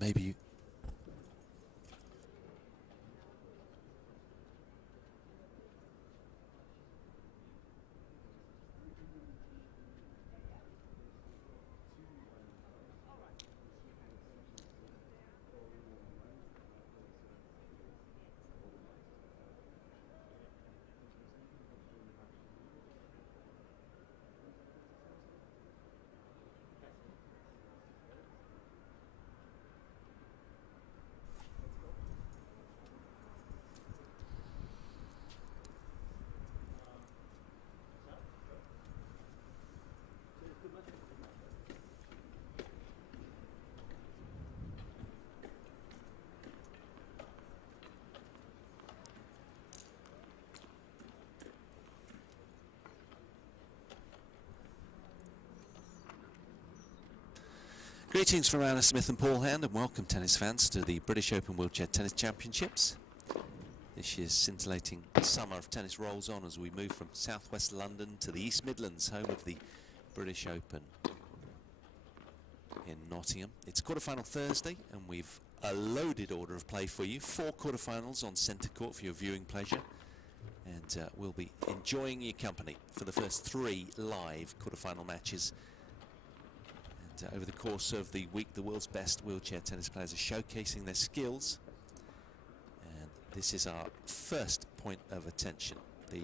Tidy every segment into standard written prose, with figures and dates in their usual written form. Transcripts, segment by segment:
maybe you... Greetings from Anna Smith and Paul Hand, and welcome tennis fans to the British Open Wheelchair Tennis Championships. This year's scintillating summer of tennis rolls on as we move from southwest London to the East Midlands, home of the British Open in Nottingham. It's quarterfinal Thursday and we've a loaded order of play for you. 4 quarterfinals on centre court for your viewing pleasure, and we'll be enjoying your company for the first 3 live quarterfinal matches. Over the course of the week, the world's best wheelchair tennis players are showcasing their skills, and this is our first point of attention, the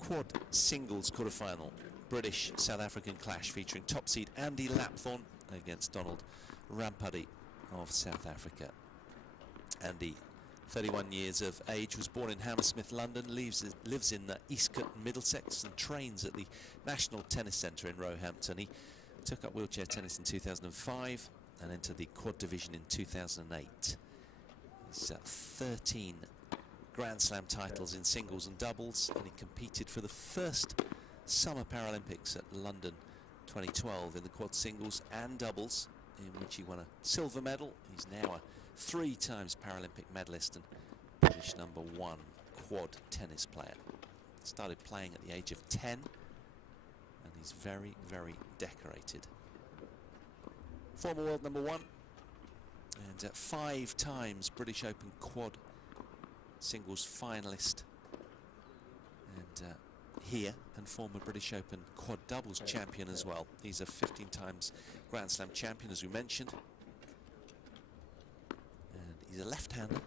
quad singles quarterfinal British-South African clash featuring top seed Andy Lapthorn against Donald Ramphadi of South Africa. Andy, 31 years of age, was born in Hammersmith, London, lives in Eastcote, Middlesex, and trains at the National Tennis Centre in Roehampton. He took up wheelchair tennis in 2005 and entered the quad division in 2008. He's 13 Grand Slam titles in singles and doubles, and he competed for the first Summer Paralympics at London 2012 in the quad singles and doubles, in which he won a silver medal. He's now a 3 times Paralympic medalist and British #1 quad tennis player. Started playing at the age of 10. And he's very, very decorated. Former world #1 and 5 times British Open quad singles finalist, and here, and former British Open quad doubles champion as well. He's a 15 times Grand Slam champion, as we mentioned, and he's a left-hander,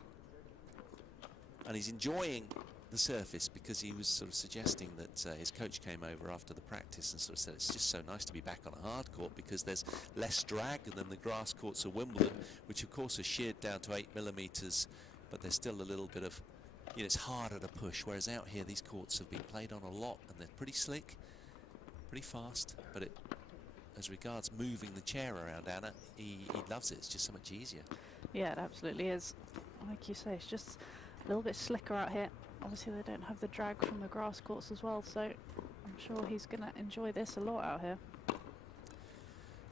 and he's enjoying the surface because he was sort of suggesting that his coach came over after the practice and sort of said it's just so nice to be back on a hard court because there's less drag than the grass courts of Wimbledon, which of course are sheared down to 8mm, but there's still a little bit of, you know, it's harder to push, whereas out here these courts have been played on a lot and they're pretty slick, pretty fast, but it, as regards moving the chair around, Anna, he loves it. It's just so much easier. Yeah, it absolutely is. Like you say, it's just a little bit slicker out here. Obviously they don't have the drag from the grass courts as well, so I'm sure he's going to enjoy this a lot out here.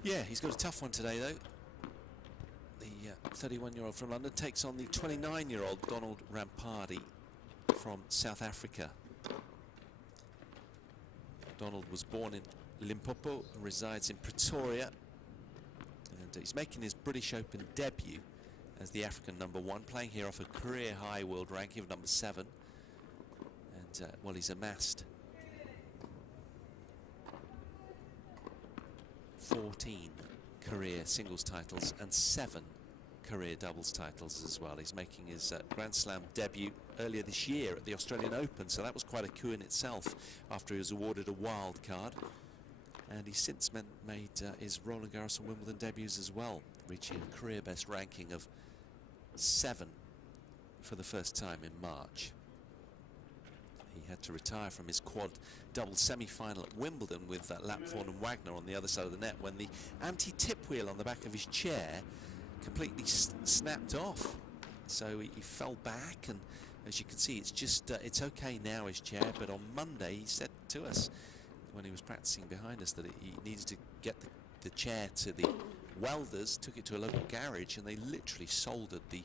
Yeah, he's got a tough one today though. The 31-year-old from London takes on the 29-year-old Donald Ramphadi from South Africa. Donald was born in Limpopo and resides in Pretoria, and he's making his British Open debut as the African #1, playing here off a career high world ranking of #7. And well, he's amassed 14 career singles titles and 7 career doubles titles as well. He's making his Grand Slam debut earlier this year at the Australian Open, so that was quite a coup in itself after he was awarded a wild card. And he's since made his Roland Garros and Wimbledon debuts as well, reaching a career best ranking of 7 for the first time in March. He had to retire from his quad double semi-final at Wimbledon with Lapthorn and Wagner on the other side of the net when the anti-tip wheel on the back of his chair completely snapped off. So he fell back, and as you can see, it's just it's okay now, his chair, but on Monday he said to us when he was practicing behind us that he needed to get the chair to the welders, took it to a local garage, and they literally soldered the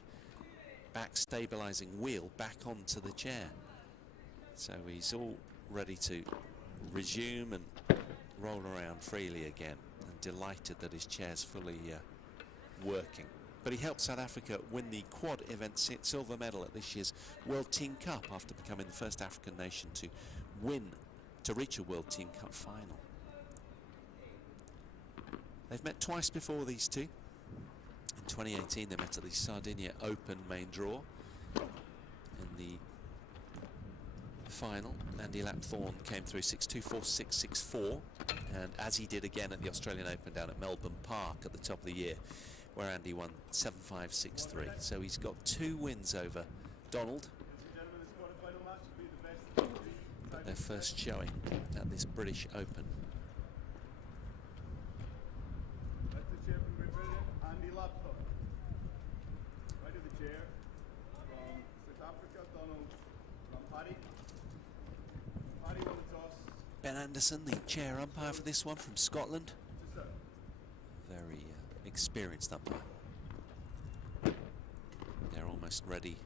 back stabilizing wheel back onto the chair. So he's all ready to resume and roll around freely again, and delighted that his chair's fully working. But he helped South Africa win the quad event silver medal at this year's World Team Cup after becoming the first African nation to reach a World Team Cup final. They've met twice before, these two. In 2018 they met at the Sardinia Open main draw. In the final, Andy Lapthorn came through 6-2, 4-6, 6-4, and as he did again at the Australian Open down at Melbourne Park at the top of the year, where Andy won 7-5, 6-3. So he's got 2 wins over Donald. Their first showing at this British Open. That's the chair from Wimbledon, Andy Lapthorn. Right of the chair from South Africa, Donald Ramphadi. Ramphadi won the toss. Ben Anderson, the chair umpire for this one from Scotland. Very experienced umpire. They're almost ready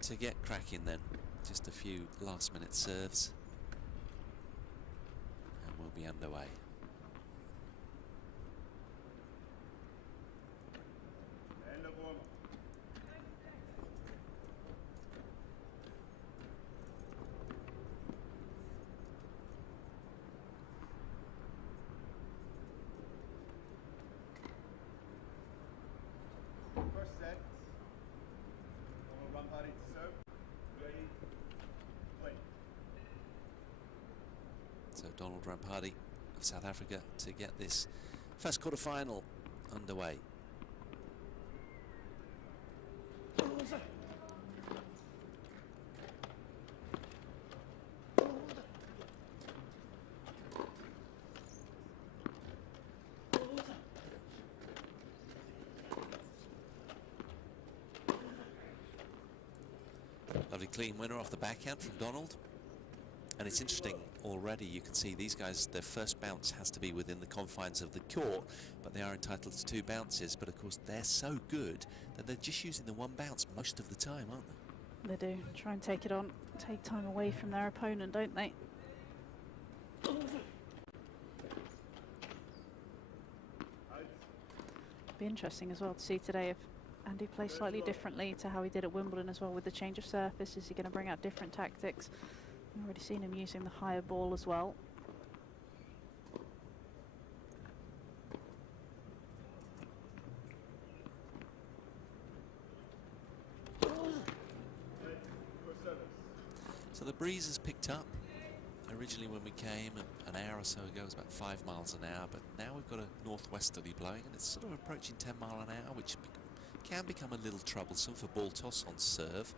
to get cracking then. Just a few last minute serves and we'll be underway. End of warm. First set. Ramphadi to serve. Ready. Play. So Donald Ramphadi of South Africa to get this first quarter-final underway. Lovely clean winner off the backhand from Donald. And it's interesting, already you can see these guys, their first bounce has to be within the confines of the court, but they are entitled to 2 bounces. But of course they're so good that they're just using the 1 bounce most of the time, aren't they? They do. Try and take it on, take time away from their opponent, don't they? Be interesting as well to see today if Andy plays slightly differently to how he did at Wimbledon as well with the change of surface. Is he going to bring out different tactics? I've already seen him using the higher ball as well. So the breeze has picked up. Originally when we came an hour or so ago it was about 5 miles an hour, but now we've got a northwesterly blowing and it's sort of approaching 10 miles an hour, which can become a little troublesome for ball toss on serve.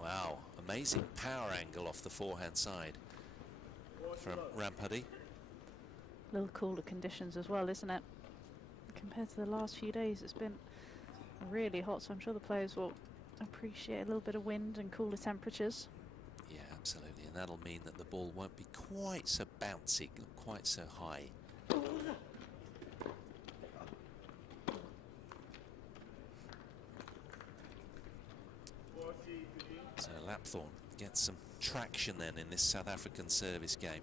Wow, amazing power angle off the forehand side from Ramphadi. A little cooler conditions as well, isn't it? Compared to the last few days, it's been really hot, so I'm sure the players will appreciate a little bit of wind and cooler temperatures. Yeah, absolutely, and that'll mean that the ball won't be quite so bouncy, not quite so high. So Lapthorn gets some traction then in this South African service game.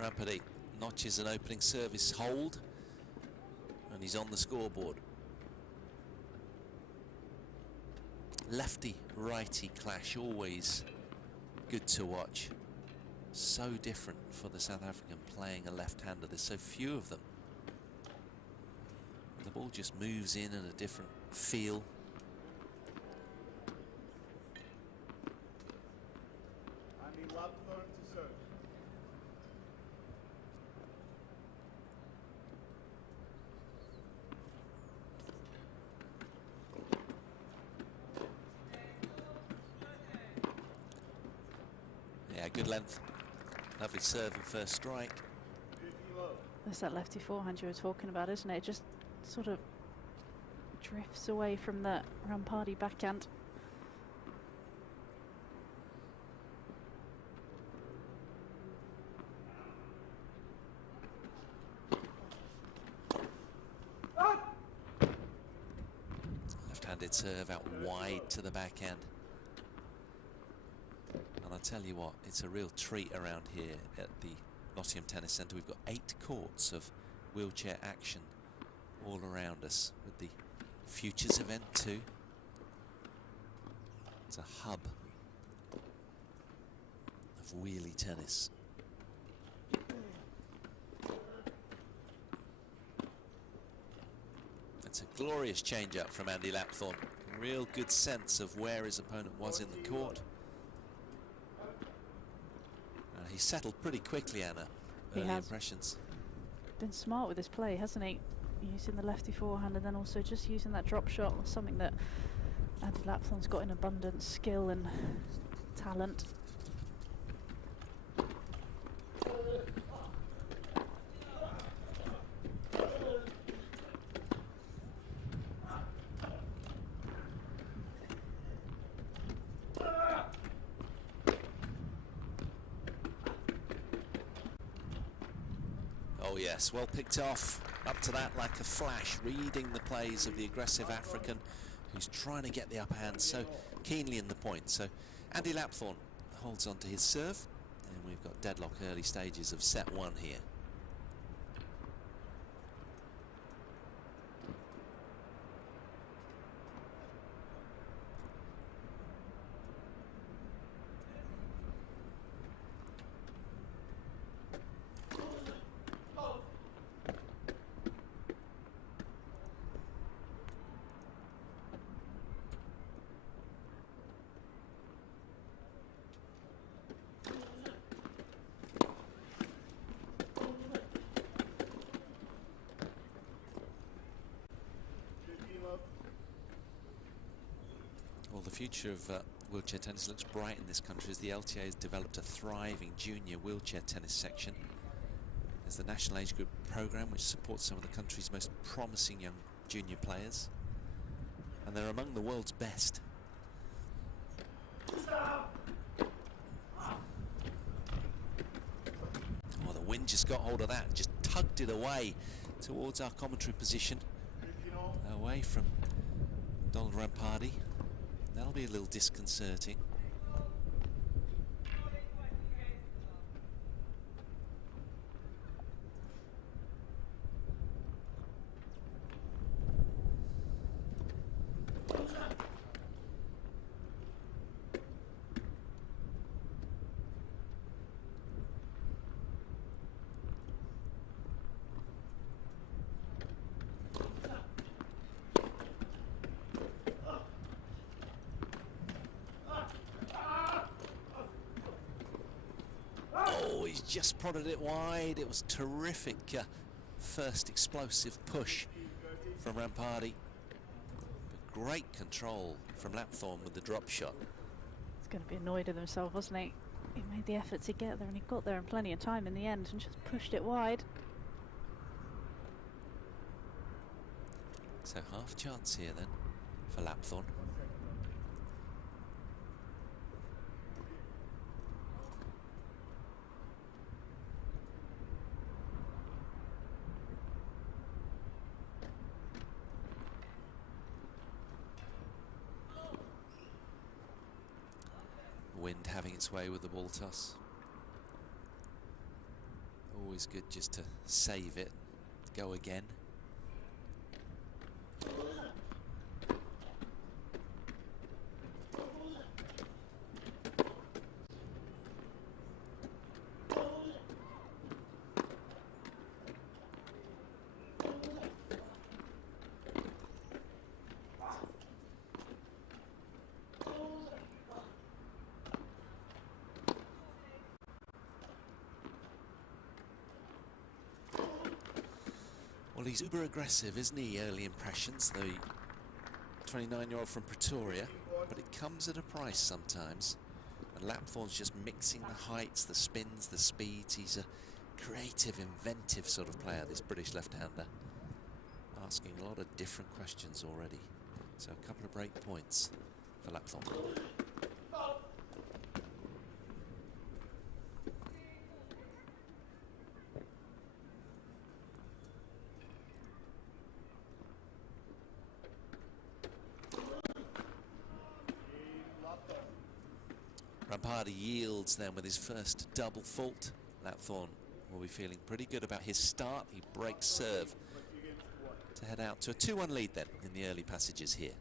Ramphadi notches an opening service hold and he's on the scoreboard. Lefty-righty clash, always good to watch. So different for the South African playing a left-hander. There's so few of them. The ball just moves in a different feel. Andy Lapthorn to serve. Yeah, good length. Lovely serve and first strike. There's that lefty forehand you were talking about, isn't it? It just sort of drifts away from the Ramphadi backhand. left-handed serve out wide to the backhand. And I tell you what, it's a real treat around here at the Nottingham Tennis Centre. We've got 8 courts of wheelchair action all around us, with the Futures event too. It's a hub of wheelie tennis. It's a glorious change-up from Andy Lapthorn. Real good sense of where his opponent was in the court. He settled pretty quickly, Anna. Early impressions. Been smart with his play, hasn't he? Using the lefty forehand and then also just using that drop shot, something that Andy Lapthorn's got in abundance, skill and talent. Oh yes, well picked off. Up to that like a flash, reading the plays of the aggressive African who's trying to get the upper hand so keenly in the point. So Andy Lapthorn holds on to his serve, and we've got deadlock early stages of set 1 here. Well, the future of wheelchair tennis looks bright in this country as the LTA has developed a thriving junior wheelchair tennis section. There's the National Age Group programme, which supports some of the country's most promising young junior players, and they're among the world's best. Oh, the wind just got hold of that and just tugged it away towards our commentary position, away from Donald Ramphadi. That'll be a little disconcerting. He's just prodded it wide. It was terrific first explosive push from Ramphadi. But great control from Lapthorn with the drop shot. He's going to be annoyed with himself, wasn't he? He made the effort to get there and he got there in plenty of time in the end and just pushed it wide. So half chance here then for Lapthorn. Wind having its way with the ball toss. Always good just to save it, go again. Well, he's uber aggressive, isn't he? Early impressions, the 29-year-old from Pretoria, but it comes at a price sometimes. And Lapthorn's just mixing the heights, the spins, the speeds. He's a creative, inventive sort of player, this British left-hander. Asking a lot of different questions already. So a couple of break points for Lapthorn. Ramphadi yields then with his first double fault. Lapthorn will be feeling pretty good about his start. He breaks serve to head out to a 2-1 lead then in the early passages here.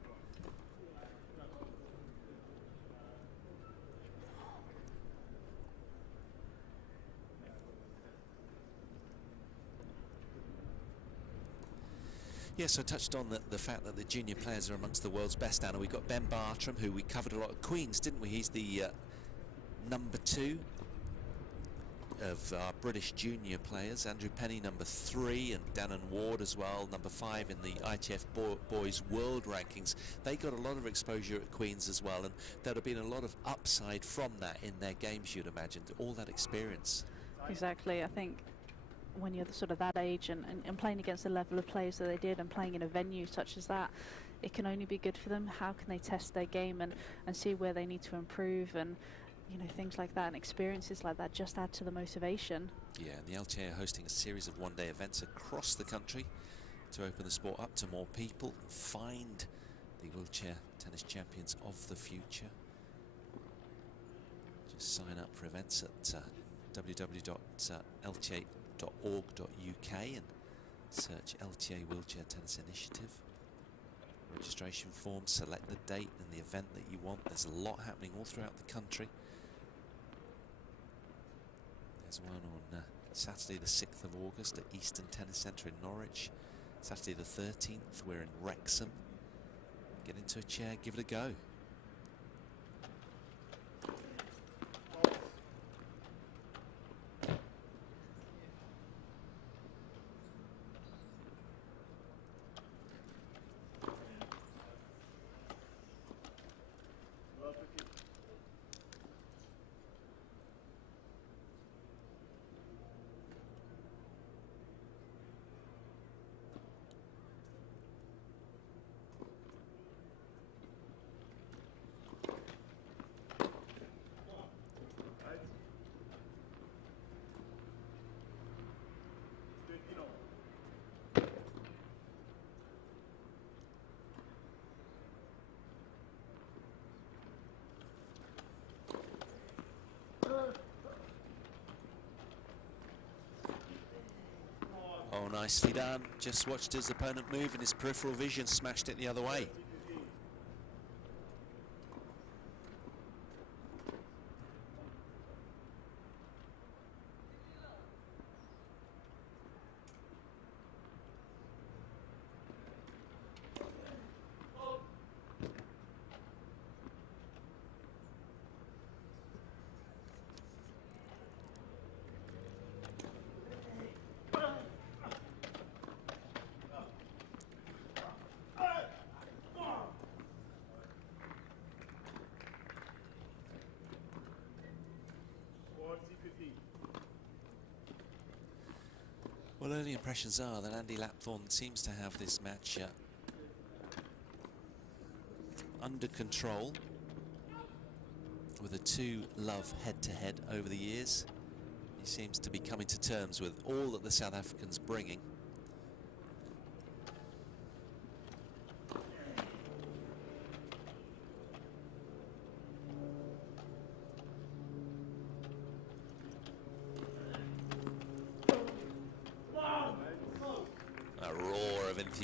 Yes, I touched on the fact that the junior players are amongst the world's best, Anna. We've got Ben Bartram, who we covered a lot at Queen's, didn't we? He's the number 2 of our British junior players. Andrew Penny, number 3, and Dannon Ward as well, number 5 in the ITF Boys World Rankings. They got a lot of exposure at Queen's as well, and there'd have been a lot of upside from that in their games, you'd imagine, all that experience. Exactly. I think when you're sort of that age and playing against the level of players that they did and playing in a venue such as that, it can only be good for them. How can they test their game and see where they need to improve, and you know, things like that and experiences like that just add to the motivation. Yeah, and the LTA are hosting a series of one-day events across the country to open the sport up to more people, find the wheelchair tennis champions of the future. Just sign up for events at www.lta.org.uk and search LTA Wheelchair Tennis Initiative. Registration form, select the date and the event that you want. There's a lot happening all throughout the country. There's one on Saturday the 6th of August at Eastern Tennis Centre in Norwich. Saturday the 13th, we're in Wrexham. Get into a chair, give it a go. Oh, nicely done. Just watched his opponent move and his peripheral vision smashed it the other way. Well, early impressions are that Andy Lapthorn seems to have this match under control, with a 2-love head-to-head over the years. He seems to be coming to terms with all that the South African's bringing.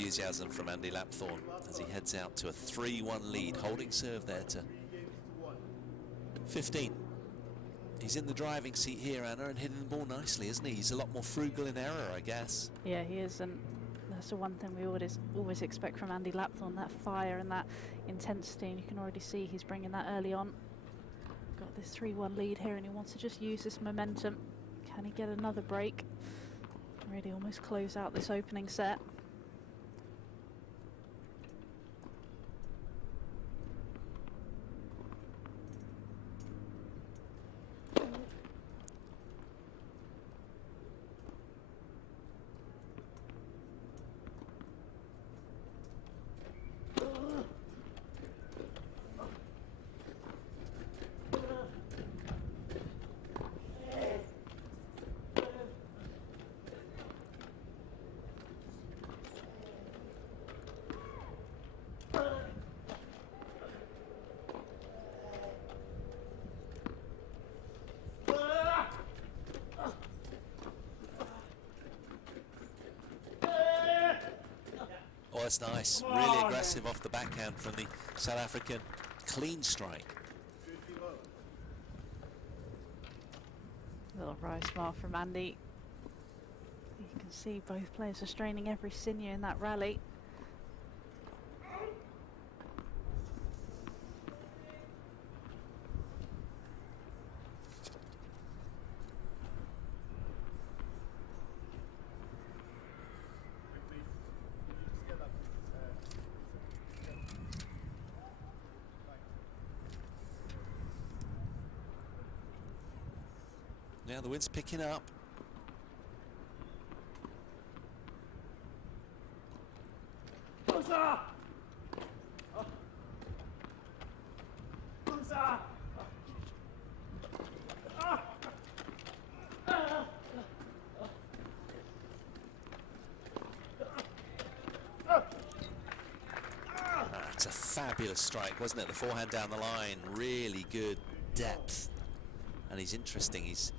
Enthusiasm from Andy Lapthorn as he heads out to a 3-1 lead, holding serve there to 15. He's in the driving seat here, Anna, and hitting the ball nicely, isn't he? He's a lot more frugal in error, I guess. Yeah, he is, and that's the one thing we always expect from Andy Lapthorn, that fire and that intensity, and you can already see he's bringing that early on. Got this 3-1 lead here, and he wants to just use this momentum. Can he get another break? Really almost close out this opening set. was nice. Really aggressive off the backhand from the South African. Clean strike. Little wry smile from Andy. You can see both players are straining every sinew in that rally. Now the wind's picking up. That's a fabulous strike, wasn't it? The forehand down the line, really good depth. And he's interesting, he's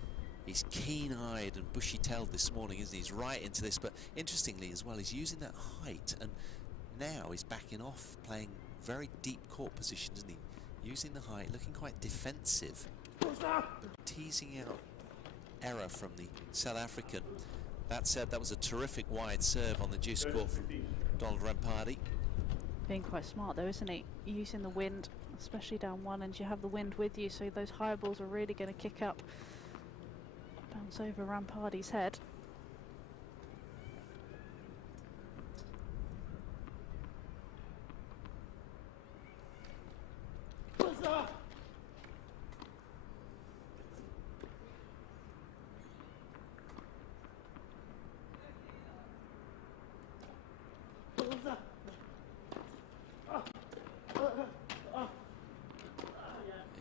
keen-eyed and bushy-tailed this morning, isn't he? He's right into this, but interestingly as well, he's using that height, and now he's backing off, playing very deep court position, isn't he? Using the height, looking quite defensive, teasing out error from the South African. That said, that was a terrific wide serve on the juice court from Donald Ramphadi. Being quite smart though, isn't he? Using the wind, especially down one, and you have the wind with you, so those high balls are really going to kick up. Bounce over Ramphadi's head.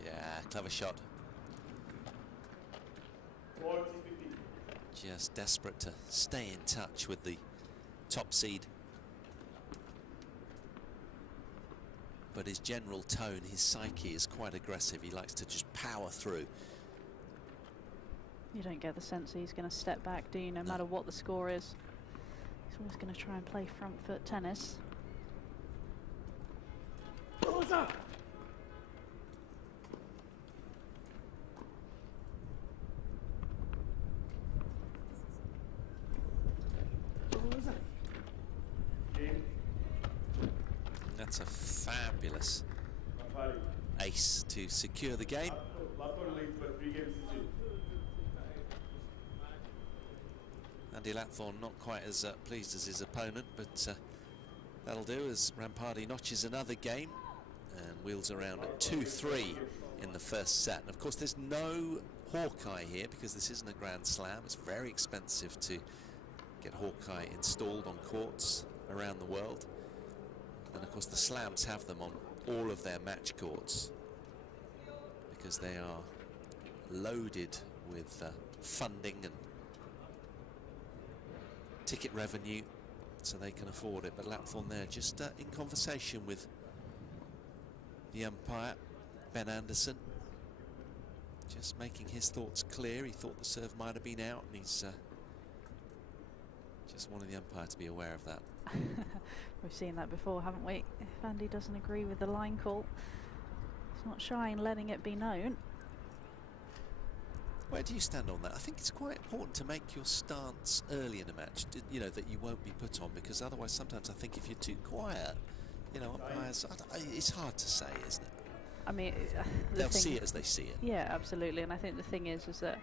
Yeah, clever shot. Just desperate to stay in touch with the top seed. But his general tone, his psyche is quite aggressive. He likes to just power through. You don't get the sense that he's going to step back, do you? No matter what the score is. He's always going to try and play front foot tennis. That's a fabulous ace to secure the game. Andy Lapthorn not quite as pleased as his opponent, but that'll do as Ramphadi notches another game and wheels around at 2-3 in the first set. And of course there's no Hawkeye here because this isn't a Grand Slam. It's very expensive to get Hawkeye installed on courts around the world. And of course the slams have them on all of their match courts because they are loaded with funding and ticket revenue, so they can afford it. But Lapthorn there just in conversation with the umpire, Ben Anderson, just making his thoughts clear. He thought the serve might have been out, and he's just wanted the umpire to be aware of that. We've seen that before, haven't we? If Andy doesn't agree with the line call, he's not shy in letting it be known. Where do you stand on that? I think it's quite important to make your stance early in a match, you know, that you won't be put on, because otherwise sometimes I think if you're too quiet, you know, umpires, it's hard to say, isn't it? I mean, they'll see it as they see it. Yeah, absolutely. And I think the thing is that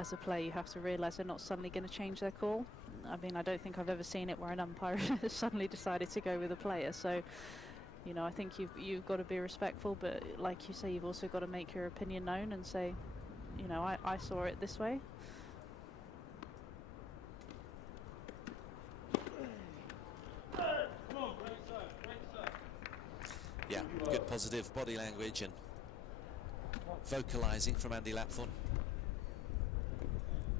as a player you have to realise they're not suddenly going to change their call. I mean, I don't think I've ever seen it where an umpire has suddenly decided to go with a player. So, you know, I think you've got to be respectful, but like you say, you've also got to make your opinion known and say, you know, I saw it this way. Yeah, good positive body language and vocalising from Andy Lapthorn.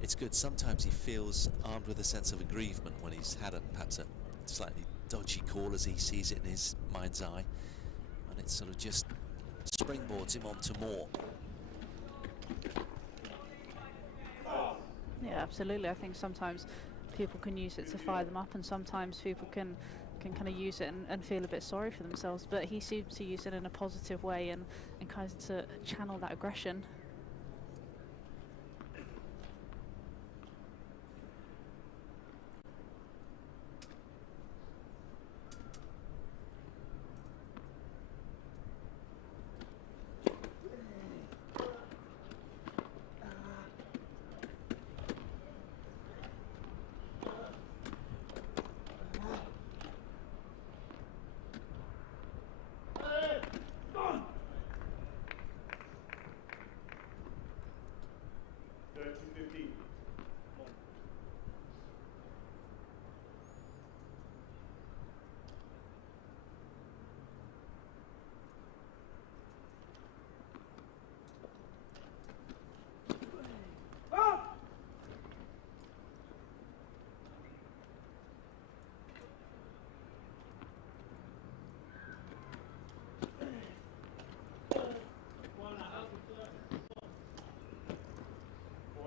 It's good. Sometimes he feels armed with a sense of aggrievement when he's had perhaps a slightly dodgy call as he sees it in his mind's eye, and it sort of just springboards him onto more. Yeah, absolutely. I think sometimes people can use it to fire them up, and sometimes people can can kind of use it and feel a bit sorry for themselves, but he seems to use it in a positive way and kind of to channel that aggression.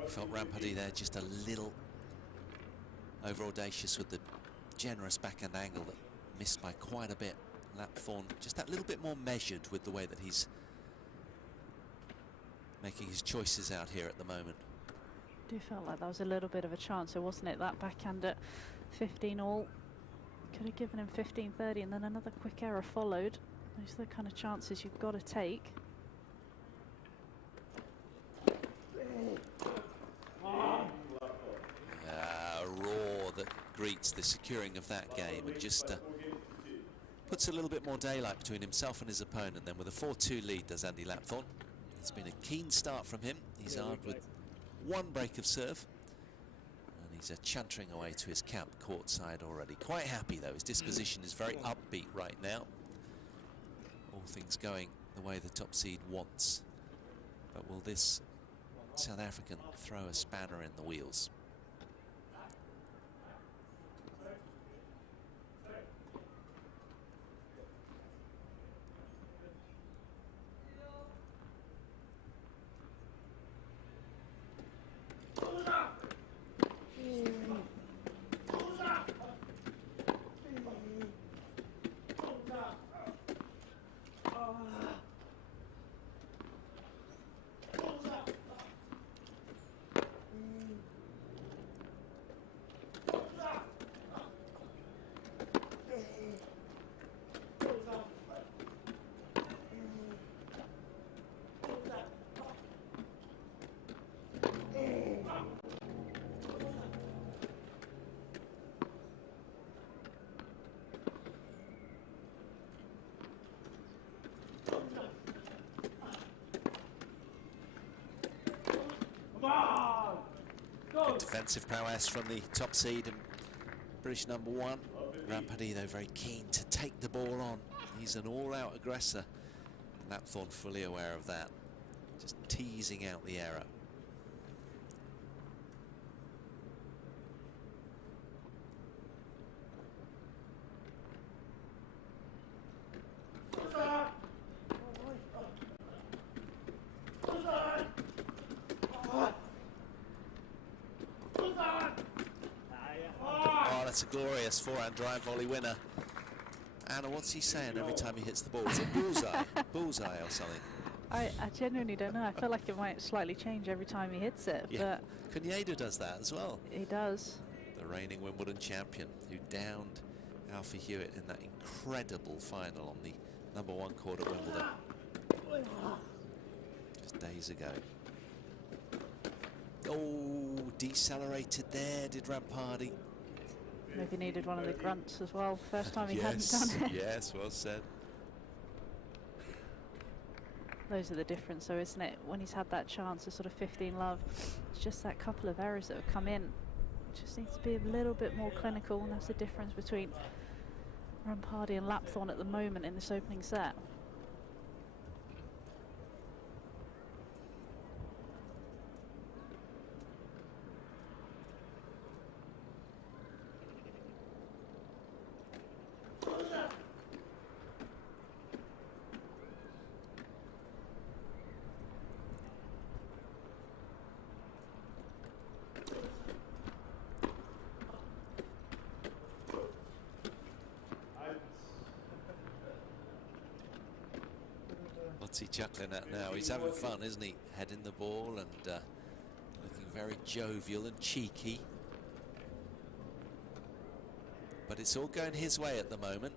Felt Ramphadi there just a little over audacious with the generous backhand angle that missed by quite a bit. Lapthorn just that little bit more measured with the way that he's making his choices out here at the moment. I do feel like that was a little bit of a chance, wasn't it? That backhand at 15 all could have given him 15-30, and then another quick error followed. Those are the kind of chances you've got to take. A roar that greets the securing of that game and just puts a little bit more daylight between himself and his opponent. Then with a 4-2 lead does Andy Lapthorn. It's been a keen start from him. He's armed with one break of serve and he's chuntering away to his camp courtside already. Quite happy though, his disposition is very upbeat right now. All things going the way the top seed wants. But will this South African throw a spanner in the wheels? Good defensive prowess from the top seed and British number one. Ramphadi though very keen to take the ball on. He's an all-out aggressor. Lapthorn fully aware of that. Just teasing out the error. That's a glorious forehand drive volley winner. Anna, what's he saying every time he hits the ball? Is it bullseye? Bullseye or something? I genuinely don't know. I feel like it might slightly change every time he hits it. Yeah. But Cunhado does that as well. He does. The reigning Wimbledon champion who downed Alfie Hewitt in that incredible final on the number one court at Wimbledon just days ago. Oh, decelerated there, did Ramphadi. Maybe needed one of the grunts as well. First time he hadn't done it. Yes, well said. Those are the difference though, isn't it? When he's had that chance of sort of 15 love, it's just that couple of errors that have come in. Just needs to be a little bit more clinical, and that's the difference between Ramphadi and Lapthorn at the moment in this opening set. What's he chuckling at now? He's having fun, isn't he? Heading the ball and looking very jovial and cheeky. But it's all going his way at the moment.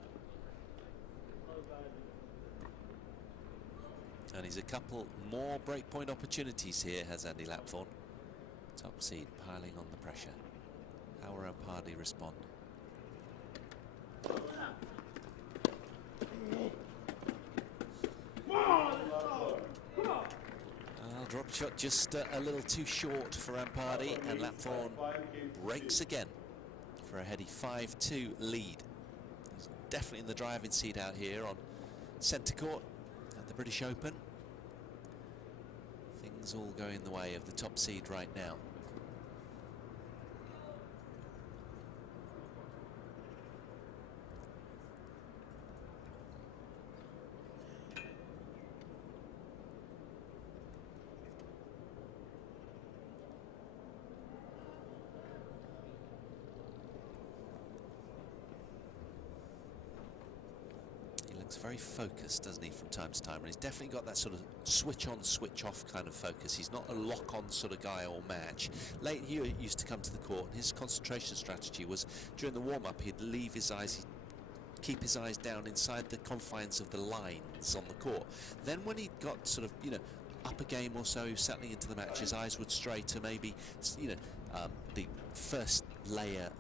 And he's a couple more breakpoint opportunities here, has Andy Lapthorn. Top seed piling on the pressure. How will Ramphadi respond? Drop shot just a little too short for Ramphadi, and Lapthorn breaks again for a heady 5-2 lead. He's definitely in the driving seat out here on centre court at the British Open. Things all going the way of the top seed right now. Very focused, doesn't he, from time to time, and he's definitely got that sort of switch on switch off kind of focus. He's not a lock on sort of guy or match. Late Hewitt used to come to the court, and his concentration strategy was during the warm-up he'd leave his eyes, he'd keep his eyes down inside the confines of the lines on the court. Then when he got sort of, you know, up a game or so, settling into the match, his eyes would stray to maybe, you know, the first layer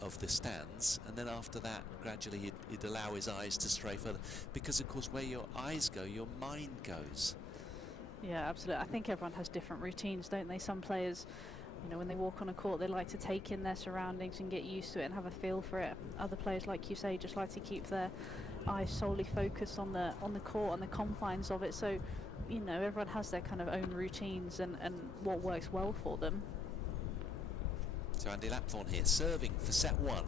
of the stands, and then after that gradually he'd allow his eyes to stray further, because of course where your eyes go your mind goes. Yeah, absolutely. I think everyone has different routines, don't they? Some players, you know, when they walk on a court they like to take in their surroundings and get used to it and have a feel for it. Other players, like you say, just like to keep their eyes solely focused on the court and the confines of it. So, you know, everyone has their kind of own routines and what works well for them. So Andy Lapthorn here, serving for set one.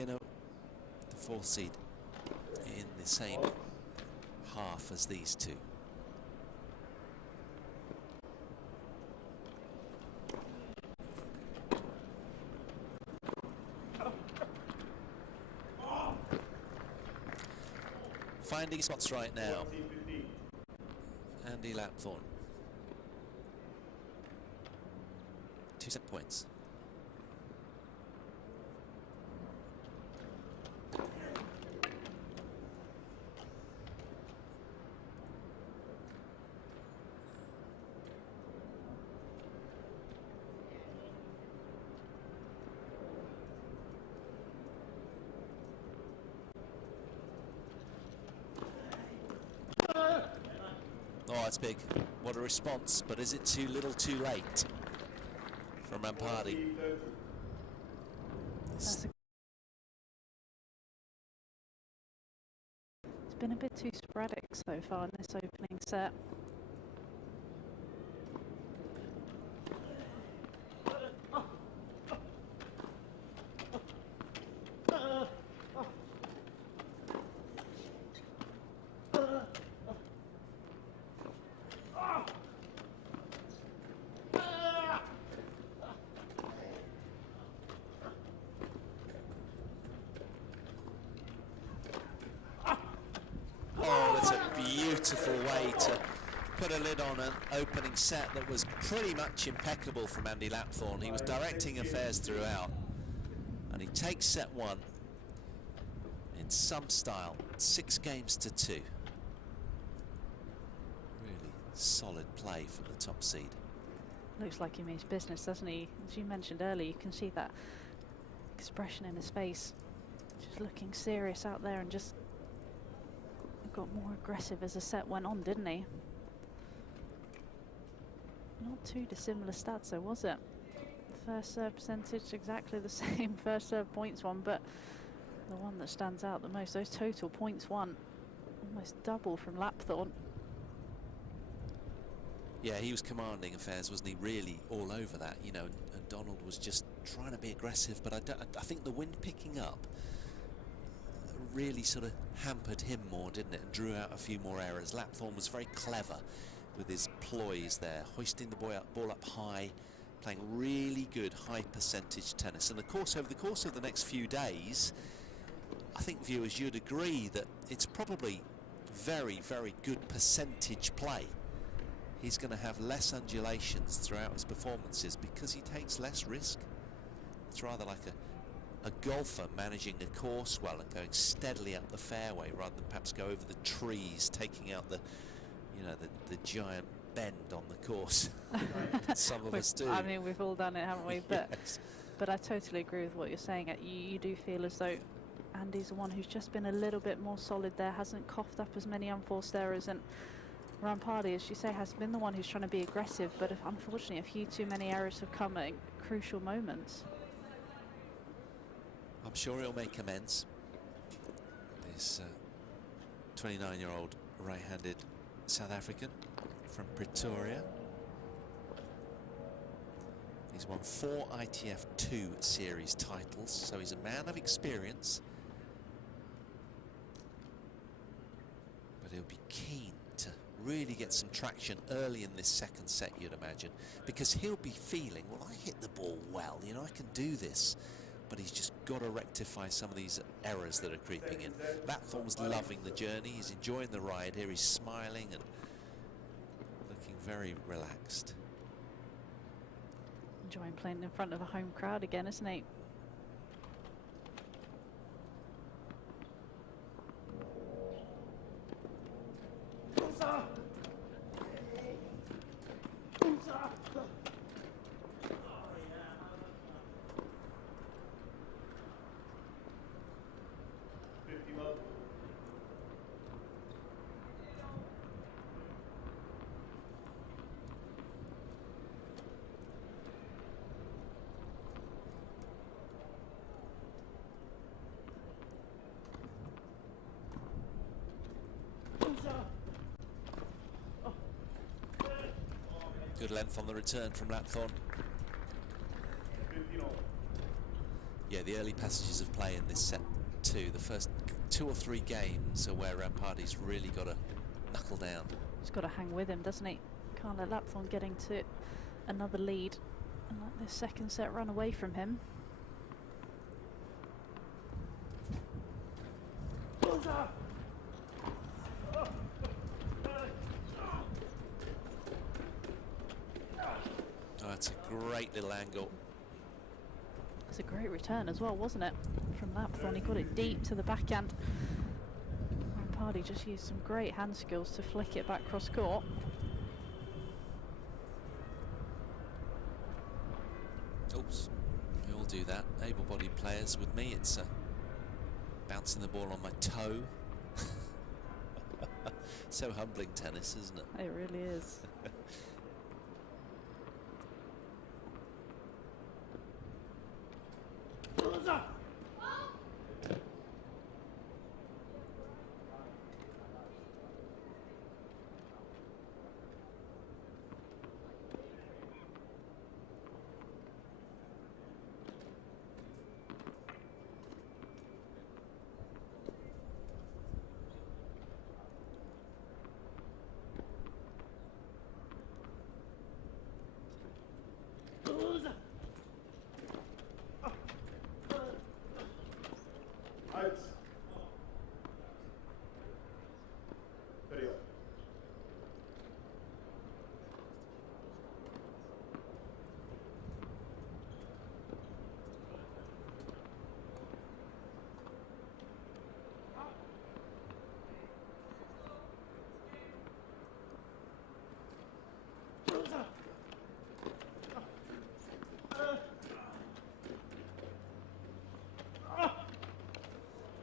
You know, the fourth seed in the same half as these two. Finding spots right now. Andy Lapthorn. 2 set points. Oh, it's big. What a response, but is it too little too late from Ramphadi? It's been a bit too sporadic so far in this opening set. Beautiful way to put a lid on an opening set that was pretty much impeccable from Andy Lapthorn. He was directing affairs throughout, and he takes set one in some style, 6-2. Really solid play from the top seed. Looks like he means business, doesn't he? As you mentioned earlier, you can see that expression in his face, just looking serious out there, and just got more aggressive as the set went on, didn't he? Not too dissimilar stats though, was it? First serve percentage exactly the same, first serve points won, but the one that stands out the most, those total points won, almost double from Lapthorn. Yeah, he was commanding affairs, wasn't he? Really all over that, you know, and Donald was just trying to be aggressive, but I think the wind picking up really sort of hampered him more, didn't it, and drew out a few more errors. Lapthorn was very clever with his ploys there, hoisting the ball up high, playing really good high percentage tennis. And of course, over the course of the next few days, I think viewers, you'd agree that it's probably very, very good percentage play. He's going to have less undulations throughout his performances because he takes less risk. It's rather like a golfer managing a course well and going steadily up the fairway rather than perhaps go over the trees, taking out the, you know, the giant bend on the course. Some of us do. I mean, we've all done it, haven't we? But Yes. but I totally agree with what you're saying. You do feel as though Andy's the one who's just been a little bit more solid there, hasn't coughed up as many unforced errors, and Ramphadi, as you say, has been the one who's trying to be aggressive, but unfortunately a few too many errors have come at crucial moments. I'm sure he'll make amends. This 29-year-old right-handed South African from Pretoria. He's won 4 ITF 2 series titles, so he's a man of experience. But he'll be keen to really get some traction early in this second set, you'd imagine, because he'll be feeling, well, I hit the ball well, you know, I can do this. But he's just got to rectify some of these errors that are creeping in. Lapthorn's loving the journey. He's enjoying the ride here. He's smiling and looking very relaxed. Enjoying playing in front of a home crowd again, isn't he? Good length on the return from Lapthorn. Yeah, the early passages of play in this set too. The first 2 or 3 games are where Ramphadi's really got to knuckle down. He's got to hang with him, doesn't he? Can't let Lapthorn get into another lead and let this second set run away from him. Oh, that's a great little angle. It's a great return as well, wasn't it? From Lapthorn, he got it deep to the backhand. Ramphadi just used some great hand skills to flick it back cross court. Oops, we all do that. Able-bodied players. With me, it's bouncing the ball on my toe. So humbling tennis, isn't it? It really is.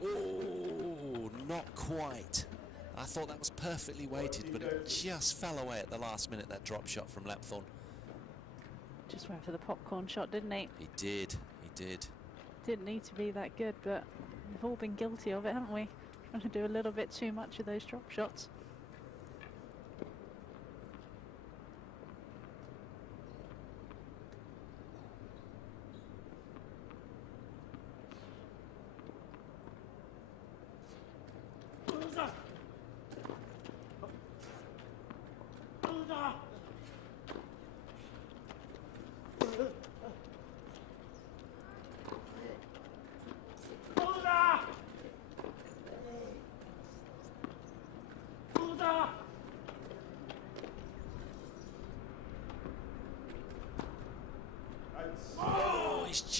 Oh, not quite. I thought that was perfectly weighted, but it just fell away at the last minute, that drop shot from Lapthorn. Just went for the popcorn shot, didn't he? He did, he did. Didn't need to be that good, but we've all been guilty of it, haven't we? Trying to do a little bit too much of those drop shots.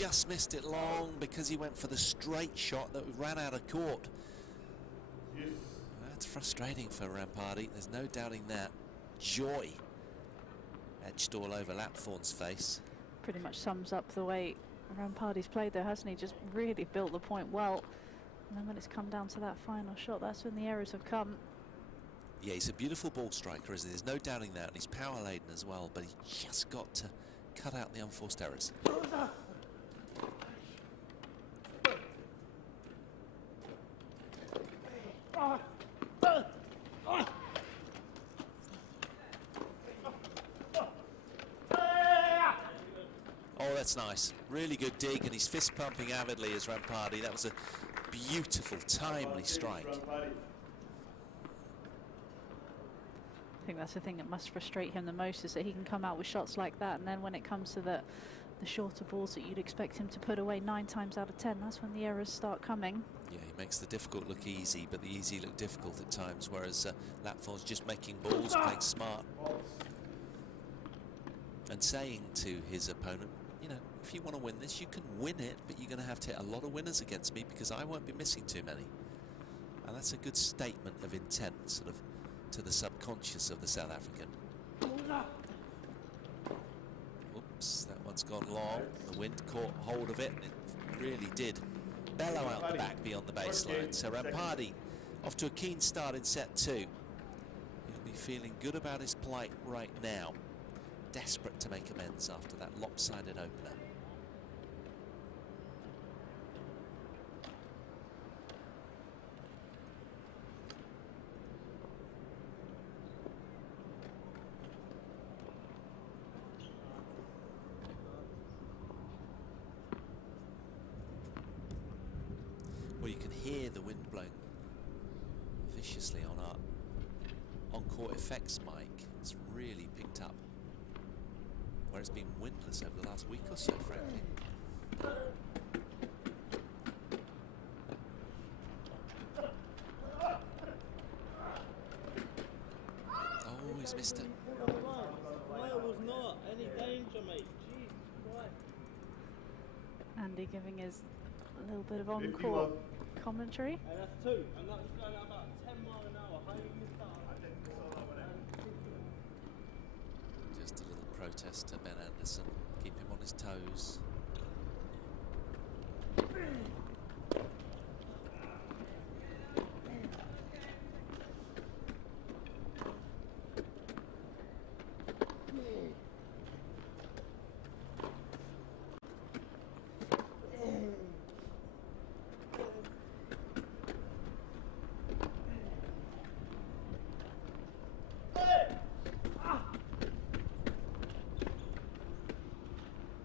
just missed it long because he went for the straight shot that ran out of court. That's frustrating for Ramphadi, there's no doubting that. Joy etched all over Lapthorn's face. Pretty much sums up the way Ramphadi's played though, hasn't he? Just really built the point well. And then when it's come down to that final shot, that's when the errors have come. Yeah, he's a beautiful ball striker, isn't he? There's no doubting that. And he's power laden as well, but he just got to cut out the unforced errors. Oh, that's nice. Really good dig, and he's fist pumping avidly as Ramphadi. That was a beautiful, timely strike. I think that's the thing that must frustrate him the most, is that he can come out with shots like that, and then when it comes to the shorter balls that you'd expect him to put away 9 times out of 10, that's when the errors start coming. Yeah, he makes the difficult look easy, but the easy look difficult at times, whereas Lapthorn's just making balls, playing smart. And saying to his opponent, you know, if you want to win this, you can win it, but you're going to have to hit a lot of winners against me because I won't be missing too many. And that's a good statement of intent, sort of, to the subconscious of the South African. Oops, that one's gone long. The wind caught hold of it, and it really did bellow out the back beyond the baseline. So Ramphadi off to a keen start in set 2. He'll be feeling good about his plight right now. Desperate to make amends after that lopsided opener. Well, you can hear the wind blowing viciously on our on-court effects mic. It's really picked up, where it's been windless over the last week or so, frankly. Oh, he's missed it. There was not any danger, mate. Jeez Christ. Andy giving his a little bit of on-court commentary. And that's 2, and that was going at about 10 miles an hour. How you missed that? Just a little protest to Ben Anderson. Keep him on his toes.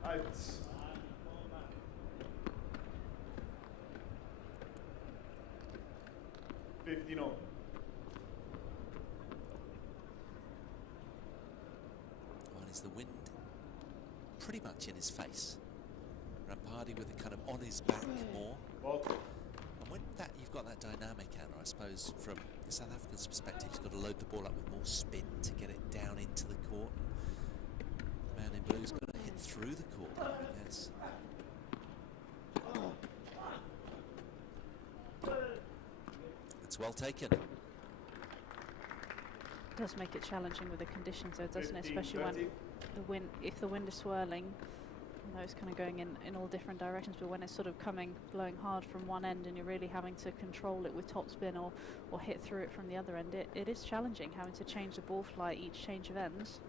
Out. 15 on. Well, is the wind pretty much in his face? Ramphadi with it kind of on his back more. And when that you've got that dynamic, Anna, I suppose from the South African's perspective, he's got to load the ball up with more spin to get it down into the court. The man in blue's got to hit through the court, I guess. It's well taken. It does make it challenging with the conditions though, doesn't it? Especially when the wind, if the wind is swirling, you know, it's kind of going in all different directions, but when it's sort of blowing hard from one end and you're really having to control it with topspin or hit through it from the other end, it is challenging having to change the ball flight each change of ends.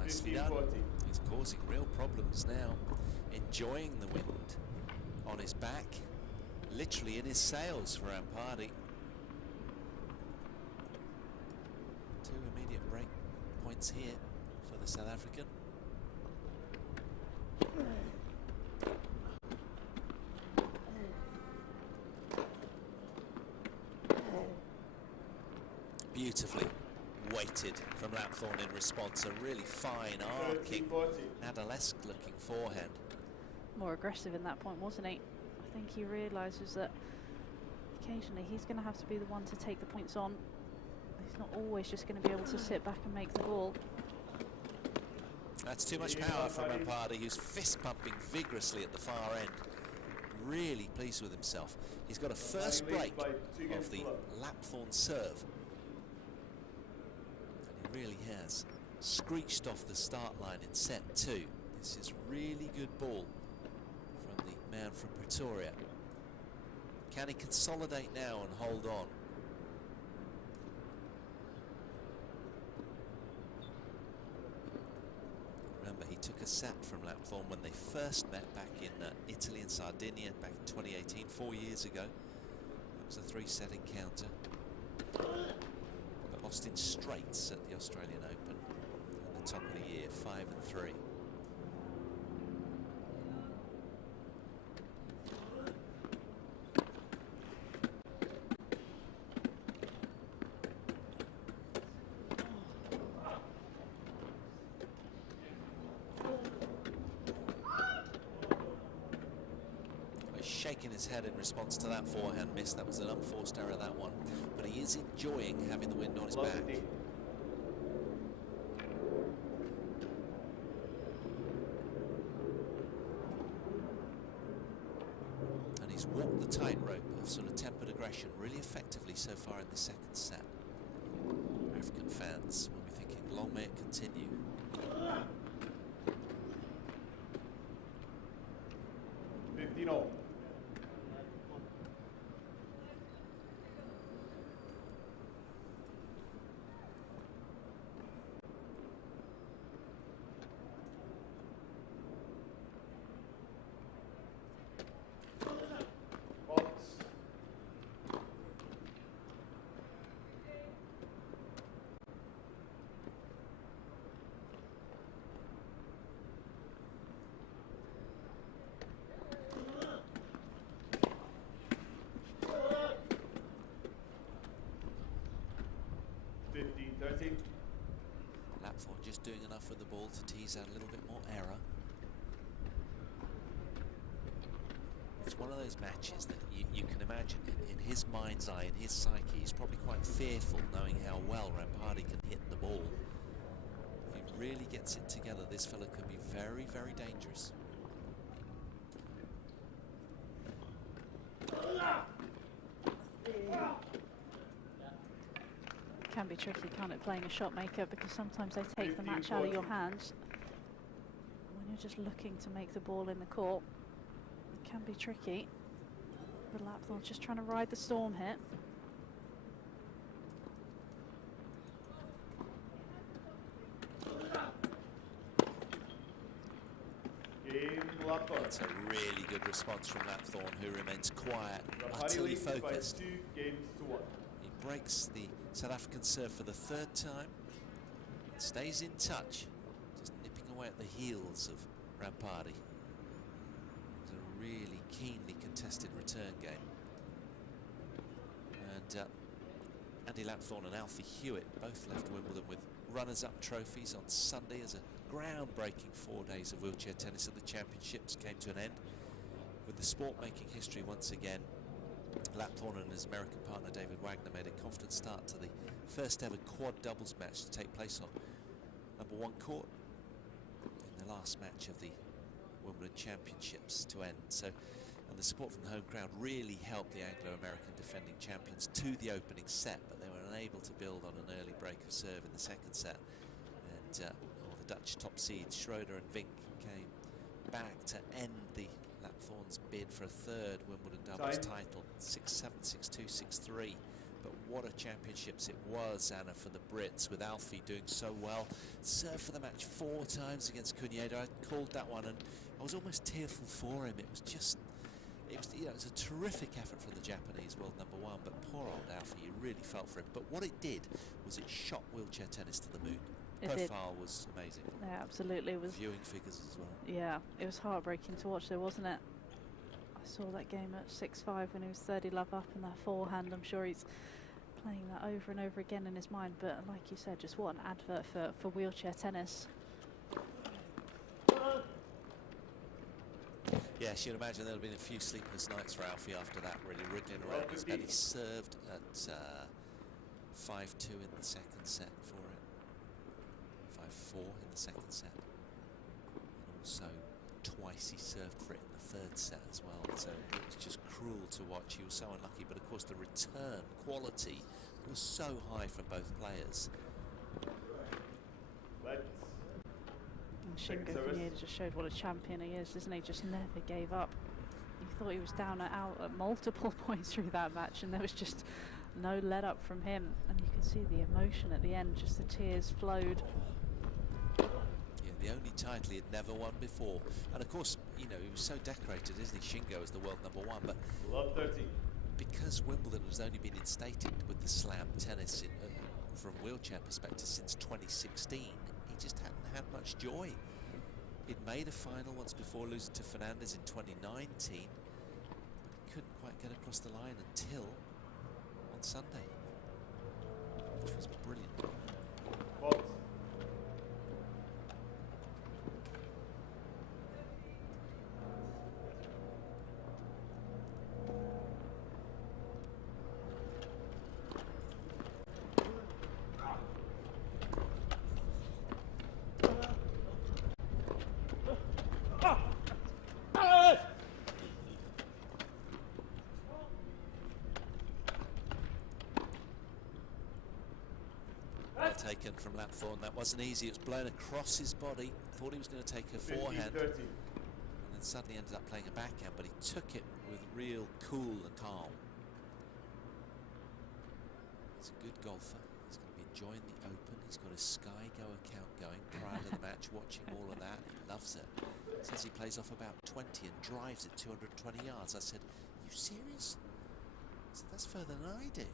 Nicely done. He's causing real problems now. Enjoying the wind on his back, literally in his sails for Ramphadi. 2 immediate break points here for the South African. Beautifully, weighted from Lapthorn in response. A really fine arcing, Nadalesque looking forehand. More aggressive in that point, wasn't he? I think he realises that occasionally he's going to have to be the one to take the points on. He's not always just going to be able to sit back and make the ball. That's too much power from Ramphadi, who's fist pumping vigorously at the far end. Really pleased with himself. He's got a first break of the Lapthorn serve. And he really has screeched off the start line in set 2. This is really good ball from the man from Pretoria. Can he consolidate now and hold on? Remember, he took a set from Lapthorn when they first met back in Italy and Sardinia back in 2018, 4 years ago. That was a 3-set encounter, but lost in straights at the Australian Open at the top of the year, 5-3. Shaking his head in response to that forehand miss. That was an unforced error, that one. But he is enjoying having the wind on his back. And he's walked the tightrope of sort of tempered aggression really effectively so far in the second set. African fans will be thinking, long may it continue. Lapthorn just doing enough with the ball to tease out a little bit more error. It's one of those matches that you can imagine in his mind's eye, in his psyche, he's probably quite fearful knowing how well Ramphadi can hit the ball. If he really gets it together, this fella could be very, very dangerous. Can be tricky, can't it, playing a shot maker, because sometimes they take the match out of your hands when you're just looking to make the ball in the court. It can be tricky. But Lapthorn just trying to ride the storm here. That's a really good response from Lapthorn, who remains quiet, utterly focused. He breaks the South African serve for the 3rd time, stays in touch, just nipping away at the heels of Ramphadi. It's a really keenly contested return game. And Andy Lapthorn and Alfie Hewitt both left Wimbledon with runners-up trophies on Sunday as a groundbreaking 4 days of wheelchair tennis at the championships came to an end, with the sport making history once again. Lapthorn and his American partner David Wagner made a confident start to the first ever quad doubles match to take place on #1 court in the last match of the Wimbledon Championships to end. So, and the support from the home crowd really helped the Anglo-American defending champions to the opening set, but they were unable to build on an early break of serve in the second set. And the Dutch top seeds Schroeder and Vink came back to end the Lapthorn's bid for a 3rd Wimbledon doubles title, 6-7, 6-2, 6-3. But what a championships it was, Anna, for the Brits, with Alfie doing so well. Served for the match 4 times against Cunheda. I called that one, and I was almost tearful for him. It was just, it was a terrific effort from the Japanese world #1. But poor old Alfie, you really felt for him. But what it did was it shot wheelchair tennis to the moon. Profile was amazing. Yeah, absolutely. It was viewing figures as well. Yeah, it was heartbreaking to watch, though, wasn't it? I saw that game at 6-5 when he was 30 love up, and that forehand, I'm sure he's playing that over and over again in his mind, but like you said, just what an advert for wheelchair tennis. Yes, you'd imagine there'll have been a few sleepless nights for Alfie after that, really wriggling around his bed. He served at 5-2 in the second set for it, 5-4 in the second set, and also twice he served for it in the third set as well, so it was just cruel to watch. He was so unlucky, but of course the return quality was so high from both players. And Shingo Kunieda just showed what a champion he is, isn't he? Just never gave up. You thought he was down and out at multiple points through that match, and there was just no let up from him. And you can see the emotion at the end, just the tears flowed. Yeah, the only title he had never won before. And of course, you know, he was so decorated, isn't he, Shingo, as the world #1, but Love 13. because Wimbledon has only been instated with the slam tennis in, from wheelchair perspective since 2016, he just hadn't had much joy. He'd made a final once before, losing to Fernandez in 2019, but he couldn't quite get across the line until on Sunday, which was brilliant. Fault. Taken from Lapthorn. That wasn't easy. It was blown across his body. Thought he was going to take a forehand, 15-13. and then suddenly ended up playing a backhand, but he took it with real cool and calm. He's a good golfer. He's going to be enjoying the Open. He's got his Sky Go account going prior to the match, watching all of that. He loves it. Says he plays off about 20 and drives it 220 yards. I said, "You serious?" I said, "That's further than I do."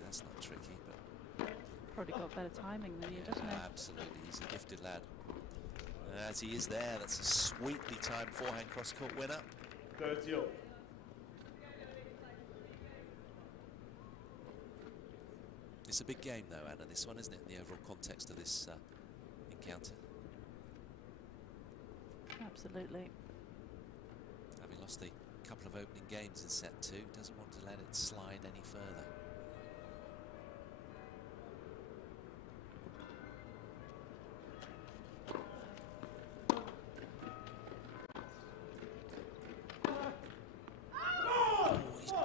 That's not tricky, but Probably got better timing than you, doesn't he? absolutely, he's a gifted lad. As he is there, that's a sweetly timed forehand cross-court winner. 30. It's a big game though, Anna, this one, isn't it, in the overall context of this encounter? Absolutely. Having lost the couple of opening games in set 2, doesn't want to let it slide any further.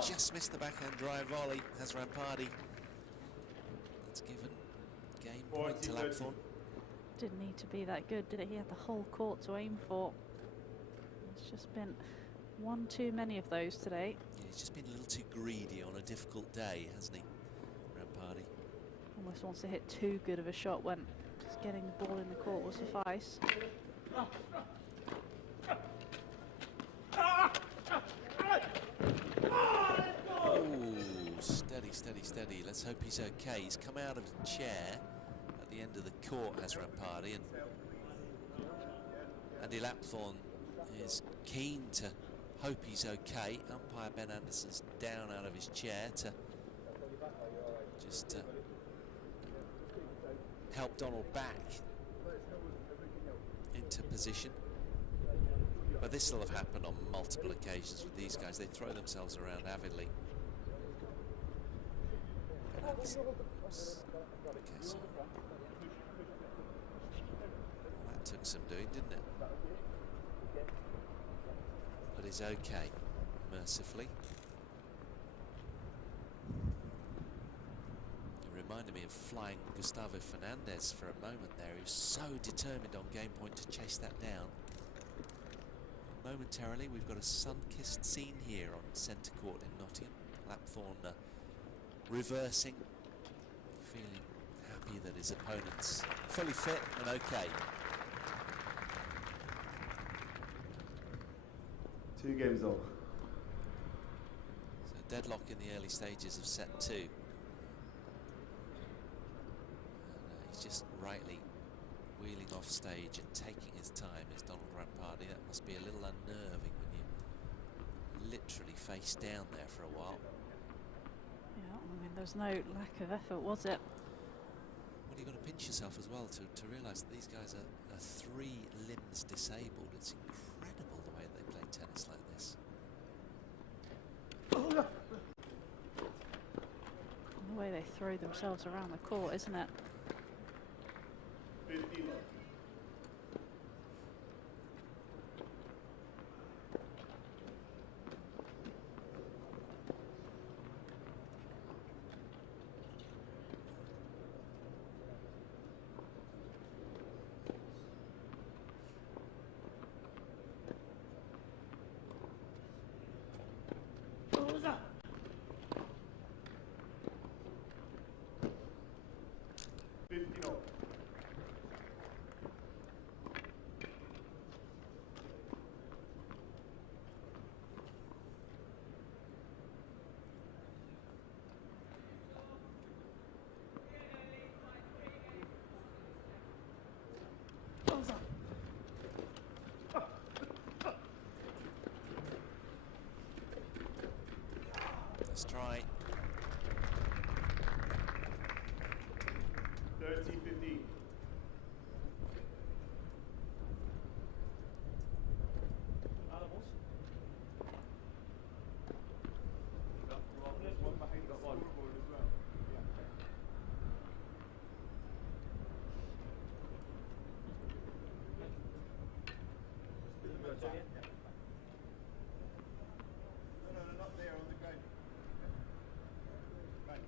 Just missed the backhand drive volley, has Ramphadi. That's given game point to Lapthorn. Didn't need to be that good, did it? He had the whole court to aim for. It's just been one too many of those today. Yeah, he's just been a little too greedy on a difficult day, hasn't he, Ramphadi? Almost wants to hit too good of a shot when just getting the ball in the court will suffice. Steady. Let's hope he's okay. He's come out of the chair at the end of the court, has Ramphadi, and Andy Lapthorn is keen to hope he's okay. Umpire Ben Anderson's down out of his chair to just help Donald back into position. But this will have happened on multiple occasions with these guys. They throw themselves around avidly. Okay, so that took some doing, didn't it? But he's okay, mercifully. It reminded me of flying Gustavo Fernandez for a moment there. He was so determined on game point to chase that down. Momentarily, we've got a sun-kissed scene here on centre court in Nottingham. Lapthorn reversing, feeling happy that his opponent's fully fit and okay. 2 games off. So deadlock in the early stages of set 2. And he's just rightly wheeling off stage and taking his time, is Donald Ramphadi. That must be a little unnerving when you literally face down there for a while. Yeah, I mean, There's no lack of effort, was it? Well, you've got to pinch yourself as well to realise that these guys are 3 limbs disabled. It's incredible the way they play tennis like this. And the way they throw themselves around the court, isn't it? 50 love. Let's try. 30-15. There's one behind the scoreboard as well. No, not there, on the ground. Right.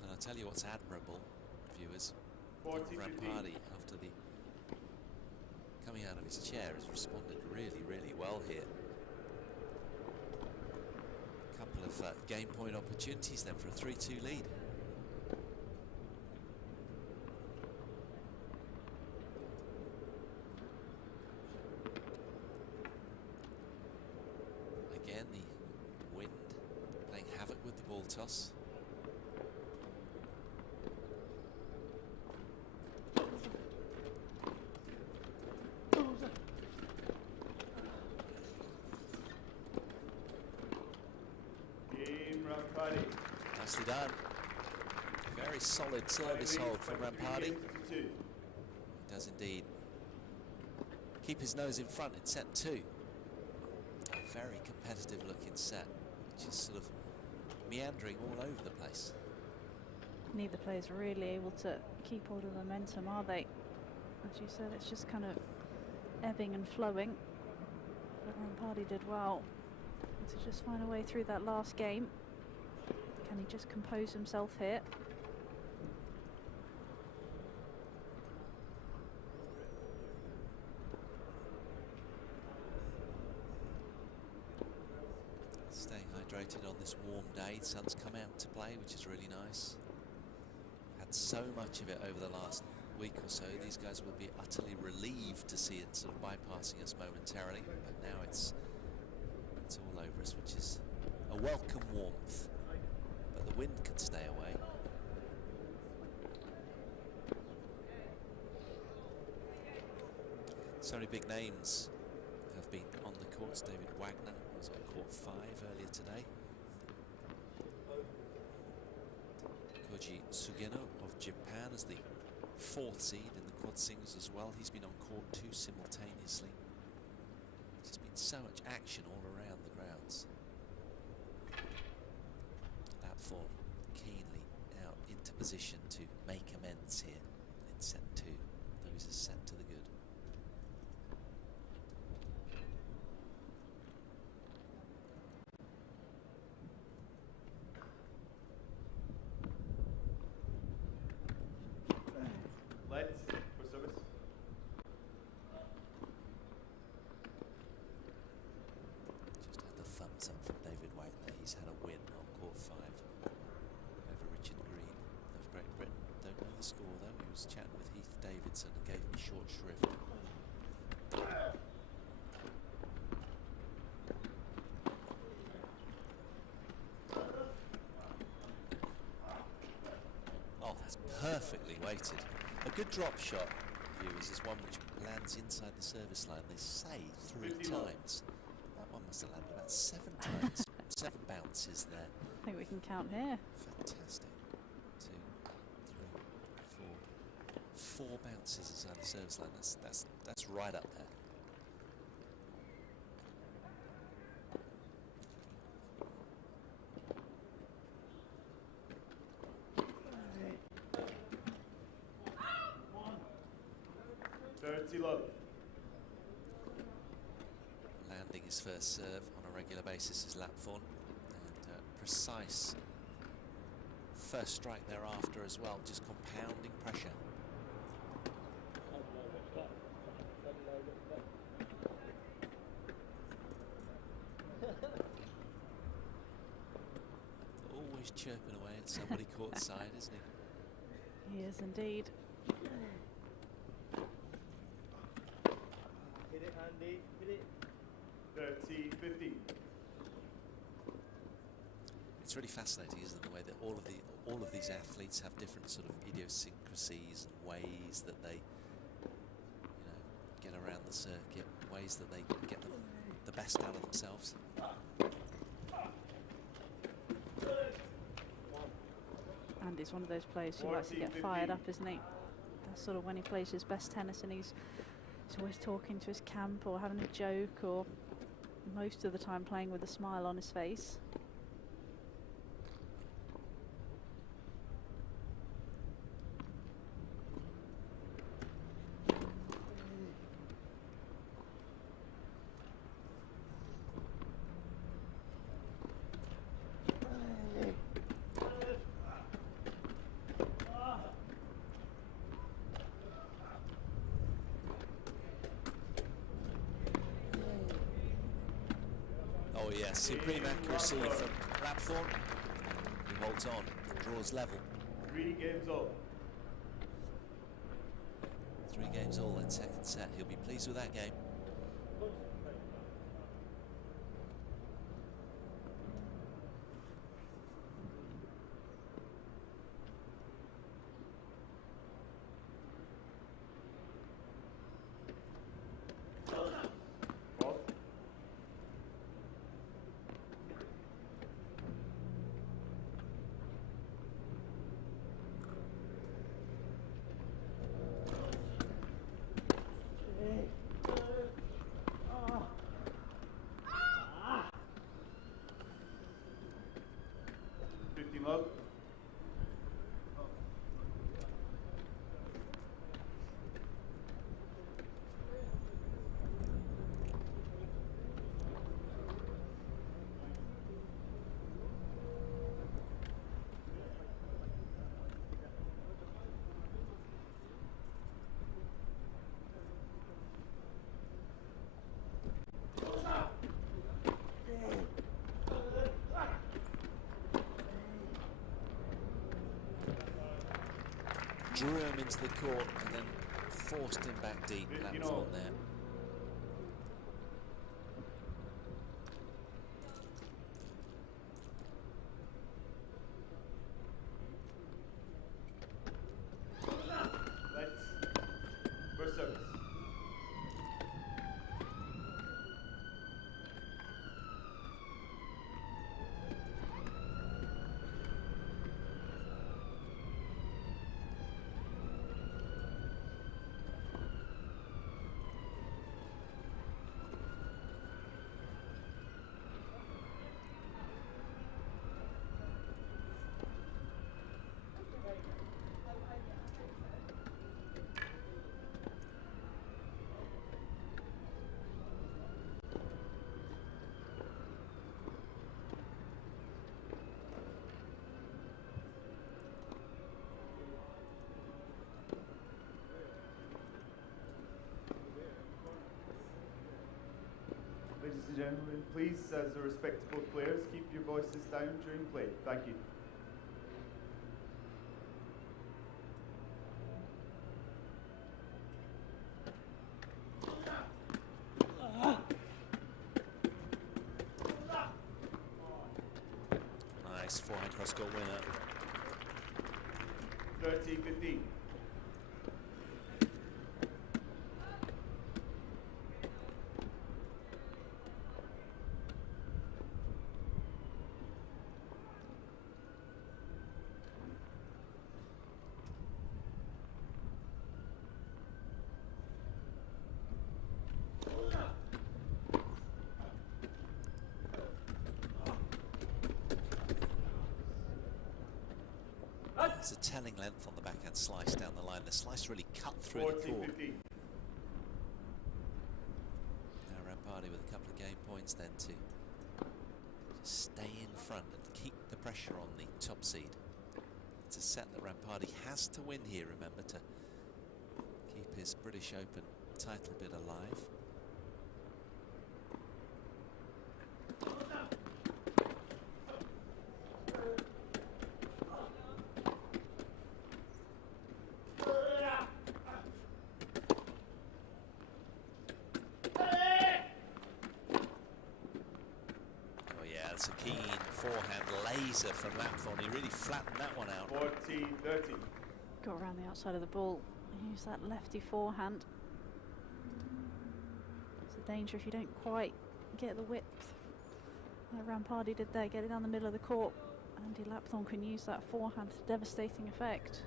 And I'll tell you what's admirable, viewers. 40-15. Ramphadi, after the coming out of his chair, has responded really, really well here. A couple of game point opportunities then for a 3-2 lead. Again, the wind playing havoc with the ball toss. Game Ramphadi. Nicely done. Very solid service hold from Ramphadi. He does indeed keep his nose in front in set 2. A very competitive looking set, which is sort of meandering all over the place. Neither player's really able to keep hold of momentum, are they? As you said, it's just kind of ebbing and flowing. But Ramphadi did well to just find a way through that last game. Can he just compose himself here? Staying hydrated on this warm day. The sun's come out to play, which is really nice. Had so much of it over the last week or so. These guys will be utterly relieved to see it sort of bypassing us momentarily, but now it's all over us, which is a welcome warmth. But the wind could stay away. So many big names have been on the courts. David Wagner was on court 5 earlier today. Koji Sugeno of Japan as the 4th seed in the quad singles as well. He's been on court 2 simultaneously. There's just been so much action all around the grounds. Lapthorn keenly out into position to make amends here in set 2, though he's a set to the good. Let's for service. Just had the thumbs up from David Wagner. He's had a win on court 5. the score though. He was chatting with Heath Davidson and gave me short shrift. Oh, that's perfectly weighted. A good drop shot, viewers, is one which lands inside the service line. They say 3 times. That one must have landed about 7 times. 7 bounces there. I think we can count here. Fantastic. 2, 3, 4. 4 bounces inside the service line. That's right up there. Love. Landing his first serve on a regular basis is Lapthorn, and precise first strike thereafter as well, just compounding pressure. Always chirping away at somebody courtside, isn't he? He is indeed. Hit it, Andy. Hit it. 30-15. It's really fascinating, isn't it, the way that all of these athletes have different sort of idiosyncrasies and ways that they, get around the circuit, ways that they get the best out of themselves. Andy's one of those players who likes to get fired up, isn't he? That's sort of when he plays his best tennis, and he's always talking to his camp or having a joke, or most of the time playing with a smile on his face. Oh yes, supreme accuracy from Lapthorn. He holds on, draws level. 3 games all. 3 games all in second set. He'll be pleased with that game. Love. Drew him into the court and then forced him back deep. Lapthorn there. First service. Ladies and gentlemen, please, as a respect to both players, keep your voices down during play. Thank you. Nice forehand cross-court winner. 30-15. There's a telling length on the backhand slice down the line. The slice really cut through the court. 14-15. Now Ramphadi with a couple of game points then to just stay in front and keep the pressure on the top seed. It's a set that Ramphadi has to win here, remember, to keep his British Open title bid alive. It's a keen forehand laser from Lapthorn. He really flattened that one out. 40-30. Got around the outside of the ball. Use that lefty forehand. It's a danger if you don't quite get the width that Ramphadi did there. Get it down the middle of the court. Andy Lapthorn can use that forehand to devastating effect.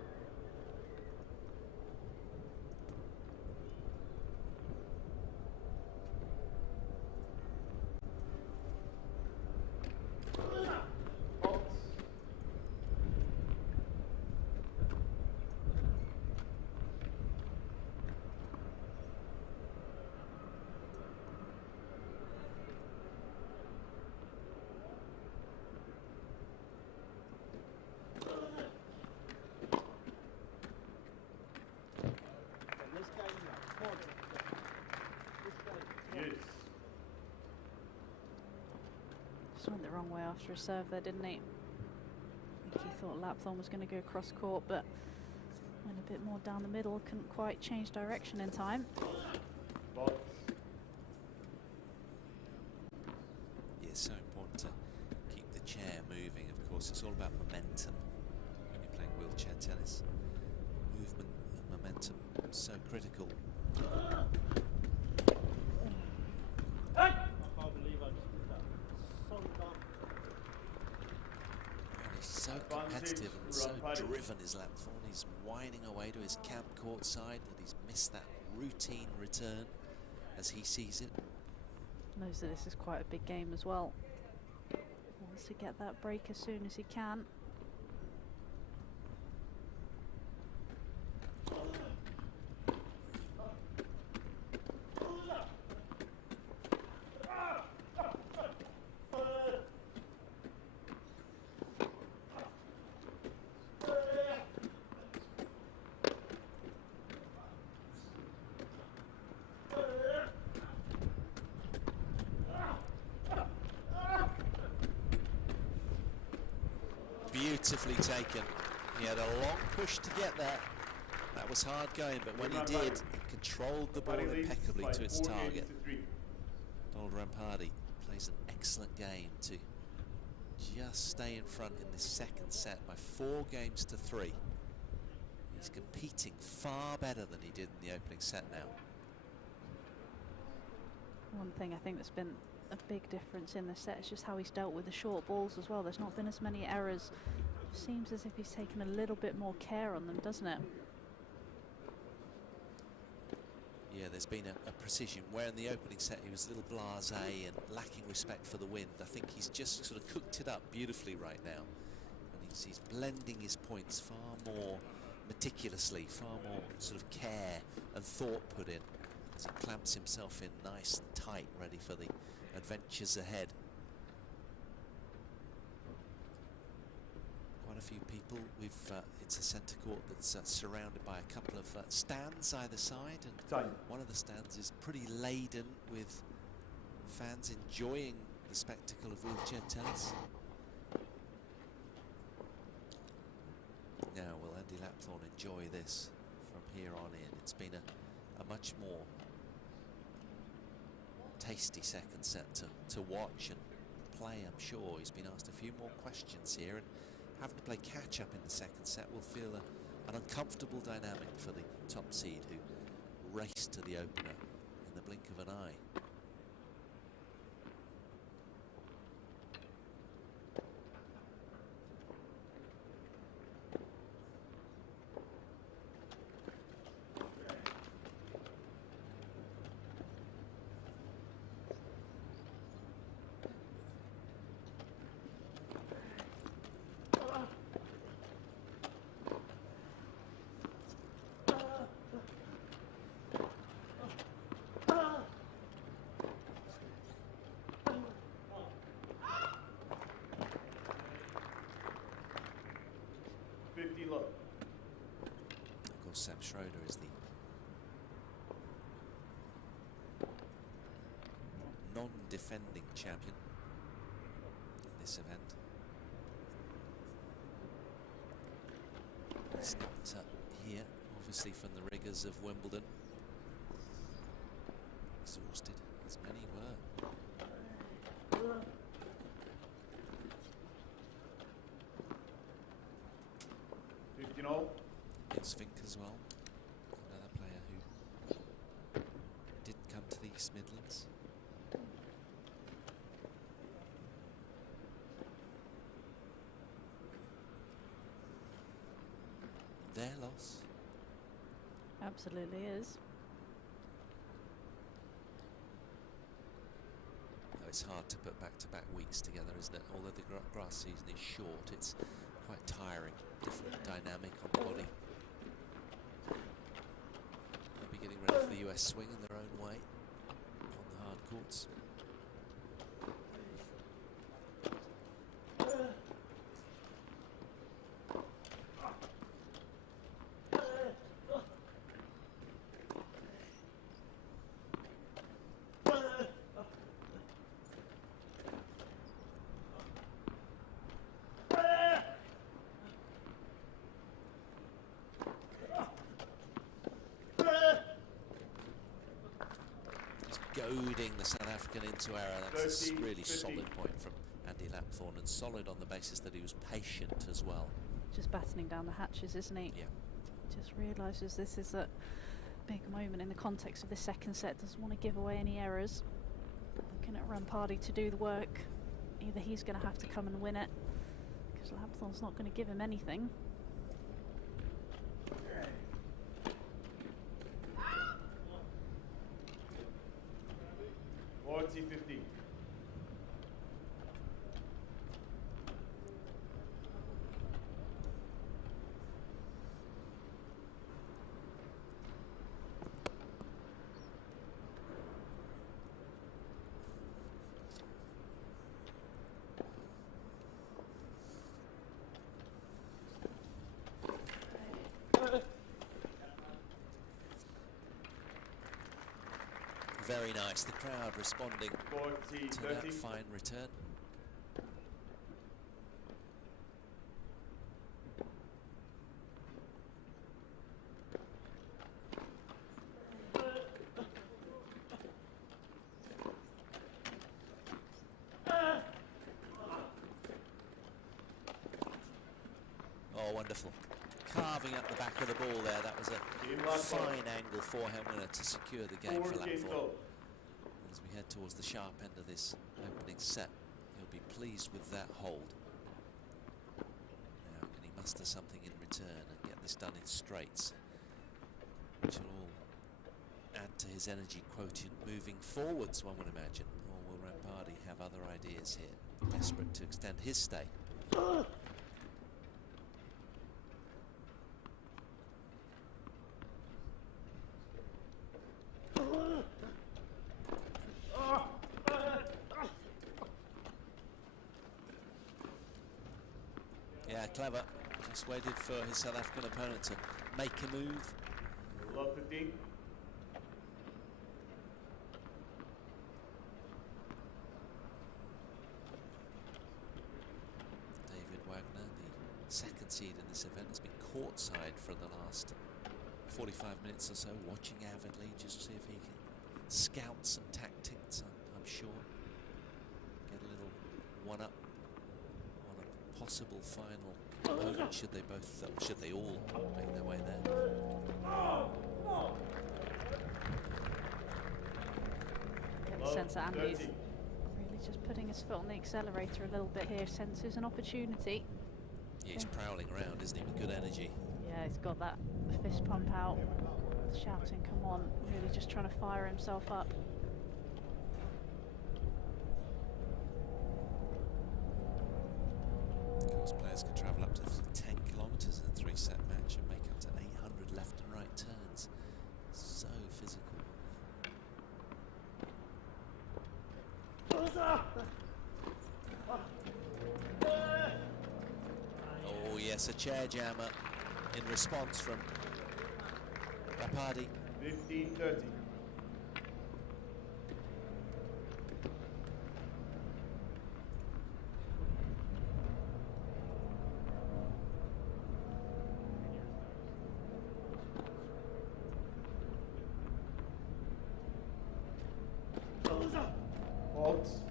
Just went the wrong way after a serve there, didn't he? I think he thought Lapthorn was going to go cross court, but went a bit more down the middle, couldn't quite change direction in time. Box. Yeah, it's so important to keep the chair moving, of course. It's all about momentum when you're playing wheelchair tennis. Movement and momentum, so critical. I can't believe I just did that. So dumb. And he's so competitive and so driven, is Lapthorn. He's winding away to his camp court side, and he's missed that routine return as he sees it. Knows that this is quite a big game as well. Wants to get that break as soon as he can. Beautifully taken. He had a long push to get there. That was hard going, but when he did, he controlled the ball impeccably to its target. Donald Ramphadi plays an excellent game to just stay in front in this second set by 4-3. He's competing far better than he did in the opening set now. One thing I think that's been a big difference in this set is just how he's dealt with the short balls as well. There's not been as many errors. Seems as if he's taken a little bit more care on them, doesn't it? Yeah, there's been a precision where in the opening set he was a little blasé and lacking respect for the wind. I think he's just sort of cooked it up beautifully right now, and he's blending his points far more meticulously, far more sort of care and thought put in as he clamps himself in nice and tight, ready for the adventures ahead. Quite a few people. It's a centre court that's surrounded by a couple of stands either side, and one of the stands is pretty laden with fans enjoying the spectacle of wheelchair tennis. Now will Andy Lapthorn enjoy this from here on in? It's been a much more tasty second set to watch and play, I'm sure. He's been asked a few more questions here, and having to play catch-up in the second set will feel an uncomfortable dynamic for the top seed, who raced to the opener in the blink of an eye. Look. Of course, Sam Schroeder is the non-defending champion in this event. He's not here, obviously, from the rigours of Wimbledon. Exhausted, as many were. It's Fink as well, another player who didn't come to the East Midlands. Their loss. Absolutely is. Oh, it's hard to put back-to-back weeks together, isn't it? Although the grass season is short, it's quite tiring. Different dynamic on the body. They'll be getting ready for the US swing in their own way on the hard courts. Goading the South African into error. That's a really solid point from Andy Lapthorn, and solid on the basis that he was patient as well. Just battening down the hatches, isn't he? Yeah. Just realises this is a big moment in the context of the second set. Doesn't want to give away any errors. Looking at Ramphadi to do the work. Either he's going to have to come and win it, because Lapthorn's not going to give him anything. 40-50. Very nice, the crowd responding to that fine return. Oh, wonderful. Carving up the back of the ball there. That was a fine angle forehand winner to secure the game for Lapthorn. As we head towards the sharp end of this opening set, he'll be pleased with that hold. Now, can he muster something in return and get this done in straights, which will all add to his energy quotient moving forwards, one would imagine? Or will Ramphadi have other ideas here, desperate to extend his stay? Yeah, clever. Just waited for his South African opponent to make a move. Lapthorn. David Wagner, the second seed in this event, has been courtside for the last 45 minutes or so, watching avidly, just to see if he can scout some tactics, I'm sure. Get a little possible final opponent should they both, should they all make their way there. Get the sense that Andy's really just putting his foot on the accelerator a little bit here, senses an opportunity. Yeah, he's prowling around, isn't he, with good energy. Yeah, he's got that fist pump out, shouting, come on, really just trying to fire himself up. Of course, players can travel up to 10 kilometres in a 3-set match and make up to 800 left and right turns. So physical. Oh yes, a chair jammer in response from Ramphadi. 15-30. Holds.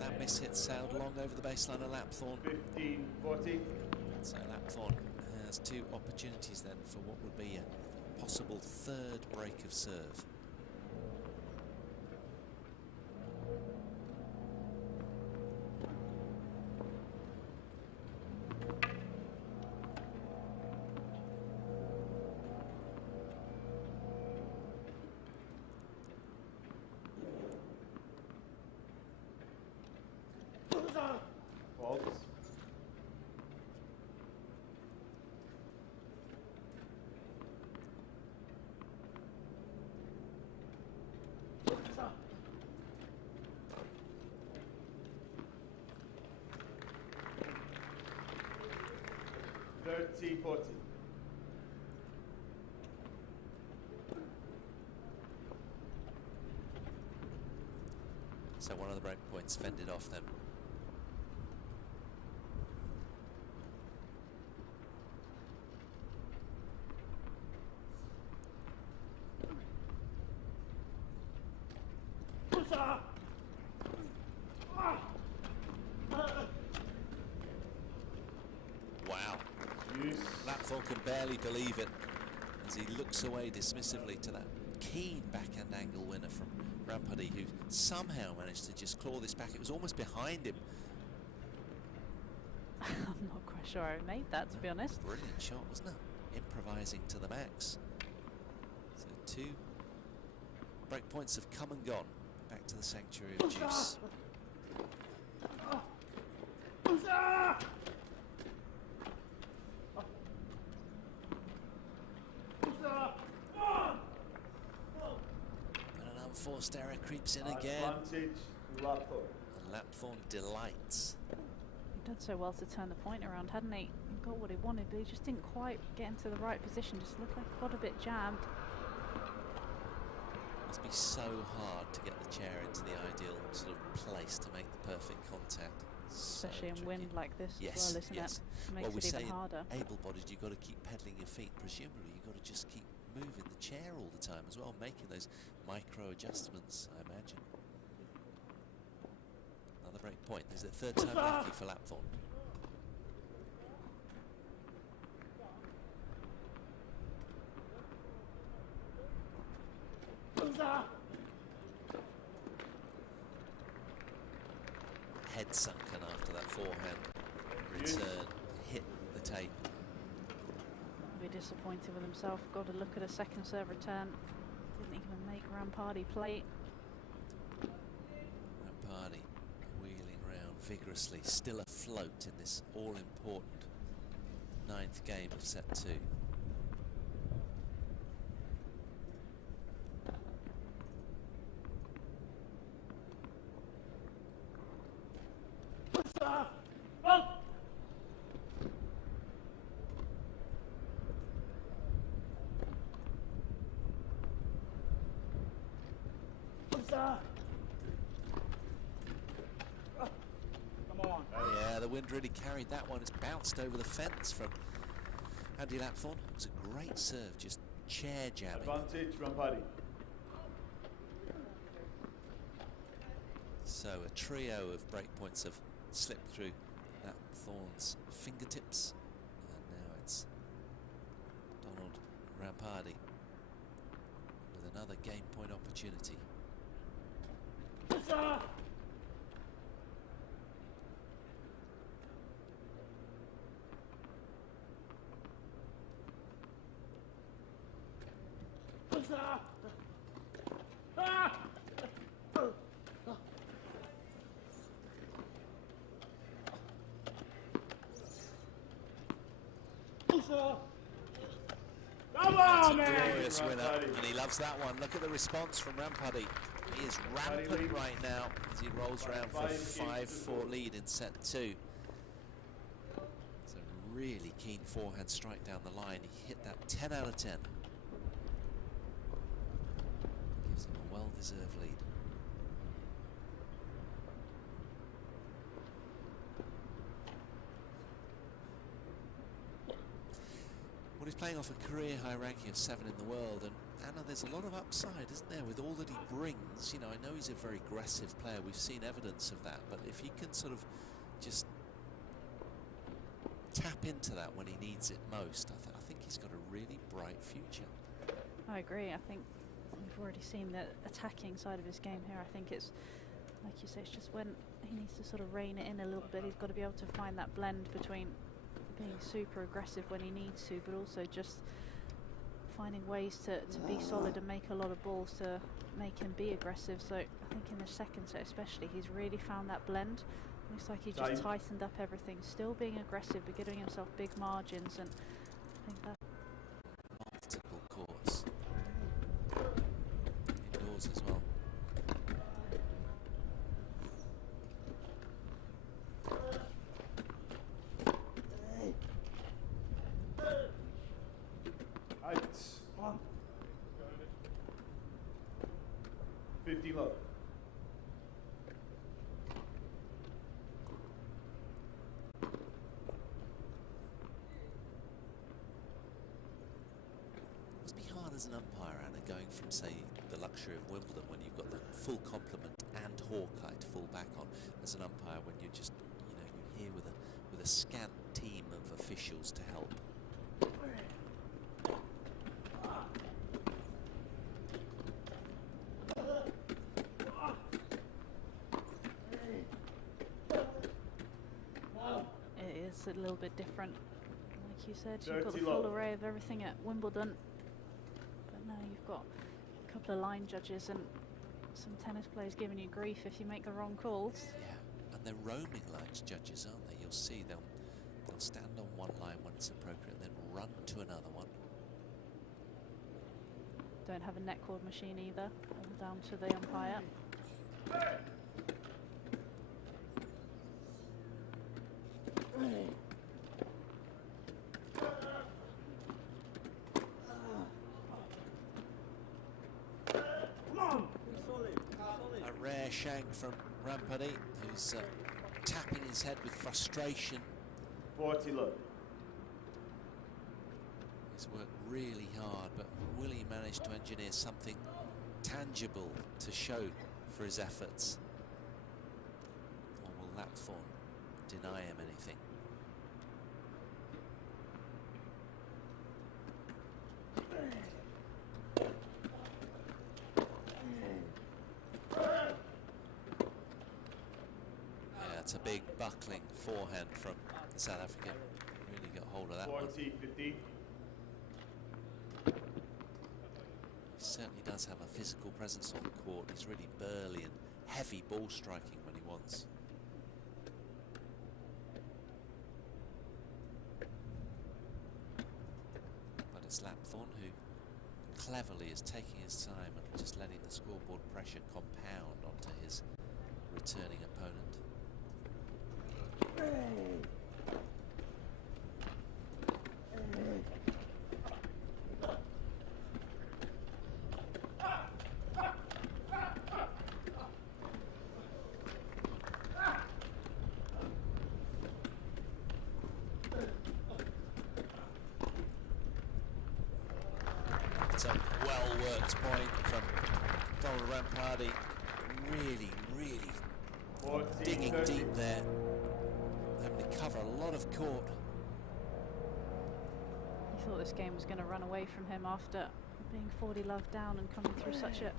That miss hit sailed long over the baseline of Lapthorn. 15-40. So Lapthorn has 2 opportunities then for what would be a possible 3rd break of serve. Holds. $30-40. So one of the break points fended off then. Wow. Lapthorn can barely believe it as he looks away dismissively to that keen backhand angle winner from Ramphadi, who somehow managed to just claw this back. It was almost behind him. I'm not quite sure I made that, to be honest. Brilliant shot, wasn't it? Improvising to the max. So 2 break points have come and gone. Back to the sanctuary of juice. And an unforced error creeps in again. Advantage, Lapthorn. And Lapthorn delights. He'd done so well to turn the point around, hadn't he? He got what he wanted, but he just didn't quite get into the right position. Just looked like he got a bit jammed. Must be so hard to get the chair into the ideal sort of place to make the perfect contact. Especially So in tricky. wind like this Yes, as well, isn't yes. it? Makes Well, we it say even harder. able-bodied, you've got to keep pedaling your feet. Presumably, you've got to just keep moving the chair all the time as well, making those micro adjustments, I imagine. Another break point. This is the 3rd time lucky for Lapthorn. Head sunken after that forehand return hit the tape. Be disappointed with himself. Got to look at a second serve return. Didn't even make Ramphadi play. Ramphadi wheeling round vigorously, still afloat in this all-important 9th game of set 2. Come on. the wind really carried that one. It's bounced over the fence from Andy Lapthorn. It was a great serve, just chair jamming. Advantage, Ramphadi. So a trio of breakpoints have slipped through Lapthorn's fingertips, and now it's Donald Ramphadi with another game point opportunity. Come That's on, a man! glorious winner, and he loves that one. Look at the response from Ramphadi. He is rampant right now as he rolls around for a 5-4 lead in set 2. It's a really keen forehand strike down the line. He hit that 10 out of 10. Gives him a well-deserved lead. Well, he's playing off a career high ranking of 7 in the world, and Anna, there's a lot of upside, isn't there, with all that he brings. You know, I know he's a very aggressive player, we've seen evidence of that, but if he can sort of just tap into that when he needs it most, I think he's got a really bright future. I agree. I think we've already seen the attacking side of his game here. I think it's, like you say, it's just when he needs to sort of rein it in a little bit, he's got to be able to find that blend between being super aggressive when he needs to, but also just finding ways to be solid and make a lot of balls to make him be aggressive. So I think in the second set especially, he's really found that blend. Looks like he just tightened up everything, still being aggressive but giving himself big margins, and I think that Multiple courts. Indoors as well. Out. 50 love. Must be hard as an umpire, Anna, going from, say, the luxury of Wimbledon when you've got the full complement and Hawkeye to fall back on, as an umpire when you're just, you know, you're here with a scant team of officials to help. it is a little bit different. Like you said, you've got the full array of everything at Wimbledon, but now you've got a couple of line judges and some tennis players giving you grief if you make the wrong calls. Yeah, and they're roaming lines judges, aren't they? You'll see they'll stand on one line when it's appropriate, then run to another one. Don't have a net cord machine either, all down to the umpire. A rare shank from Ramphadi, who's tapping his head with frustration. 40 love. He's worked really hard, but will he manage to engineer something tangible to show for his efforts? Or will Lapthorn deny him anything? Yeah, it's a big buckling forehand from the South African. Really got hold of that 40, one. 50. He certainly does have a physical presence on court. He's really burly and heavy ball striking when he wants. But it's Lapthorn who cleverly is taking his time and just letting the scoreboard pressure compound onto his returning opponent. It's a well-worked point from Donald Ramphadi. Really, really 14, digging 30. deep there, having to cover a lot of court. He thought this game was going to run away from him after being 40 love down and coming through such a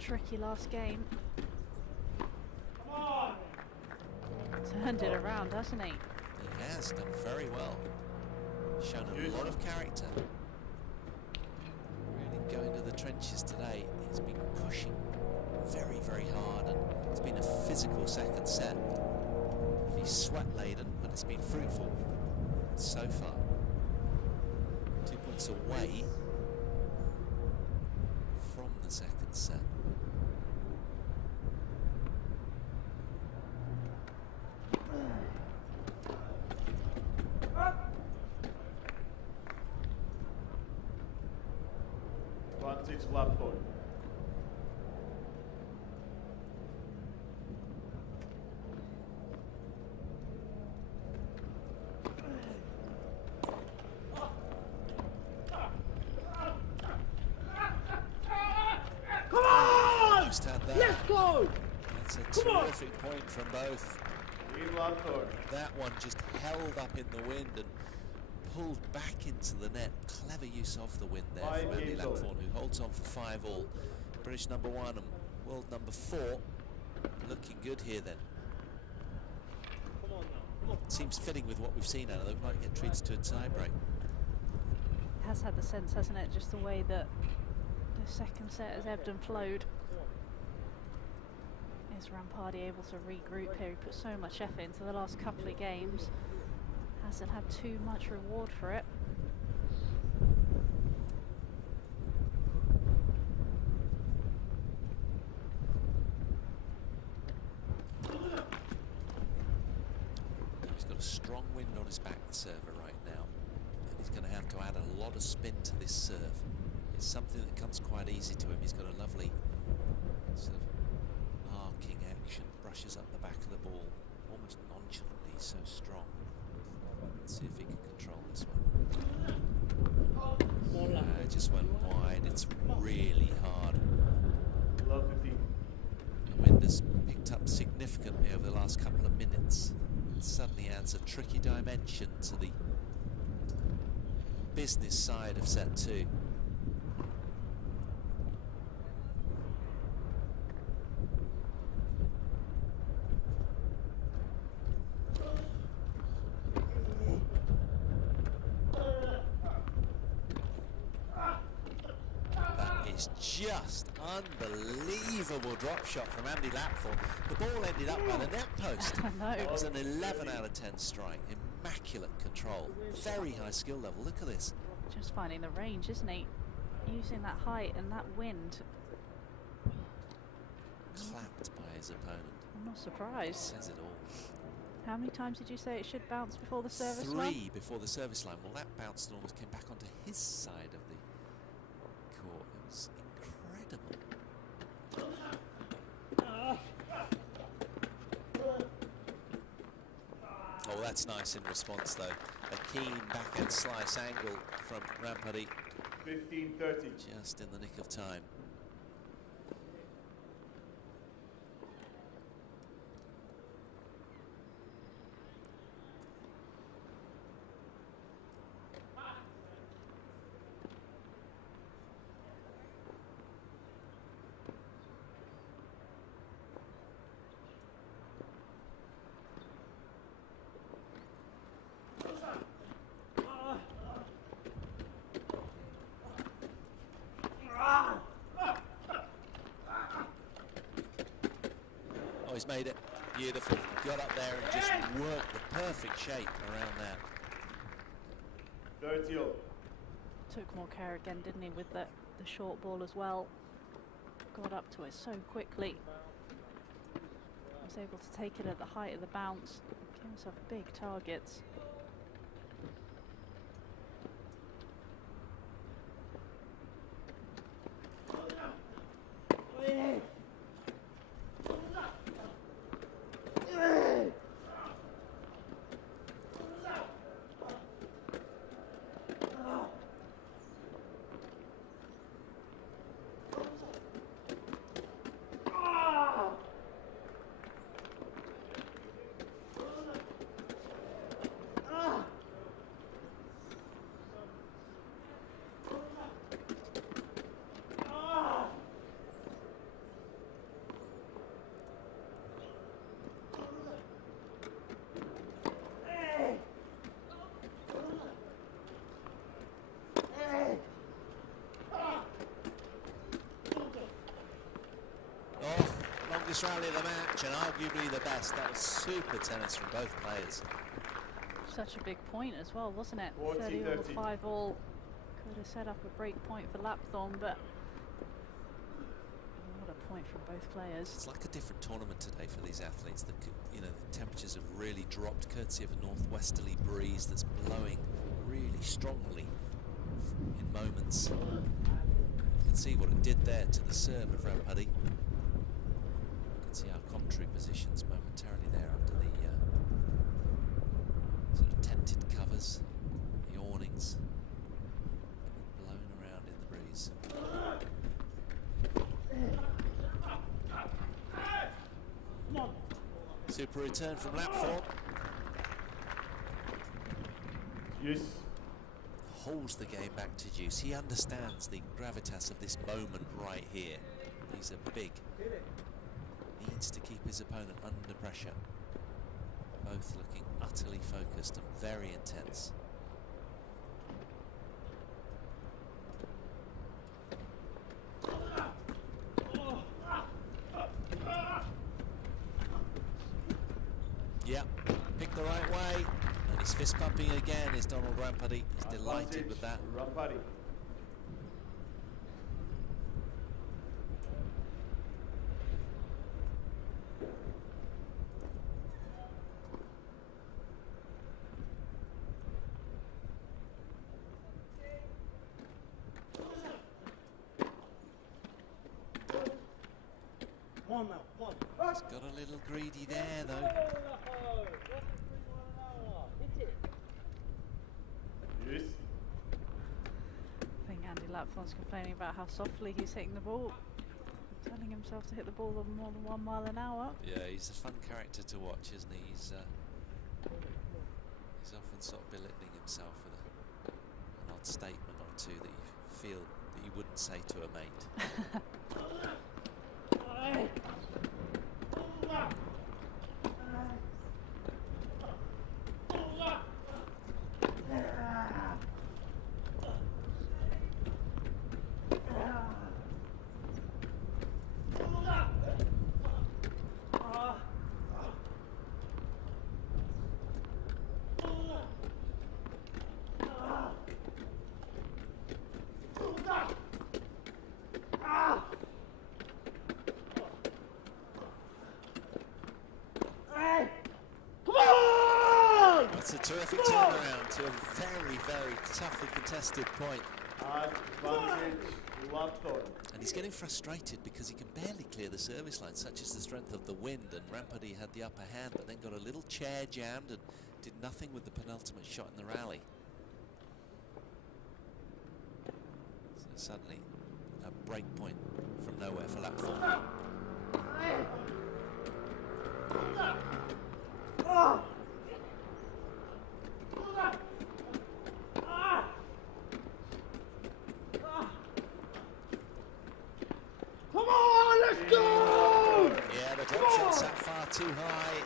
tricky last game. Turned it around, hasn't he? He has done very well. Shown a lot of character. Really going to the trenches today. He's been pushing very, very hard, and it's been a physical second set. He's sweat laden, but it's been fruitful so far. 2 points away from the second set. Advantage Lapthorn. Almost had that. Let's go! That's a terrific point from both. Lead Lapthorn. That one just held up in the wind and pulled back into the net. Clever use of the wind there from Andy Lapthorn, who holds on for 5-all. British number 1 and world number 4 looking good here then. Come on now. Come on. Seems fitting with what we've seen out of them. Might get treated to a tie break. Has had the sense, hasn't it, just the way that the second set has ebbed and flowed. Is Ramphadi able to regroup here? He put so much effort into the last couple of games. Hasn't had too much reward for it. He's got a strong wind on his back, the server, right now. And he's going to have to add a lot of spin to this serve. It's something that comes quite easy to him. He's got a lovely sort of arcing action. Brushes up the back of the ball almost nonchalantly. He's so strong. Let's see if he can control this one. It just went wide. It's really hard. Love 15. The wind has picked up significantly over the last couple of minutes. It suddenly adds a tricky dimension to the business side of set 2. Just unbelievable drop shot from Andy Lapthorn. The ball ended up by the net post. I know. It was an 11 out of 10 strike. Immaculate control. Very high skill level. Look at this. Just finding the range, isn't he? Using that height and that wind. Clapped by his opponent. I'm not surprised. Says it all. How many times did you say it should bounce before the service line? 3 before the service line. Well, that bounced and almost came back onto his side of the court. It was incredible. Oh, that's nice in response, though. A keen backhand slice angle from Ramphadi. 15-30. Just in the nick of time. Oh, he's made it. Beautiful. Got up there and just worked the perfect shape around that. 30-all. Took more care again, didn't he, with the short ball as well. Got up to it so quickly. Was able to take it at the height of the bounce. Gave himself big targets. strongest rally of the match and arguably the best. That was super tennis from both players. Such a big point as well, wasn't it? 40, 30 all, 30. 5 all. Could have set up a break point for Lapthorn, but what a point from both players. It's like a different tournament today for these athletes. You know, the temperatures have really dropped courtesy of a northwesterly breeze that's blowing really strongly in moments. You can see what it did there to the serve of Ramphadi. You can see our commentary positions momentarily there under the sort of tented covers, the awnings, blown around in the breeze. Super return from Lapthorn. Use. Holds the game back to Juice. He understands the gravitas of this moment right here. These are big. Needs to keep his opponent under pressure. Both looking utterly focused and very intense. Yeah, picked the right way. And he's fist pumping again, is Donald Ramphadi. He's delighted with that. Ramphadi. Come on now, come on. He's got a little greedy there though. Hit it. Use. I think Andy Lapthorn's complaining about how softly he's hitting the ball, telling himself to hit the ball more than 1 mile an hour. Yeah, he's a fun character to watch, isn't he? He's often sort of belittling himself with an odd statement or two that you feel that you wouldn't say to a mate. It's a terrific turnaround to a very, very toughly contested point. Advantage Lapthorn. And he's getting frustrated because he can barely clear the service line, such as the strength of the wind, and Ramphadi had the upper hand, but then got a little chair jammed and did nothing with the penultimate shot in the rally. So suddenly, a break point from nowhere for Lapthorn. Come on, let's go! Yeah, the drop shot sat far too high.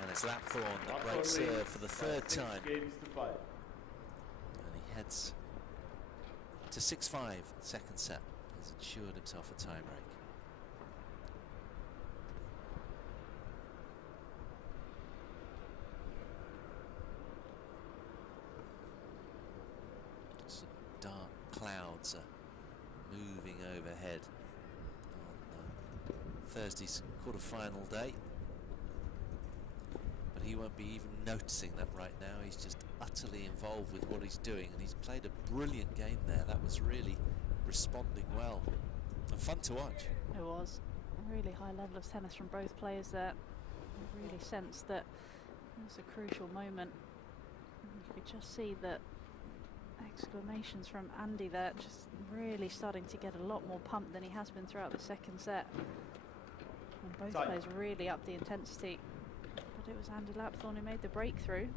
And it's Lapthorn that breaks serve for the third time. Games to 5. And he heads to 6-5, second set. He's ensured himself a tie break. Some dark clouds are moving overhead on Thursday's quarter-final day. But he won't be even noticing that right now. He's just utterly involved with what he's doing, and he's played a brilliant game there. That was really responding well and fun to watch. It was a really high level of tennis from both players there. You really sensed that it was a crucial moment. You could just see that exclamations from Andy there, just really starting to get a lot more pumped than he has been throughout the second set. And both Time. players really upped the intensity. But it was Andy Lapthorn who made the breakthrough.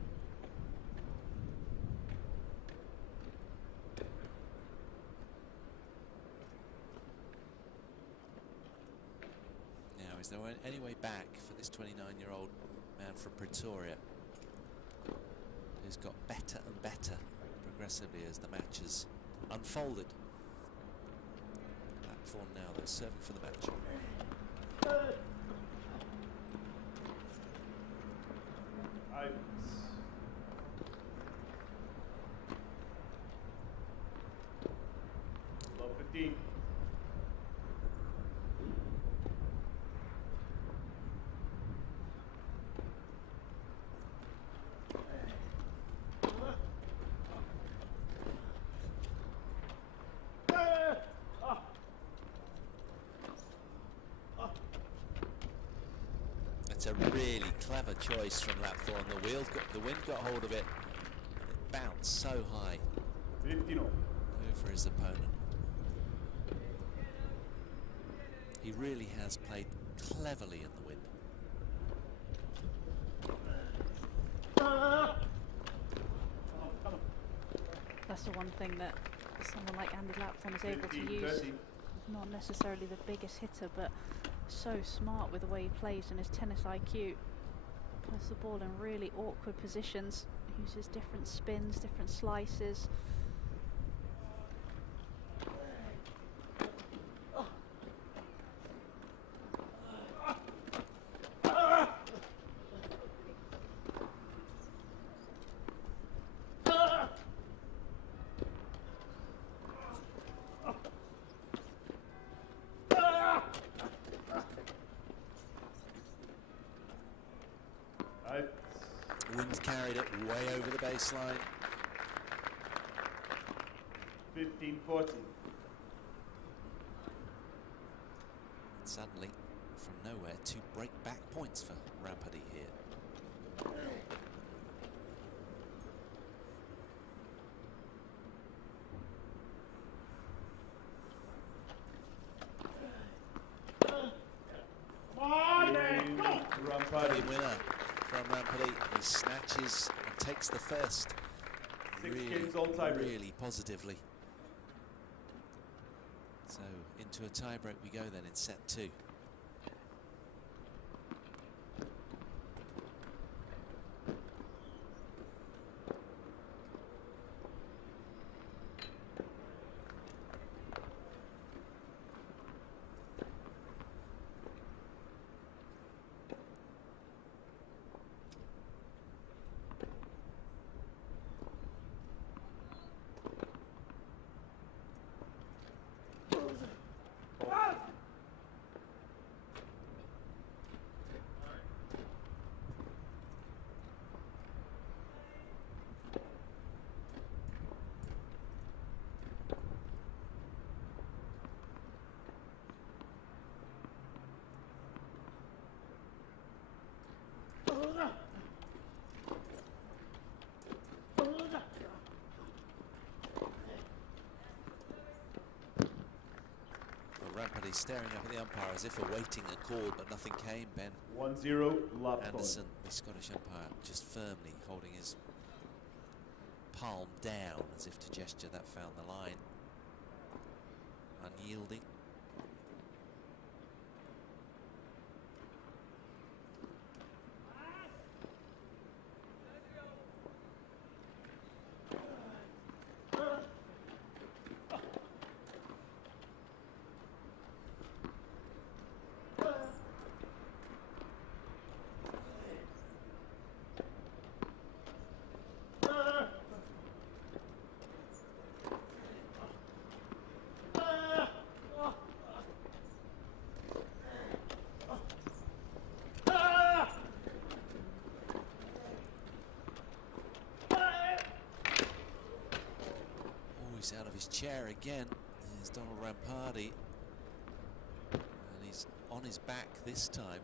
Now, is there any way back for this 29-year-old man from Pretoria, who's got better and better progressively as the match has unfolded? Lapthorn now, though, serving for the match. Out. Love 15. It's a really clever choice from Lapthorn. The wind got hold of it. It bounced so high 15 all. over his opponent. He really has played cleverly in the wind. That's the one thing that someone like Andy Lapthorn is able to 15, use. 30. Not necessarily the biggest hitter, but so smart with the way he plays and his tennis IQ. Puts the ball in really awkward positions, uses different spins, different slices. Out. Wind carried it way over the baseline. 15, 40. Suddenly, from nowhere, 2 break-back points for Ramphadi here. Ramphadi. Big winner from Ramphadi. He snatches and takes the first 6 games all tiebreak. really positively. So into a tiebreak we go then in set 2. Ramphadi staring up at the umpire as if awaiting a call, but nothing came. Ben 1-0 Lapthorn. Anderson, the Scottish umpire, just firmly holding his palm down as if to gesture that found the line. Unyielding. Out of his chair again. There's Donald Ramphadi, and he's on his back this time.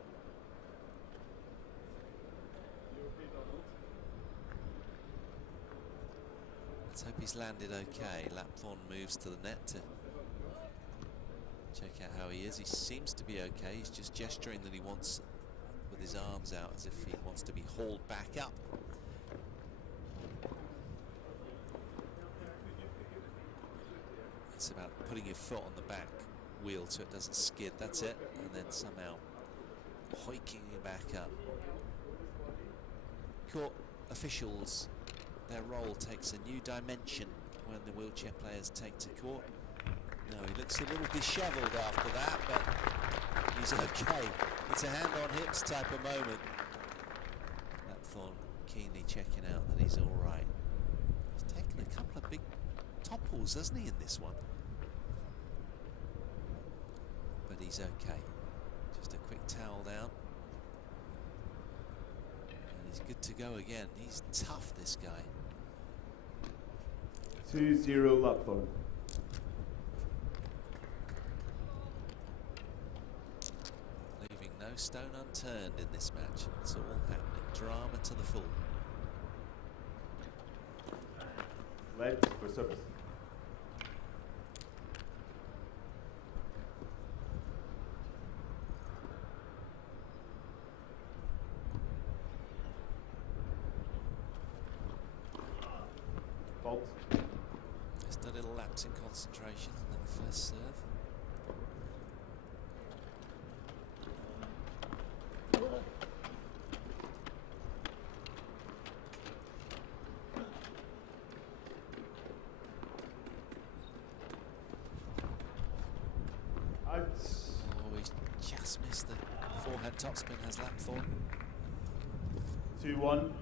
Let's hope he's landed okay. Lapthorn moves to the net to check out how he is. He seems to be okay. He's just gesturing that he wants, with his arms out, as if he wants to be hauled back up. It's about putting your foot on the back wheel so it doesn't skid. That's it. And then somehow hoiking you back up. Court officials, their role takes a new dimension when the wheelchair players take to court. No, he looks a little dishevelled after that, but he's okay. It's a hand on hips type of moment. Lapthorn keenly checking out that he's all right. He's taken a couple of big topples, hasn't he, in this one? But he's okay. Just a quick towel down. And he's good to go again. He's tough, this guy. 2-0 Lapthorn. Leaving no stone unturned in this match. It's all happening. Drama to the full. Legs for service. Fault. Just a little lapse in concentration on that first serve. Out. Oh, he's just missed the forehand topspin, has Lapthorn. 2-1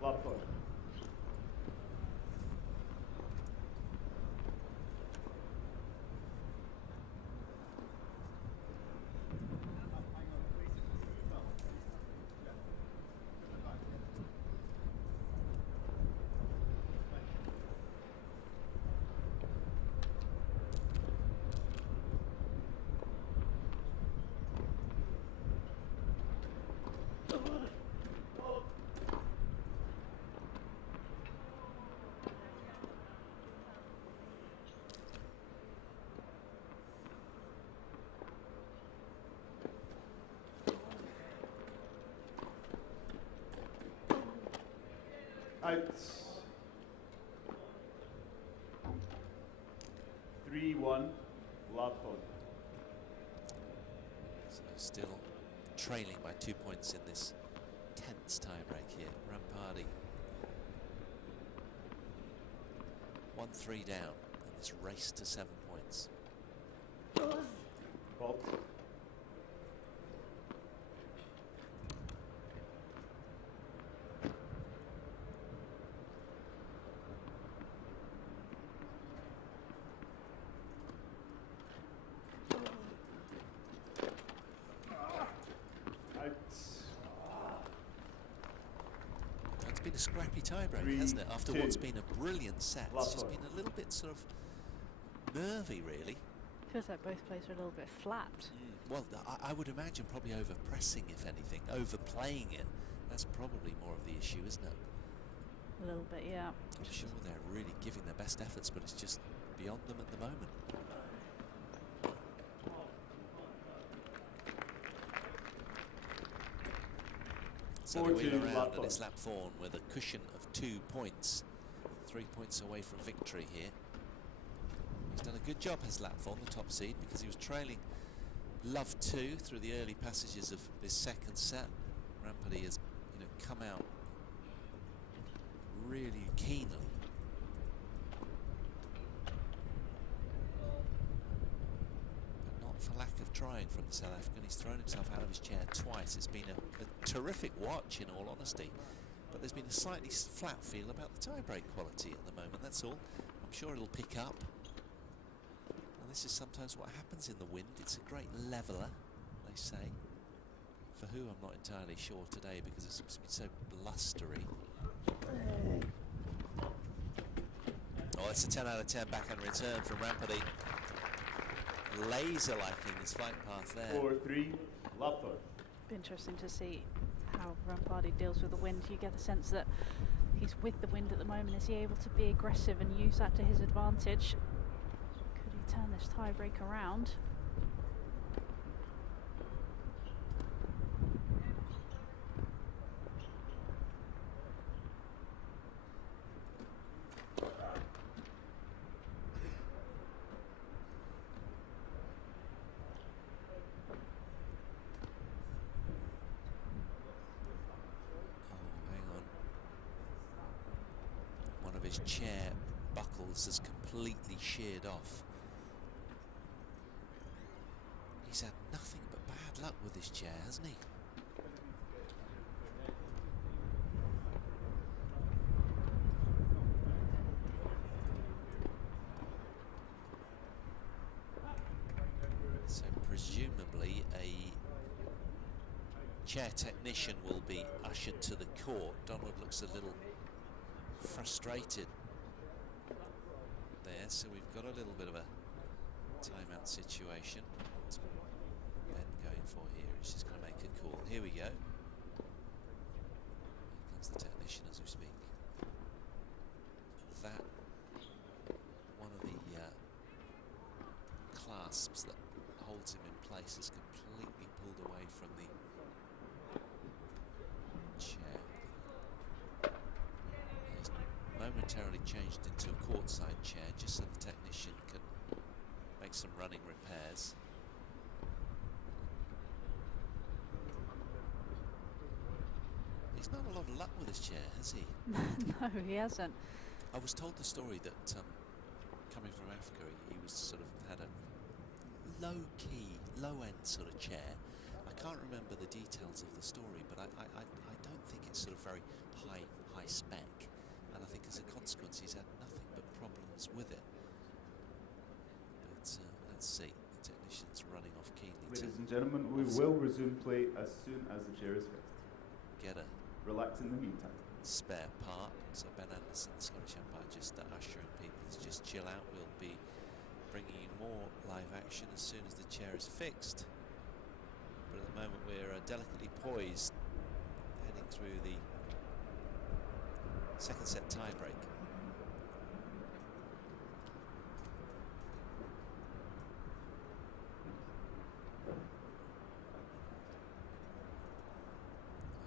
Lapthorn. Out. 3-1 Lapthorn. So still trailing by 2 points in this tense tiebreak here. Ramphadi 1-3 down in this race to 7 points. Fault. It's been a scrappy tiebreak, 3-2 hasn't it? After what's been a brilliant set, it's just been a little bit sort of nervy, really. Feels like both players are a little bit flat. Well, I would imagine probably over-pressing, if anything, overplaying it. That's probably more of the issue, isn't it? A little bit, yeah. I'm sure they're really giving their best efforts, but it's just beyond them at the moment. So they wheel around, and it's Lapthorn with a cushion of 2 points. 3 points away from victory here. He's done a good job, has Lapthorn, the top seed, because he was trailing Love 2 through the early passages of this second set. Ramphadi has, come out really keenly. But not for lack of trying from the South African. He's thrown himself out of his chair twice. It's been a terrific watch, in all honesty. But there's been a slightly flat feel about the tiebreak quality at the moment, that's all. I'm sure it'll pick up. And this is sometimes what happens in the wind. It's a great leveller, they say. For who, I'm not entirely sure today, because it's been so blustery. Oh, it's a 10 out of 10 backhand return from Ramphadi. Laser liking his flight path there. 4-3 Lapthorn. Be interesting to see how Ramphadi deals with the wind. You get the sense that he's with the wind at the moment. Is he able to be aggressive and use that to his advantage? Could he turn this tiebreak around? His chair buckles has completely sheared off. He's had nothing but bad luck with his chair, hasn't he? So presumably a chair technician will be ushered to the court. Donald looks a little frustrated there, so we've got a little bit of a timeout situation. What's Ben going for here? He's just going to make a call. Here we go. Here comes the technician as we speak. That one of the clasps that holds him in place is completely pulled away from the chair. He's momentarily changed into a courtside chair just so the technician can make some running repairs. He's not a lot of luck with his chair, has he? No, he hasn't. I was told the story that coming from Africa, he was sort of had a low-key, low-end sort of chair. I can't remember the details of the story, but I don't think it's sort of very high spec, and I think as a consequence he's had nothing but problems with it. But let's see, the technician's running off keenly. Ladies and gentlemen, we will resume play as soon as the chair is fixed. Get a Relax in the meantime. spare part. So Ben Anderson, the Scottish umpire, just ushering people to just chill out. We'll be bringing you more live action as soon as the chair is fixed. But at the moment we're delicately poised, heading through the second set tie break.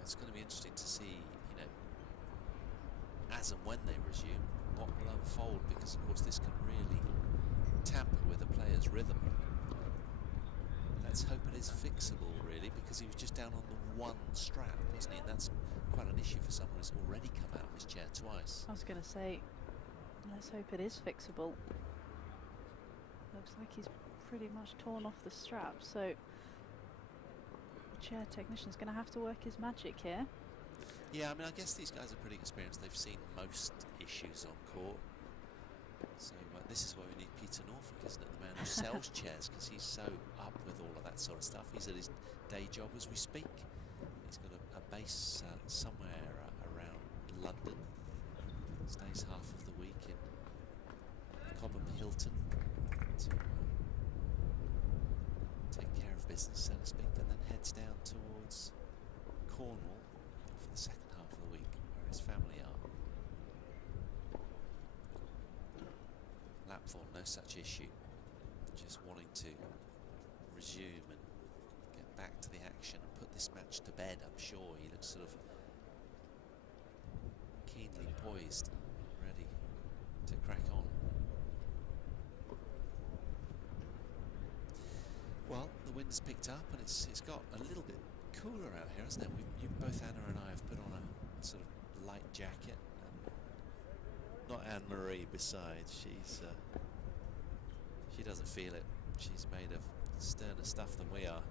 It's going to be interesting to see, you know, as and when they resume, what will unfold, because of course this can really tamper with a player's rhythm. Let's hope it is fixable, really, because he was just down on the one strap, wasn't he? And that's quite an issue for someone who's already come out of his chair twice. I was going to say, let's hope it is fixable. Looks like he's pretty much torn off the strap, so the chair technician's going to have to work his magic here. Yeah, I mean, I guess these guys are pretty experienced. They've seen most issues on court. So this is why we need Peter Norfolk, isn't it? The man who sells chairs, because he's so up with all of that sort of stuff. He's at his day job as we speak. He's got a base somewhere around London. Stays half of the week in Cobham Hilton to take care of business, so to speak, and then heads down towards Cornwall for the second half of the week, where his family are. Lapthorn, no such issue, just wanting to resume and get back to the action and put this match to bed. I'm sure he looks sort of keenly poised, ready to crack on. Well, the wind's picked up and it's got a little bit cooler out here, hasn't it? Both Anna and I have put on a sort of light jacket. Not Anne-Marie, besides, she doesn't feel it. She's made of sterner stuff than we are.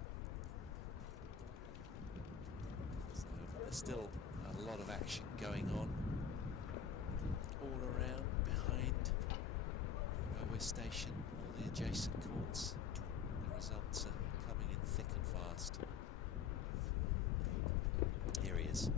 So there's still a lot of action going on all around, behind railway station, all the adjacent courts. The results are coming in thick and fast. Here he is.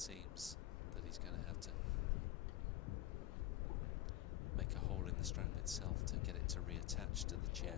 seems that he's going to have to make a hole in the strap itself to get it to reattach to the chair.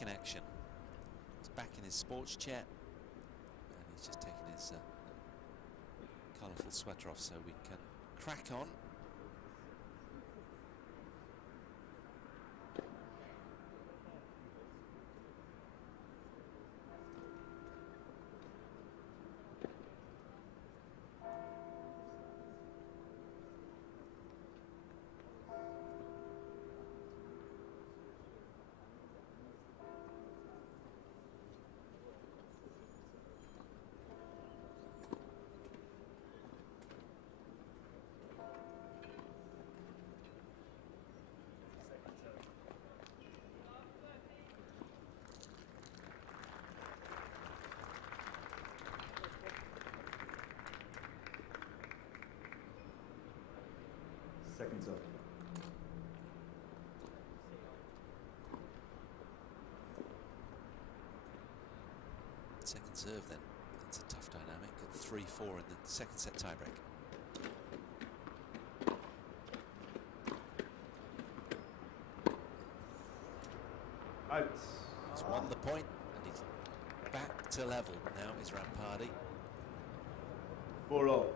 In action. He's back in his sports chair and he's just taking his colourful sweater off so we can crack on. Second serve. Second serve then. That's a tough dynamic at 3-4 in the second set tiebreak. Out. He's won the point and he's back to level now is Ramphadi. 4-all.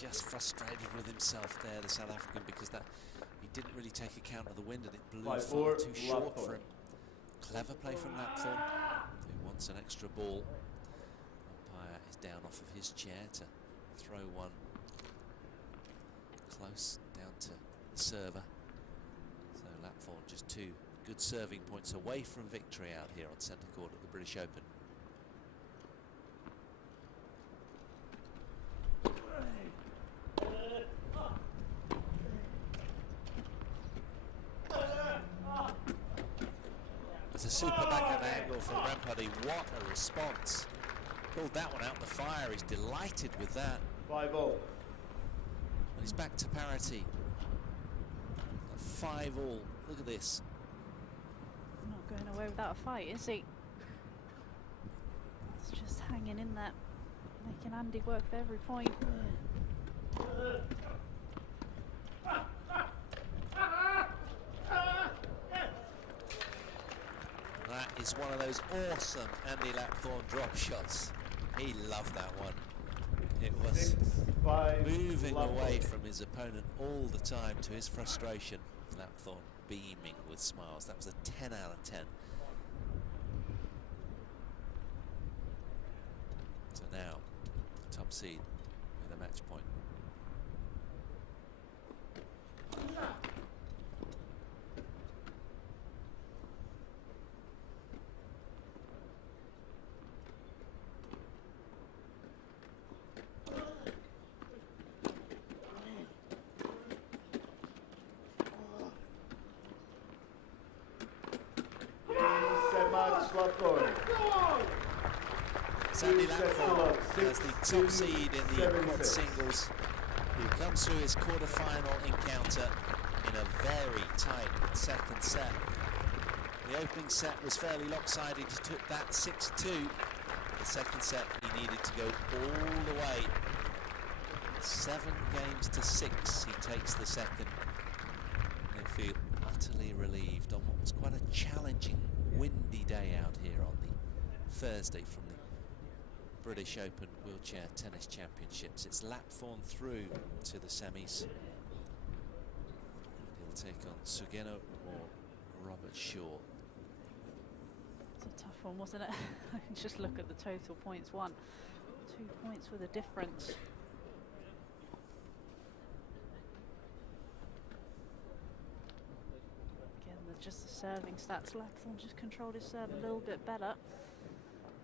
Just frustrated with himself there, the South African, because that he didn't really take account of the wind and it blew far too short for him. Clever play from Lapthorn, who wants an extra ball. Umpire is down off of his chair to throw one close down to the server. So Lapthorn just 2 good serving points away from victory out here on centre court at the British Open. It's a super backhand angle from Ramphadi. What a response. Pulled that one out the fire. He's delighted with that. 5-all. And he's back to parity. 5-all. Look at this. Not going away without a fight, is he? He's just hanging in there, making Andy work for every point. That is one of those those awesome Andy Lapthorn drop shots. He loved that one. It was 6-5 moving away Lapthorn. from his opponent all the time, to his frustration. Lapthorn beaming with smiles. That was a 10 out of 10. So now, top seed with a match point. Andy Lapthorn as the top seed in the quad singles, who comes through his quarter-final encounter in a very tight second set. The opening set was fairly lopsided. He took that 6-2. The second set, he needed to go all the way. 7 games to 6, he takes the second. And he'll feel utterly relieved on what was quite a challenging, windy day out here on the Thursday from the British Open Wheelchair Tennis Championships. It's Lapthorn through to the semis. He'll take on Sugeno or Robert Shaw. It's a tough one, wasn't it? Just look at the total points won. 2 points with a difference. Again, just the serving stats. Lapthorn just controlled his serve a little bit better.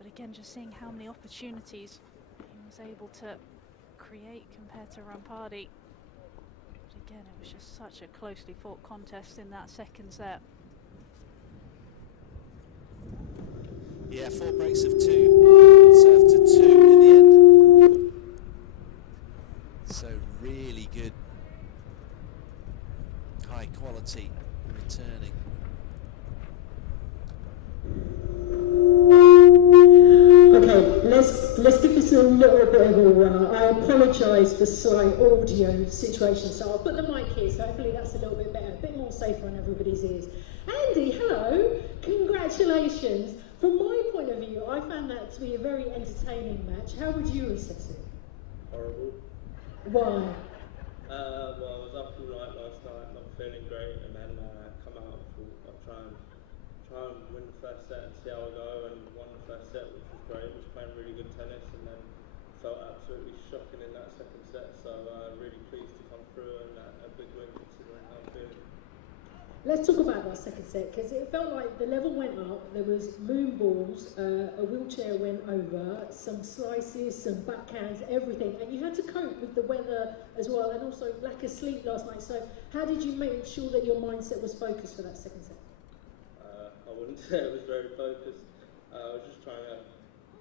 But again, just seeing how many opportunities he was able to create compared to Ramphadi. But again, it was just such a closely fought contest in that second set. Yeah, 4 breaks of 2, serve to 2 in the end. So really good, high quality returning. Okay, let's give this a little bit of a run. I apologise for slight audio situation, so I'll put the mic here, so hopefully that's a little bit better, a bit more safer on everybody's ears. Andy, hello, congratulations. From my point of view, I found that to be a very entertaining match. How would you assess it? Horrible. Why? Well, I was up all night last night, not feeling great, and then come out and thought I'll try and win the first set and see how I go, and won the first set, which was great. Was playing really good tennis, and then felt absolutely shocking in that second set. So really pleased to come through, and a big win considering how I'm feeling. Let's talk about that second set, because it felt like the level went up, there was moon balls, a wheelchair went over, some slices, some backhands, everything, and you had to cope with the weather as well, and also lack of sleep last night. So how did you make sure that your mindset was focused for that second set? I wouldn't say I was very focused. I was just trying to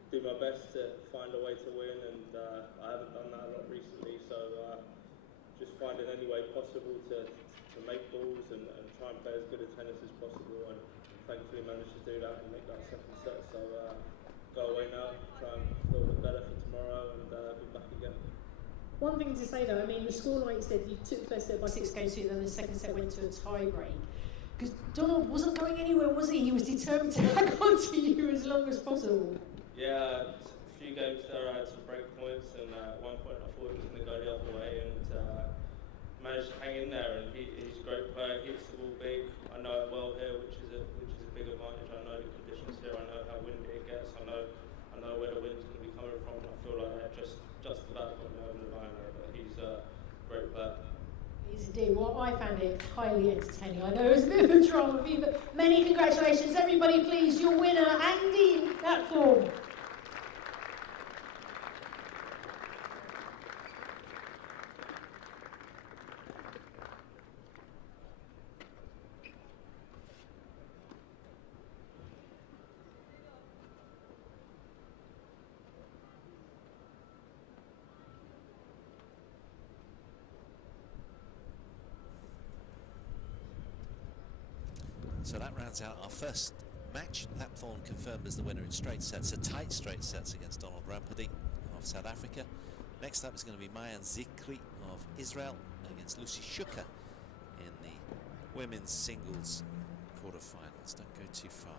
do my best to find a way to win, and I haven't done that a lot recently, so just finding any way possible to make balls and try and play as good a tennis as possible, and thankfully managed to do that and make that second set. So go away now, try and feel a bit better for tomorrow, and be back again. One thing to say though, I mean, the score, like you said, you took the first set by 6 games, and then the second set went to a tie break. Because Donald wasn't going anywhere, was he? He was determined to hang on to you as long as possible. Yeah, a few games there I had some break points, and at one point I thought it was going to go the other way, and managed to hang in there. And he's a great player, hits the ball big. I know it well here, which is a big advantage. I know the conditions here, I know how windy it gets, I know where the wind's going to be coming from. I feel like they're just about got me over the line there, but he's a great player. He's indeed. Well, I found it highly entertaining. I know it was a bit of a drama for you, but many congratulations. Everybody, please, your winner, Andy Lapthorn. So that rounds out our first match. Lapthorn confirmed as the winner in straight sets, a tight straight sets against Donald Ramphadi of South Africa. Next up is going to be Mayan Zikri of Israel against Lucy Shuka in the women's singles quarterfinals. Don't go too far.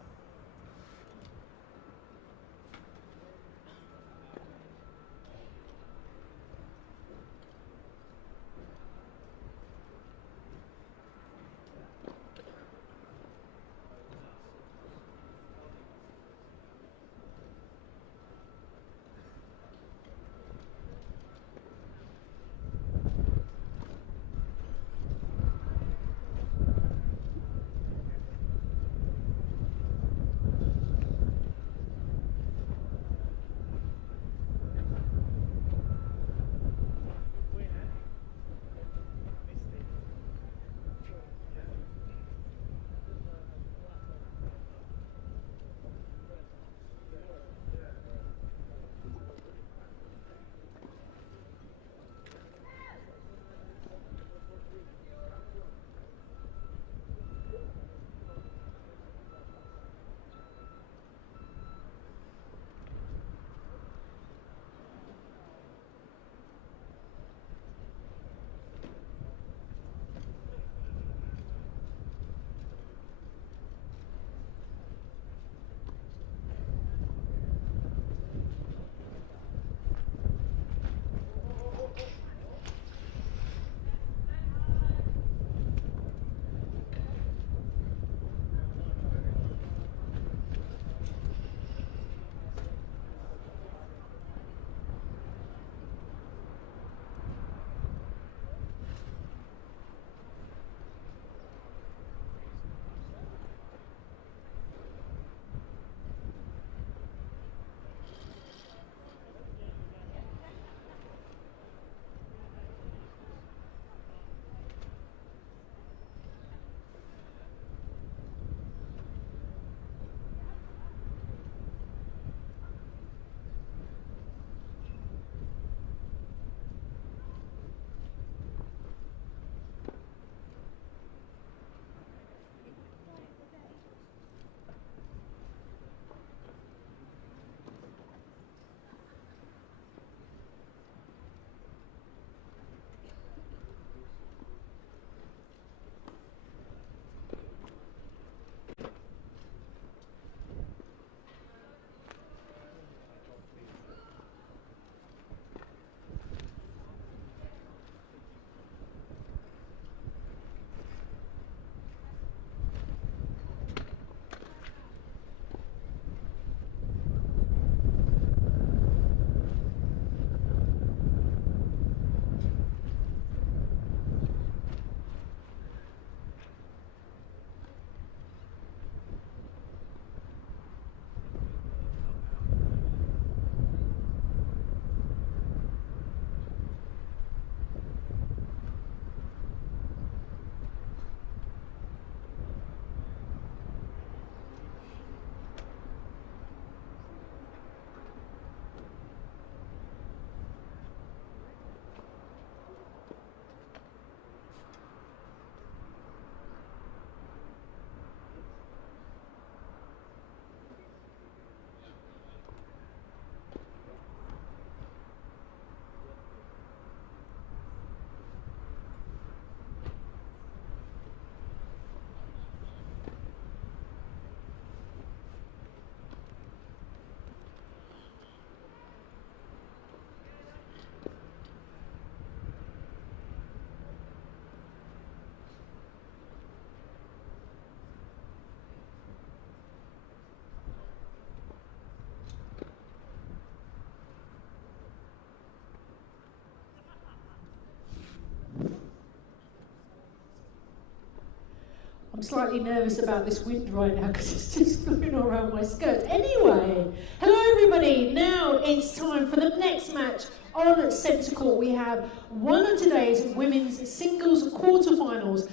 I'm slightly nervous about this wind right now because it's just blowing all around my skirt. Anyway, hello everybody. Now it's time for the next match on centre court. We have one of today's women's singles quarterfinals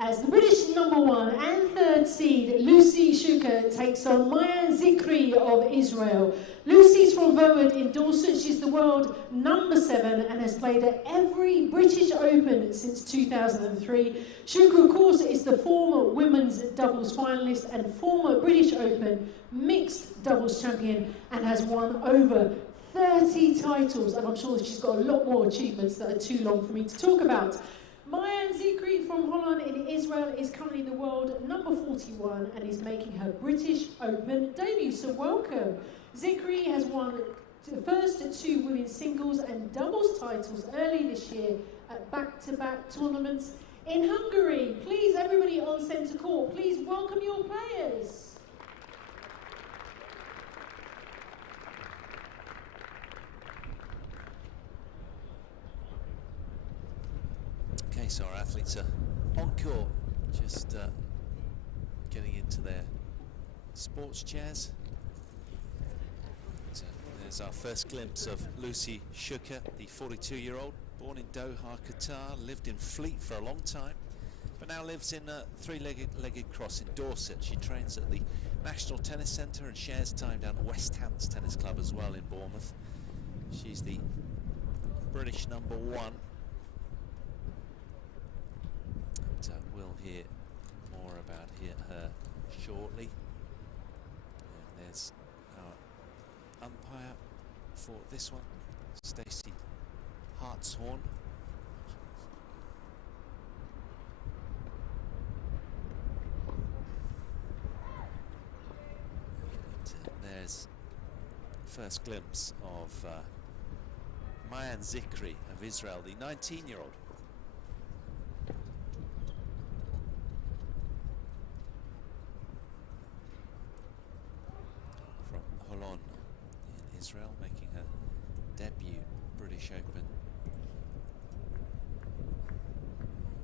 as the British #1 and 3rd seed Lucy Shuker takes on Maya Zikri of Israel. Lucy's from Verwood in Dorset. She's the world #7 and has played at every British Open since 2003. Shuker, of course, is the former women's doubles finalist and former British Open mixed doubles champion and has won over 30 titles, and I'm sure that she's got a lot more achievements that are too long for me to talk about. Maya Zikri from Holland in Israel is currently the world #41 and is making her British Open debut, so welcome. Zikri has won the first 2 women's singles and doubles titles early this year at back-to-back tournaments in Hungary. Please, everybody on centre court, please welcome your players. Okay, so our athletes are on court, just getting into their sports chairs. So there's our first glimpse of Lucy Shuker, the 42-year-old, born in Doha, Qatar, lived in Fleet for a long time, but now lives in a three-legged cross in Dorset. She trains at the National Tennis Centre and shares time down at West Hants Tennis Club as well in Bournemouth. She's the British #1. We'll hear more about her shortly. And there's our umpire for this one, Stacey Hartshorn. And there's first glimpse of Maya Zikri of Israel, the 19-year-old. Israel, making her debut British Open.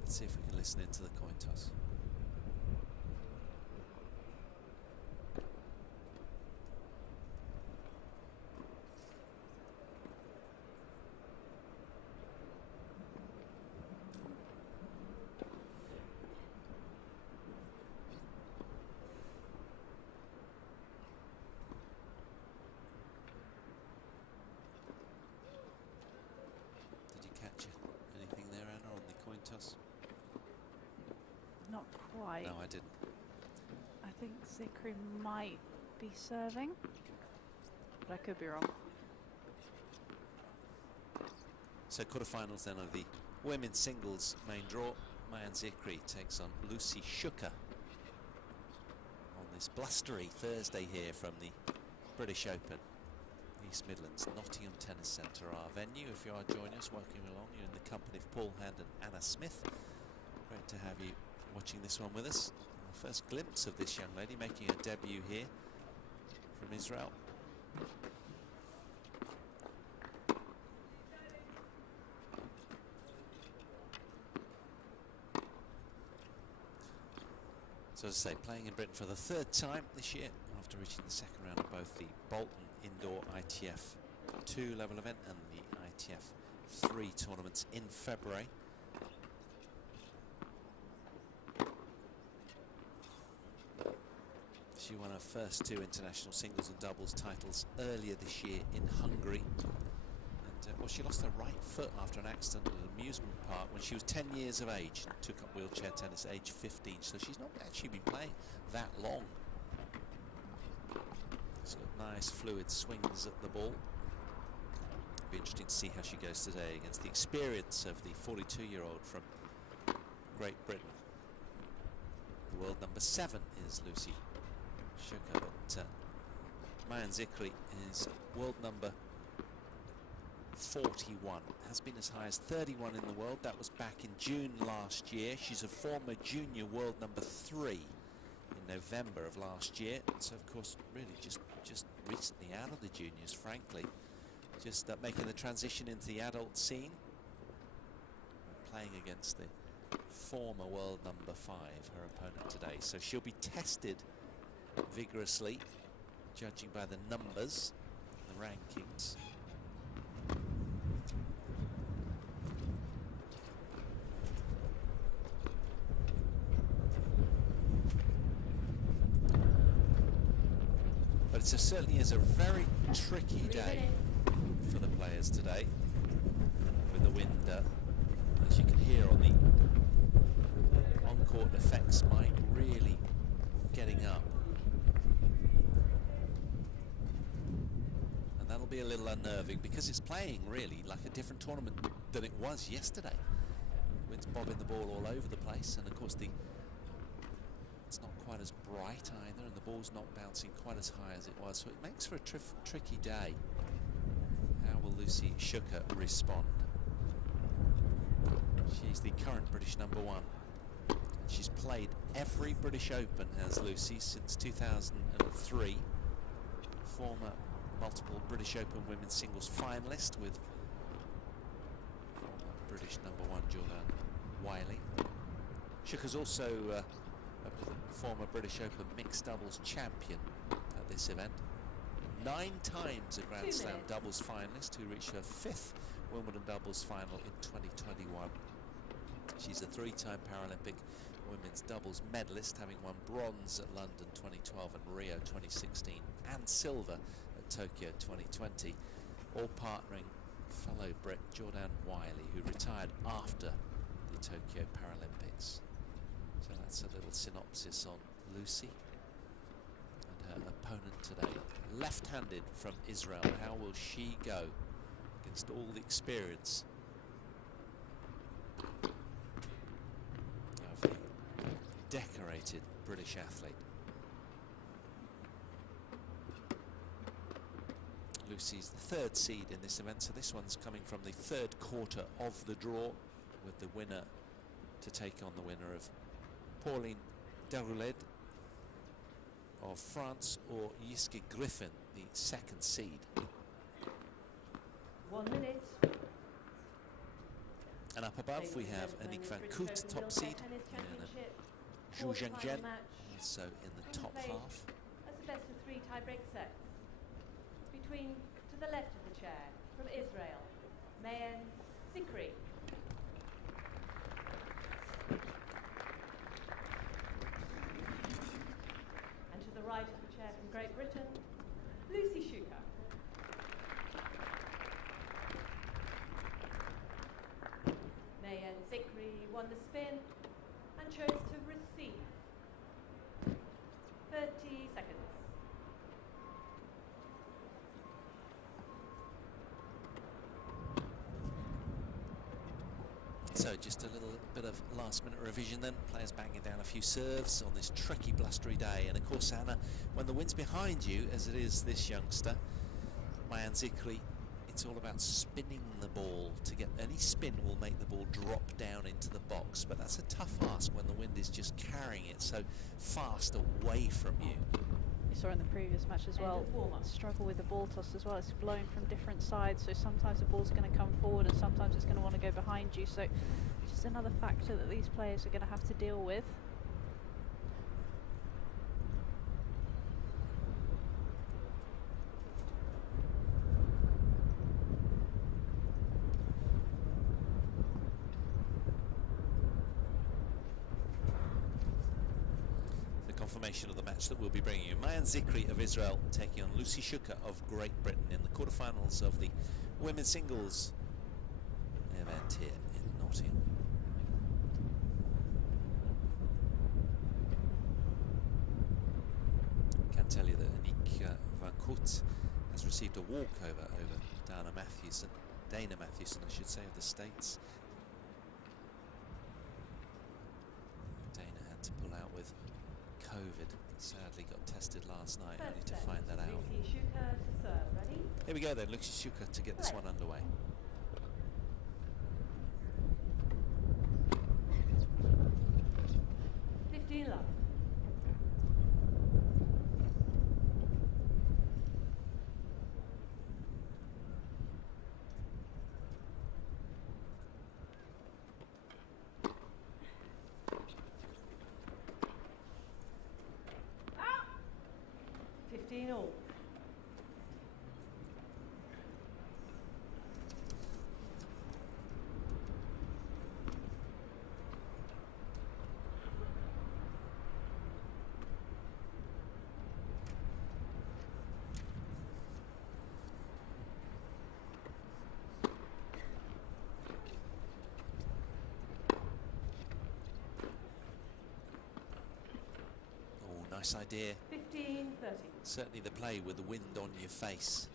Let's see if we can listen into the coin toss. Anything there, Anna, on the coin toss? Not quite. No, I didn't. I think Zikri might be serving, but I could be wrong. So quarterfinals then of the women's singles main draw. Maya Zikri takes on Lucy Shuker on this blustery Thursday here from the British Open. East Midlands, Nottingham Tennis Centre, our venue. If you are joining us, welcome along. You're in the company of Paul Hand and Anna Smith. Great to have you watching this one with us. Our first glimpse of this young lady making her debut here from Israel. So as I say, playing in Britain for the 3rd time this year after reaching the 2nd round of both the Bolton Indoor ITF 2 level event and the ITF 3 tournaments in February. She won her first 2 international singles and doubles titles earlier this year in Hungary. And well, she lost her right foot after an accident at an amusement park when she was 10 years of age and took up wheelchair tennis at age 15. So she's not actually been playing that long. She's got nice fluid swings at the ball. Be interesting to see how she goes today against the experience of the 42-year-old from Great Britain. The world #7 is Lucy Shuker, but Maya Zikri is world number 41. Has been as high as 31 in the world. That was back in June last year. She's a former junior world #3 in November of last year. So of course, really just recently out of the juniors, frankly. Just making the transition into the adult scene. Playing against the former world number 5, her opponent today. So she'll be tested vigorously, judging by the numbers, the rankings. But it certainly is a very tricky day for the players today, with the wind, as you can hear on the on-court effects mic, really getting up. And that'll be a little unnerving because it's playing really like a different tournament than it was yesterday. Wind's bobbing the ball all over the place, and of course it's not quite as bright either, and the ball's not bouncing quite as high as it was, so it makes for a tricky day. How will Lucy Shuker respond? She's the current British number 1. And she's played every British Open, has Lucy, since 2003. Former multiple British Open women's singles finalist with former British number 1 Jordan Wiley. Shuker's also a former British Open mixed doubles champion at this event. 9 times a Grand Slam doubles finalist, who reached her 5th Wimbledon doubles final in 2021. She's a 3-time Paralympic women's doubles medalist, having won bronze at London 2012 and Rio 2016, and silver at Tokyo 2020, all partnering fellow Brit Jordan Wiley, who retired after the Tokyo Paralympics. So that's a little synopsis on Lucy and her opponent today. Left-handed from Israel. How will she go against all the experience of the decorated British athlete? Lucy's the 3rd seed in this event, so this one's coming from the 3rd quarter of the draw, with the winner to take on the winner of Pauline Deroulede of France, or Yiske Griffin, the 2nd seed. 1 minute. And up above we have Annick van Koot, top seed, and Zhu Zhengzhen also in the top half. That's the best of 3 tie-break sets. Between, to the left of the chair, from Israel, Mayen Zikri. And to the right of the chair from Great Britain, Lucy Shuker. Mayen Zikri won the spin and chose to receive. 30 seconds. So just a little bit of last-minute revision then. Players banging down a few serves on this tricky, blustery day. And of course, Anna, when the wind's behind you, as it is this youngster, Mayen Zikri, it's all about spinning the ball. To get any spin will make the ball drop down into the box, but that's a tough ask when the wind is just carrying it so fast away from you. You saw in the previous match as well, struggle with the ball toss as well. It's blowing from different sides, so sometimes the ball's going to come forward and sometimes it's going to want to go behind you. So just another factor that these players are going to have to deal with. Confirmation of the match that we'll be bringing you. Mayen Zikri of Israel taking on Lucy Shuker of Great Britain in the quarterfinals of the women's singles event here in Nottingham. Can tell you that Annick van Koot has received a walkover over Dana Matthewson, I should say, of the States. Dana had to pull out with COVID, sadly got tested last night, only to find that out. Lucy Shuker to serve. Ready? Here we go then, Lucy Shuker to get this one underway. Love. nice idea. 15-30. Certainly the play with the wind on your face,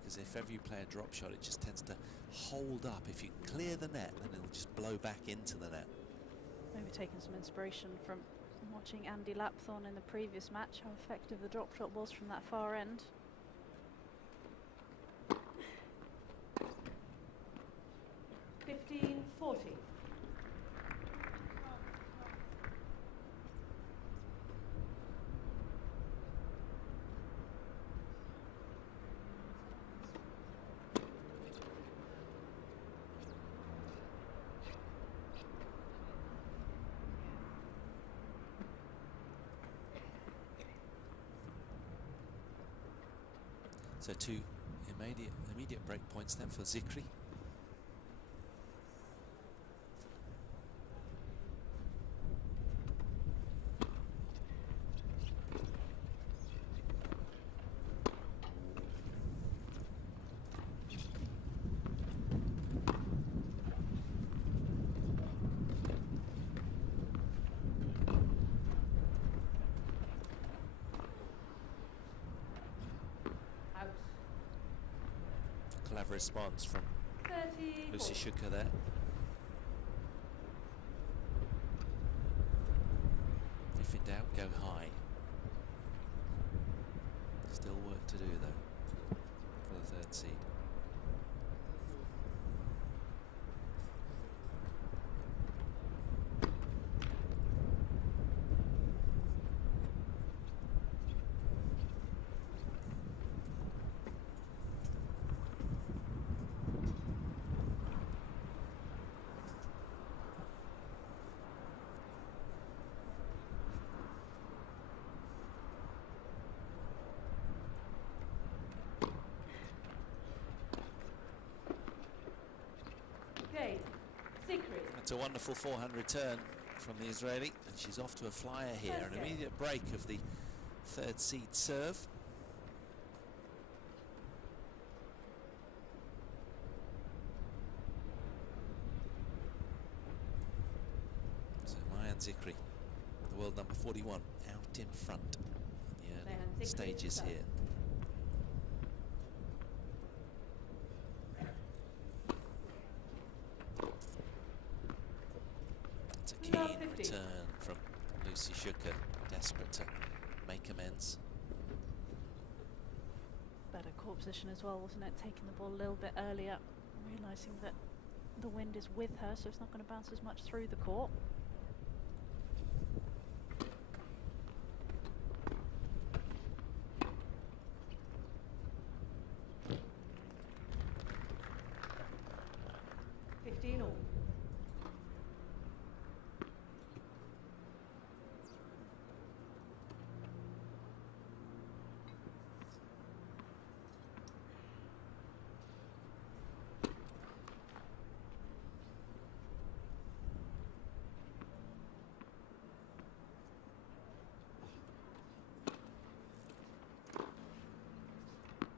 because if ever you play a drop shot, it just tends to hold up. If you clear the net, then it'll just blow back into the net. Maybe taking some inspiration from watching Andy Lapthorn in the previous match, how effective the drop shot was from that far end. $15-40. So 2 immediate break points then for Zikri. Out. Clever response from 30. Lucy Shuker there. If in doubt, go high. Still work to do though for the third seed. Okay. Zikri. It's a wonderful forehand return from the Israeli, and she's off to a flyer here. An Okay. immediate break of the third seed serve. So Mayan Zikri, the world number 41, out in front in the Mayan early Zikri stages serve. here. It's a Love keen 50. return from Lucy Shuker, desperate to make amends. Better court position as well, wasn't it? Taking the ball a little bit earlier, realising that the wind is with her, so it's not going to bounce as much through the court. $15 all.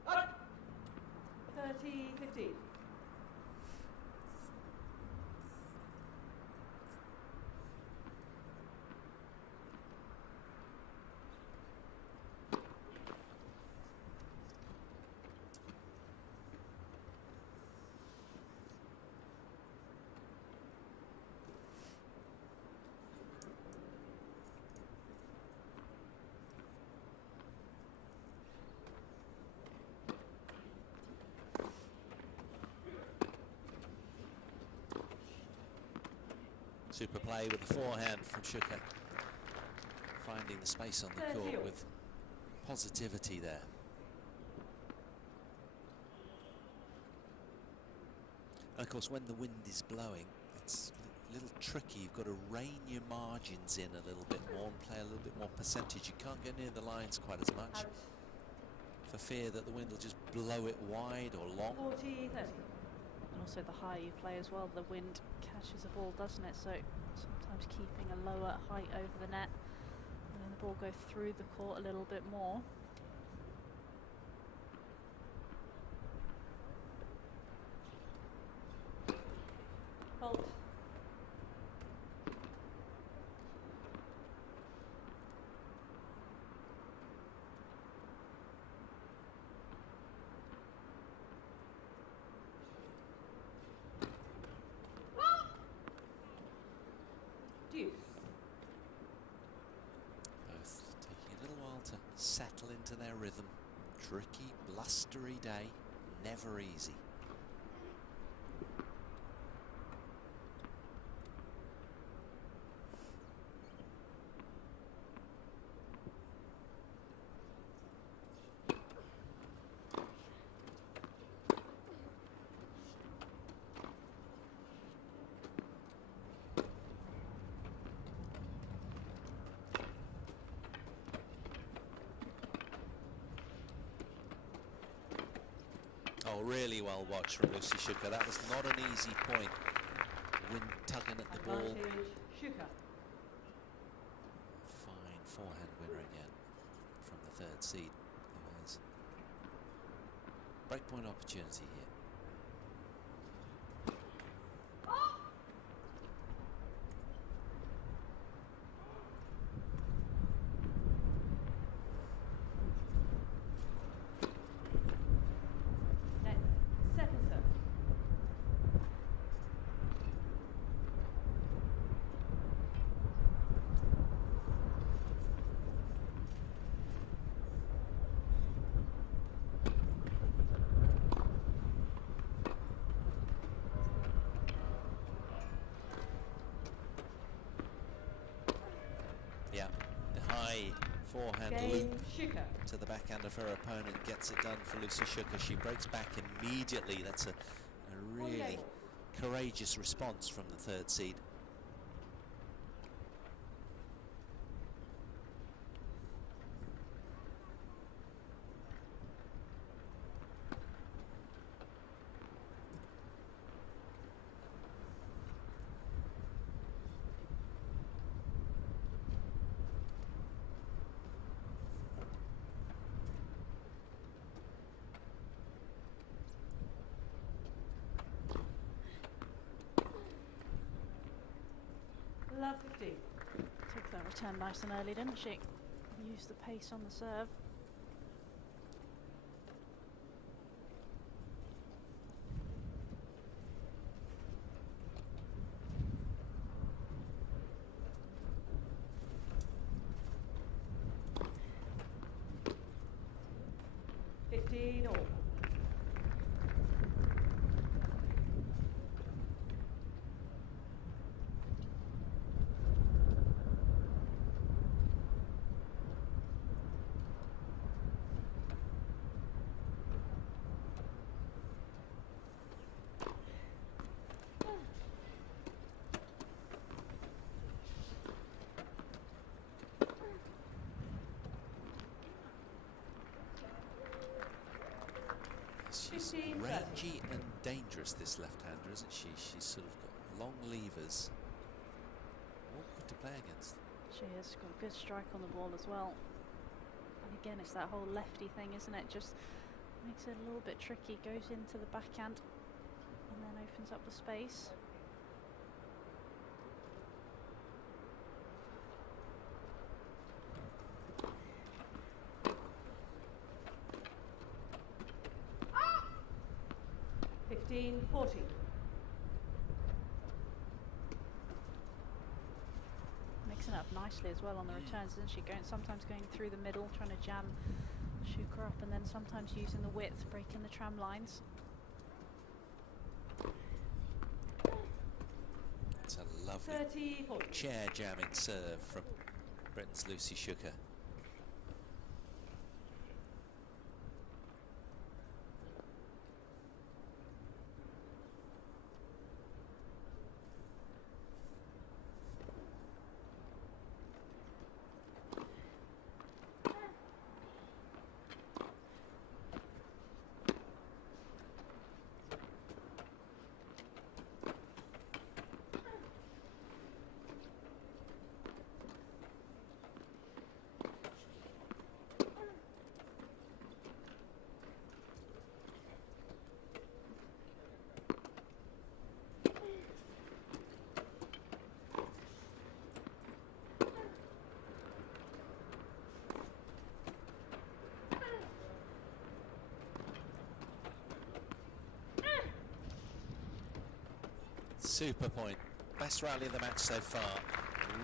Up. 30-15. Super play with the forehand from Shuker, finding the space on the court with positivity there. And of course, when the wind is blowing, it's a little tricky. You've got to rein your margins in a little bit more and play a little bit more percentage. You can't go near the lines quite as much Out. for fear that the wind will just blow it wide or long. 40-30. And also the higher you play as well, the wind catches the ball, doesn't it? So sometimes keeping a lower height over the net, and then the ball goes through the court a little bit more. Fault. deuce. Both taking a little while to settle into their rhythm. Tricky, blustery day, never easy. Oh, really well watched from Lucy Shuker. That was not an easy point. Wind tugging at the ball. Advantage, Shuker. Fine forehand winner again from the third seed. Who has breakpoint opportunity here. Second serve. Yeah, the high forehand Game, loop Shuker. to the backhand of her opponent gets it done for Lucy Shuker. She breaks back immediately. That's a really courageous response from the third seed. Love 15. Took that return nice and early, didn't she? Used the pace on the serve. All. She's 15, rangy and dangerous, this left-hander, isn't she? She's sort of got long levers. Awkward to play against. She has got a good strike on the ball as well. And again, it's that whole lefty thing, isn't it? Just makes it a little bit tricky. Goes into the backhand and then opens up the space. Ah! 15-40. Mixing up nicely as well on the returns, isn't she? Sometimes going through the middle, trying to jam Shuker up, and then sometimes using the width, breaking the tram lines. It's a lovely 30-40. chair jamming serve from Britain's Lucy Shuker. Super point. Best rally of the match so far.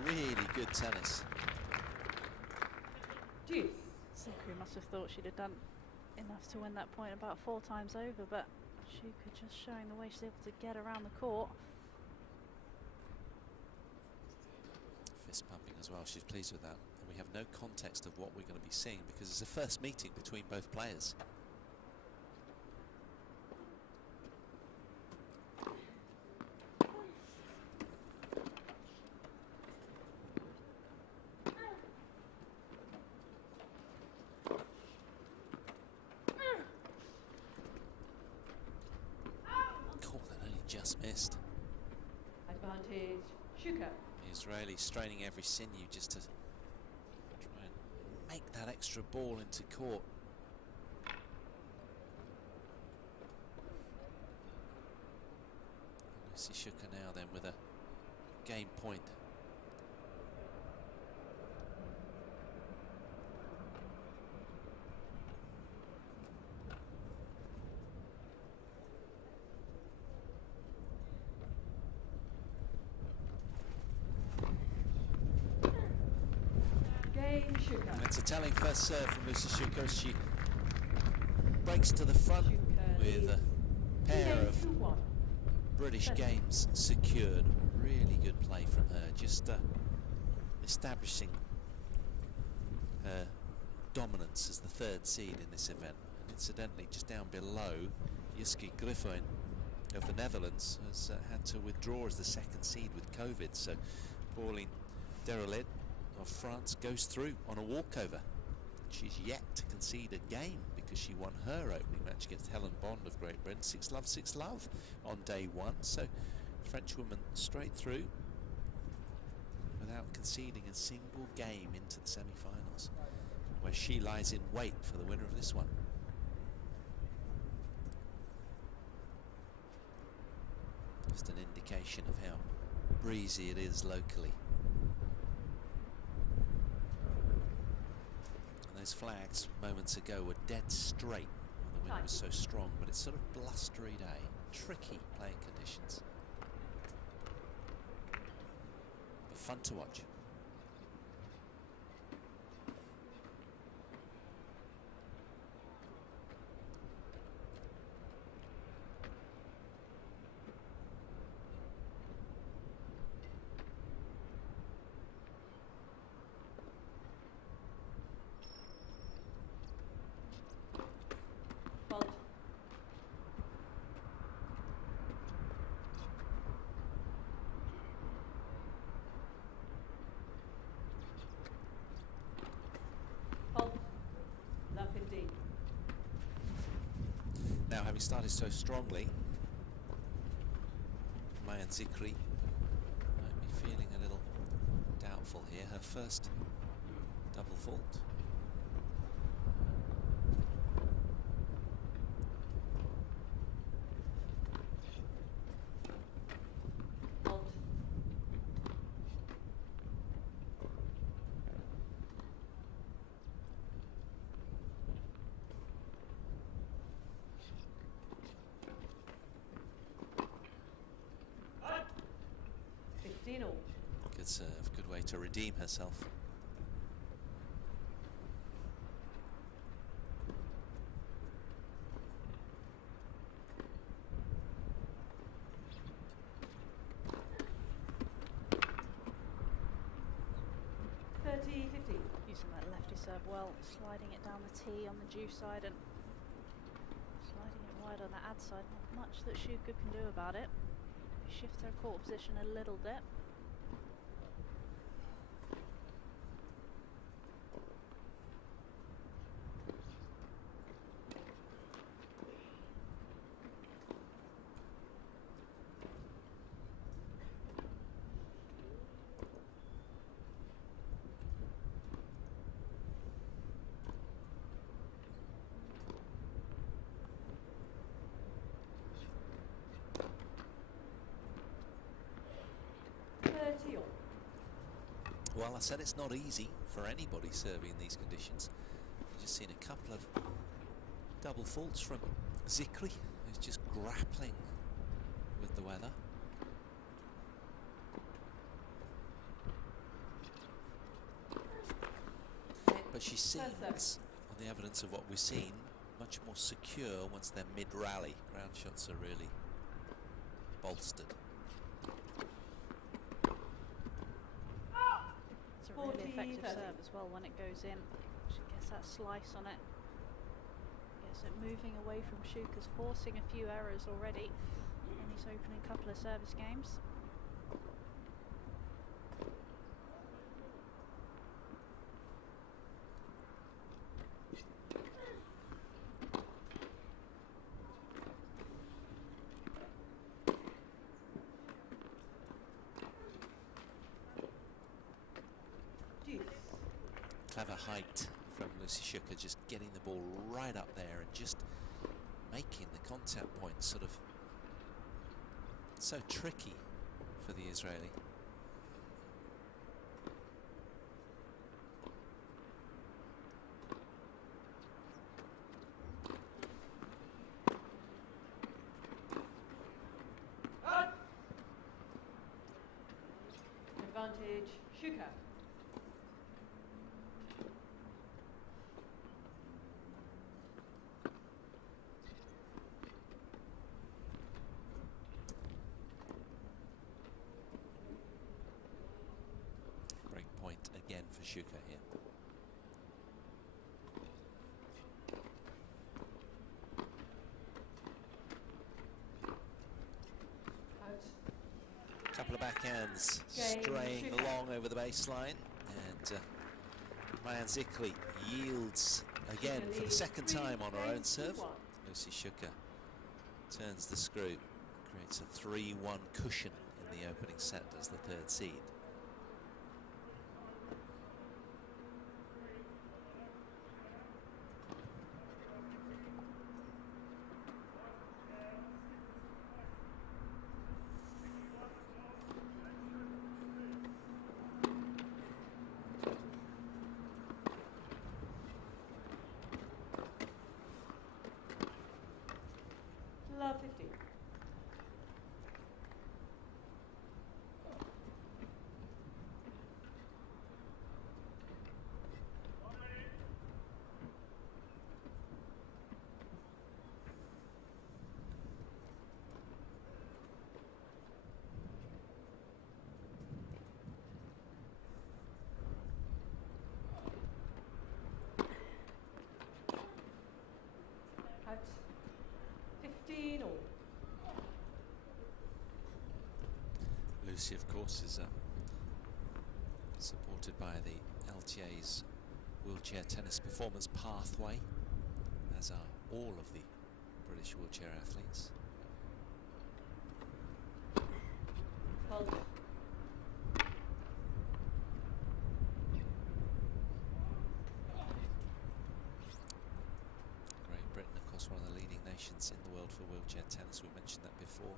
Really good tennis. Deuce. Zikri must have thought she'd have done enough to win that point about 4 times over, but Shuka just showing the way she's able to get around the court. Fist pumping as well, she's pleased with that. And we have no context of what we're going to be seeing because it's a first meeting between both players. Just missed. Advantage, Shuka. The Israeli straining every sinew just to try and make that extra ball into court. Lucy Shuka now then with a game point. It's a telling first serve from Lucy Shuka as she breaks to the front with a pair of British games secured. Really good play from her, just establishing her dominance as the 3rd seed in this event. And incidentally, just down below, Jiske Griffoen of the Netherlands has had to withdraw as the 2nd seed with COVID. So Pauline Derolet of France goes through on a walkover. She's yet to concede a game because she won her opening match against Helen Bond of Great Britain 6-love, 6-love on day 1. So French woman straight through without conceding a single game into the semi-finals, where she lies in wait for the winner of this one. Just an indication of how breezy it is locally. Those flags moments ago were dead straight. The wind was so strong, but it's sort of blustery day, tricky playing conditions, but fun to watch. Now, having started so strongly, Mayan Zikri might be feeling a little doubtful here. Her first double fault. Good serve, good way to redeem herself. Using that lefty serve well, sliding it down the tee on the due side and sliding it wide on the ad side. Not much that Shuka can do about it. Shift her court position a little bit. Well, I said it's not easy for anybody serving in these conditions. I've just seen a couple of double faults from Zikri, who's just grappling with the weather. But she seems, on the evidence of what we've seen, much more secure once they're mid-rally. Ground shots are really bolstered. It's a really effective serve as well when it goes in. She gets that slice on it. Gets it moving away from Shuka's, forcing a few errors already in his opening couple of service games. Clever height from Lucy Shuka, just getting the ball right up there and just making the contact point sort of so tricky for the Israeli. Advantage, Shuka. Again for Shuka here. Couple of backhands straying along over the baseline, and Mayan Zikli yields again for the second time on her own serve. Lucy Shuka turns the screw, creates a 3-1 cushion in the opening set as the third seed. Love 50. Out. 15 all. Lucy, of course, is supported by the LTA's wheelchair tennis performance pathway, as are all of the British wheelchair athletes. Hold. Great Britain, of course, one of the leading nations in the world for wheelchair tennis. We mentioned that before.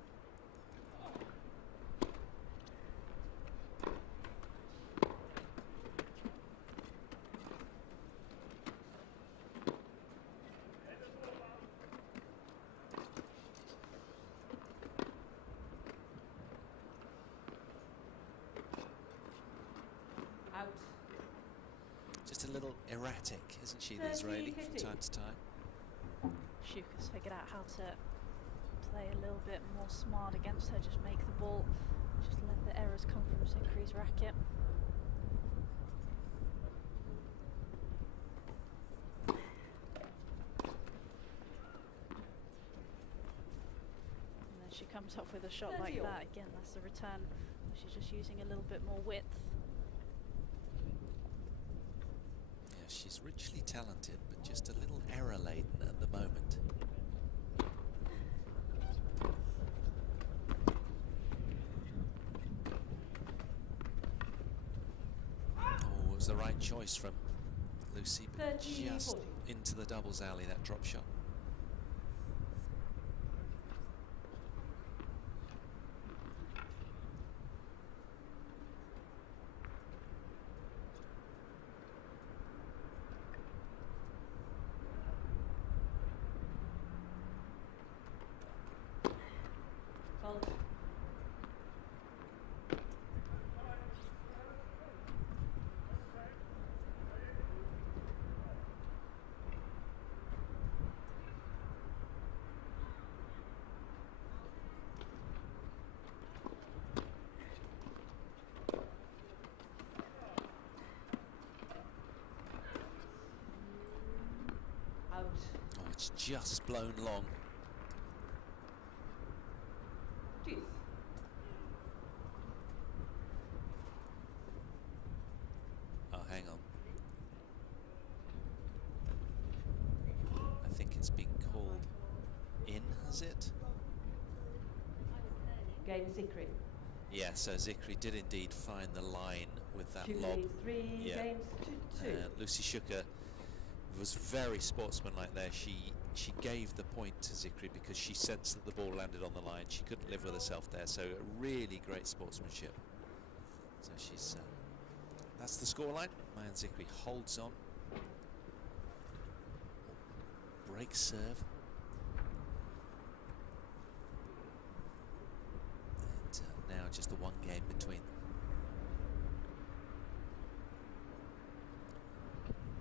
Out. Just a little erratic, isn't she, the Israeli, from time to time? Shuka's figured out how to play a little bit more smart against her, just make the ball, just let the errors come from Zikri's racket. And then she comes up with a shot like that. Again, that's the return. She's just using a little bit more width. Yeah, she's richly talented, but just a little error-laden at the moment. Oh, it was the right choice from Lucy, but just into the doubles alley, that drop shot. Hold. It's just blown long. Deuce. Oh, hang on. I think it's been called in, has it? Game Zikri. Yeah, so Zikri did indeed find the line with that She lob. leads 3 Yeah. games to 2. Lucy Shuker was very sportsmanlike there. She gave the point to Zikri because she sensed that the ball landed on the line. She couldn't live with herself there, so really great sportsmanship. So she's that's the scoreline. Mayan Zikri holds on, breaks serve, and now just the one game between them.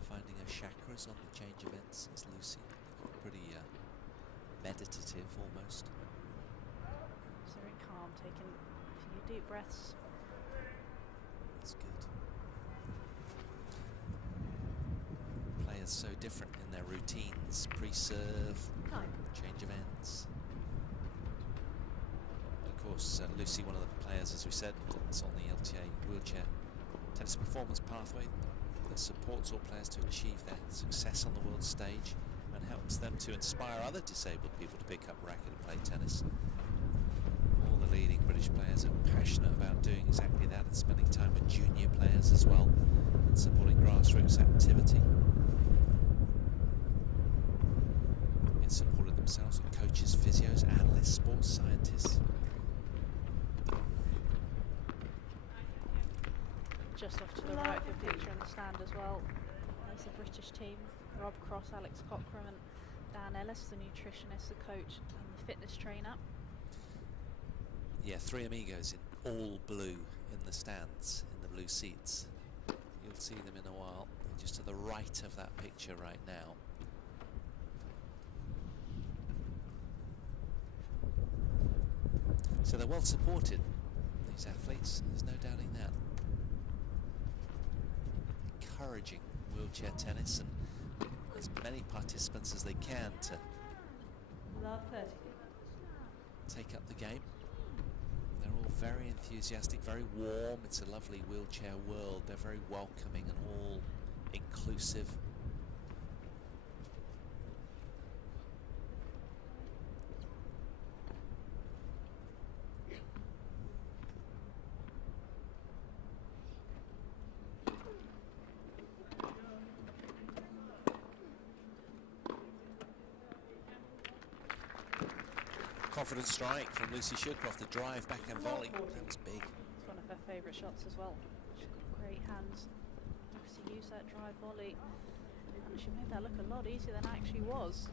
Finding her chakras on the change events is Lucy. Pretty meditative almost. She's very calm, taking a few deep breaths. That's good. Players so different in their routines, pre-serve, Time. change events. Of course, Lucy, one of the players, as we said, that's on the LTA wheelchair tennis performance pathway that supports all players to achieve their success on the world stage and helps them to inspire other disabled people to pick up a racket and play tennis. All the leading British players are passionate about doing exactly that and spending time with junior players as well and supporting grassroots activity. In support of themselves with coaches, physios, analysts, sports scientists. Just off to the right of the picture in the stand as well. There's the British team, Rob Cross, Alex Cochran and Dan Ellis, the nutritionist, the coach and the fitness trainer. Yeah, three amigos in all blue in the stands, in the blue seats. You'll see them in a while. They're just to the right of that picture right now. So they're well supported, these athletes, there's no doubting that. Encouraging wheelchair tennis and as many participants as they can to Love 30. take up the game. They're all very enthusiastic, very warm. It's a lovely wheelchair world. They're very welcoming and all inclusive. Confident strike from Lucy Shuker off the drive backhand volley. That was big. It's one of her favourite shots as well. She's got great hands. Obviously use that drive volley. And she made that look a lot easier than it actually was.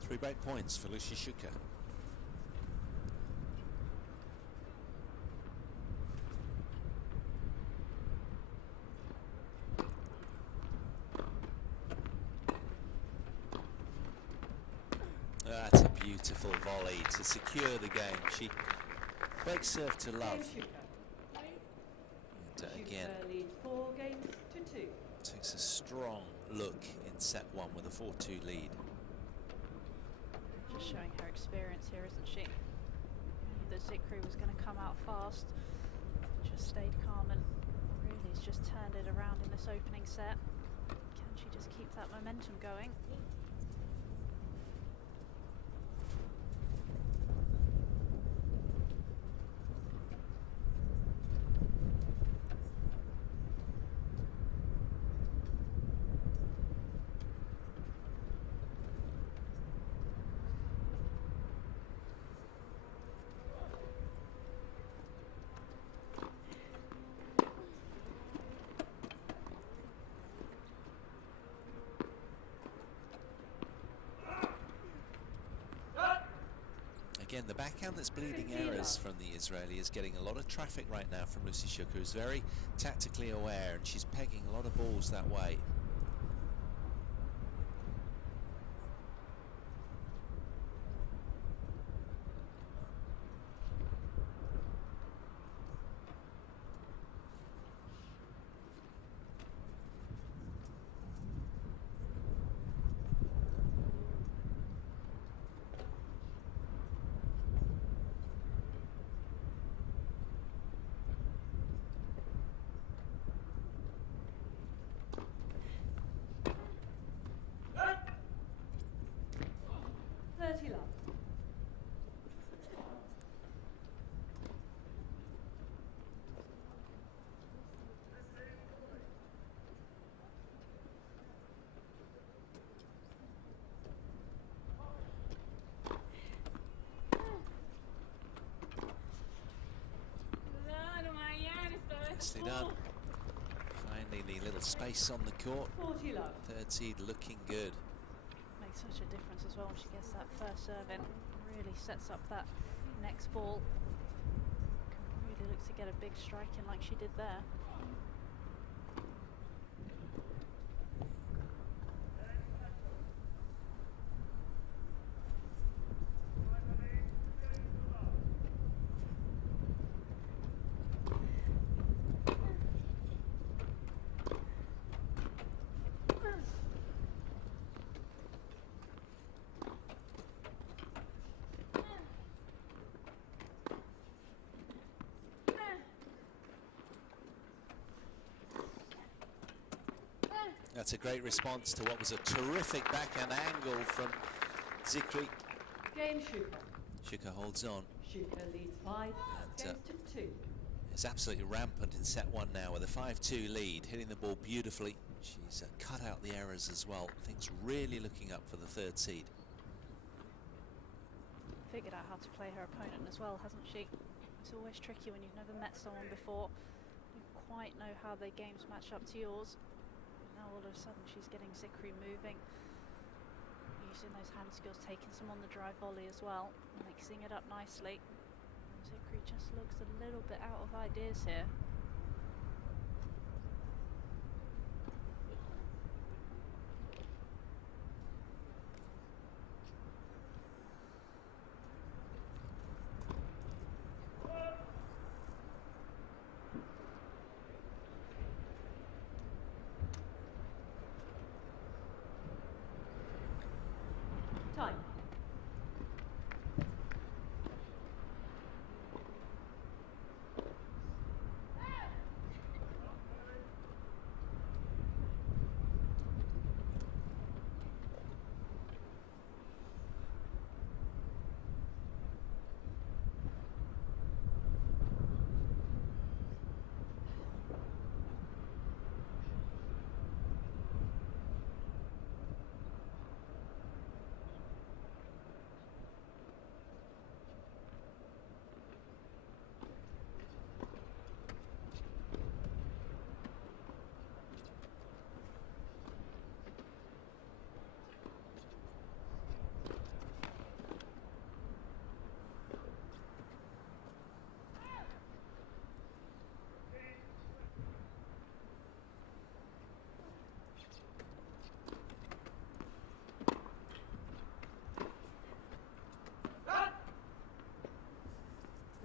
Three break points for Lucy Shuker. That's a beautiful volley to secure the game. She breaks serve to love. And again, leads 4 games to 2. takes a strong look in set 1 with a 4-2 lead. Just showing her experience here, isn't she? Knew that Zikri was going to come out fast. Just stayed calm and really has just turned it around in this opening set. Can she just keep that momentum going? Again, the backhand that's bleeding errors from the Israeli is getting a lot of traffic right now from Lucy Shuker, who's very tactically aware, and she's pegging a lot of balls that way. Nicely done. Finding the little space on the court. 40 love. Third seed looking good. Makes such a difference as well when she gets that first serve in. Really sets up that next ball. Can really look to get a big strike in like she did there. That's a great response to what was a terrific backhand angle from Zikri. Game Shuka. Shuka holds on. Shuka leads 5 And, games to 2. It's absolutely rampant in set 1 now with a 5-2 lead, hitting the ball beautifully. She's cut out the errors as well. Things really looking up for the third seed. Figured out how to play her opponent as well, hasn't she? It's always tricky when you've never met someone before. You don't quite know how their games match up to yours. Now all of a sudden she's getting Zikri moving, using those hand skills, taking some on the drive volley as well, mixing it up nicely. And Zikri just looks a little bit out of ideas here. Time.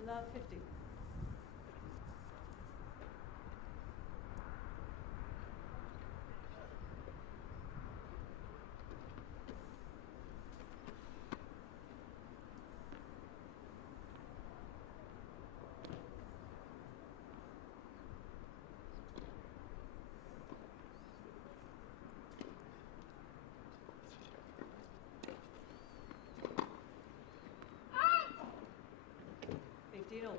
Love 50. All.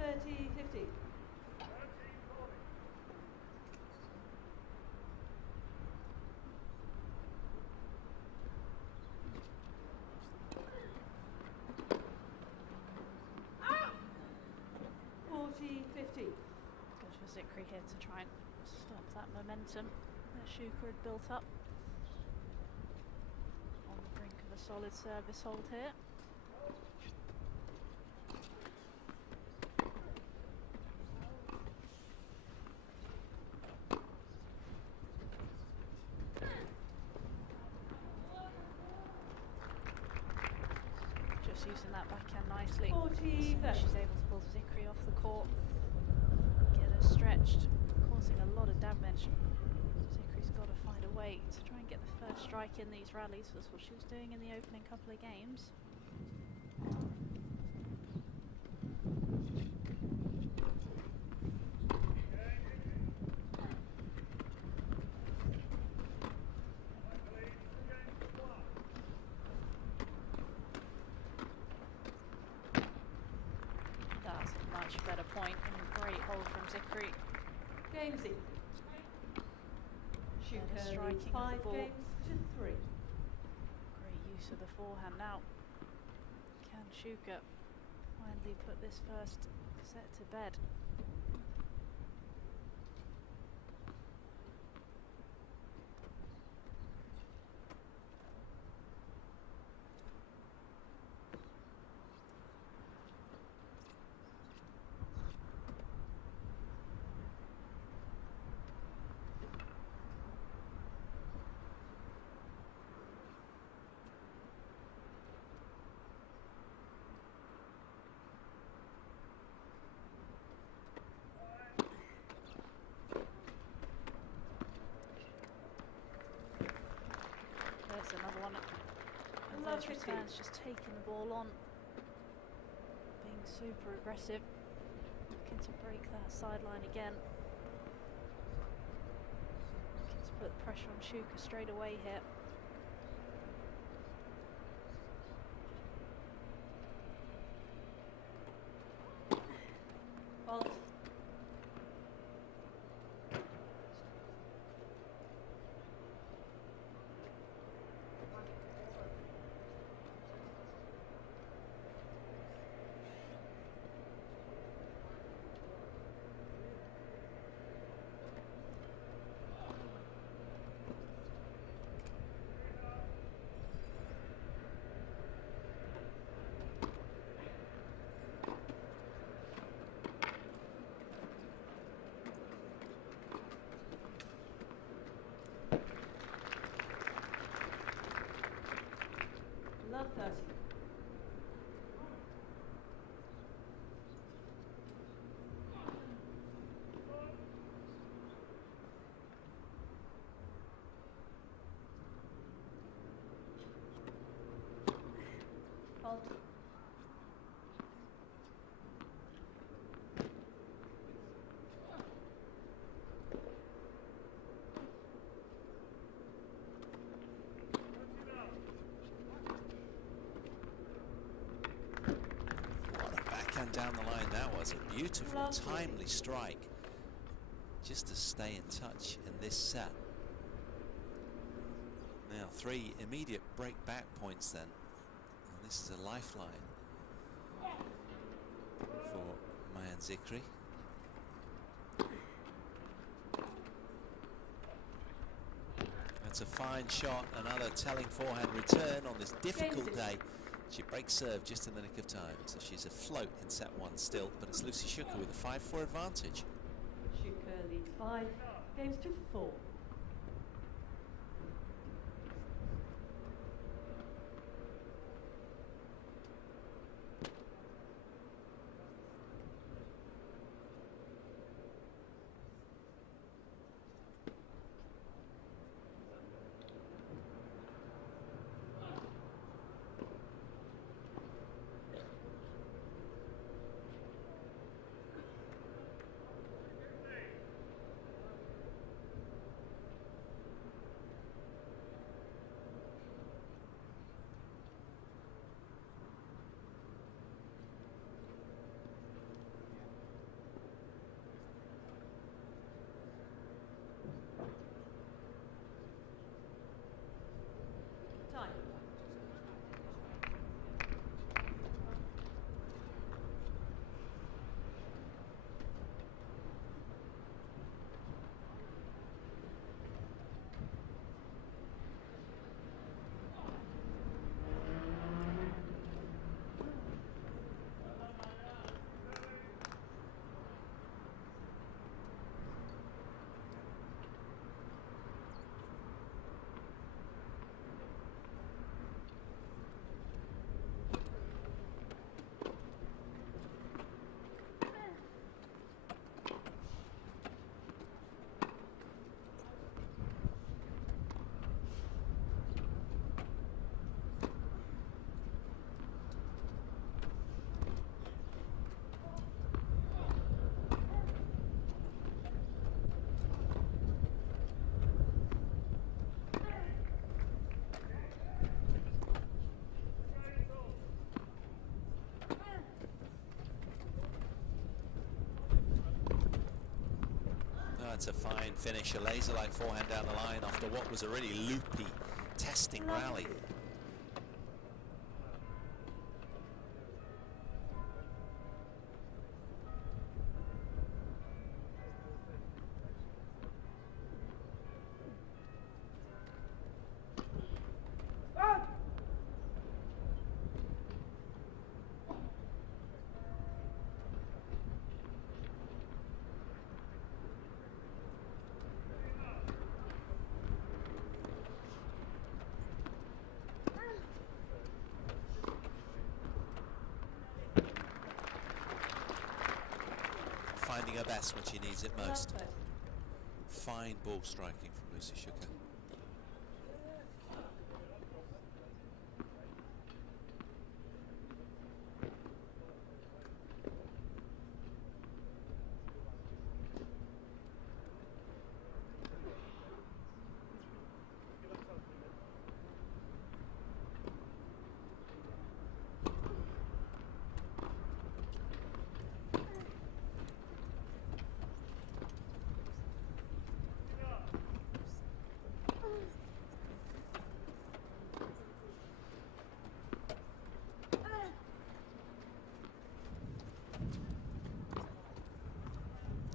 30-50. Good for Zikri here to try and stop that momentum that Shuka had built up. On the brink of a solid service hold here. Just using that backhand nicely. 40, she's able to pull Zikri off the court, get her stretched, causing a lot of damage. Zikri's got to find a way to try and get the first strike in these rallies. That's what she was doing in the opening couple of games. point and great hold from Zikri. Games equal. Better Shuka striking leads of the 5 ball. games to 3. Great use of the forehand now. Can Shuka finally put this first set to bed? There's another one. And those Lovely returns, just taking the ball on, being super aggressive, looking to break that sideline again. Looking to put pressure on Shuka straight away here. Fault. Love 30. Fault. What a backhand down the line that was. A beautiful, Lovely. timely strike. Just to stay in touch in this set. Now 3 immediate break back points then. And this is a lifeline for Mayan Zikri. That's a fine shot, another telling forehand return on this difficult day. She breaks serve just in the nick of time, so she's afloat in set 1 still, but it's Lucy Shuka with a 5-4 advantage. Shuka leads 5 games to 4. That's a fine finish, a laser-like forehand down the line after what was a really loopy, testing rally. Finding her best when she needs it most. Fine ball striking from Lucy Shuker.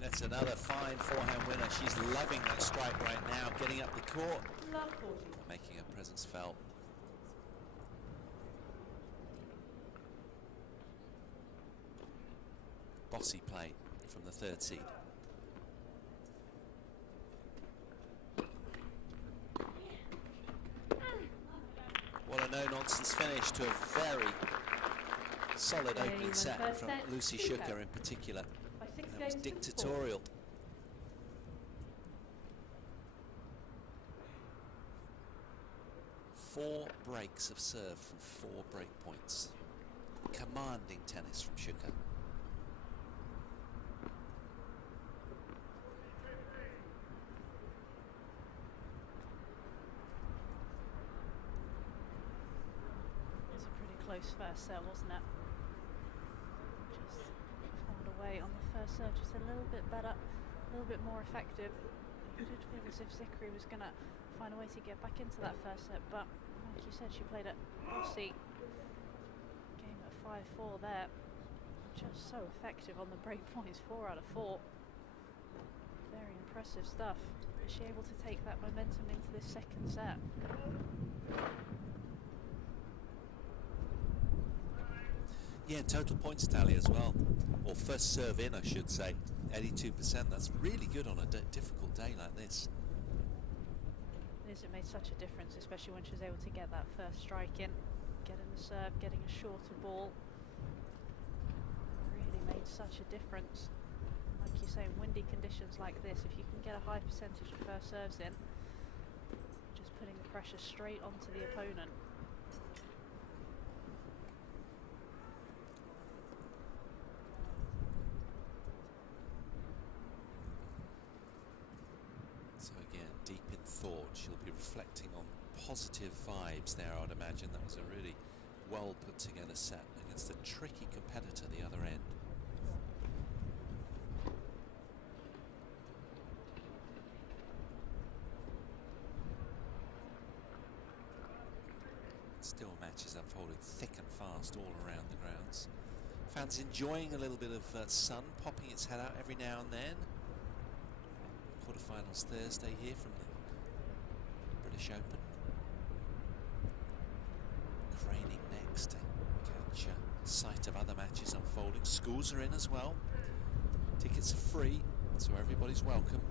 That's another fine forehand winner. She's loving that strike right now, getting up the court, making her presence felt. Bossy play from the third seed. What a no-nonsense finish to a very solid opening set from Lucy Shuker in particular. That was dictatorial. Four breaks of serve from 4 break points. Commanding tennis from Shuker. It was a pretty close first set, wasn't it? Away on the first serve, just a little bit better, a little bit more effective. It did feel as if Zikri was going to find a way to get back into that first set, but like you said, she played at bossy game at 5-4 there. Just so effective on the break points, 4 out of 4. Very impressive stuff. Is she able to take that momentum into this second set? Yeah, total points tally as well, or first serve in I should say, 82%. That's really good on a difficult day like this. It made such a difference, especially when she was able to get that first strike in, getting the serve, getting a shorter ball. It really made such a difference. Like you say, in windy conditions like this, if you can get a high percentage of first serves in, just putting the pressure straight onto the opponent. So again, deep in thought, she'll be reflecting on positive vibes there, I'd imagine. That was a really well put together set against a tricky competitor the other end. Still matches unfolding thick and fast all around the grounds. Fans enjoying a little bit of sun popping its head out every now and then. Quarterfinals Thursday here from the British Open. Craning next to catch sight of other matches unfolding. Schools are in as well. Tickets are free, so everybody's welcome.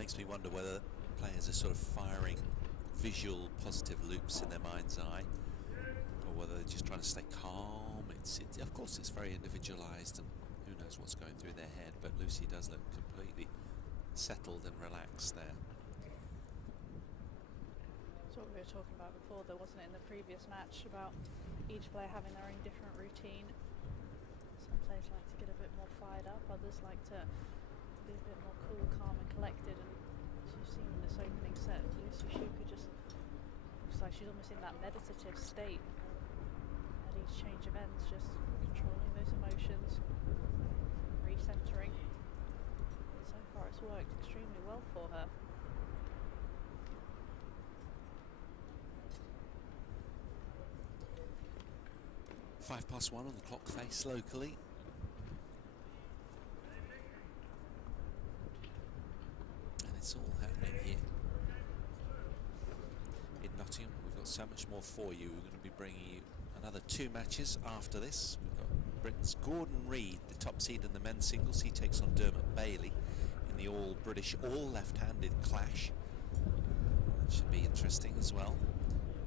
makes me wonder whether players are sort of firing visual positive loops in their mind's eye, or whether they're just trying to stay calm. Of course, it's very individualized, and who knows what's going through their head, but Lucy does look completely settled and relaxed there. That's what we were talking about before, though, wasn't it, in the previous match, about each player having their own different routine. Some players like to get a bit more fired up, others like to be a bit more cool, calm and collected, and as you've seen in this opening set, Lucy Shuka just looks like she's almost in that meditative state at each change of ends, just controlling those emotions, recentering. So far it's worked extremely well for her. Five past 1 on the clock face locally. And it's all happening here in Nottingham. We've got so much more for you. We're going to be bringing you another 2 matches after this. We've got Britain's Gordon Reid, the top seed in the men's singles. He takes on Dermot Bailey in the all-British, all-left-handed clash. That should be interesting as well.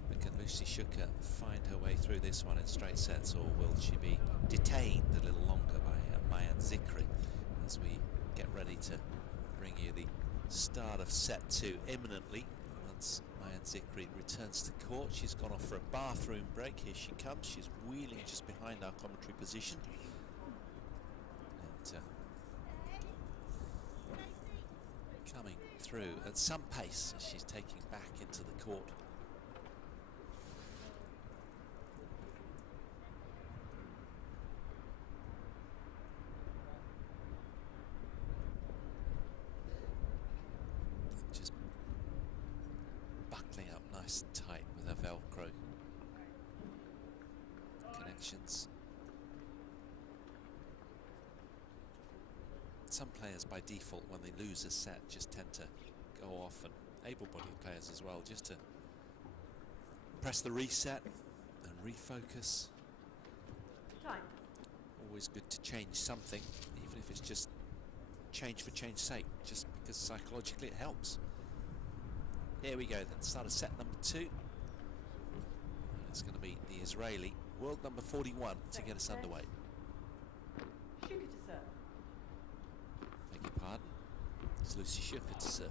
But can Lucy Shuka find her way through this one in straight sets, or will she be detained a little longer by Mayan Zikri as we get ready to bring you the start of set 2 imminently once Mayan Zikri returns to court? She's gone off for a bathroom break. Here she comes. She's wheeling just behind our commentary position. And coming through at some pace as she's taking back into the court. Just buckling up nice and tight with her Velcro connections. Some players by default, when they lose a set, just tend to go off, and able-bodied players as well, just to press the reset and refocus. Time. Always good to change something, even if it's just change for change's sake, just because psychologically it helps. Here we go then, start of set number 2. And it's going to be the Israeli, world number 41, to get us underway. Shuka to serve. Beg your pardon. It's Lucy Shuka to serve.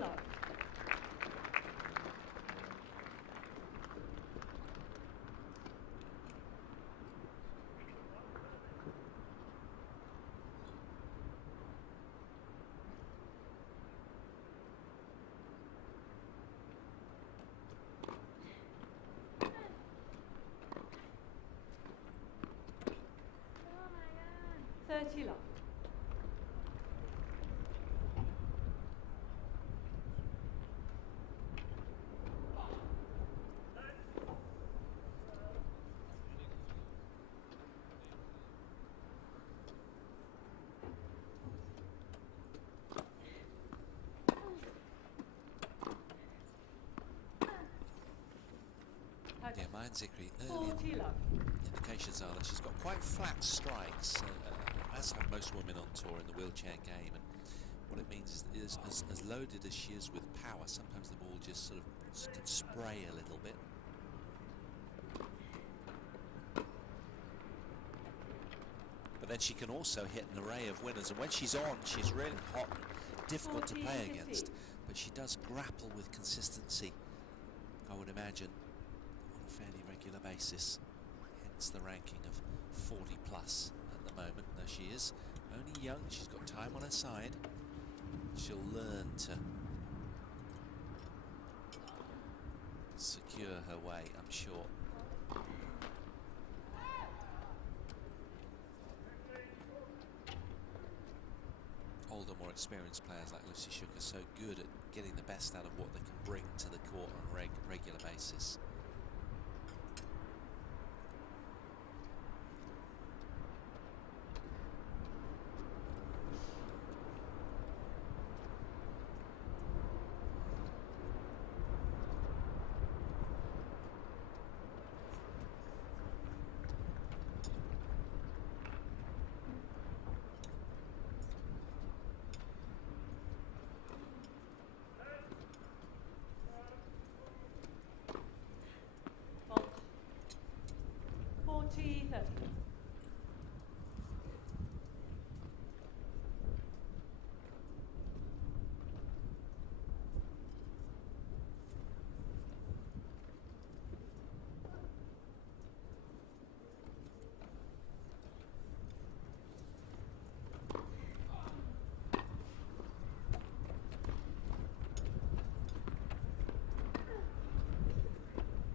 Love. Love. Yeah, Mayan Zikri, early indications are that she's got quite flat strikes, as have most women on tour in the wheelchair game. And what it means is as loaded as she is with power, sometimes the ball just sort of can spray a little bit. But then she can also hit an array of winners, and when she's on, she's really hot and difficult to play against. But she does grapple with consistency, I would imagine, on a fairly regular basis. Hence the ranking of 40 plus at the moment. Though she is only young, she's got time on her side. She'll learn to secure her way, I'm sure. older, more experienced players like Lucy Shook are so good at getting the best out of what they can bring to the court on a regular basis. Fault. 40-30.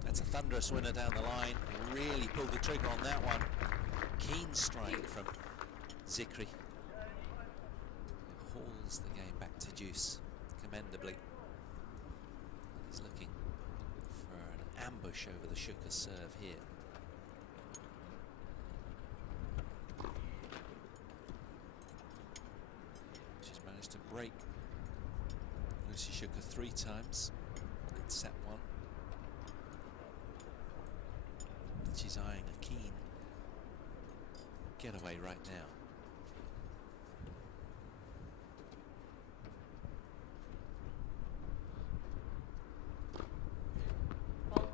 That's a thunderous winner down the line. Really pulled the trigger on that one. Keen strike from Zikri. It hauls the game back to deuce commendably. He's looking for an ambush over the Shuka serve here. She's managed to break Lucy Shuka 3 times in set 1. She's eyeing a keen getaway right now. Fault.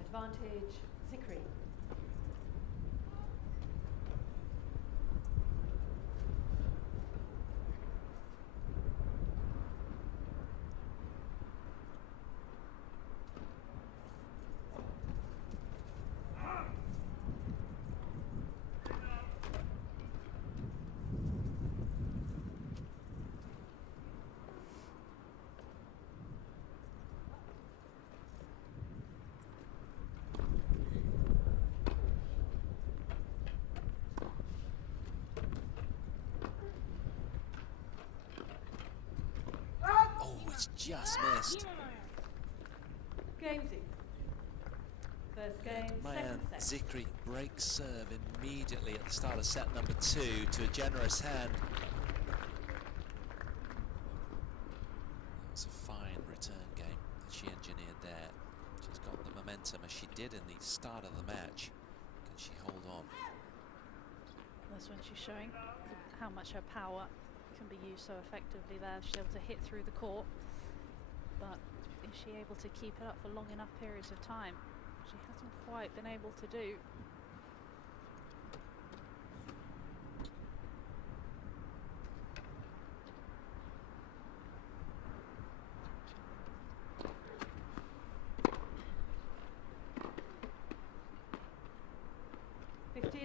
Advantage, Zikri. Just missed. Gamesy. First game, Mayan second set. Zikri breaks serve immediately at the start of set number 2 to a generous hand. That was a fine return game that she engineered there. She's got the momentum as she did in the start of the match. Can she hold on? That's when she's showing how much her power can be used so effectively there. She's able to hit through the court, but is she able to keep it up for long enough periods of time? She hasn't quite been able to do.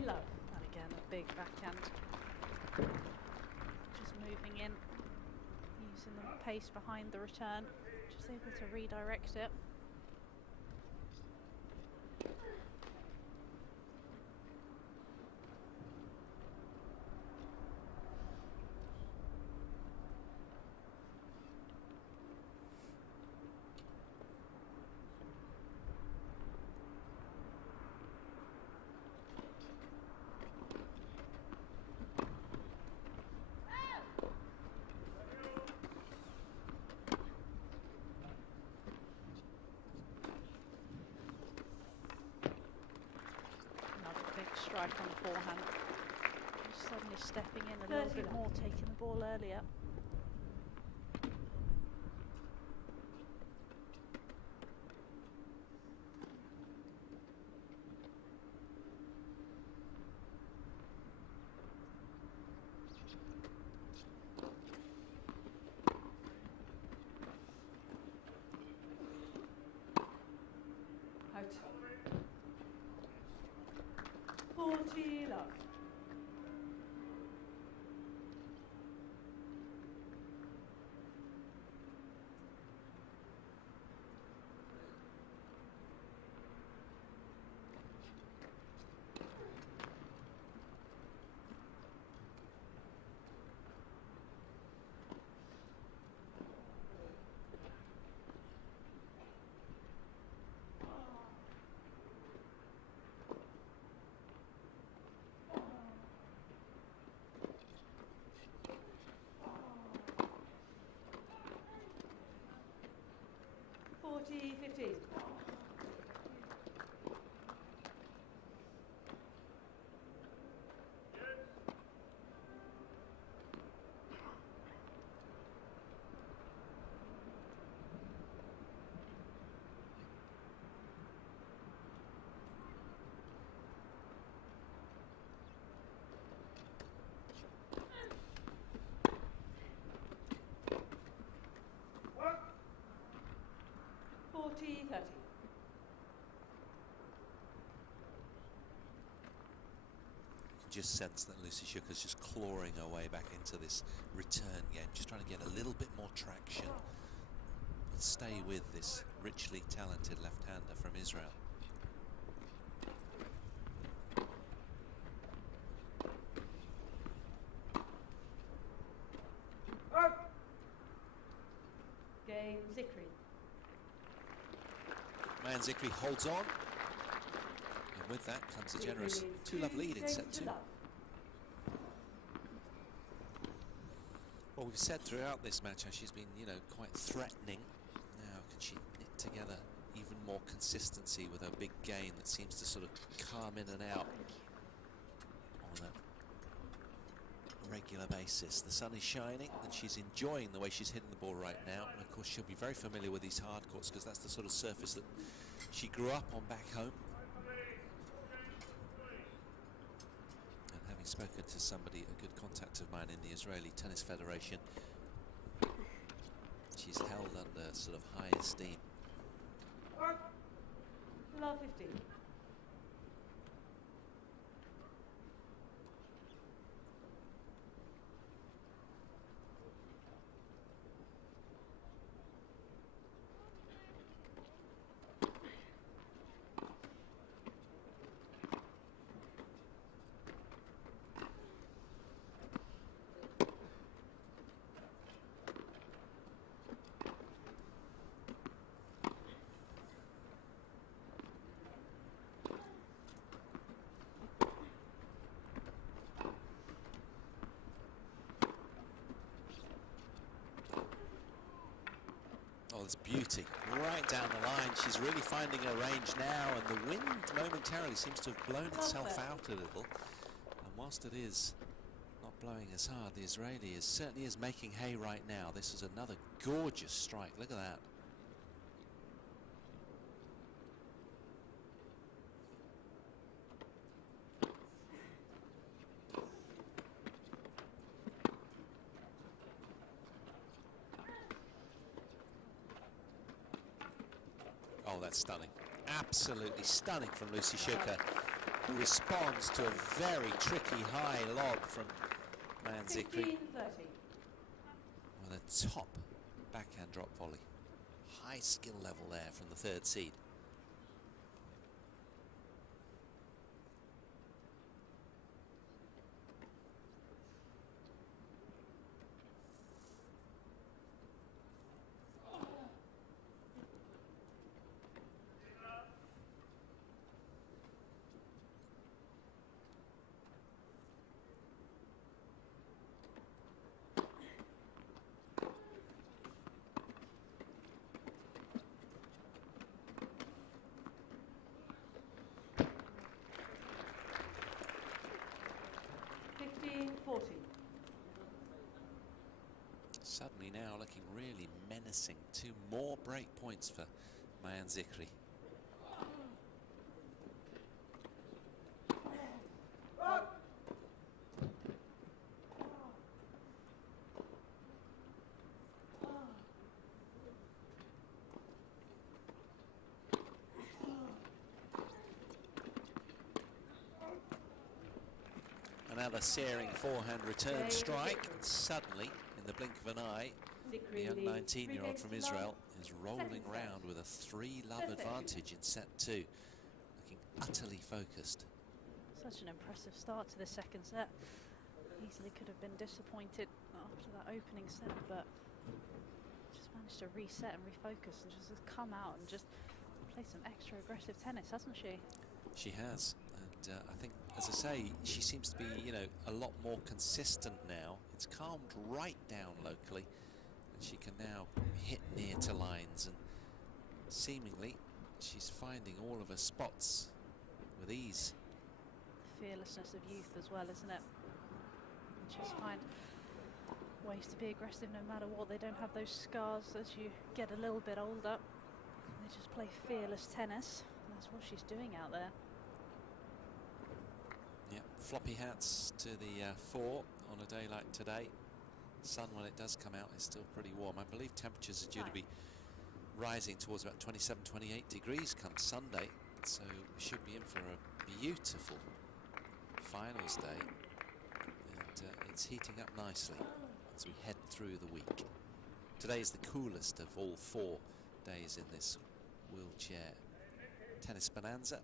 Love. And again, a big backhand. Just moving in, using the pace behind the return, just able to redirect it. Strike on the forehand. Just suddenly stepping in a little bit more, taking the ball earlier. Out. 40 love. 15. What? 40-30. Just sense that Lucy Shuker's just clawing her way back into this return game, just trying to get a little bit more traction and stay with this richly talented left-hander from Israel. Up! Game Zikri. Man Zikri holds on, and with that comes a generous two-love lead in set 2. Well, we've said throughout this match how she's been, you know, quite threatening. Now, can she knit together even more consistency with her big game that seems to sort of calm in and out on a regular basis? The sun is shining and she's enjoying the way she's hitting the ball right now. And of course, she'll be very familiar with these hard courts because that's the sort of surface that she grew up on back home. Spoken to somebody, a good contact of mine in the Israeli Tennis Federation. She's held under sort of high esteem. Love 15. Oh, there's beauty right down the line. She's really finding her range now, and the wind momentarily seems to have blown itself out a little. And whilst it is not blowing as hard, the Israeli certainly is making hay right now. This is another gorgeous strike. Look at that. Oh, that's stunning. Absolutely stunning from Lucy Shuker, who responds to a very tricky high lob from Man Zikri 15-30. with a top backhand drop volley. High skill level there from the third seed. Suddenly now looking really menacing. 2 more break points for Man Zikri. Another searing forehand return strike. And suddenly, in the blink of an eye, the young 19-year-old from Israel is rolling round with a 3-love advantage in set 2. Looking utterly focused. Such an impressive start to the second set. Easily could have been disappointed after that opening set, but just managed to reset and refocus and just come out and just play some extra aggressive tennis, hasn't she? She has. And I think, as I say, she seems to be, you know, a lot more consistent now. It's calmed right down locally, and she can now hit near to lines and seemingly she's finding all of her spots with ease. The fearlessness of youth as well, isn't it? And just find ways to be aggressive no matter what. They don't have those scars as you get a little bit older. They just play fearless tennis. And that's what she's doing out there. Yeah, floppy hats to the fore on a day like today. Sun, when it does come out, is still pretty warm. I believe temperatures are due to be rising towards about 27, 28 degrees come Sunday. So we should be in for a beautiful finals day. And it's heating up nicely as we head through the week. Today is the coolest of all 4 days in this wheelchair tennis bonanza.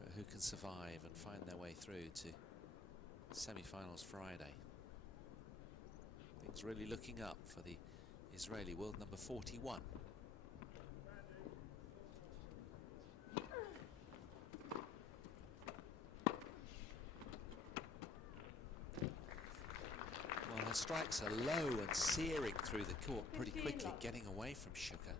But who can survive and find their way through to semi-finals Friday? Things really looking up for the Israeli world number 41. Well, her strikes are low and searing through the court pretty quickly, getting away from Shuka.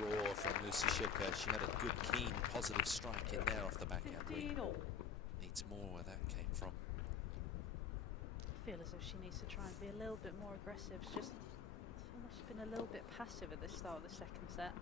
Roar from Lucy Shuka. She had a good, keen, positive strike in there off the backhand. Needs more where that came from. I feel as if she needs to try and be a little bit more aggressive. It's just she's been a little bit passive at the start of the second set.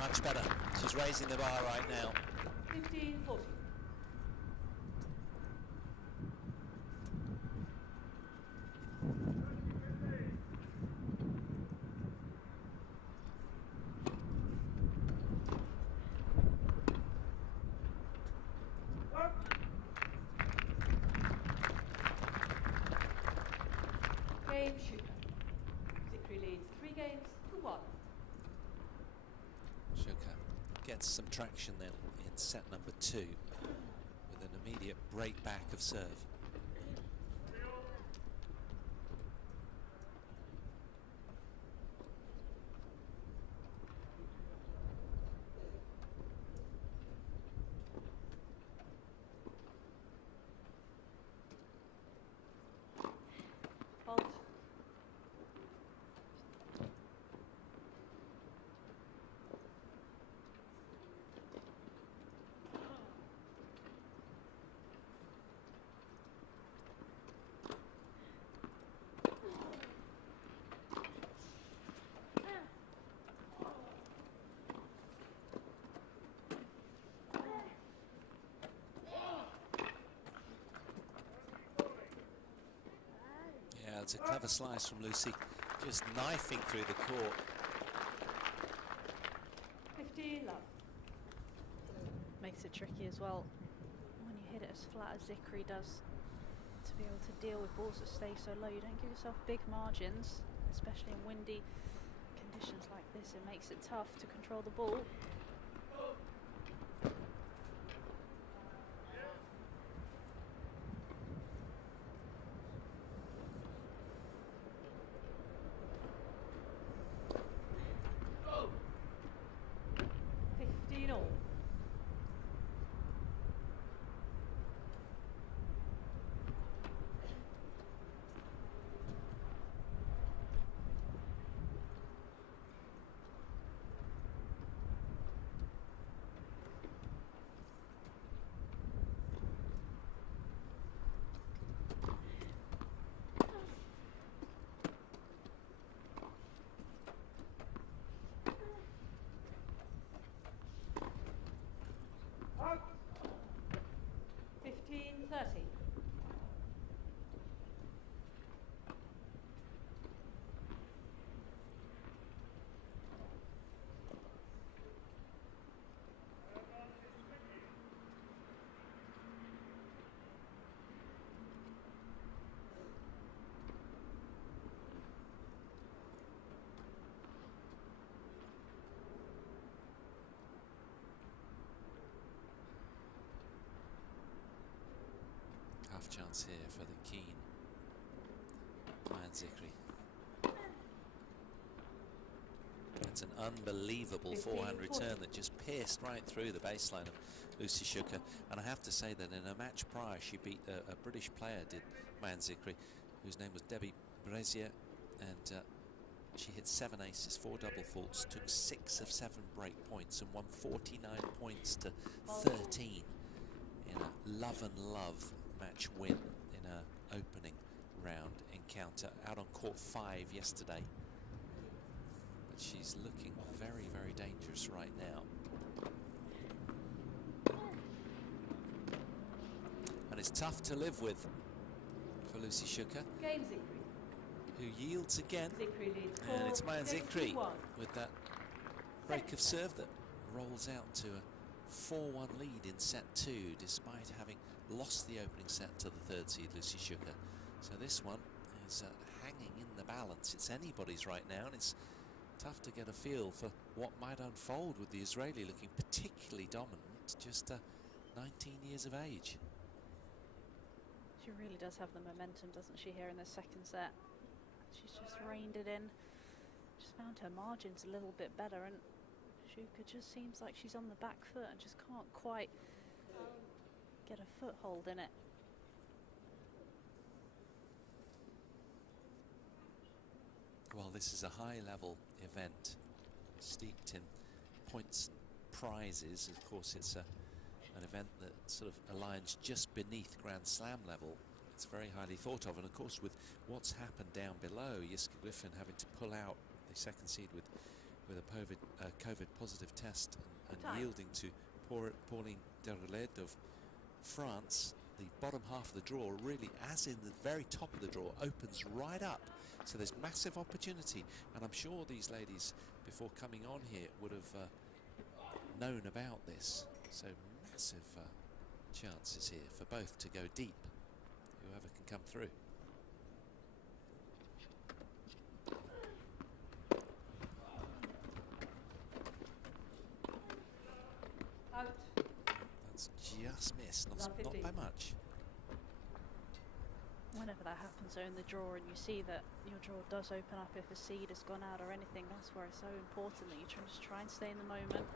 Much better. She's raising the bar right now. 15-40. Game shooter. Zikri leads 3 games to 1. Shuka gets some traction then in set number 2 with an immediate break back of serve. Fault. Yeah, it's a clever slice from Lucy, just knifing through the court. 15 love. Makes it tricky as well when you hit it as flat as Zikri does, to be able to deal with balls that stay so low. You don't give yourself big margins, especially in windy conditions like this. It makes it tough to control the ball. chance here for the keen Mayan Zikri. It's an unbelievable forehand return that just pierced right through the baseline of Lucy Shuker. And I have to say that in a match prior, she beat a British player, did Mayan Zikri, whose name was Debbie Brazier, and she hit 7 aces, 4 double faults, took 6 of 7 break points, and won 49 points to 13 in a love and love match win in her opening round encounter out on court 5 yesterday. But she's looking very, very dangerous right now. And it's tough to live with for Lucy Shuker, Game Zikri. who yields again. Zikri leads And it's Mayan Zikri 2-1. with that break of serve that rolls out to a 4-1 lead in set 2, despite having lost the opening set to the third seed Lucy Shuker. So this one is hanging in the balance. It's anybody's right now, and it's tough to get a feel for what might unfold with the Israeli looking particularly dominant, just 19 years of age. She really does have the momentum, doesn't she, here in the second set? She's just reined it in, just found her margins a little bit better, and Shuker just seems like she's on the back foot and just can't quite get a foothold in it. Well, this is a high-level event, steeped in points and prizes. Of course, it's an event that sort of aligns just beneath Grand Slam level. It's very highly thought of, and of course, with what's happened down below, Jiska Griffin having to pull out the second seed with a COVID positive test and yielding to Pauline Dereled of France, the bottom half of the draw, really, as in the very top of the draw, opens right up. So there's massive opportunity, and I'm sure these ladies, before coming on here, would have known about this. So massive chances here for both to go deep, whoever can come through. Out. That's just missed, not by much. Whenever that happens though in the draw, and you see that your draw does open up if a seed has gone out or anything, that's where it's so important that you just try and stay in the moment.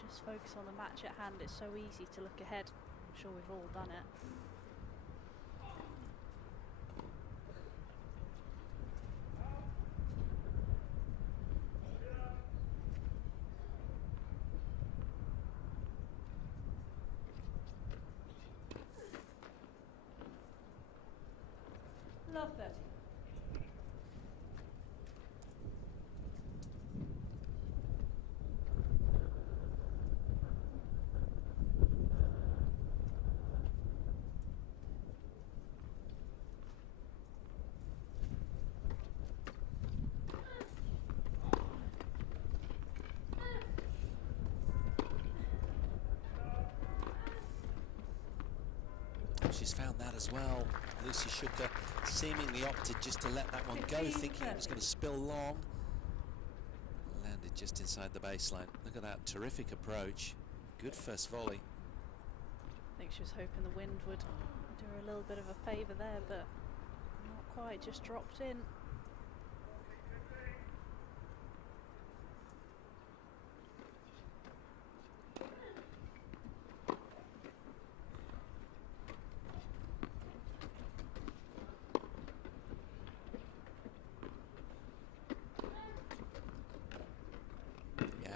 Just focus on the match at hand. It's so easy to look ahead. I'm sure we've all done it. Love 30. She's found that as well. Lucy Shuker seemingly opted just to let that one go, thinking it was going to spill long. Landed just inside the baseline. Look at that terrific approach. Good first volley. I think she was hoping the wind would do her a little bit of a favour there, but not quite, just dropped in.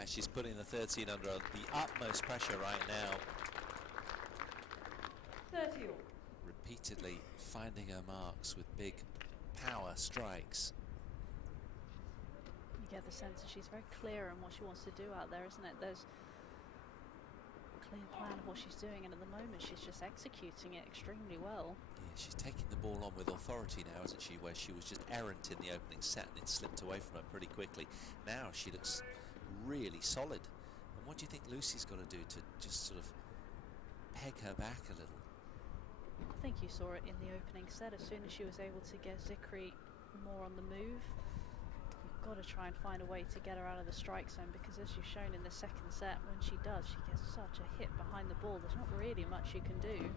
She's putting the third seed under the utmost pressure right now. 30 all. Repeatedly finding her marks with big power strikes. You get the sense that she's very clear on what she wants to do out there, isn't it? There's a clear plan of what she's doing, and at the moment she's just executing it extremely well. Yeah, she's taking the ball on with authority now, isn't she? Where she was just errant in the opening set and it slipped away from her pretty quickly. Now she looks really solid. And what do you think Lucy's got to do to just sort of peg her back a little? I think you saw it in the opening set. As soon as she was able to get Zikri more on the move, you've got to try and find a way to get her out of the strike zone, because as you've shown in the second set, when she does, she gets such a hit behind the ball. There's not really much you can do.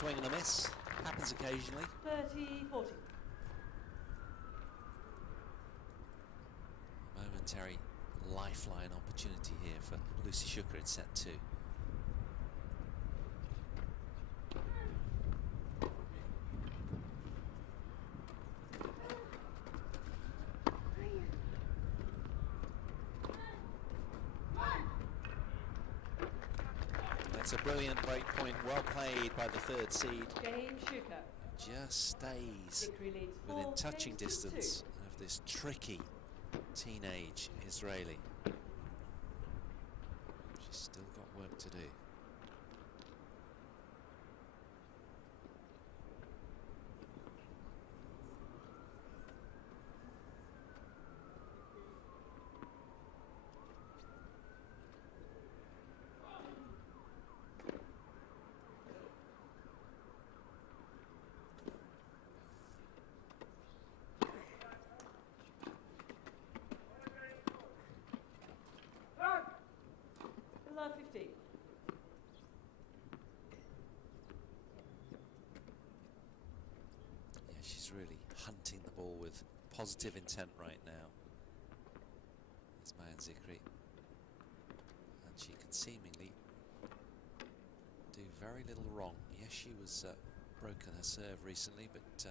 swing and a miss. Happens occasionally. 30-40. Momentary lifeline opportunity here for Lucy Shuker in set 2. That's a brilliant break point, well played by the 3rd seed. Game Shuker. Just stays Victory leads within 4 touching games to 2. distance of this tricky teenage Israeli. She's still got work to do. Love 15. Yeah, she's really hunting the ball with positive intent right now. Is Mayan Zikri. And she can seemingly do very little wrong. Yes, she was broken her serve recently, but the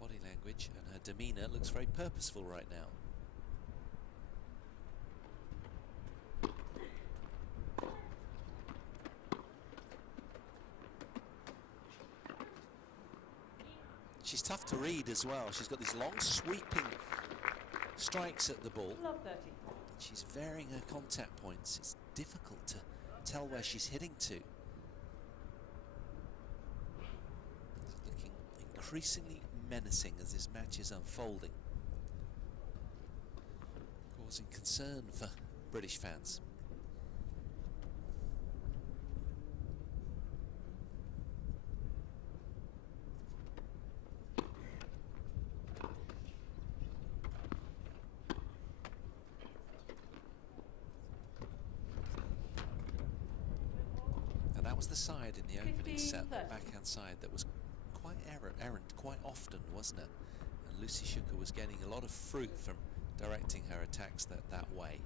body language and her demeanour looks very purposeful right now. She's tough to read as well. She's got these long sweeping strikes at the ball. Love 30. She's varying her contact points. It's difficult to tell where she's hitting to. It's looking increasingly menacing as this match is unfolding, causing concern for British fans. That was the side in the opening set, the backhand side, that was quite errant quite often, wasn't it? And Lucy Shuker was getting a lot of fruit from directing her attacks that way.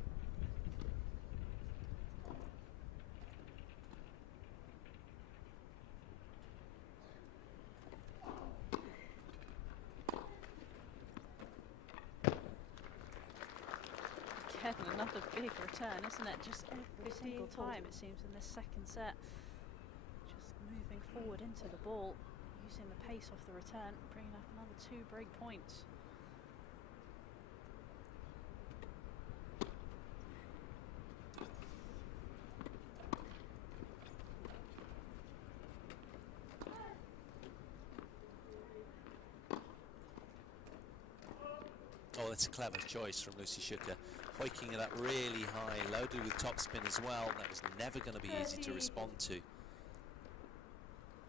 Again, another big return, isn't it? Just every single time, it seems, in this second set. Just moving forward into the ball, using the pace off the return, bringing up another 2 break points. Oh, that's a clever choice from Lucy Shuker, hoiking it up really high, loaded with topspin as well. That was never going to be easy to respond to.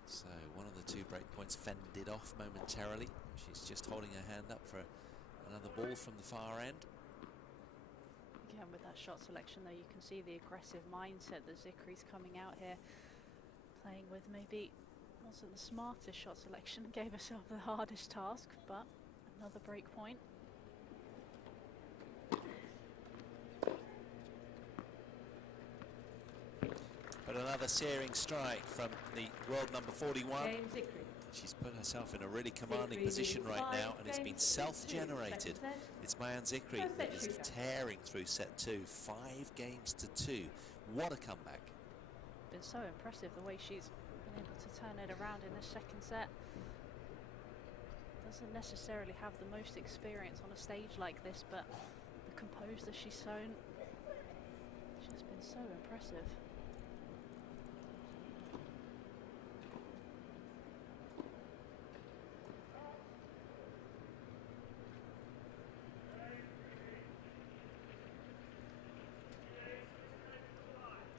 So one of the 2 break points fended off momentarily. She's just holding her hand up for another ball from the far end. Again, with that shot selection though, you can see the aggressive mindset that Zikri's coming out here playing with. Maybe wasn't the smartest shot selection, gave herself the hardest task, but another break point. But another searing strike from the world number 41. Game Zikri. She's put herself in a really commanding position right now, and it's been self-generated. It's Mayan Zikri that is tearing through set 2, 5 games to 2. What a comeback. Been so impressive the way she's been able to turn it around in this second set. Doesn't necessarily have the most experience on a stage like this, but the composure she's shown, she's been so impressive.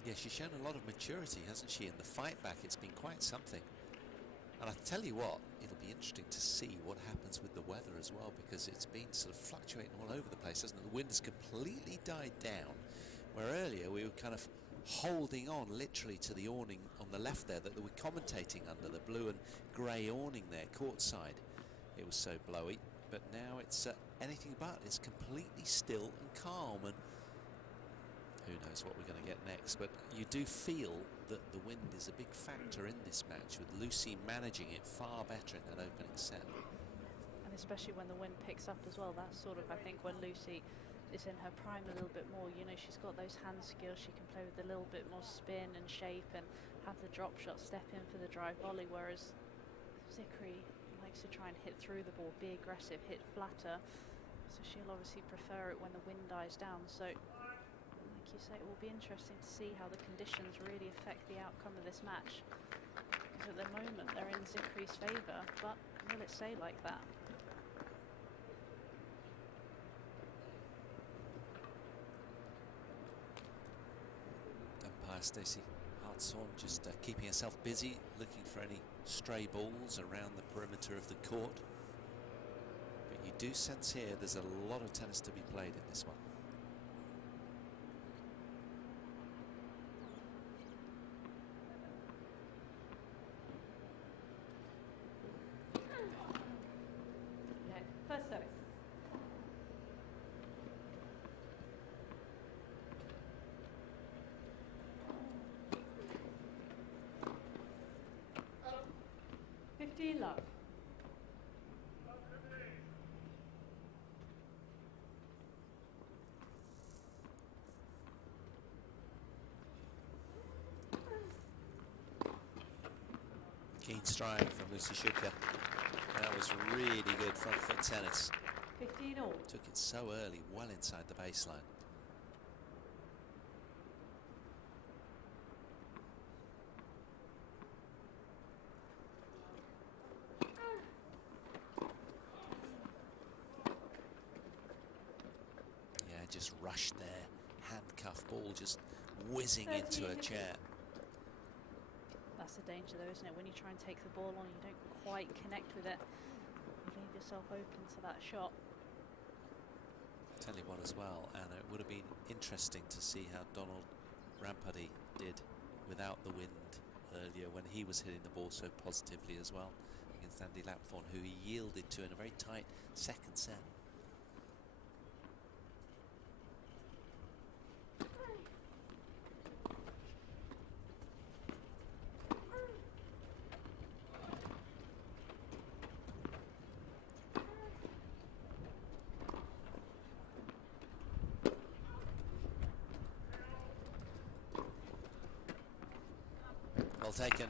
Yeah, she's shown a lot of maturity, hasn't she? In the fight back, it's been quite something. And I tell you what, it'll be interesting to see what happens with the weather as well, because it's been sort of fluctuating all over the place, hasn't it? The wind has completely died down, where earlier we were kind of holding on literally to the awning on the left there that they were commentating under, the blue and grey awning there, courtside. It was so blowy, but now it's anything but. It's completely still and calm, and who knows what we're going to get next. But you do feel that the wind is a big factor in this match, with Lucy managing it far better in that opening set. And especially when the wind picks up as well, that's sort of, I think, when Lucy is in her prime a little bit more. You know, she's got those hand skills, she can play with a little bit more spin and shape and have the drop shot, step in for the drive volley, whereas Zikri likes to try and hit through the ball, be aggressive, hit flatter. So she'll obviously prefer it when the wind dies down. So like you say, it will be interesting to see how the conditions really affect the outcome of this match, because at the moment they're in Zikri's favour, but will it stay like that? Stacey Hartshorn just keeping herself busy, looking for any stray balls around the perimeter of the court. But you do sense here there's a lot of tennis to be played in this one. Okay, first service. Love. Keen strike from Lucy Shuker. That was really good front foot tennis. 15 all. Took it so early, well inside the baseline. Just rushed there, handcuff ball just whizzing into a chair. That's the danger though, isn't it? When you try and take the ball on, you don't quite connect with it, you leave yourself open to that shot. Tell you what as well, Anna, it would have been interesting to see how Donald Ramphadi did without the wind earlier, when he was hitting the ball so positively as well against Andy Lapthorn, who he yielded to in a very tight second set. Taken.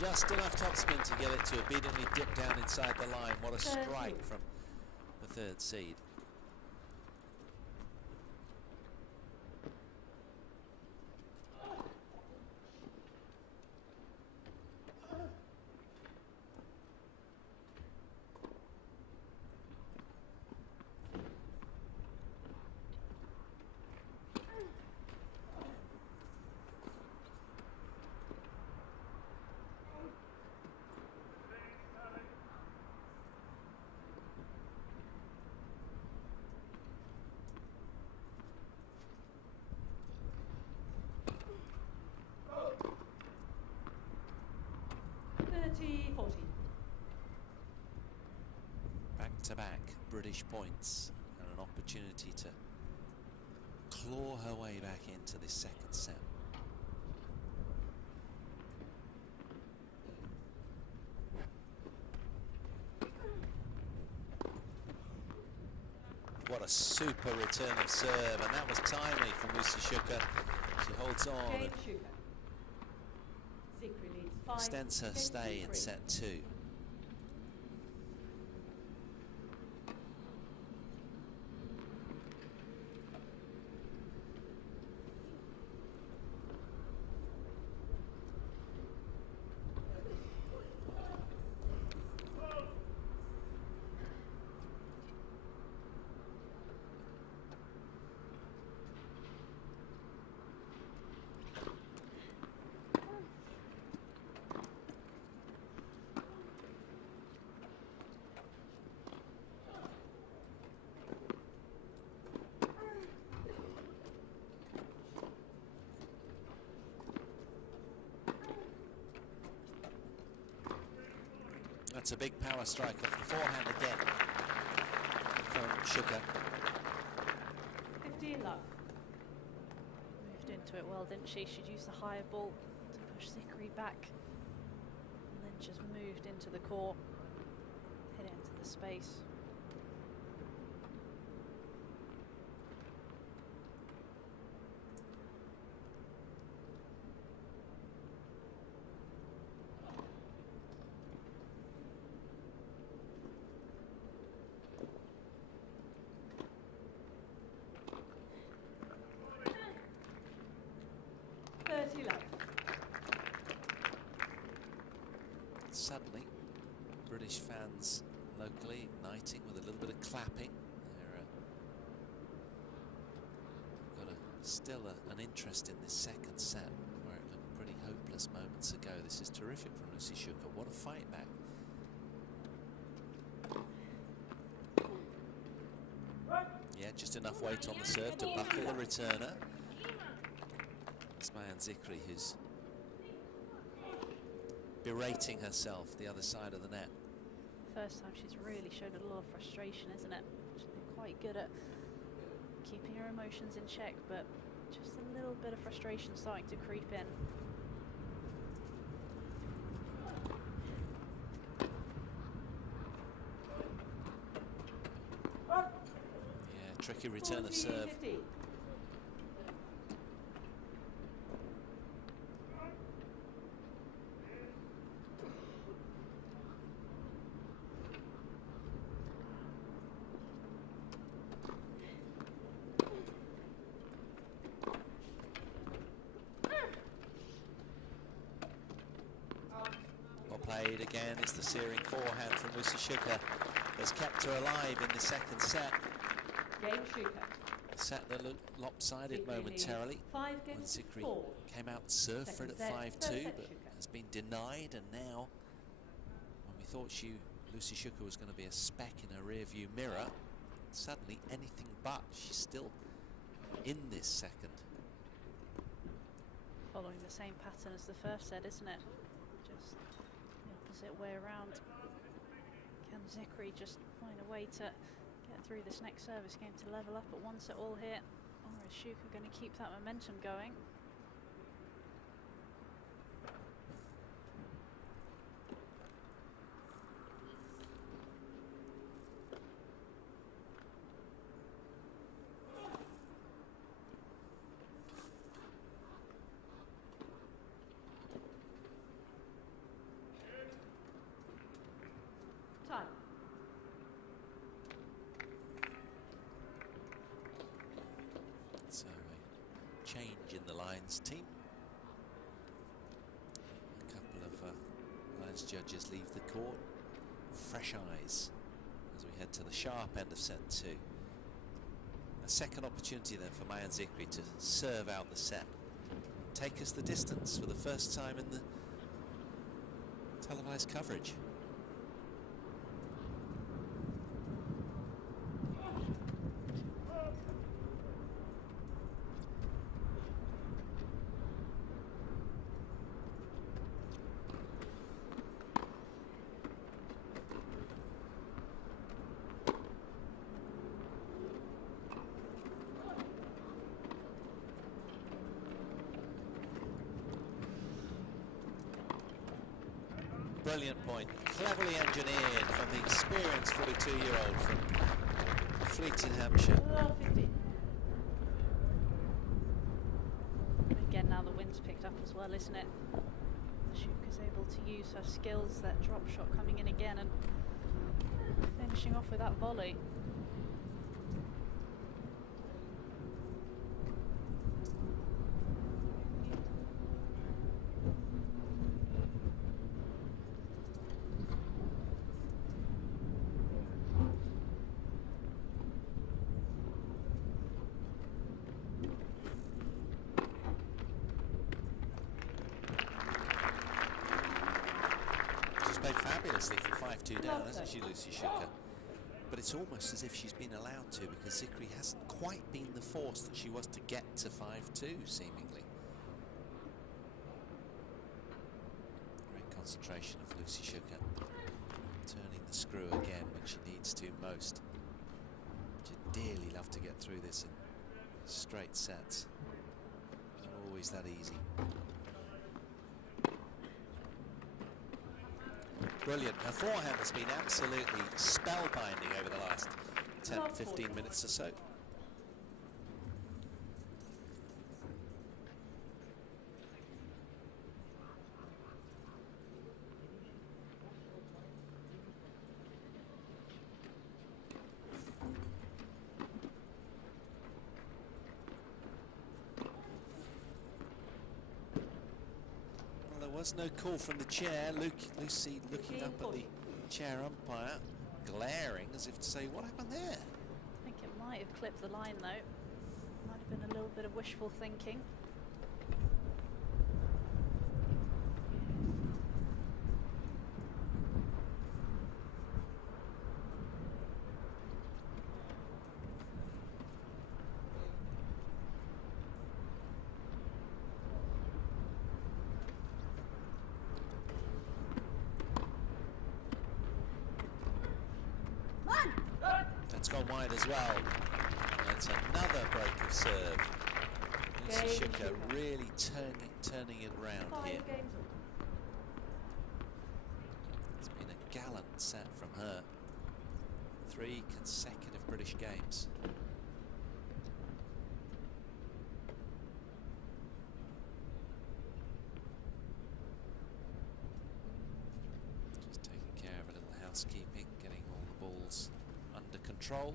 Just enough topspin to get it to obediently dip down inside the line. What a strike from the third seed. Back-to-back British points and an opportunity to claw her way back into this second set. What a super return of serve, and that was timely from Lucy Shuker. She holds on and extends her stay in set 2. It's a big power strike off the forehand again from Shuka. 15 love. Moved into it well, didn't she? She'd used the higher ball to push Zikri back, and then just moved into the court, hit it into the space. Suddenly, British fans locally igniting with a little bit of clapping. They're still an interest in this second set, where it looked pretty hopeless moments ago. This is terrific from Lucy Shuka. What a fight back. Yeah, just enough weight on the serve to buckle the returner. It's Mayan Zikri who's berating herself the other side of the net. First time she's really showed a lot of frustration, isn't it? She's been quite good at keeping her emotions in check, but just a little bit of frustration starting to creep in. Yeah, tricky return of serve. 50. Played again. It's the searing forehand from Lucy Shuka that's kept her alive in the second set. Game Shuka. Set that looked lopsided momentarily when Zikri came out and served for it at 5-2, but has been denied. And now, when we thought Lucy Shuka was going to be a speck in her rear-view mirror, suddenly anything but. She's still in this second. Following the same pattern as the first set, isn't it? Just the opposite way around. Can Zikri just find a way to get through this next service game to level up at 1-set all here? Or is Shuka going to keep that momentum going? So a change in the Lions team. A couple of Lions judges leave the court. Fresh eyes as we head to the sharp end of set 2. A second opportunity then for Mayan Zikri to serve out the set. Take us the distance for the first time in the televised coverage. Brilliant point, cleverly engineered from the experienced 42-year-old from Fleet in Hampshire. Again, now the wind's picked up as well, isn't it? Shuka's able to use her skills, that drop shot coming in again and finishing off with that volley. Fabulously from 5-2 down, hasn't she, Lucy Shuka? But it's almost as if she's been allowed to, because Zikri hasn't quite been the force that she was to get to 5-2, seemingly. Great concentration of Lucy Shuka. turning the screw again when she needs to most. She'd dearly love to get through this in straight sets. Not always that easy. Brilliant. Her forehand has been absolutely spellbinding over the last 10, 15 minutes or so. No call from the chair. Lucy looking up at the chair umpire, glaring as if to say, what happened there? I think it might have clipped the line though. Might have been a little bit of wishful thinking. Gone wide as well. That's another break of serve. Lucy Shuker really turning it around here. It's been a gallant set from her. 3 consecutive British games. Just taking care of a little housekeeping, getting all the balls under control.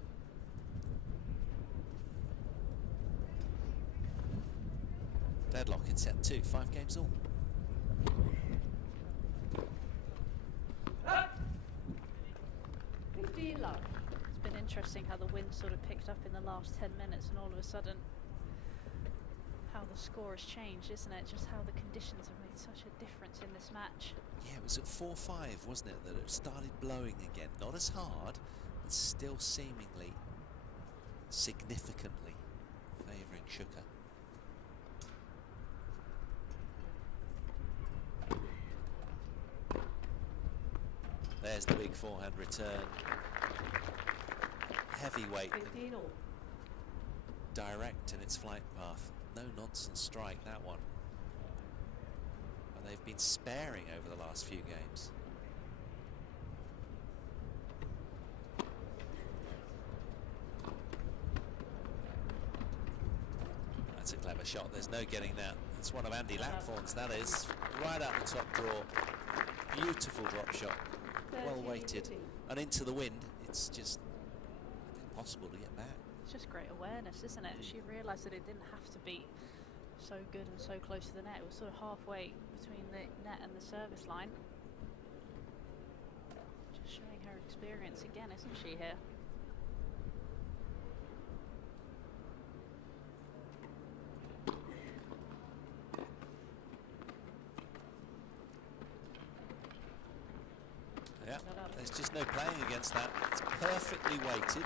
Deadlock in set 2, 5 games all. It's been interesting how the wind sort of picked up in the last 10 minutes and all of a sudden how the score has changed, isn't it? Just how the conditions have made such a difference in this match. Yeah, it was at 4-5, wasn't it, that it started blowing again. Not as hard, but still seemingly significantly favouring Shuker. There's the big forehand return. Heavyweight, direct in its flight path. No nonsense strike, that one. But they've been sparing over the last few games. That's a clever shot. There's no getting that. It's one of Andy Lapthorn's, that is. Right up the top draw. Beautiful drop shot. Well weighted. And into the wind. It's just impossible to get back. It's just great awareness, isn't it? She realised that it didn't have to be so good and so close to the net. It was sort of halfway between the net and the service line. Just showing her experience again, isn't she, here? Yeah, there's just no playing against that. It's perfectly weighted.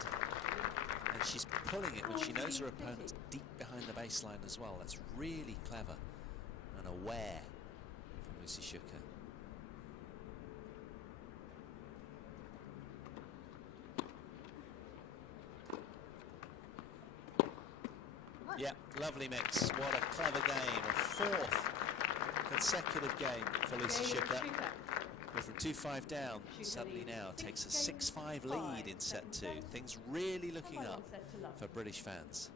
And she's pulling it when she knows her opponent's deep behind the baseline as well. That's really clever and aware from Lucy Shuker. Yeah, lovely mix. What a clever game. A 4th consecutive game for Lucy Shuker. We're from 2-5 down. Suddenly now takes a 6-5 lead in set 2. Things really looking up for British fans.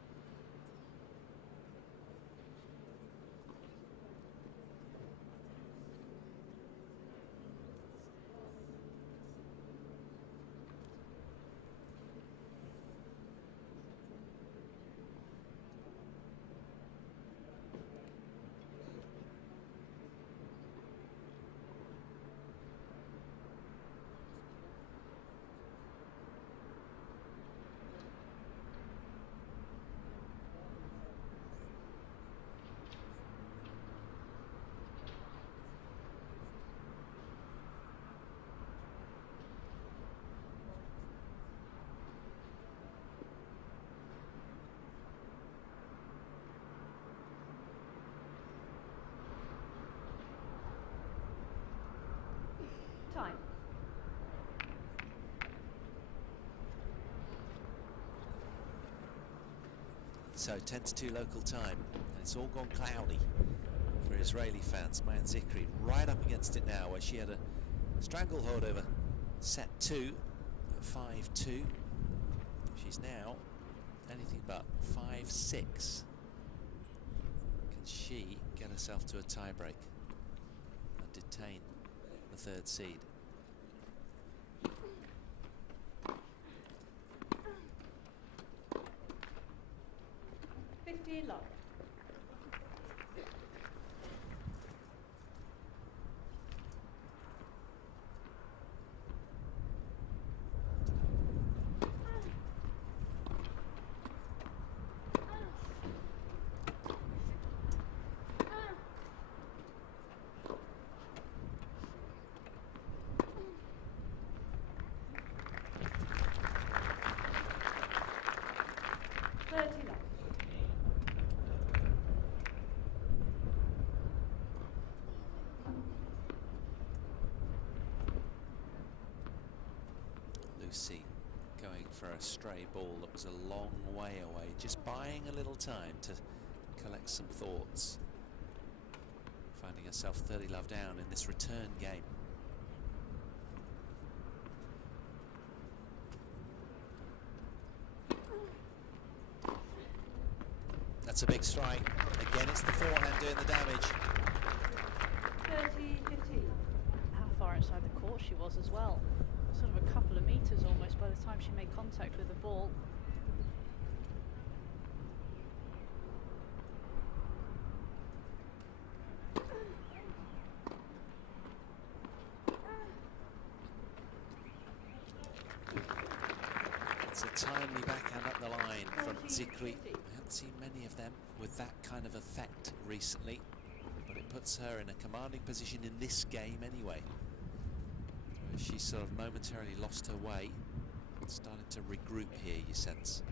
So 10 to 2 local time, and it's all gone cloudy for Israeli fans. Mayan Zikri right up against it now, where she had a stranglehold over set 2 at 5-2. She's now anything but 5-6. Can she get herself to a tie-break and detain the third seed? Love. Lucy going for a stray ball that was a long way away, just buying a little time to collect some thoughts, finding herself 30 love down in this return game. That's a big strike. Again, it's the forehand doing the damage. 30-15. How far inside the court she was as well. Sort of a couple of meters almost by the time she made contact with the ball. It's a timely backhand up the line from Zikri. I haven't seen many of them with that kind of effect recently, but it puts her in a commanding position in this game anyway. She sort of momentarily lost her way, starting to regroup here, you sense.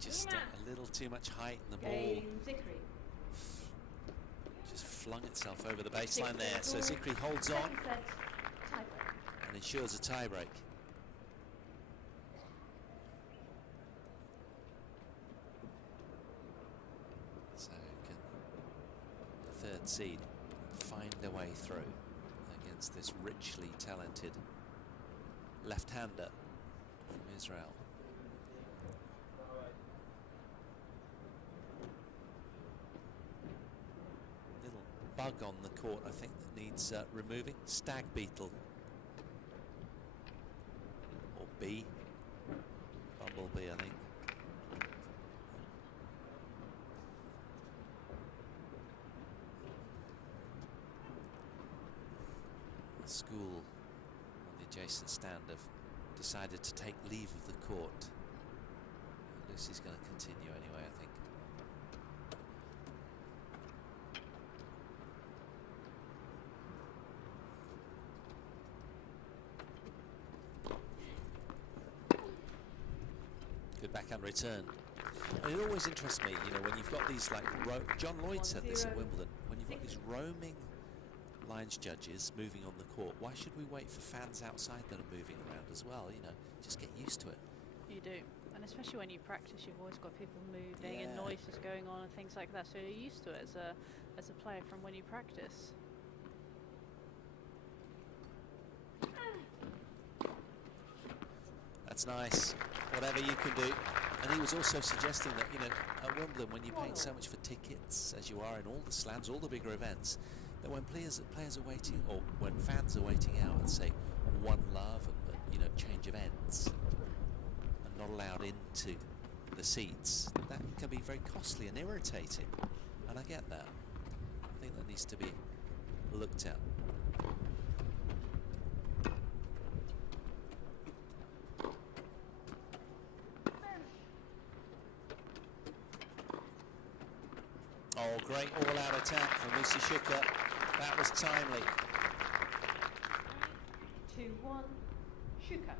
Just a little too much height, and the ball just flung itself over the baseline there. So Zikri holds on and ensures a tie-break. So can the third seed find a way through against this richly talented left-hander from Israel? Bug on the court, I think, that needs removing. Stag beetle. Or bee. Bumblebee, I think. The school on the adjacent stand have decided to take leave of the court. Lucy's going to continue anyway, I think. Backhand return. And it always interests me, you know, when you've got these like John Lloyd said this at Wimbledon, when you've got these roaming lines judges moving on the court, why should we wait for fans outside that are moving around as well? You know, just get used to it. You do, and especially when you practice, you've always got people moving and noises going on and things like that, so you're used to it as a player from when you practice. That's nice, whatever you can do. And he was also suggesting that, you know, at Wimbledon, when you're paying so much for tickets, as you are in all the slams, all the bigger events, that when players are waiting, or when fans are waiting out and say one love, and you know, change of ends, and not allowed into the seats, that can be very costly and irritating. And I get that. I think that needs to be looked at. Great all-out attack from Lucy Schucker. That was timely. 2-1, Schucker.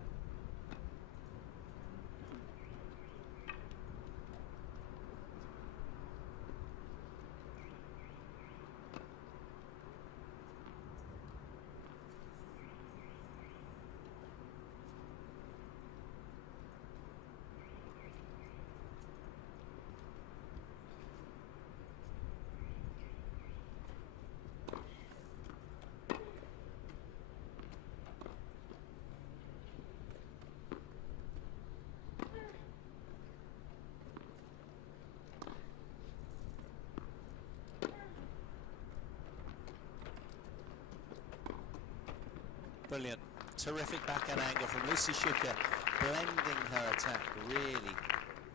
Brilliant. Terrific backhand angle from Lucy Schucker, blending her attack really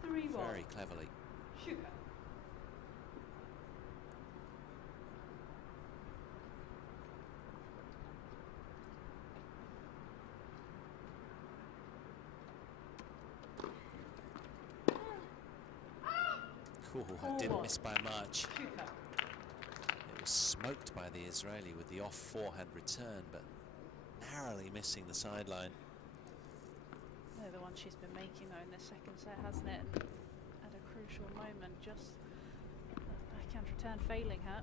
3-1, very cleverly. Schucker. Cool, I didn't miss by much. Schucker. It was smoked by the Israeli with the off forehand return, but narrowly missing the sideline. They're the one she's been making though in this second set, hasn't it? And at a crucial moment, just backhand return failing her.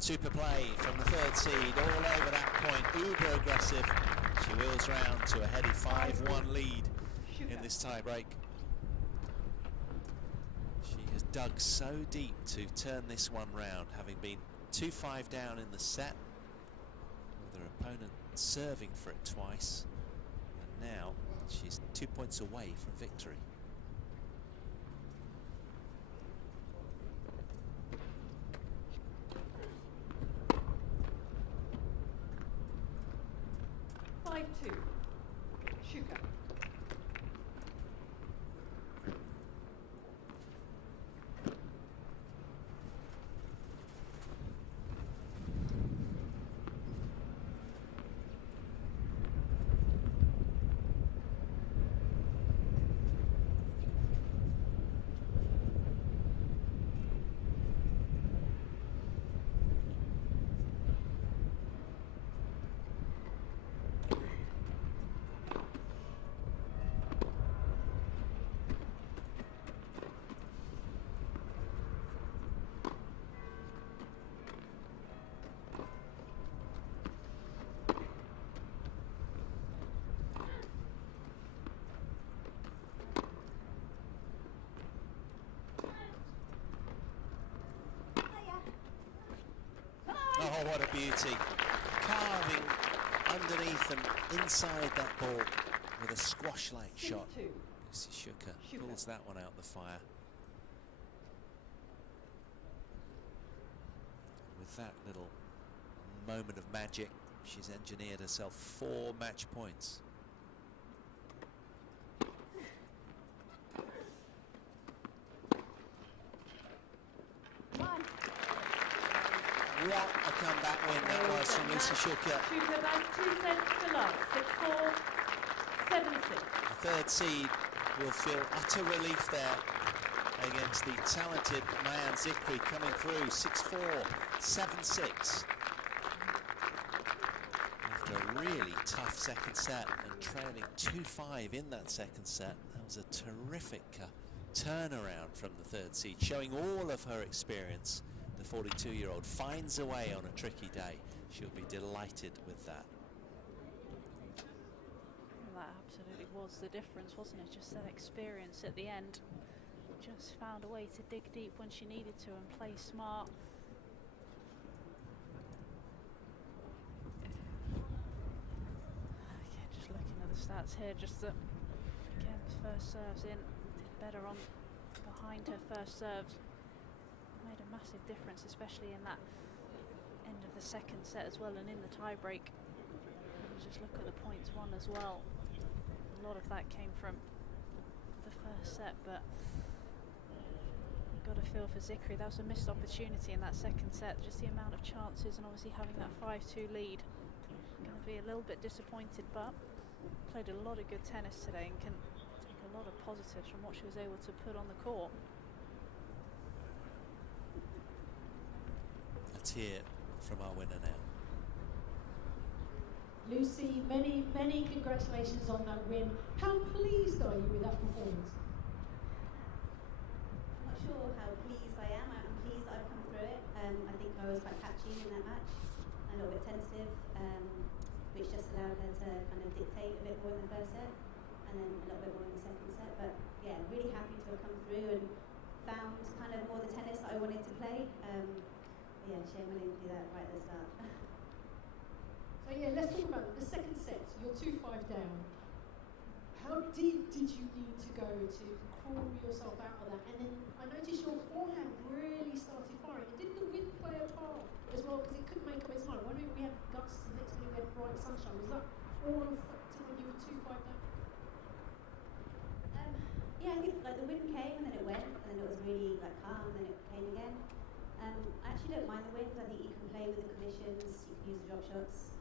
Super play from the third seed, all over that point, uber aggressive. She wheels round to a heady 5-1 lead in this tie break. She has dug so deep to turn this one round, having been 2-5 down in the set, with her opponent serving for it twice, and now she's 2 points away from victory. Schucker. Oh, what a beauty. Carving underneath and inside that ball with a squash-like shot. Lucy Schucker pulls that one out the fire. With that little moment of magic, she's engineered herself 4 match points. What a comeback win that was from Lucy Schucker. Schucker by 2 sets to love, 6-4, 7-6. The third seed will feel utter relief there against the talented Mayan Zikri coming through 6-4, 7-6. After a really tough second set and trailing 2-5 in that second set, that was a terrific turnaround from the third seed, showing all of her experience. The 42-year-old finds a way on a tricky day. She'll be delighted with that. Well, that absolutely was the difference, wasn't it? Just that experience at the end. Just found a way to dig deep when she needed to and play smart. Again, just looking at the stats here, just that, again, first serves in, did better on behind her first serves. Made a massive difference, especially in that end of the second set as well, and in the tie break. Just look at the points won as well. A lot of that came from the first set, but got to feel for Zikri. That was a missed opportunity in that second set. Just the amount of chances, and obviously having that 5-2 lead. Going to be a little bit disappointed, but played a lot of good tennis today and can take a lot of positives from what she was able to put on the court. Let's hear from our winner now. Lucy, many congratulations on that win. How pleased are you with that performance? I'm not sure how pleased I am. I'm pleased that I've come through it. I think I was quite catchy in that match, a little bit tentative, which just allowed her to kind of dictate a bit more in the first set, and then a little bit more in the second set. But yeah, really happy to have come through and found kind of more the tennis that I wanted to play. Yeah, shame I didn't do that right at the start. So yeah, let's talk about it. The second set, you're 2-5 down. How deep did you need to go to crawl yourself out of that? And then I noticed your forehand really started firing. Did the wind play a part as well? Because it couldn't make up its mind. One minute we had gusts, the next minute we had bright sunshine. Was that all a factor when you were 2-5 down? Yeah, I think like the wind came and then it went, and then it was really like calm, and then it came again. I actually don't mind the wind. I think you can play with the conditions, you can use the drop shots.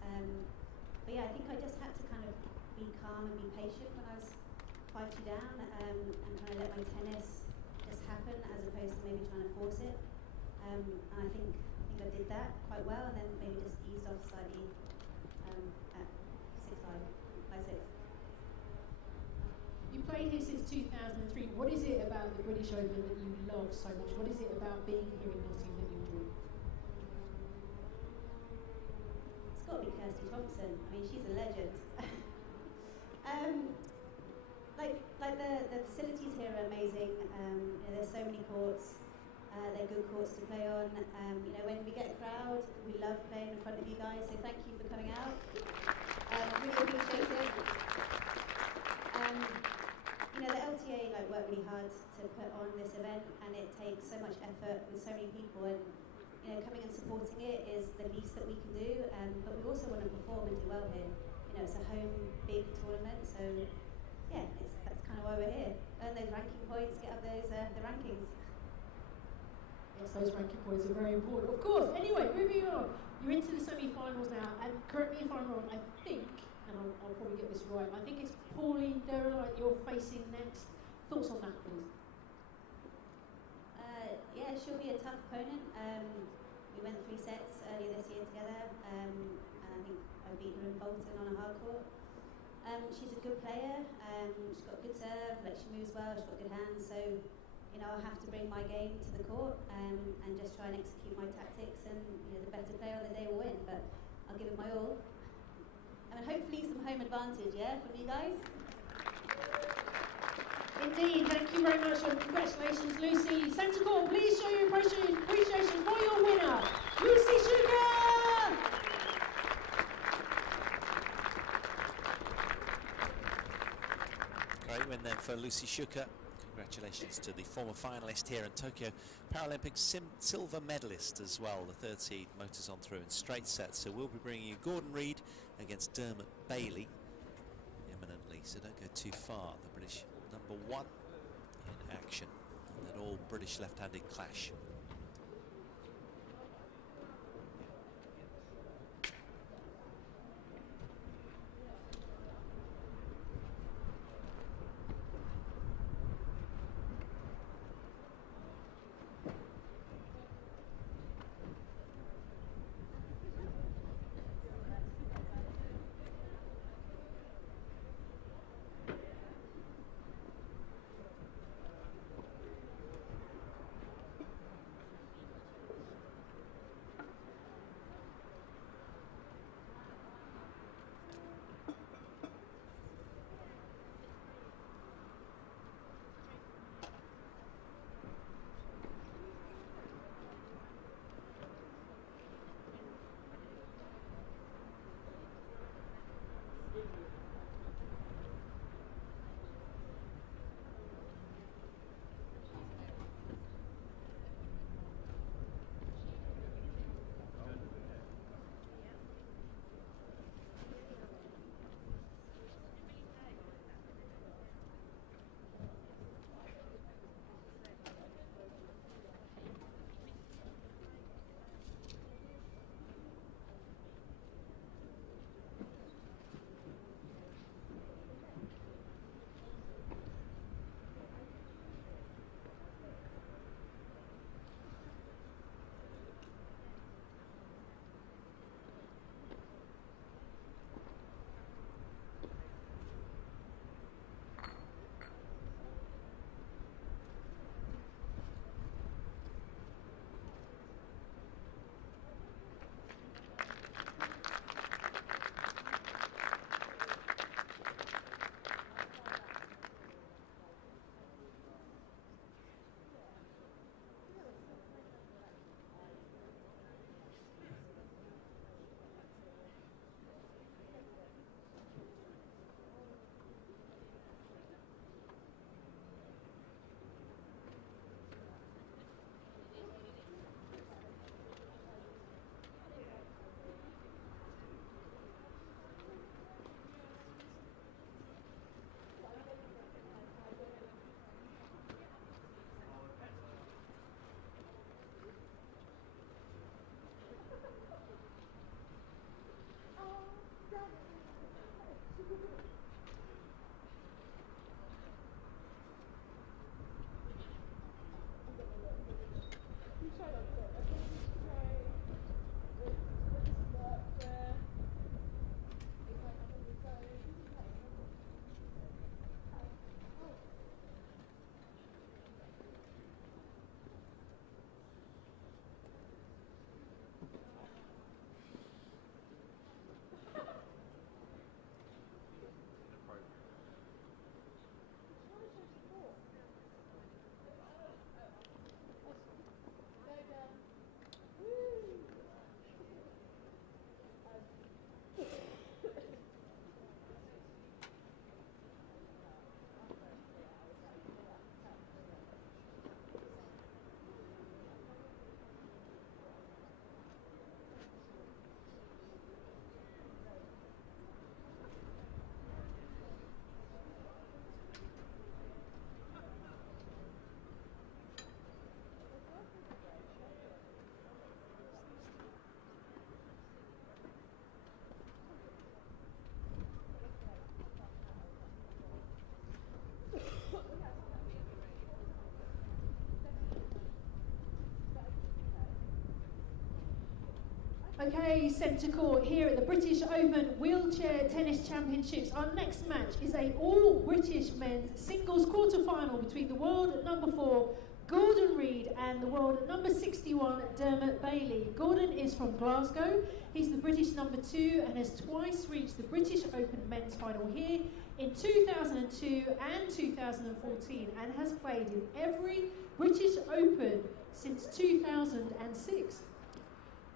But yeah, I think I just had to kind of be calm and be patient when I was 5-2 down, and kind of let my tennis just happen as opposed to maybe trying to force it. And I think I did that quite well, and then maybe just eased off slightly at 6-5, 5-6. You played here since 2003. What is it about the British Open that you love so much? What is it about being here in Nottingham that you enjoy? It's got to be Kirsty Thompson. I mean, she's a legend. like the facilities here are amazing. There's so many courts. They're good courts to play on. When we get a crowd, we love playing in front of you guys. So thank you for coming out. Really appreciate it. The LTA worked really hard to put on this event, and it takes so much effort with so many people, and coming and supporting it is the least that we can do, but we also want to perform and do well here. It's a home big tournament, so yeah, that's kind of why we're here. Earn those ranking points, get up those the rankings. Yes, those ranking points are very important, of course. Anyway, moving on. You're into the semi-finals now, and correct me if I'm wrong, I think, and I'll probably get this right, I think it's Pauline Derelight you're facing next. Thoughts on that, please? Yeah, she'll be a tough opponent. We went 3 sets earlier this year together, and I think I beat her in Bolton on a hard court. She's a good player. She's got a good serve, she moves well, she's got good hands, so I'll have to bring my game to the court and just try and execute my tactics, and the better player on the day will win, but I'll give it my all. And hopefully some home advantage, yeah, from you guys. Indeed, thank you very much, and congratulations, Lucy. Centre court, please show your appreciation for your winner, Lucy Shuker! Great win then for Lucy Shuker. Congratulations to the former finalist here in Tokyo Paralympic silver medalist as well, the 3rd seed. Motors on through in straight sets, so we'll be bringing you Gordon Reid against Dermot Bailey imminently, so don't go too far. The British #1 in action in that all British left-handed clash. Okay, centre court here at the British Open Wheelchair Tennis Championships. Our next match is a all-British men's singles quarter-final between the world at number 4, Gordon Reid, and the world at number 61, Dermot Bailey. Gordon is from Glasgow. He's the British number 2 and has twice reached the British Open men's final here in 2002 and 2014, and has played in every British Open since 2006.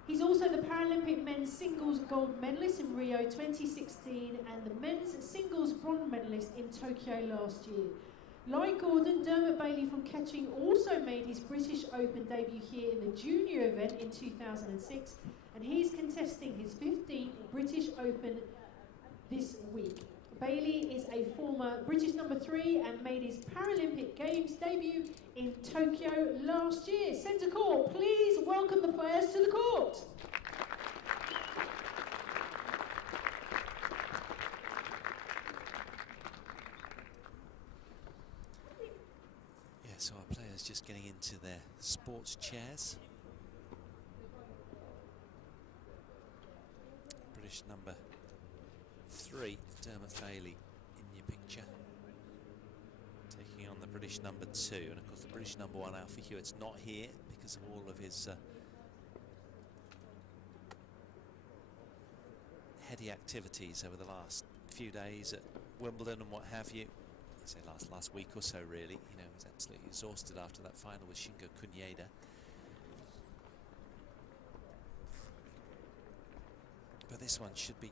He's also the Paralympic men's singles gold medalist in Rio 2016 and the men's singles bronze medalist in Tokyo last year. Like Gordon, Dermot Bailey from Kettering also made his British Open debut here in the junior event in 2006, and he's contesting his 15th British Open this week. Bailey is a former British number 3 and made his Paralympic Games debut in Tokyo last year. Centre court, please welcome the players to the court. Yeah, so our players just getting into their sports chairs. British number 3, Dermot Bailey, in your picture, taking on the British number 2, and of course the British number 1, Alfie Hewitt's not here because of all of his heady activities over the last few days at Wimbledon and what have you. I say last week or so, really. You know, he was absolutely exhausted after that final with Shingo Kunieda. But this one should be,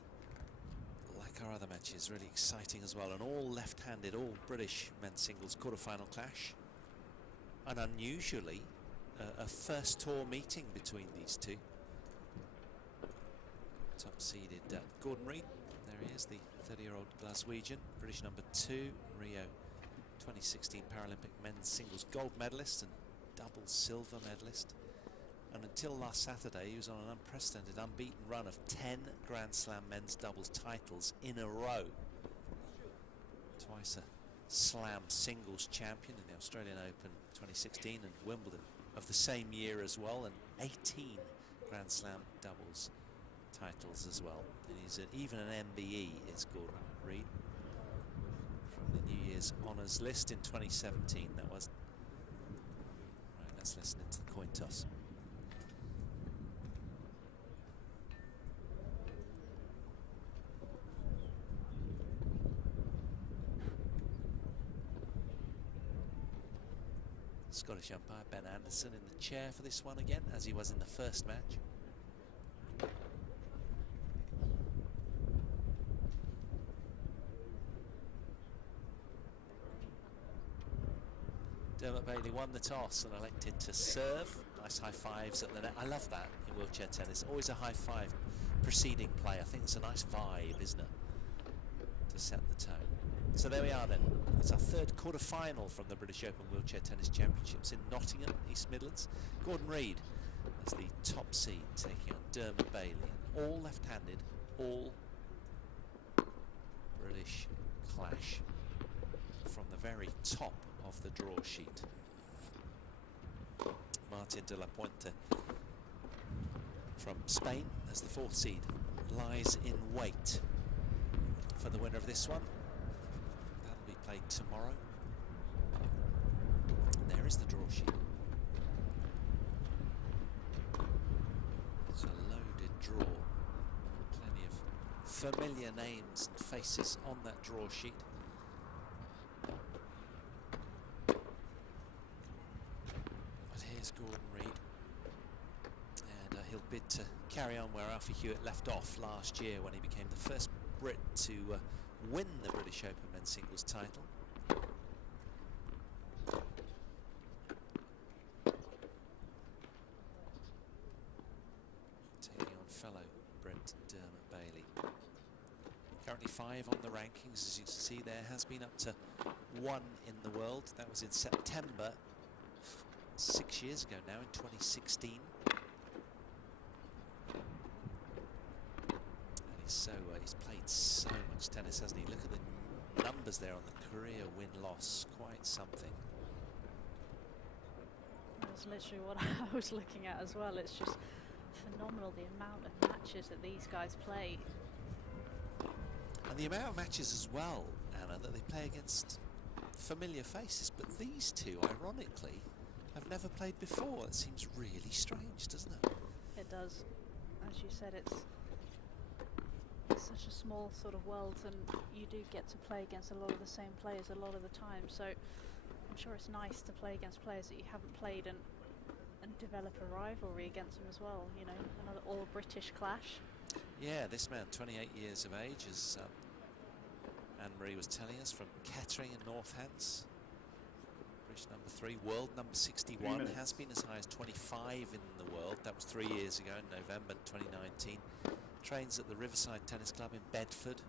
like our other matches, really exciting as well. An all left-handed, all British men's singles quarter-final clash. And unusually, a first tour meeting between these two. Top-seeded Gordon Reid. There he is, the 30-year-old Glaswegian, British number 2, Rio 2016 Paralympic men's singles gold medalist and double silver medalist. And until last Saturday, he was on an unprecedented, unbeaten run of 10 Grand Slam men's doubles titles in a row. Twice a Slam singles champion in the Australian Open 2016 and Wimbledon of the same year as well, and 18 Grand Slam doubles titles as well. And he's even an MBE, is Gordon Reid, from the New Year's honours list in 2017. That was. Right, let's listen into the coin toss. Scottish umpire Ben Anderson in the chair for this one again, as he was in the first match. Dermot Bailey won the toss and elected to serve. Nice high fives at the net. I love that in wheelchair tennis. Always a high five preceding play. I think it's a nice vibe, isn't it, to set the tone. So there we are then. It's our third quarter-final from the British Open Wheelchair Tennis Championships in Nottingham, East Midlands. Gordon Reid as the top seed, taking on Dermot Bailey. All left-handed, all British clash from the very top of the draw sheet. Martin de la Puente from Spain as the fourth seed lies in wait for the winner of this one. That'll be played tomorrow. And there is the draw sheet. It's a loaded draw. Plenty of familiar names and faces on that draw sheet. But here's Gordon Reid. And he'll bid to carry on where Alfie Hewitt left off last year when he became the first Brit to win the British Open men's singles title. Taking on fellow Brit Dermot Bailey. Currently 5 on the rankings, as you can see there, has been up to 1 in the world. That was in September 6 years ago now, in 2016. So he's played so much tennis, hasn't he? Look at the numbers there on the career win-loss, quite something. That's literally what I was looking at as well. It's just phenomenal, the amount of matches that these guys play. And the amount of matches as well, Anna, that they play against familiar faces. But these two, ironically, have never played before. It seems really strange, doesn't it? It does. As you said, it's such a small sort of world, and you do get to play against a lot of the same players a lot of the time. So I'm sure it's nice to play against players that you haven't played and develop a rivalry against them as well. You know, another all-British clash. Yeah, this man, 28 years of age, as Anne-Marie was telling us, from Kettering in Northants. British number 3, world number 61, has been as high as 25 in the world. That was 3 years ago in November 2019. Trains at the Riverside Tennis Club in Bedford.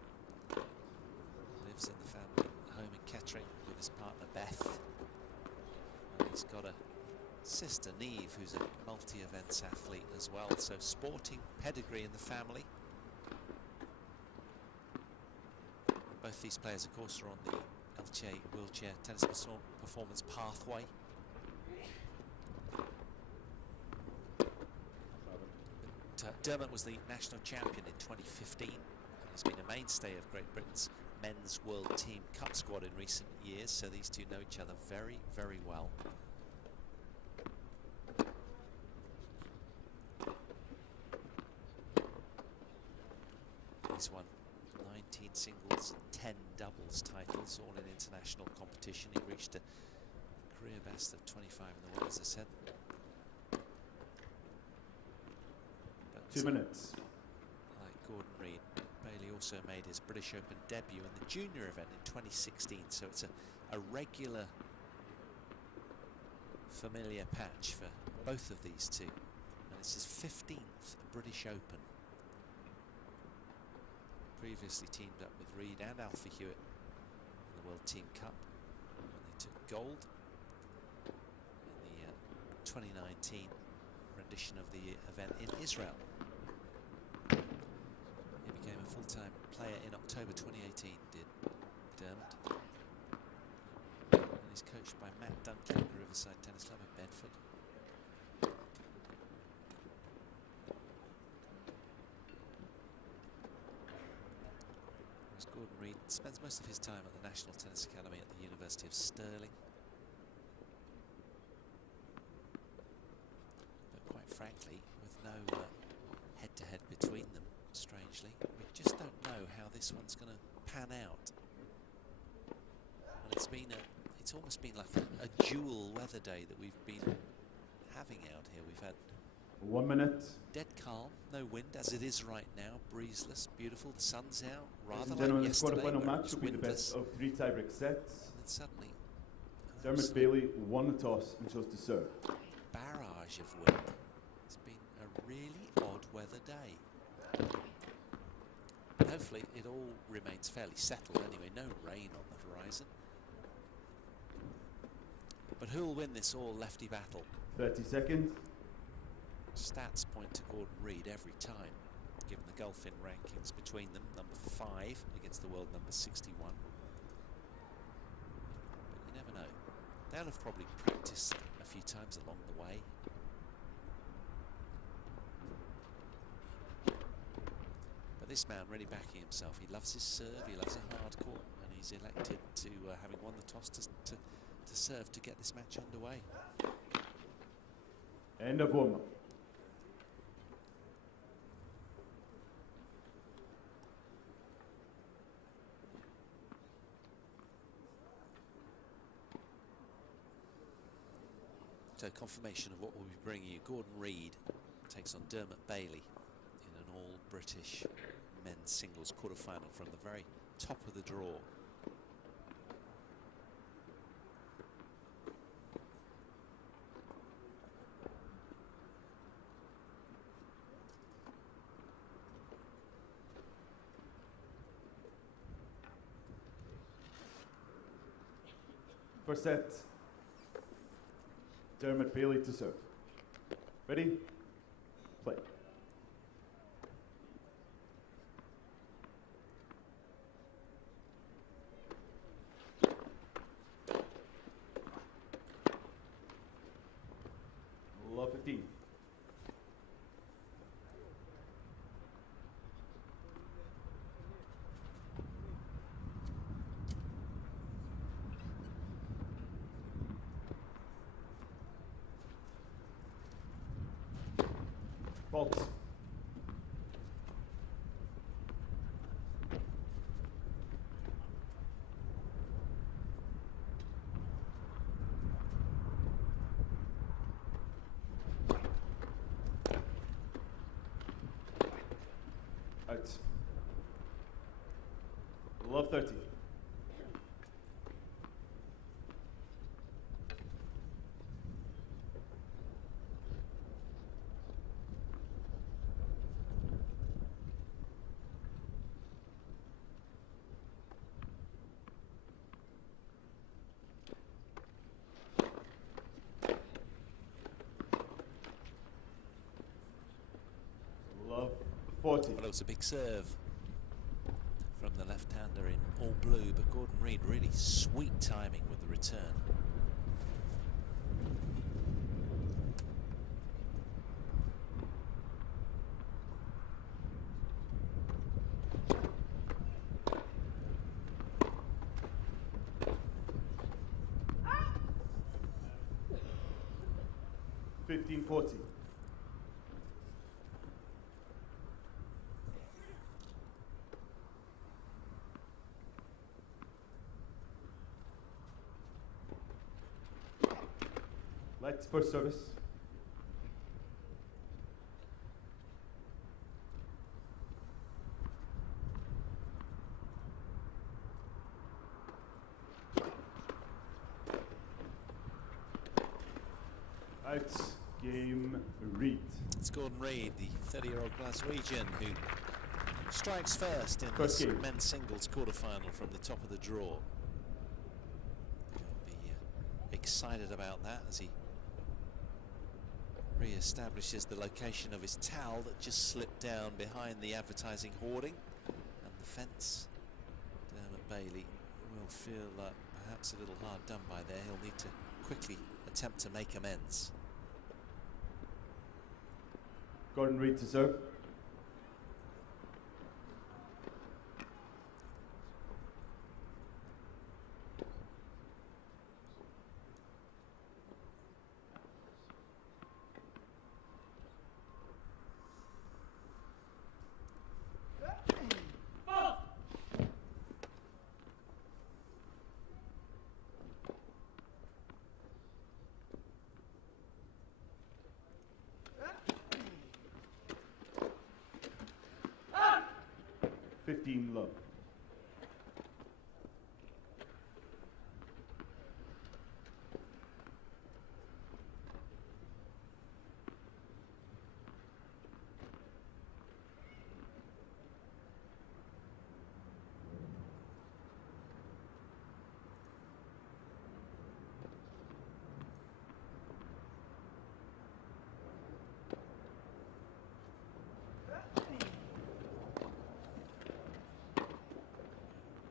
Lives in the family home in Kettering with his partner Beth. And he's got a sister, Neve, who's a multi-events athlete as well. So sporting pedigree in the family. Both these players, of course, are on the LTA wheelchair tennis performance pathway. Dermot was the national champion in 2015 and has been a mainstay of Great Britain's men's world team cup squad in recent years, so these two know each other very, very well. He's won 19 singles and 10 doubles titles, all in international competition. He reached a career best of 25 in the world, as I said. 2 minutes. Like Gordon Reid, Bailey also made his British Open debut in the junior event in 2016, so it's a regular familiar patch for both of these two. And it's his 15th British Open. Previously teamed up with Reid and Alfie Hewitt in the World Team Cup when they took gold in the 2019 rendition of the event in Israel. He became a full-time player in October 2018, did Dermot. And he's coached by Matt Dunkley at the Riverside Tennis Club in Bedford. Whereas Gordon Reid spends most of his time at the National Tennis Academy at the University of Stirling. Frankly, with no head-to-head between them, strangely, we just don't know how this one's going to pan out. And it's almost been like a dual weather day that we've been having out here. We've had 1 minute. Dead calm, no wind, as it is right now, breezeless, beautiful. The sun's out, rather Ladies and like gentlemen, the yesterday, quarterfinal where it match was will be the windless. best of 3 tiebreak sets. And then suddenly, Dermot Bailey won the toss and chose to serve. barrage of wind. It's been a really odd weather day. Hopefully it all remains fairly settled anyway, no rain on the horizon. But who'll win this all lefty battle? 30 seconds. Stats point to Gordon Reid every time, given the Gulfin rankings between them, number 5 against the world number 61. But you never know. They'll have probably practiced a few times along the way. But this man really backing himself. He loves his serve, he loves a hard court, and he's elected to, having won the toss, to serve to get this match underway. End of warm-up. So confirmation of what we'll be bringing you. Gordon Reid takes on Dermot Bailey in an all-British men's singles quarter-final from the very top of the draw. First set. Dermot Bailey to serve. Ready? Play. Love 15. Fault. Out. Love 30. Love 40. Well, it was a big serve from the left-hander in all blue, but Gordon Reid really sweet timing with the return. Fifteen 40. Let's first service. Out. Game Reid. It's Gordon Reid, the 30-year-old Glaswegian, who strikes first in First this game. men's singles quarterfinal from the top of the draw. He'll be excited about that as he re-establishes the location of his towel that just slipped down behind the advertising hoarding and the fence. Dermot Bailey will feel perhaps a little hard done by there. He'll need to quickly attempt to make amends. Gordon Reid to serve. Love.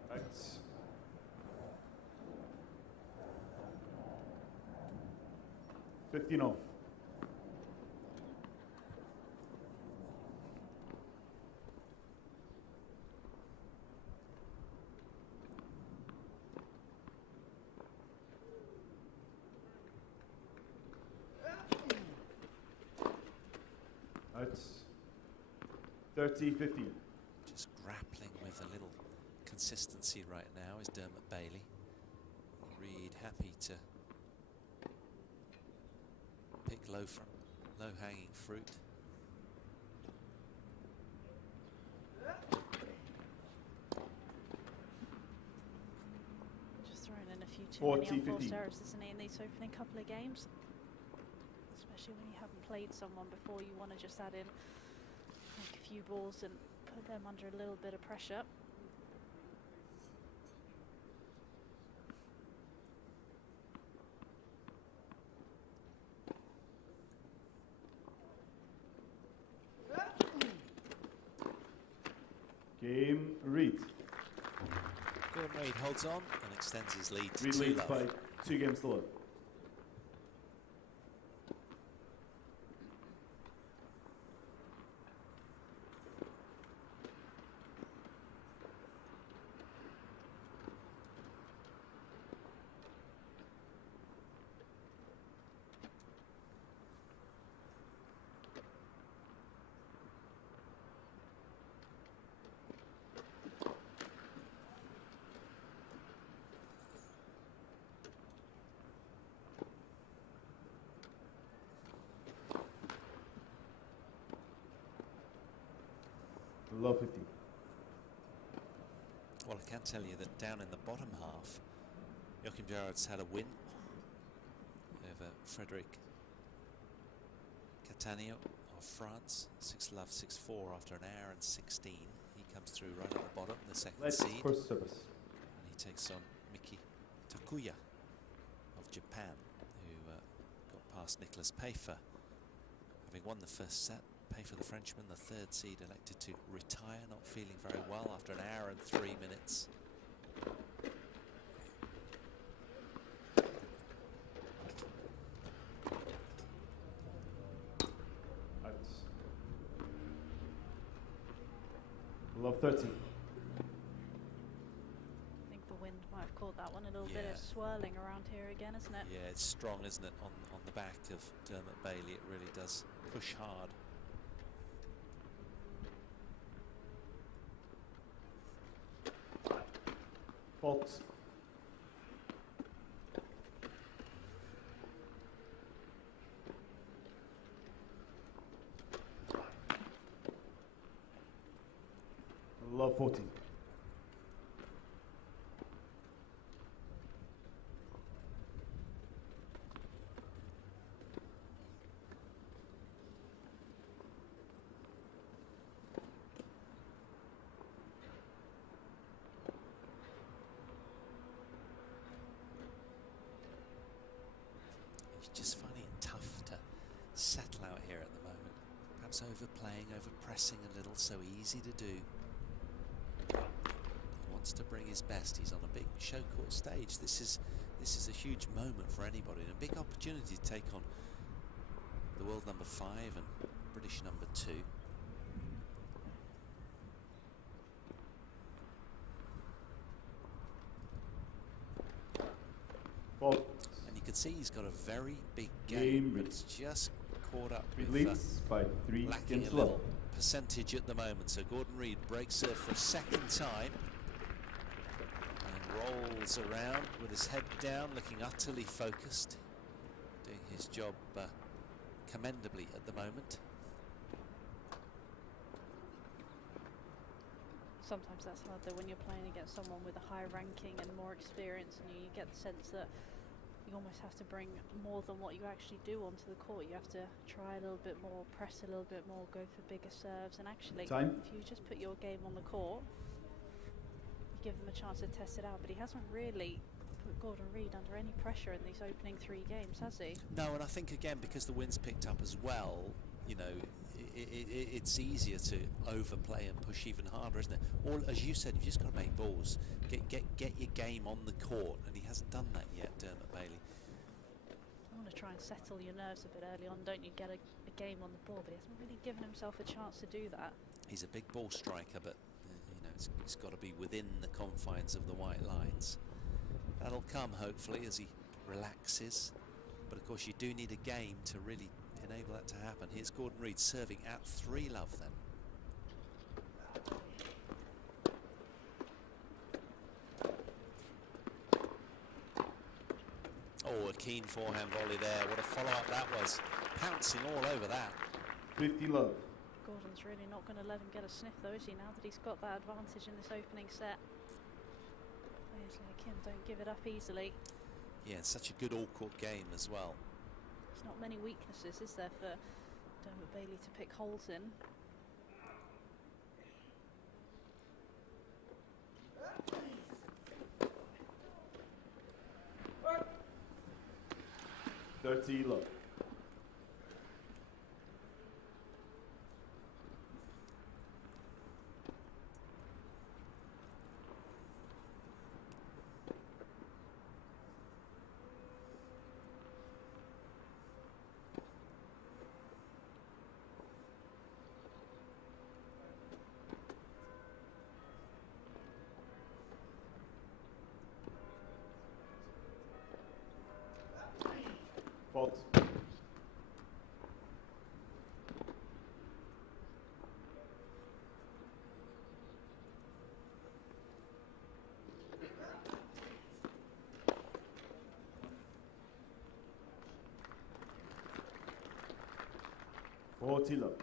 Right. 15-0. Out. 30-15. Just grappling with a little consistency right now is Dermot Bailey. Reid happy to pick low-hanging fruit. Just throwing in a few too many 40, unforced 50. errors, isn't he, in these opening couple of games? Especially when you haven't played someone before, you want to just add in like a few balls and put them under a little bit of pressure. Game Reid. Gordon Reid holds on and extends his lead to Reid 2 leads love. by 2 games to love. Love 50. Well, I can tell you that down in the bottom half, Joachim Gerard's had a win over Frederic Cattaneo of France, 6-love, 6-4 after an hour and 16. He comes through right at the bottom, the second Let's seed. first service. And he takes on Miki Takuya of Japan, who got past Nicolas Pfeiffer. Having won the first set, Pfeiffer, the Frenchman, the third seed, elected to retire, not feeling very well after an hour and 3 minutes. Love 30. I think the wind might have caught that one. A little bit of swirling around here again, isn't it? Yeah, it's strong, isn't it, on the back of Dermot Bailey. It really does push hard. Fault. Love 40. He's just finding it tough to settle out here at the moment. Perhaps overplaying, overpressing a little, so easy to do. He wants to bring his best. He's on a big show court stage. This is a huge moment for anybody, and a big opportunity to take on the world number 5 and British number 2. Fault. And you can see he's got a very big game, but it's just caught up with Leads by 3 lacking games a love. little percentage at the moment. So Gordon Reid breaks serve for a second time and rolls around with his head down, looking utterly focused, doing his job commendably at the moment. Sometimes that's hard though when you're playing against someone with a higher ranking and more experience, and you get the sense that you almost have to bring more than what you actually do onto the court. You have to try a little bit more, press a little bit more, go for bigger serves, and actually if you just put your game on the court, you give them a chance to test it out. But he hasn't really put Gordon Reid under any pressure in these opening 3 games, has he? No, and I think again because the wind's picked up as well, you know, it's easier to overplay and push even harder, isn't it? Or as you said, you've just got to make balls, get your game on the court, and he hasn't done that yet, Dermot Bailey. You want to try and settle your nerves a bit early on, don't you? Get a game on the ball, but he hasn't really given himself a chance to do that. He's a big ball striker, but you know, it's got to be within the confines of the white lines. That'll come hopefully as he relaxes, but of course you do need a game to really enable that to happen. Here's Gordon Reid serving at 3-love then. Oh, a keen forehand volley there. What a follow-up that was. Pouncing all over that. 50 love. Gordon's really not going to let him get a sniff though, is he, now that he's got that advantage in this opening set? Players like him don't give it up easily. Yeah, it's such a good all-court game as well. There's not many weaknesses, is there, for Dermot Bailey to pick holes in? $30 love. Fault. $40 love.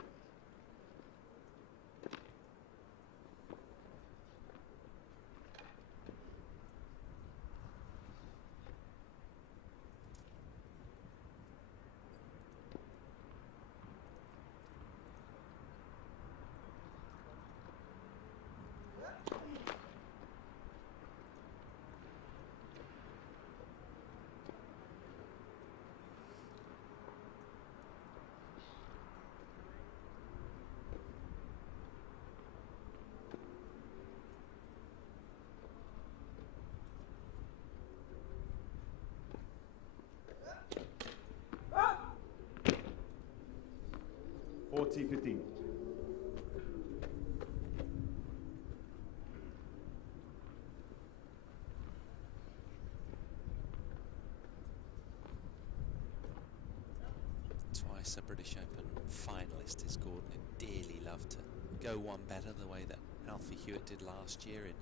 Yes, a British Open finalist is Gordon, who'd dearly love to go one better the way that Alfie Hewitt did last year in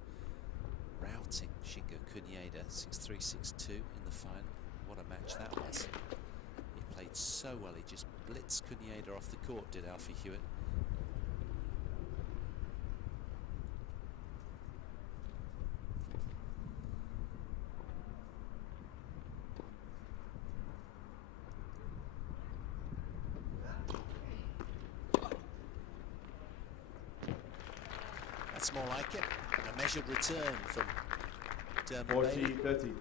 routing Shingo Kunieda 6-3, 6-2 in the final. What a match that was. He played so well, he just blitzed Kunieda off the court, did Alfie Hewitt. That's more like it. A measured return from Dermot Bailey. 40-30.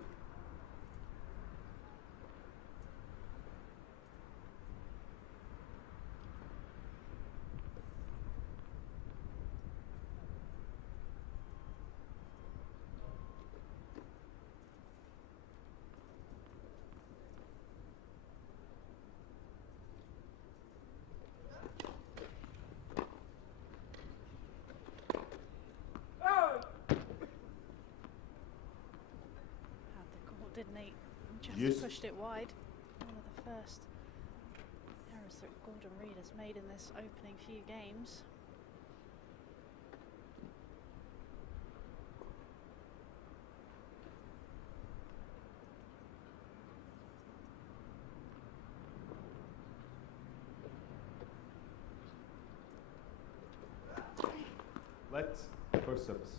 Didn't he? Just Yes. pushed it wide. One of the first errors that Gordon Reid has made in this opening few games. Let's first service.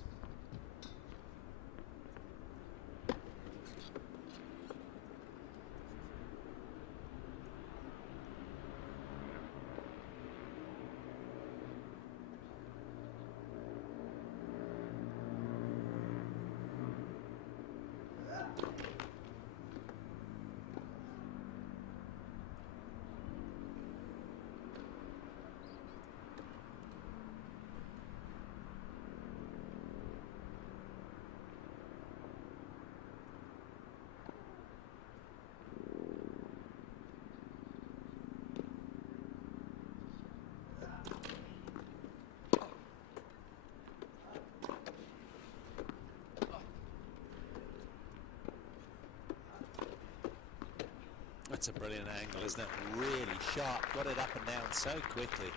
That's a brilliant angle, isn't it? Really sharp, got it up and down so quickly.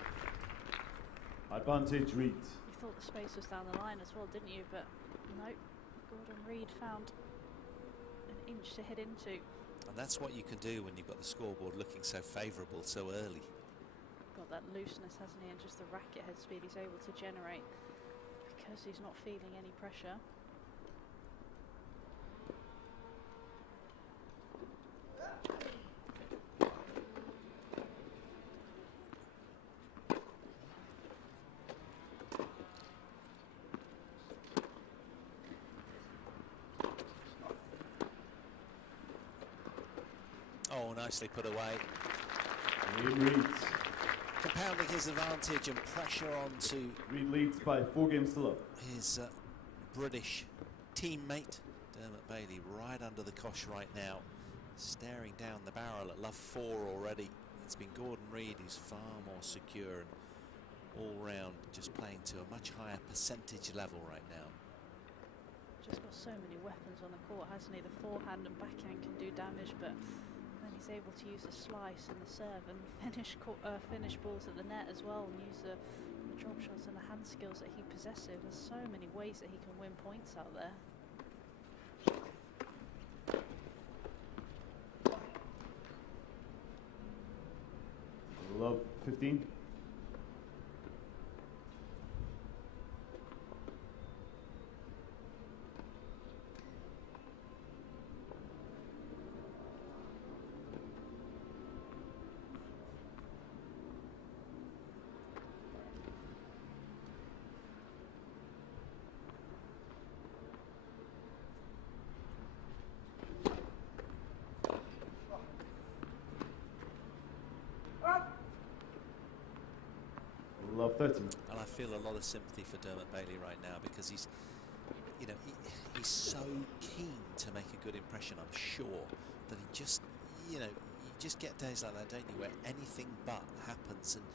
Advantage Reid. You thought the space was down the line as well, didn't you? But no, Gordon Reid found an inch to hit into. And that's what you can do when you've got the scoreboard looking so favourable so early. Got that looseness, hasn't he? And just the racket head speed he's able to generate because he's not feeling any pressure. Oh, nicely put away. Reid. Compounding his advantage and pressure onto Reid leads by 4 games to love. his British teammate, Dermot Bailey, right under the cosh right now, staring down the barrel at love 4 already. It's been Gordon Reid who's far more secure and all round just playing to a much higher percentage level right now. Just got so many weapons on the court, hasn't he? The forehand and backhand can do damage, but then he's able to use the slice and the serve and finish balls at the net as well, and use the drop shots and the hand skills that he possesses. There's so many ways that he can win points out there. Love 15. Love 13. And I feel a lot of sympathy for Dermot Bailey right now because he's, you know, he's so keen to make a good impression, I'm sure, that he just, you know, you just get days like that, don't you, where anything but happens, and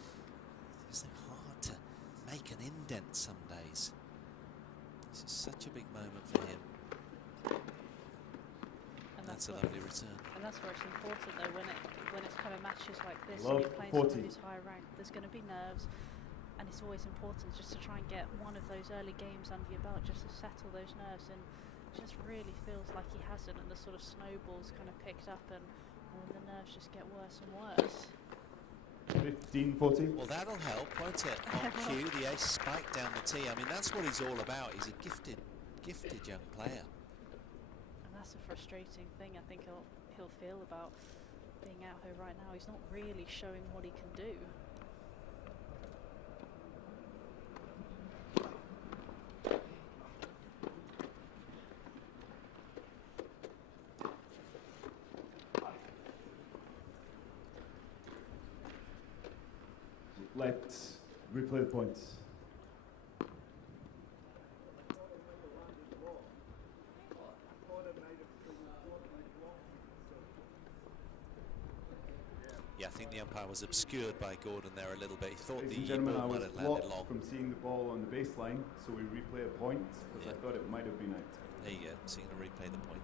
it's so hard to make an indent some days. This is such a big moment for him. And that's That's a lovely return. And that's where it's important though, when it's kind of matches like this and Love you're playing 40. someone who's high ranked, there's going to be nerves, and it's always important just to try and get one of those early games under your belt just to settle those nerves. And it just really feels like he hasn't, and the sort of snowballs kind of picked up, and the nerves just get worse and worse. 15-40. Well, that'll help, won't it? On cue, the ace spike down the tee. I mean, that's what he's all about. He's a gifted young player. And that's a frustrating thing I think he'll feel about being out here right now. He's not really showing what he can do. Let's replay the points. Yeah, I think the umpire was obscured by Gordon there a little bit. He thought Ladies and the gentlemen, I ball was might have landed long. blocked from seeing the ball on the baseline, so we replay a point because I thought it might have been out. There you go, so you're going to replay the point.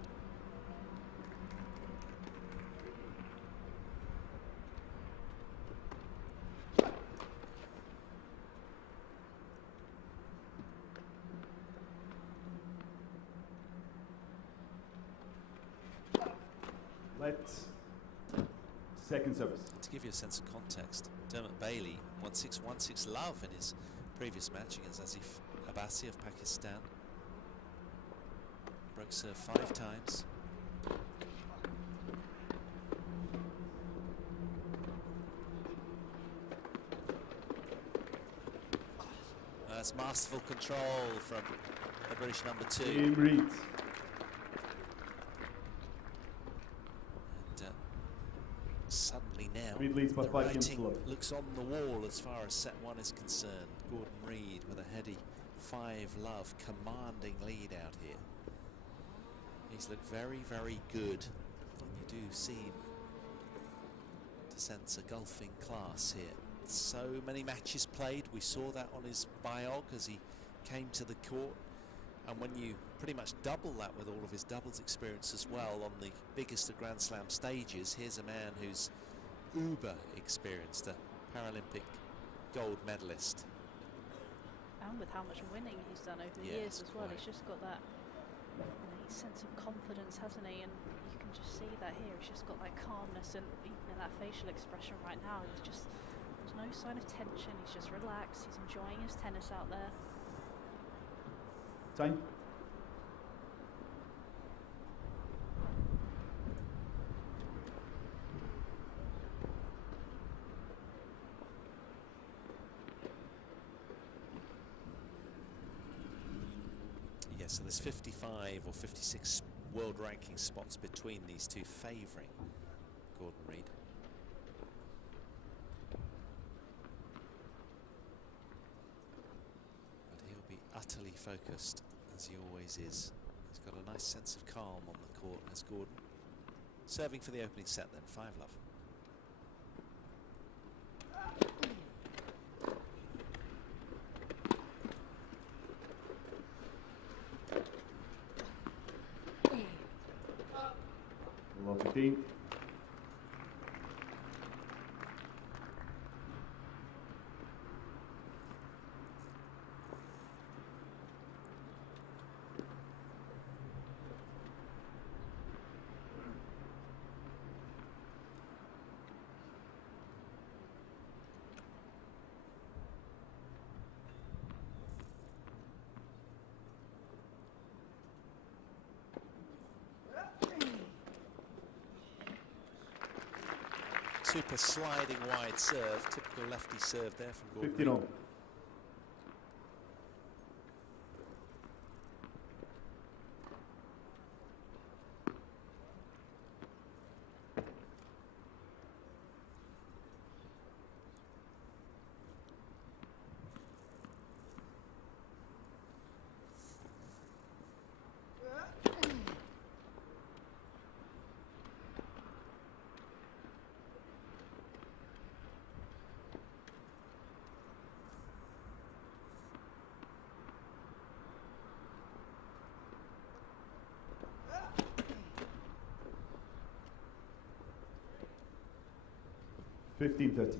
Let's second service. To give you a sense of context, Dermot Bailey won 6-1-6 love in his previous match against Asif Abbasi of Pakistan. Broke serve 5 times. That's masterful control from the British number 2. Game read. Suddenly now, Reed leads by the 5 games writing to love. looks on the wall as far as set 1 is concerned. Gordon Reid with a heady 5 love, commanding lead out here. He's looked very, very good, and you do seem to sense a golfing class here. So many matches played. We saw that on his biog as he came to the court, and when you pretty much double that with all of his doubles experience as well on the biggest of Grand Slam stages, here's a man who's uber experienced, a Paralympic gold medalist. And with how much winning he's done over the years as well, he's just got that innate sense of confidence, hasn't he? And you can just see that here. He's just got that calmness, and even in that facial expression right now, he's just, there's no sign of tension. He's just relaxed. He's enjoying his tennis out there. Time. So there's 55 or 56 world ranking spots between these two, favouring Gordon Reid. But he'll be utterly focused, as he always is. He's got a nice sense of calm on the court as Gordon. Serving for the opening set then, 5 love. Love 15. Super sliding wide serve, typical lefty serve there from Gordon 15 Reid. all. 15-13.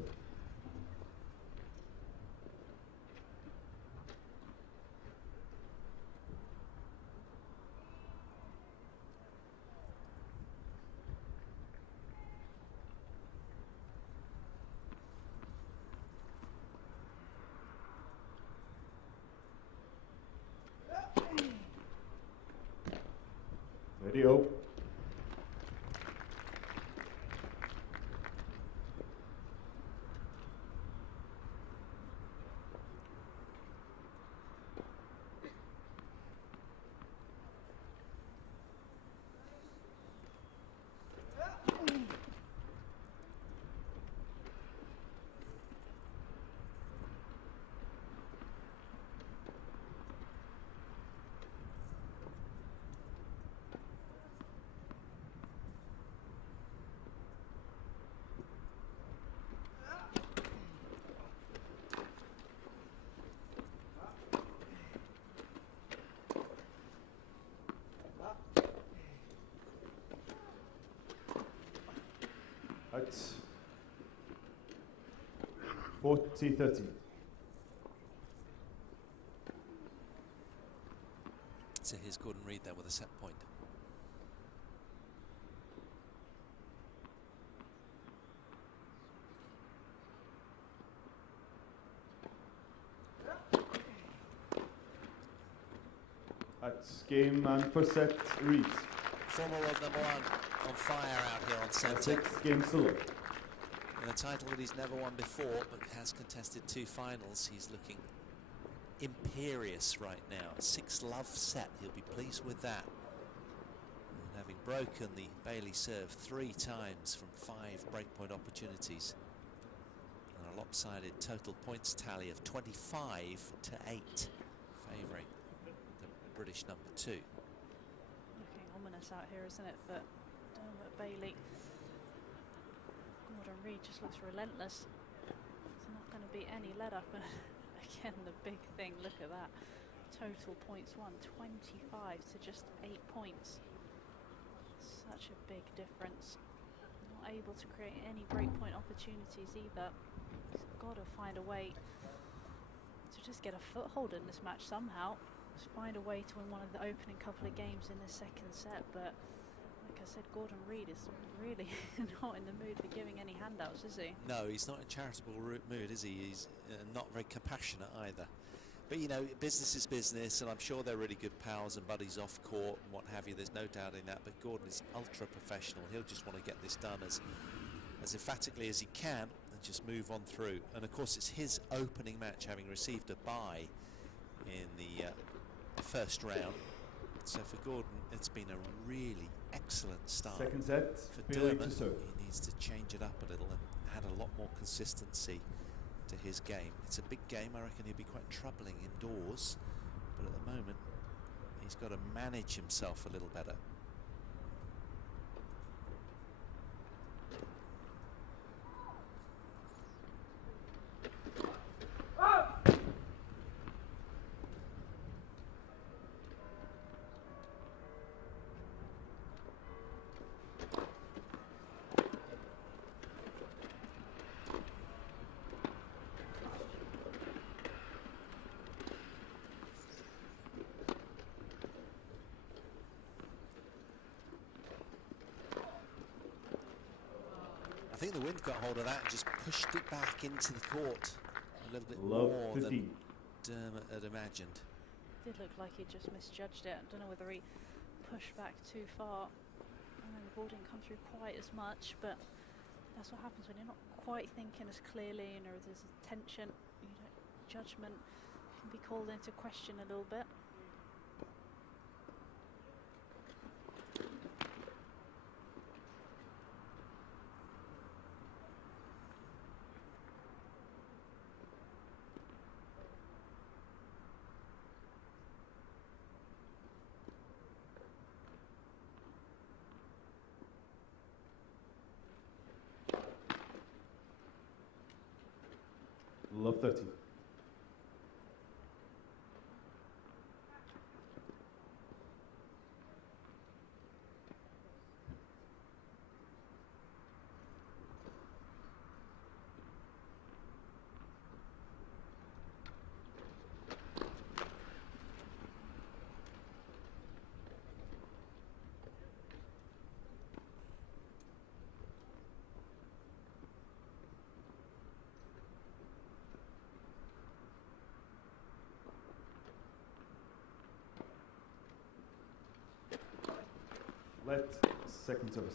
Ready-o. Out. 40-13. So here's Gordon Reid there with a set point. That's game and first set, Reid. Former world number one on fire out here on centre. 6 games to love. In a title that he's never won before, but has contested 2 finals. He's looking imperious right now. 6-love set, he'll be pleased with that. And having broken the Bailey serve 3 times from 5 breakpoint opportunities. And a lopsided total points tally of 25-8, favouring the British number 2. Looking ominous out here, isn't it, for Dermot Bailey. Gordon Reid just looks relentless. There's not going to be any let up. And again, the big thing, look at that. Total points won, 25 to just 8 points. Such a big difference. Not able to create any breakpoint opportunities either. He's got to find a way to just get a foothold in this match somehow. Just find a way to win one of the opening couple of games in the second set, but like I said, Gordon Reid is really not in the mood for giving any handouts, is he? No, he's not in charitable mood, is he? He's not very compassionate either. But you know, business is business, and I'm sure they're really good pals and buddies off court and what have you. There's no doubt in that. But Gordon is ultra professional. He'll just want to get this done as emphatically as he can and just move on through. And of course, it's his opening match, having received a bye in the first round. So for Gordon, it's been a really excellent start. Second set, For Bailey Dermot, to serve. he needs to change it up a little and add a lot more consistency to his game. It's a big game. I reckon he'll be quite troubling indoors, but at the moment he's got to manage himself a little better. I think the wind got hold of that and just pushed it back into the court a little bit Love more 15. than Dermot had imagined. Did look like he just misjudged it. I don't know whether he pushed back too far and then the ball didn't come through quite as much, but that's what happens when you're not quite thinking as clearly, and there's a tension, you know, judgment can be called into question a little bit. Love 30. Left, second service.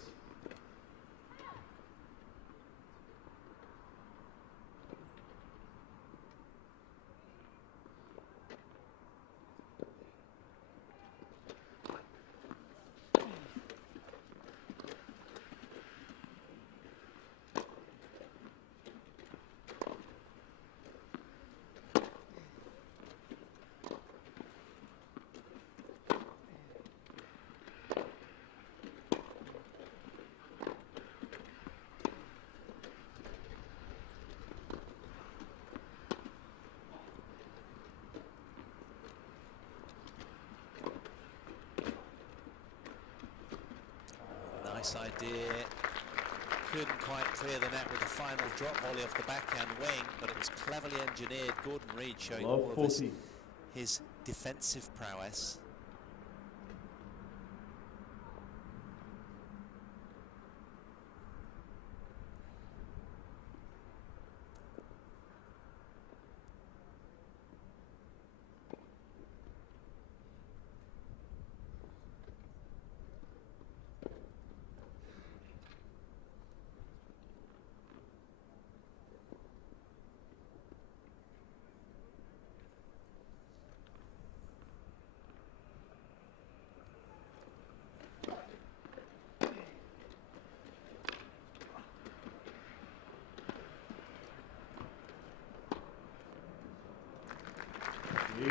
Nice idea. Couldn't quite clear the net with the final drop volley off the backhand wing, but it was cleverly engineered. Gordon Reid showing all of his defensive prowess.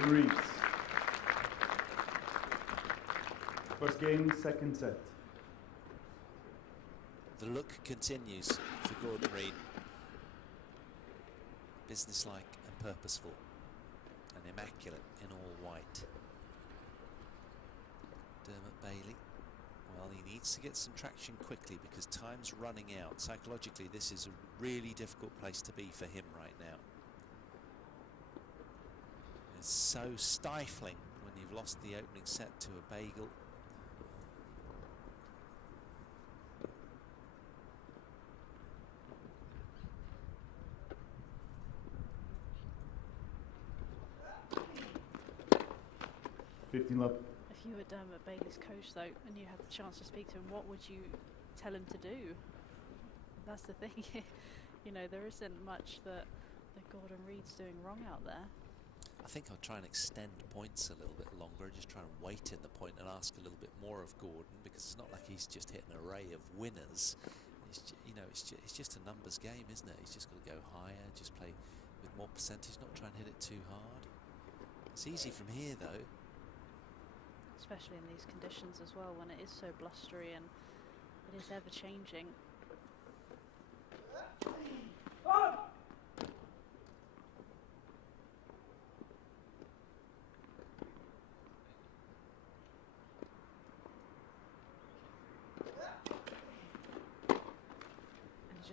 Reid. First game, second set. The look continues for Gordon Reid. Businesslike and purposeful and immaculate in all white. Dermot Bailey, well, he needs to get some traction quickly because time's running out. Psychologically, this is a really difficult place to be for him right now. It's so stifling when you've lost the opening set to a bagel. If you were Dermot Bailey's coach though, and you had the chance to speak to him, what would you tell him to do? That's the thing. You know, there isn't much that Gordon Reid's doing wrong out there. I think I'll try and extend points a little bit longer, just try and wait in the point and ask a little bit more of Gordon, because it's not like he's just hit an array of winners. You know, it's just a numbers game, isn't it? He's just got to go higher, just play with more percentage, not try and hit it too hard. It's easy from here though. Especially in these conditions as well, when it is so blustery and it is ever changing.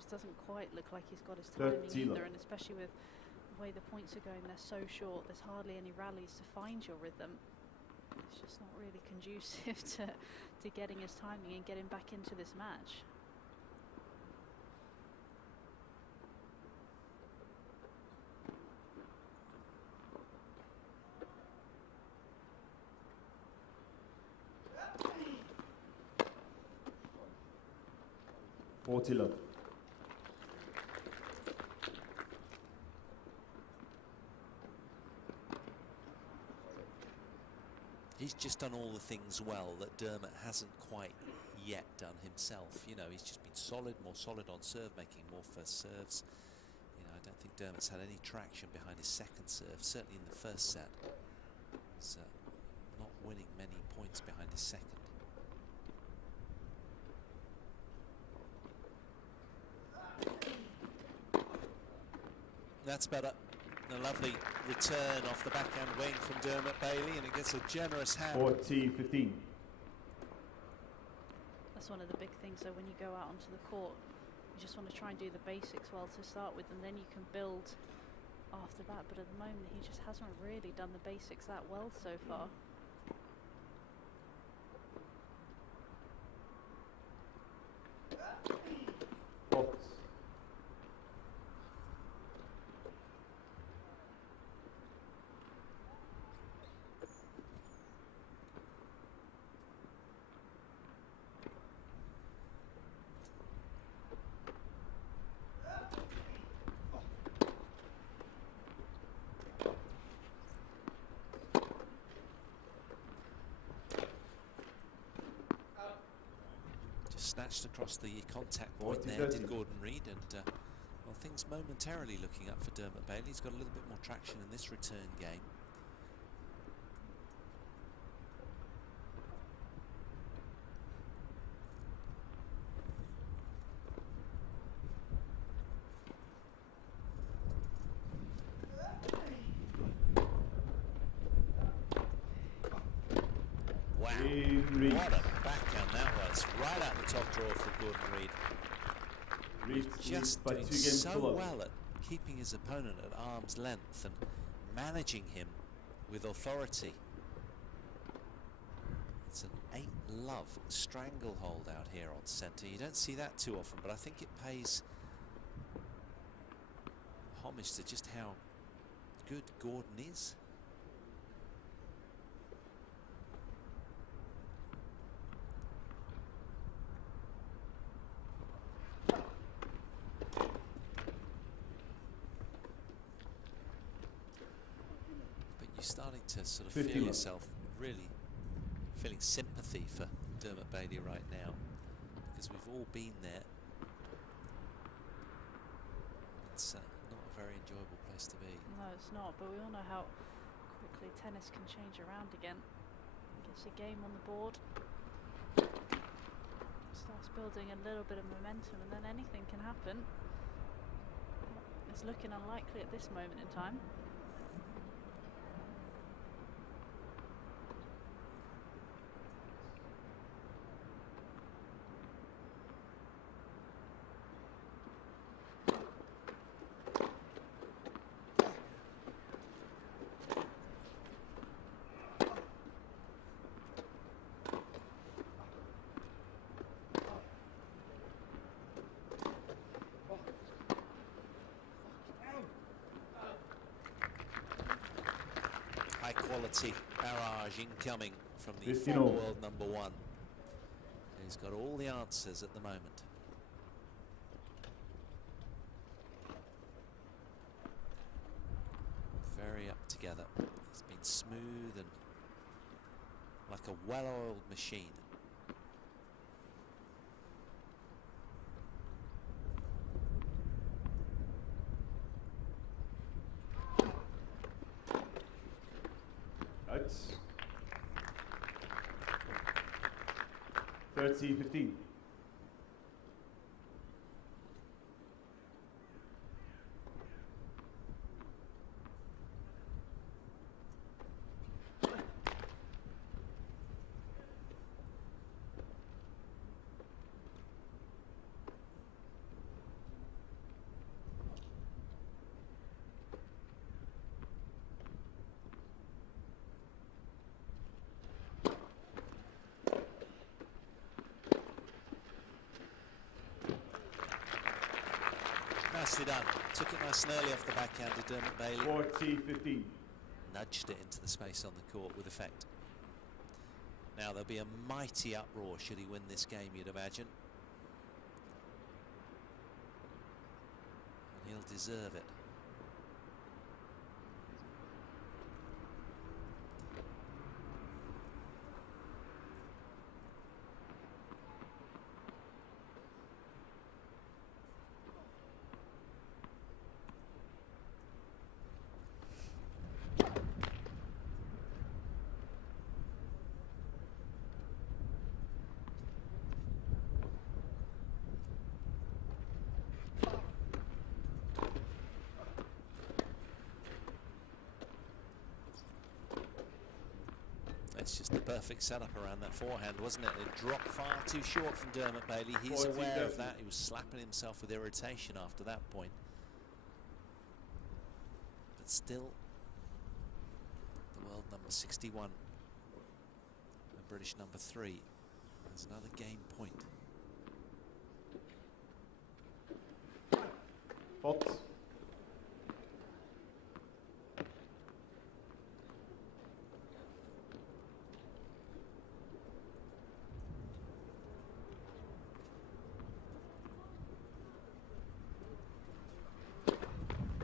Doesn't quite look like he's got his timing either, and especially with the way the points are going, they're so short, there's hardly any rallies to find your rhythm. It's just not really conducive to getting his timing and getting back into this match. Love. He's just done all the things well that Dermot hasn't quite yet done himself. You know, he's just been solid, more solid on serve, making more first serves. You know, I don't think Dermot's had any traction behind his second serve, certainly in the first set. He's not winning many points behind his second. That's better. A lovely return off the backhand wing from Dermot Bailey, and it gets a generous hand. 40-15. That's one of the big things though, when you go out onto the court, you just want to try and do the basics well to start with, and then you can build after that. But at the moment he just hasn't really done the basics that well so far. snatched across the contact point there, did Gordon Reid, and well, things momentarily looking up for Dermot Bailey. He's got a little bit more traction in this return game. What a backhand that was, right out the top drawer for Gordon Reid. He's just doing so well at keeping his opponent at arm's length and managing him with authority. It's an 8-love stranglehold out here on centre. You don't see that too often, but I think it pays homage to just how good Gordon is. Starting to sort of feel yourself really feeling sympathy for Dermot Bailey right now, because we've all been there. It's not a very enjoyable place to be. No, it's not, but we all know how quickly tennis can change around again. Gets a game on the board, starts building a little bit of momentum, and then anything can happen. It's looking unlikely at this moment in time. Quality barrage incoming from the former world #1. He's got all the answers at the moment. Very up together. He's been smooth and like a well-oiled machine. It's 30-15. Nicely done. Took it nice and early off the backhand to Dermot Bailey. 40-15. Nudged it into the space on the court with effect. Now there'll be a mighty uproar should he win this game, you'd imagine. And he'll deserve it. It's just the perfect setup around that forehand, wasn't it? It dropped far too short from Dermot Bailey. He's aware of that. He was slapping himself with irritation after that point. But still, the world #61 and British #3. There's another game point. Fault.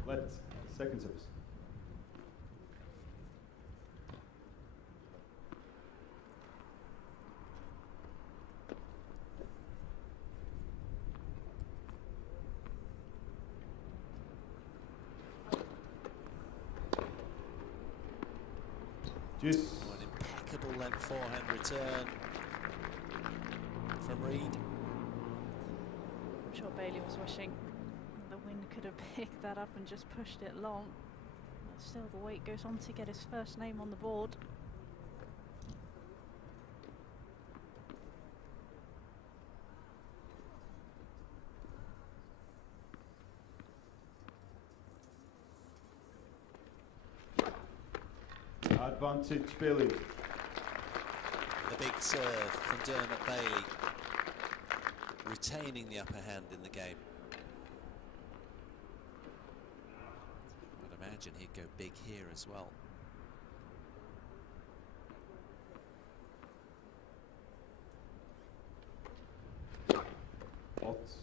Let second service. Yes. Oh, an impeccable length forehand return from Reed. I'm sure Bailey was wishing the wind could have picked that up and just pushed it long. But still, the weight goes on to get his first name on the board. Advantage Bailey. The big serve from Dermot Bailey, retaining the upper hand in the game. I'd imagine he'd go big here as well. Odds.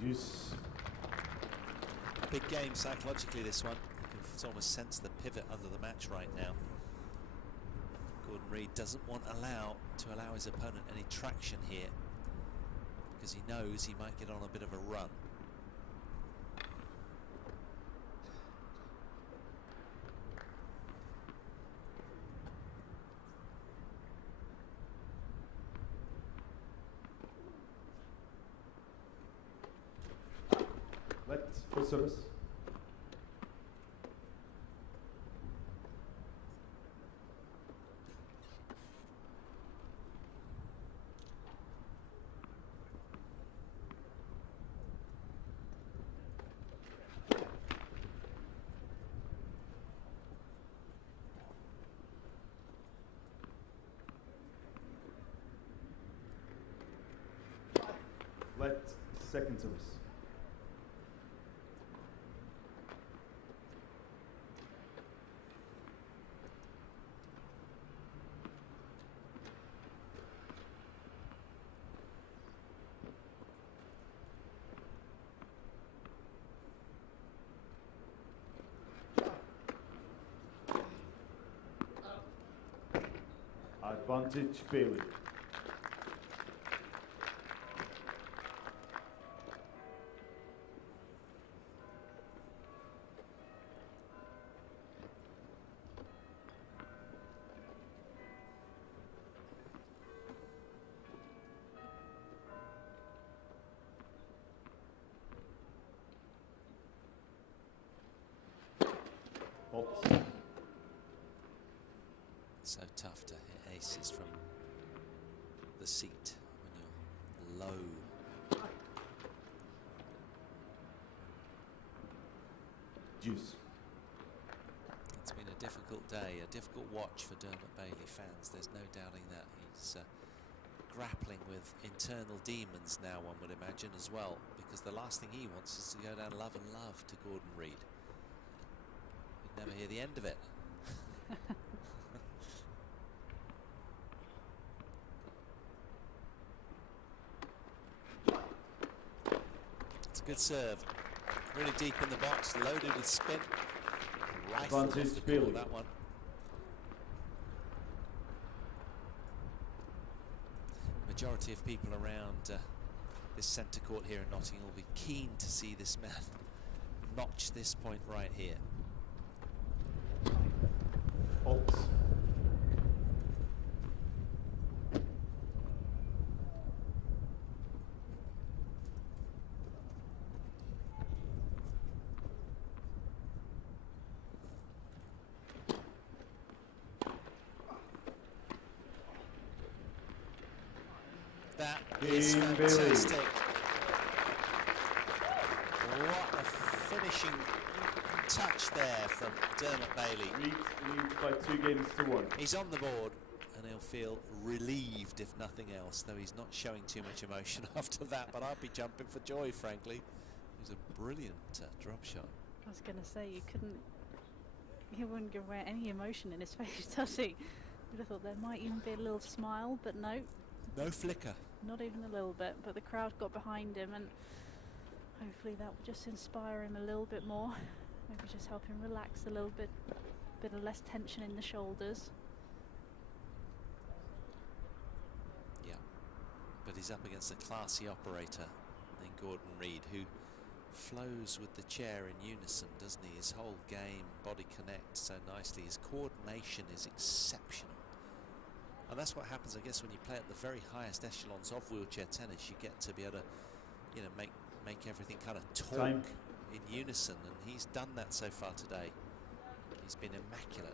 Juice. Big game psychologically, this one. You can almost sense the pivot under the match right now. Gordon Reid doesn't want to allow his opponent any traction here, because he knows he might get on a bit of a run. Let's full service. Let second service. Advantage Bailey. Odds. So tough to hit aces from the seat when you're low. Juice. It's been a difficult day, a difficult watch for Dermot Bailey fans. There's no doubting that. He's grappling with internal demons now, one would imagine, as well, because the last thing he wants is to go down love and love to Gordon Reid. You'd never hear the end of it. It's a good serve. Really deep in the box, loaded with spin. Rifled off the ball, that one. Majority of people around this centre court here in Nottingham will be keen to see this man notch this point right here. Odds. That is fantastic. What a finishing touch there from Dermot Bailey. Reid leads by 2 games to 1. He's on the board and he'll feel relieved if nothing else, though he's not showing too much emotion after that, but I'd be jumping for joy, frankly. It was a brilliant drop shot. I was going to say, he wouldn't give away any emotion in his face, does he? You'd have thought there might even be a little smile, but no. No flicker. Not even a little bit, but the crowd got behind him, and hopefully that will just inspire him a little bit more. Maybe just help him relax a little bit of less tension in the shoulders. Yeah, but he's up against a classy operator named Gordon Reid, who flows with the chair in unison, doesn't he? His whole game, body connects so nicely. His coordination is exceptional. And that's what happens, I guess, when you play at the very highest echelons of wheelchair tennis. You get to be able to, you know, make everything kind of talk Time. in unison, and he's done that so far today. He's been immaculate.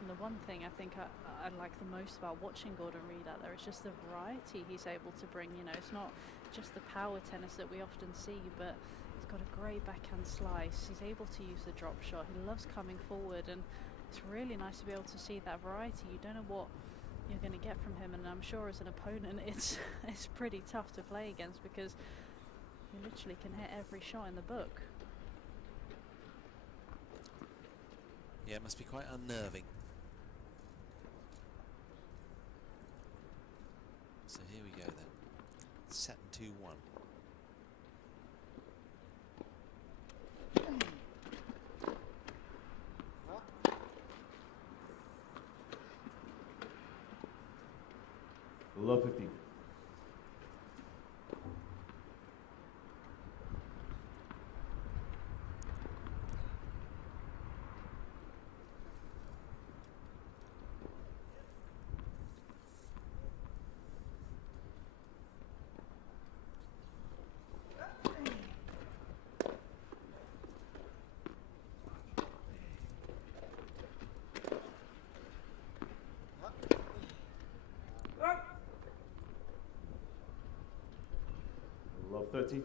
And the one thing I think I like the most about watching Gordon Reid out there is just the variety he's able to bring. You know, it's not just the power tennis that we often see, but he's got a great backhand slice. He's able to use the drop shot. He loves coming forward, and it's really nice to be able to see that variety. You don't know what you're going to get from him, and I'm sure as an opponent it's pretty tough to play against, because you literally can hit every shot in the book. Yeah, it must be quite unnerving. So here we go then. Set 2-1. Love 15. Love 13.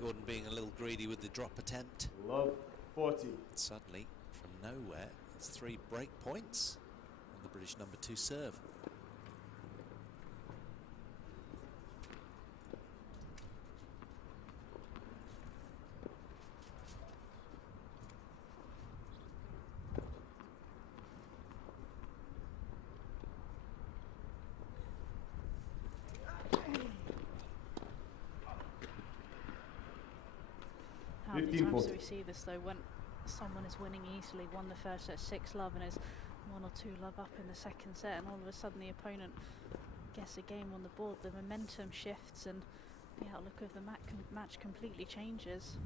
Gordon being a little greedy with the drop attempt. Love 40. Suddenly, from nowhere, it's 3 break points on the British number 2 serve. How many 15, times 40. do we see this though, when someone is winning easily, won the first set 6-love and is 1 or 2 love up in the second set, and all of a sudden the opponent gets a game on the board, the momentum shifts and the outlook of the match completely changes.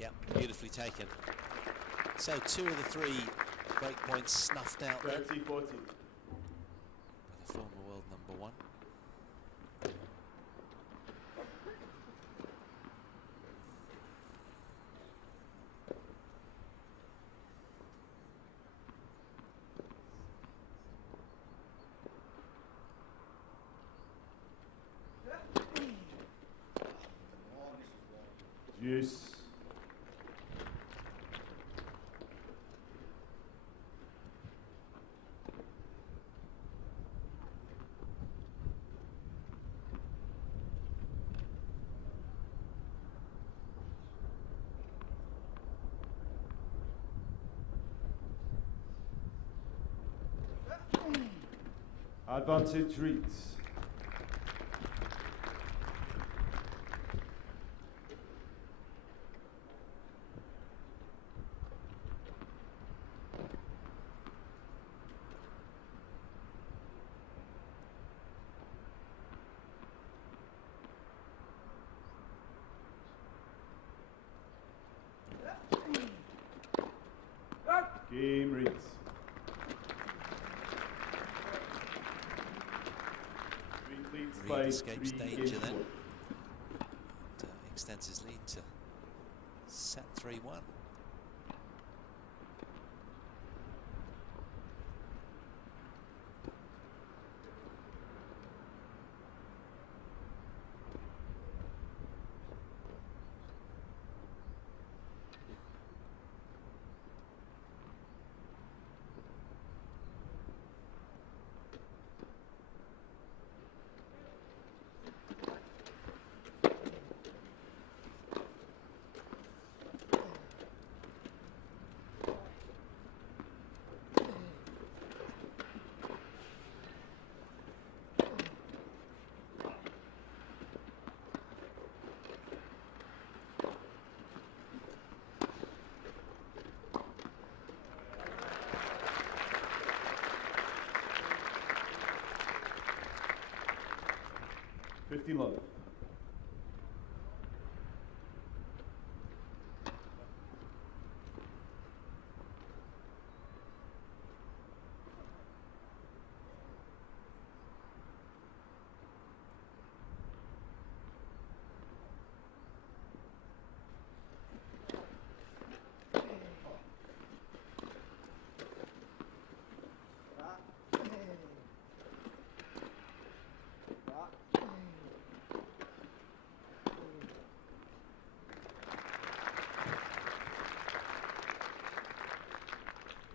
Yep, beautifully taken. So 2 of the 3 break points snuffed out there 30, 40. by the former world number 1. Juice. Advantage reads. Game reads. by escapes 3 danger game then. score. And, extends his lead to set 3-1. Love.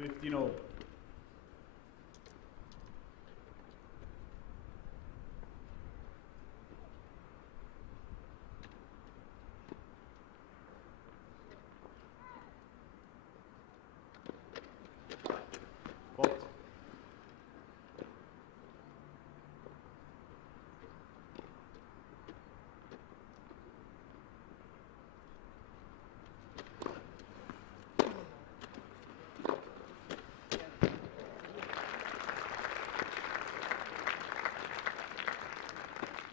$15. Fault.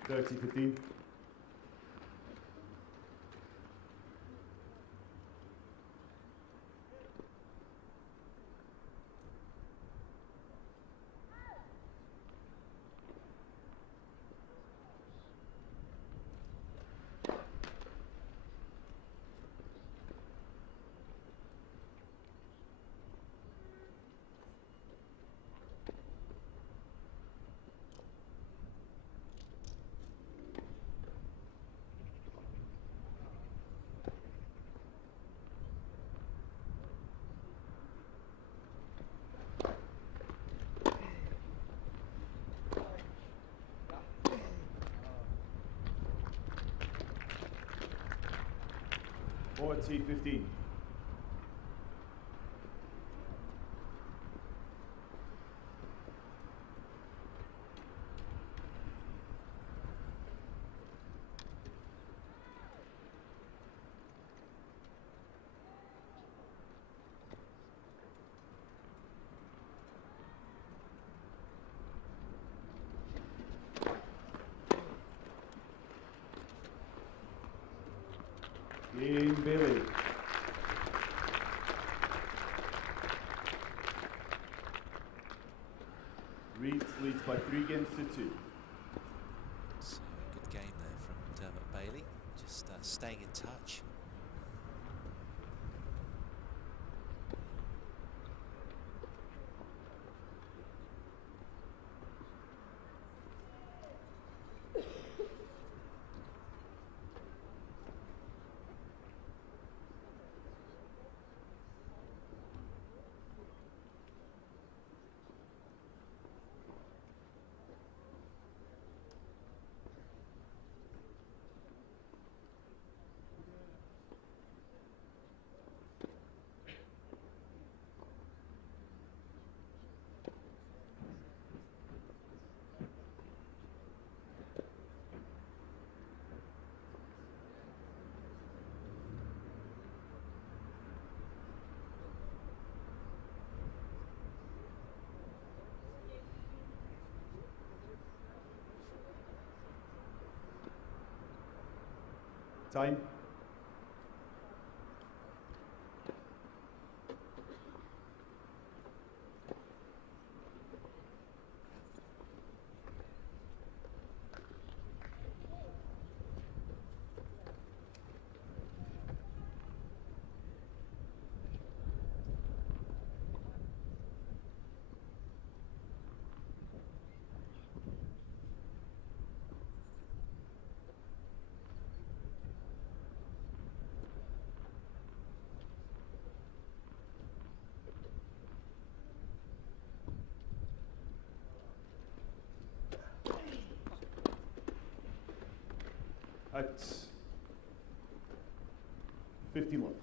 $30-15. $40-15. Game Bailey. Reed leads by 3 games to 2. So good game there from Dermot Bailey, just staying in touch. Time. Out. 50 love.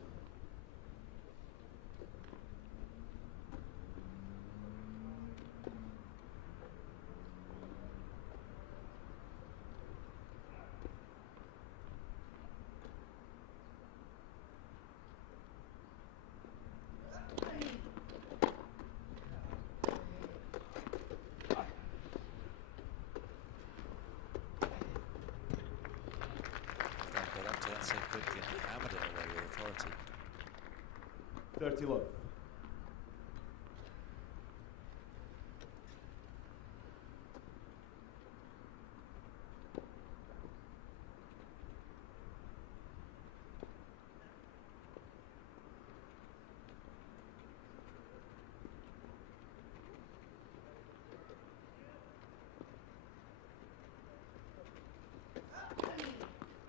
Got up to that so quickly and hammered it away with authority. 30 love.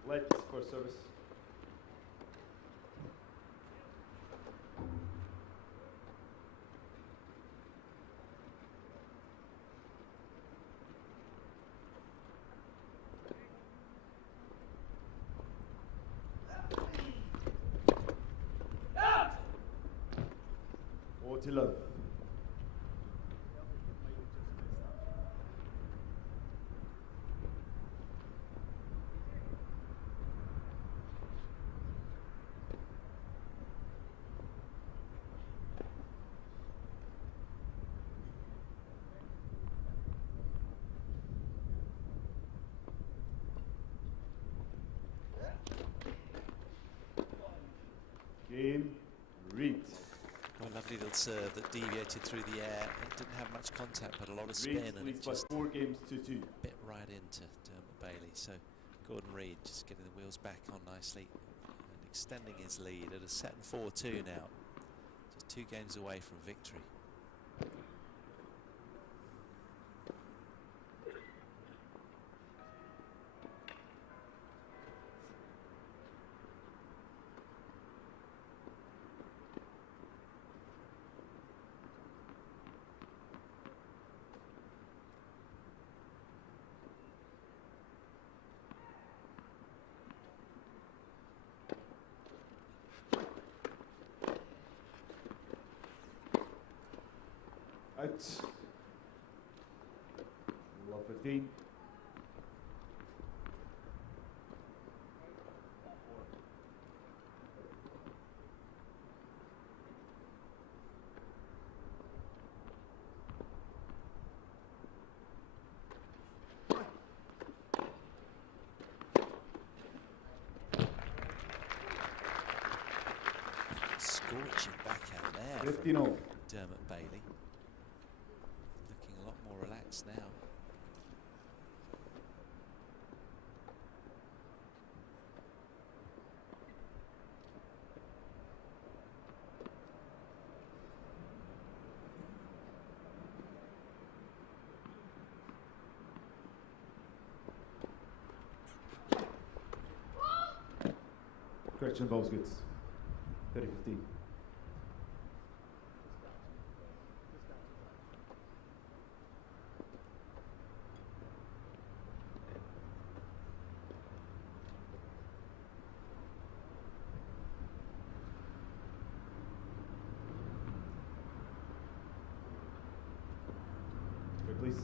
Let for service. To love. Game, read. Well, lovely little serve that deviated through the air. It didn't have much contact, but a lot of spin, Reed and leads it by just 4 games to 2. bit right into Dermot Bailey. So Gordon Reid just getting the wheels back on nicely and extending his lead at a set and 4-2 now. Just 2 games away from victory. Out. Love 15. Scorching backhand there 15 from all. Dermot Bailey. Looking a lot more relaxed now. Correction, ball's good. 30-15. Wait, please.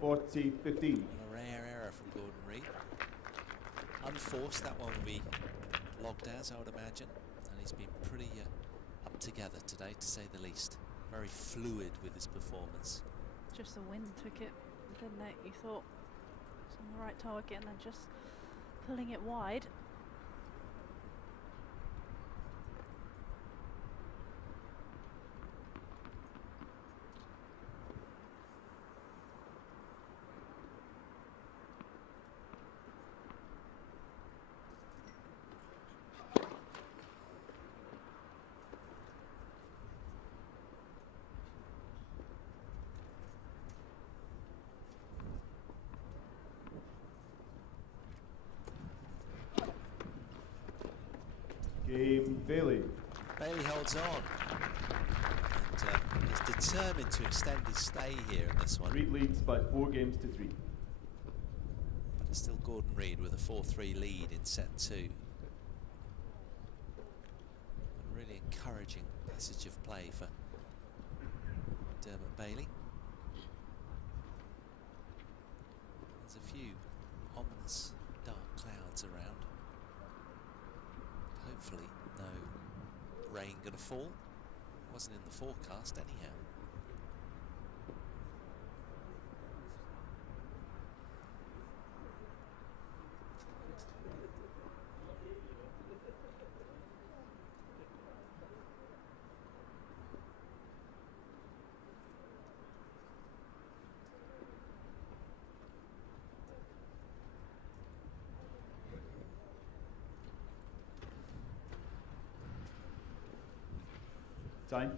Forty 15. A rare error from Gordon Reid. Unforced, that one will be logged as, I would imagine. And he's been pretty up together today, to say the least. Very fluid with his performance. Just the wind took it, didn't it? You thought it's on the right target and then just pulling it wide. Game Bailey. Bailey holds on and is determined to extend his stay here in this one. Reed leads by 4 games to 3. But it's still Gordon Reed with a 4-3 lead in set 2. A really encouraging passage of play for Dermot Bailey. There's a few ominous dark clouds around. Hopefully no rain gonna fall. Wasn't in the forecast anyhow. Time.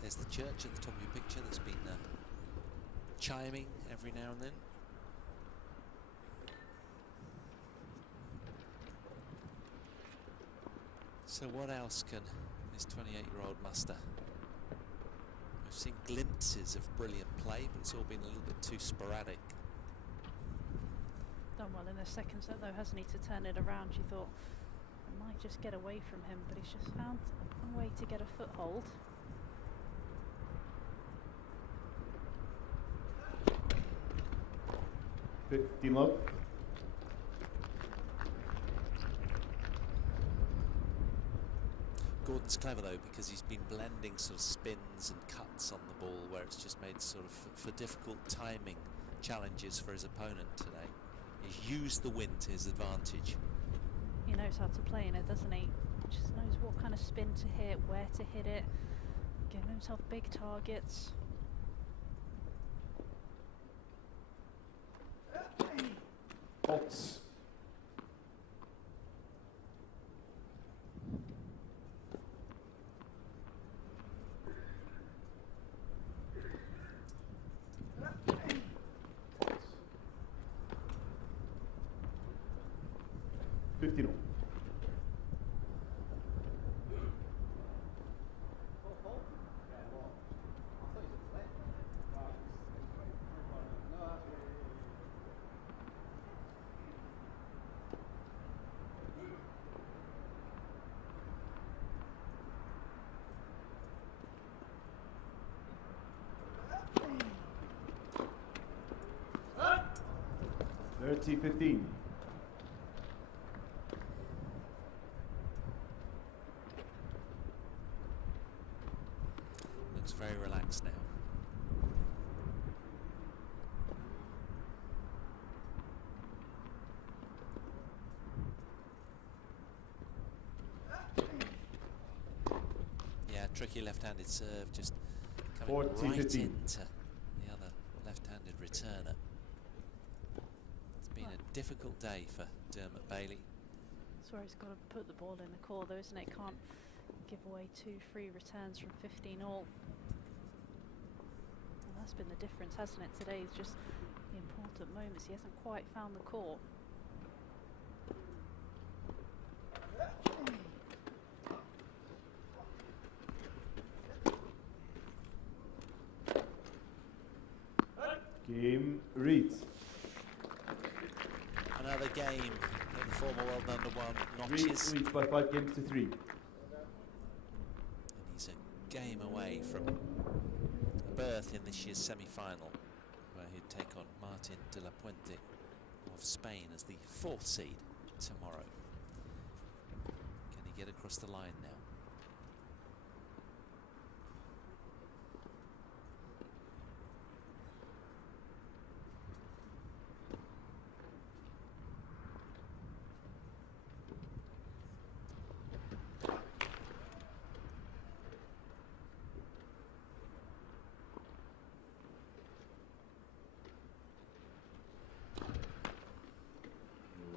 There's the church at the top of your picture that's been chiming every now and then. So what else can this 28-year-old muster? We've seen glimpses of brilliant play, but it's all been a little bit too sporadic. Done well in the second set though, hasn't he, to turn it around? You thought it might just get away from him, but he's just found a way to get a foothold. Love. Gordon's clever though, because he's been blending sort of spins and cuts on the ball where it's just made sort of for difficult timing challenges for his opponent today. He's used the wind to his advantage. He knows how to play in it, doesn't he? Just knows what kind of spin to hit, where to hit it, giving himself big targets. Faults. T15. Looks very relaxed now. Yeah, tricky left-handed serve, just coming right into the other left-handed returner. Difficult day for Dermot Bailey. That's where he's got to put the ball in the core though, isn't it? Can't give away 2 free returns from 15 all. And that's been the difference, hasn't it? Today is just the important moments. He hasn't quite found the core. Game reads. Another game that the former world number 1 notches. Leads by 5 games to 3. And he's a game away from a berth in this year's semi-final, where he'd take on Martin de la Puente of Spain as the 4th seed tomorrow. Can he get across the line now?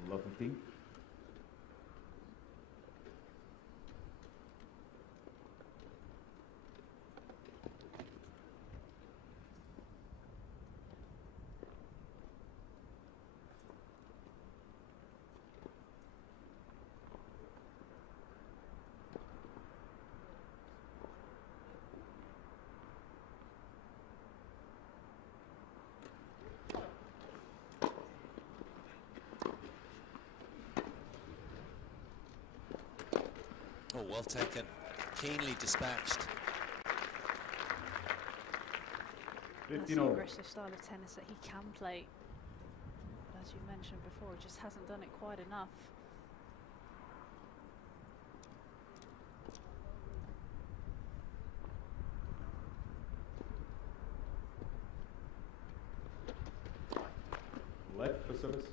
Lapthorn. well taken, keenly dispatched. That's the aggressive style of tennis that he can play. But as you mentioned before, he just hasn't done it quite enough. Left for service.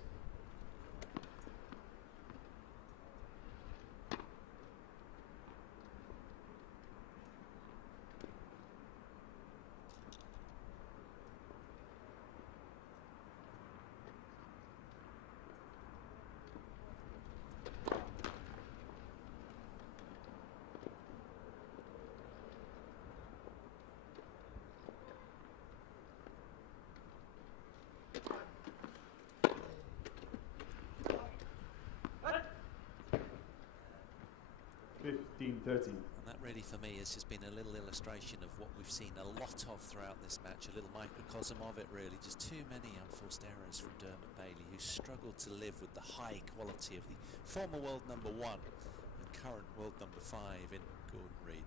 And that really for me has just been a little illustration of what we've seen a lot of throughout this match, a little microcosm of it really, just too many unforced errors from Dermot Bailey, who struggled to live with the high quality of the former world #1 and current world #5 in Gordon Reid.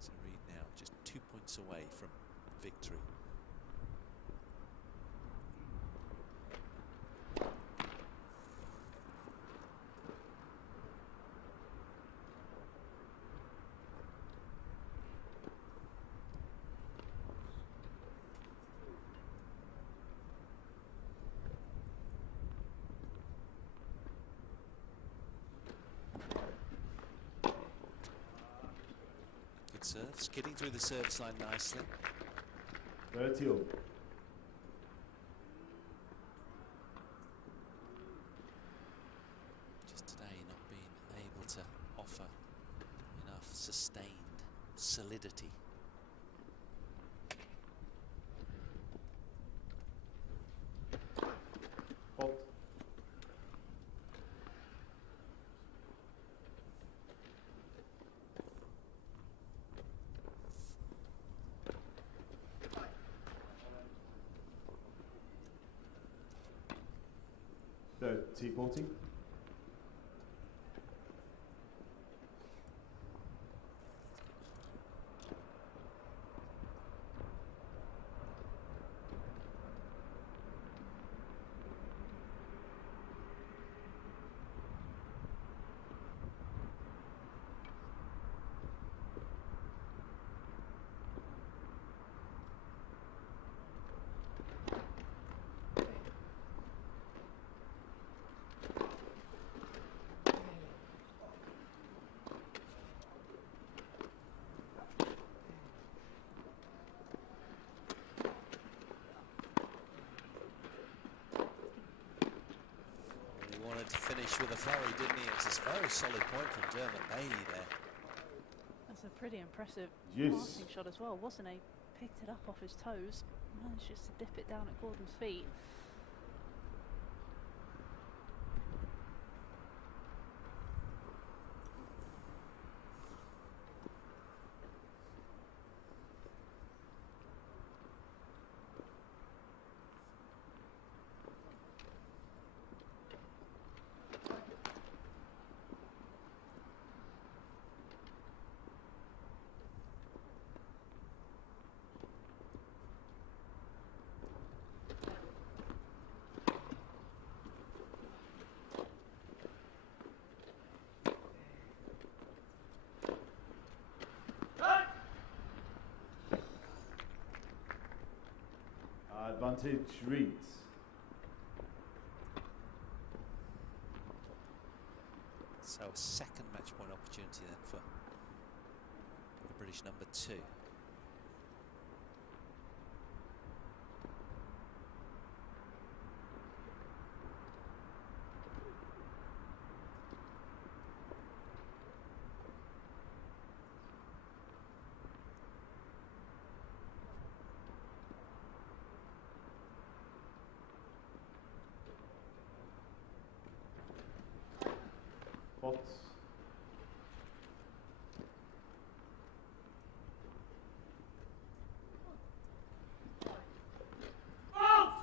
So Reid now just 2 points away from victory. Serve, skidding through the service line nicely. 30 all. Just today not being able to offer enough sustained solidity. Fault. T40. To finish with a flurry, didn't he? It's a very solid point from Dermot Bailey there. That's a pretty impressive Yes. passing shot as well, wasn't he? Picked it up off his toes, managed just to dip it down at Gordon's feet. Advantage Reid. So a second match point opportunity then for the British #2.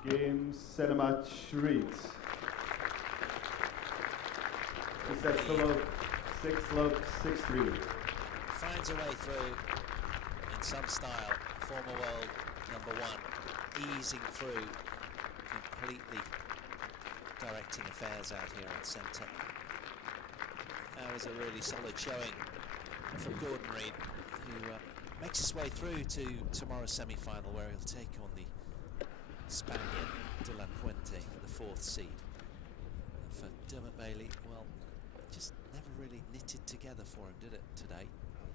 Game, set a match, Reid. He sets the love 6-love, 6-3. Finds a way through in some style. Former world #1, easing through, completely directing affairs out here at centre. That was a really solid showing from Gordon Reid, who makes his way through to tomorrow's semi-final, where he'll take on the Spaniard De La Puente, the 4th seed. And for Dermot Bailey, well, it just never really knitted together for him, did it, today?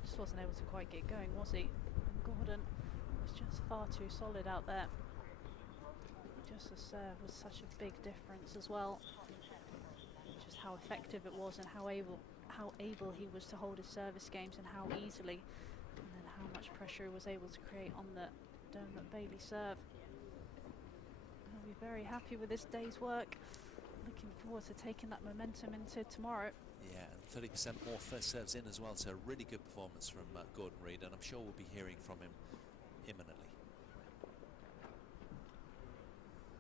Just wasn't able to quite get going, was he? And Gordon was just far too solid out there. Just the serve was such a big difference as well. Just how effective it was and how able he was to hold his service games and how easily, and then how much pressure he was able to create on the Dermot Bailey serve. I'll be very happy with this day's work. Looking forward to taking that momentum into tomorrow. Yeah, and 30% more first serves in as well, so a really good performance from Gordon Reid, and I'm sure we'll be hearing from him imminently.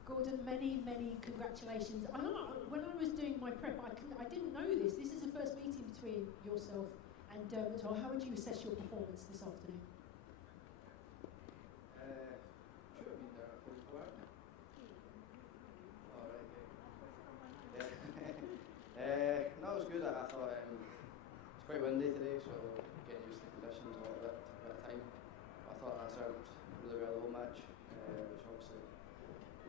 Gordon, many congratulations. I know when I was doing my prep, I didn't know this. This is the first meeting between yourself and Dermot. So how would you assess your performance this afternoon? Should have been there at full square. Oh, right, yeah. No, it was good. I thought it's quite windy today, so getting used to the conditions a little bit, took a bit of time. I thought I served really well the whole match, which obviously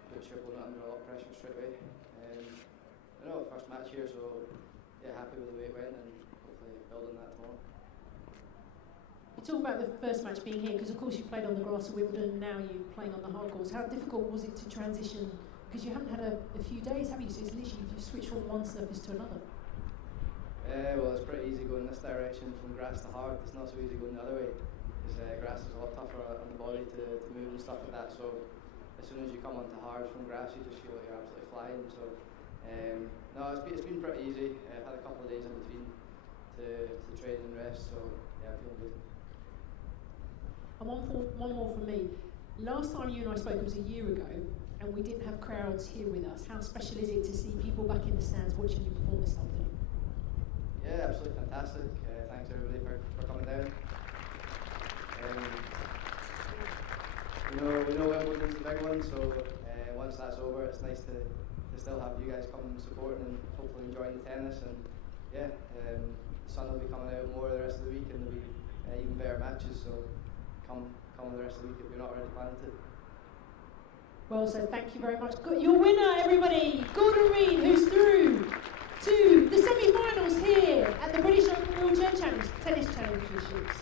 put Shipple under a lot of pressure straight away. I know first match here, so yeah, happy with the way it went and hopefully building that tomorrow. You talk about the first match being here, because of course you played on the grass at Wimbledon, now you're playing on the hard course. How difficult was it to transition? Because you haven't had a few days, have you? So it's literally you switch from one surface to another. Well, it's pretty easy going this direction from grass to hard. It's not so easy going the other way, because grass is a lot tougher on the body to move and stuff like that. So as soon as you come onto hard from grass, you just feel like you're absolutely flying. So no, it's been pretty easy. I've had a couple of days in between to train and rest, so yeah, feeling good. And one more from me. Last time you and I spoke was a year ago, and we didn't have crowds here with us. How special is it to see people back in the stands watching you perform this afternoon? Yeah, absolutely fantastic. Thanks everybody for coming down. We know Wimbledon's the big one, so once that's over, it's nice to still have you guys come supporting and hopefully enjoying the tennis. And yeah, the sun will be coming out more the rest of the week, and there'll be even better matches. So come the rest of the week if you're not already planning to. Well said, thank you very much. Your winner, everybody, Gordon Reid, who's through to the semi-finals here at the British Open Wheelchair Tennis Championships.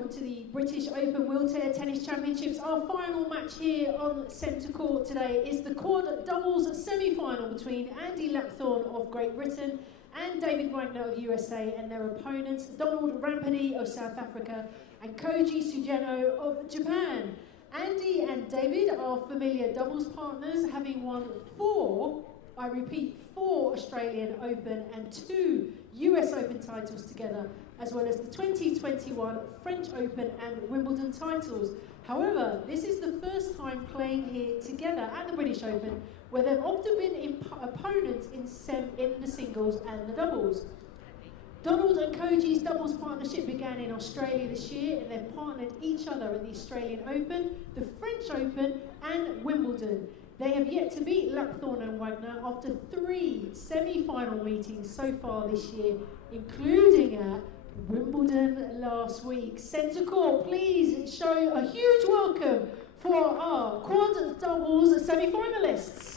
welcome to the British Open Wheelchair Tennis Championships. Our final match here on centre court today is the quad doubles semi-final between Andy Lapthorn of Great Britain and David Wagner of USA and their opponents Donald Ramphadi of South Africa and Koji Sugeno of Japan. Andy and David are familiar doubles partners, having won 4 Australian Open and 2 US Open titles together, as well as the 2021 French Open and Wimbledon titles. However, this is the first time playing here together at the British Open, where they've often been opponents in the singles and the doubles. Donald and Koji's doubles partnership began in Australia this year, and they've partnered each other at the Australian Open, the French Open and Wimbledon. They have yet to beat Lapthorn and Wagner after 3 semi-final meetings so far this year, including at Wimbledon last week. Centre court, please show a huge welcome for our quad doubles semi-finalists.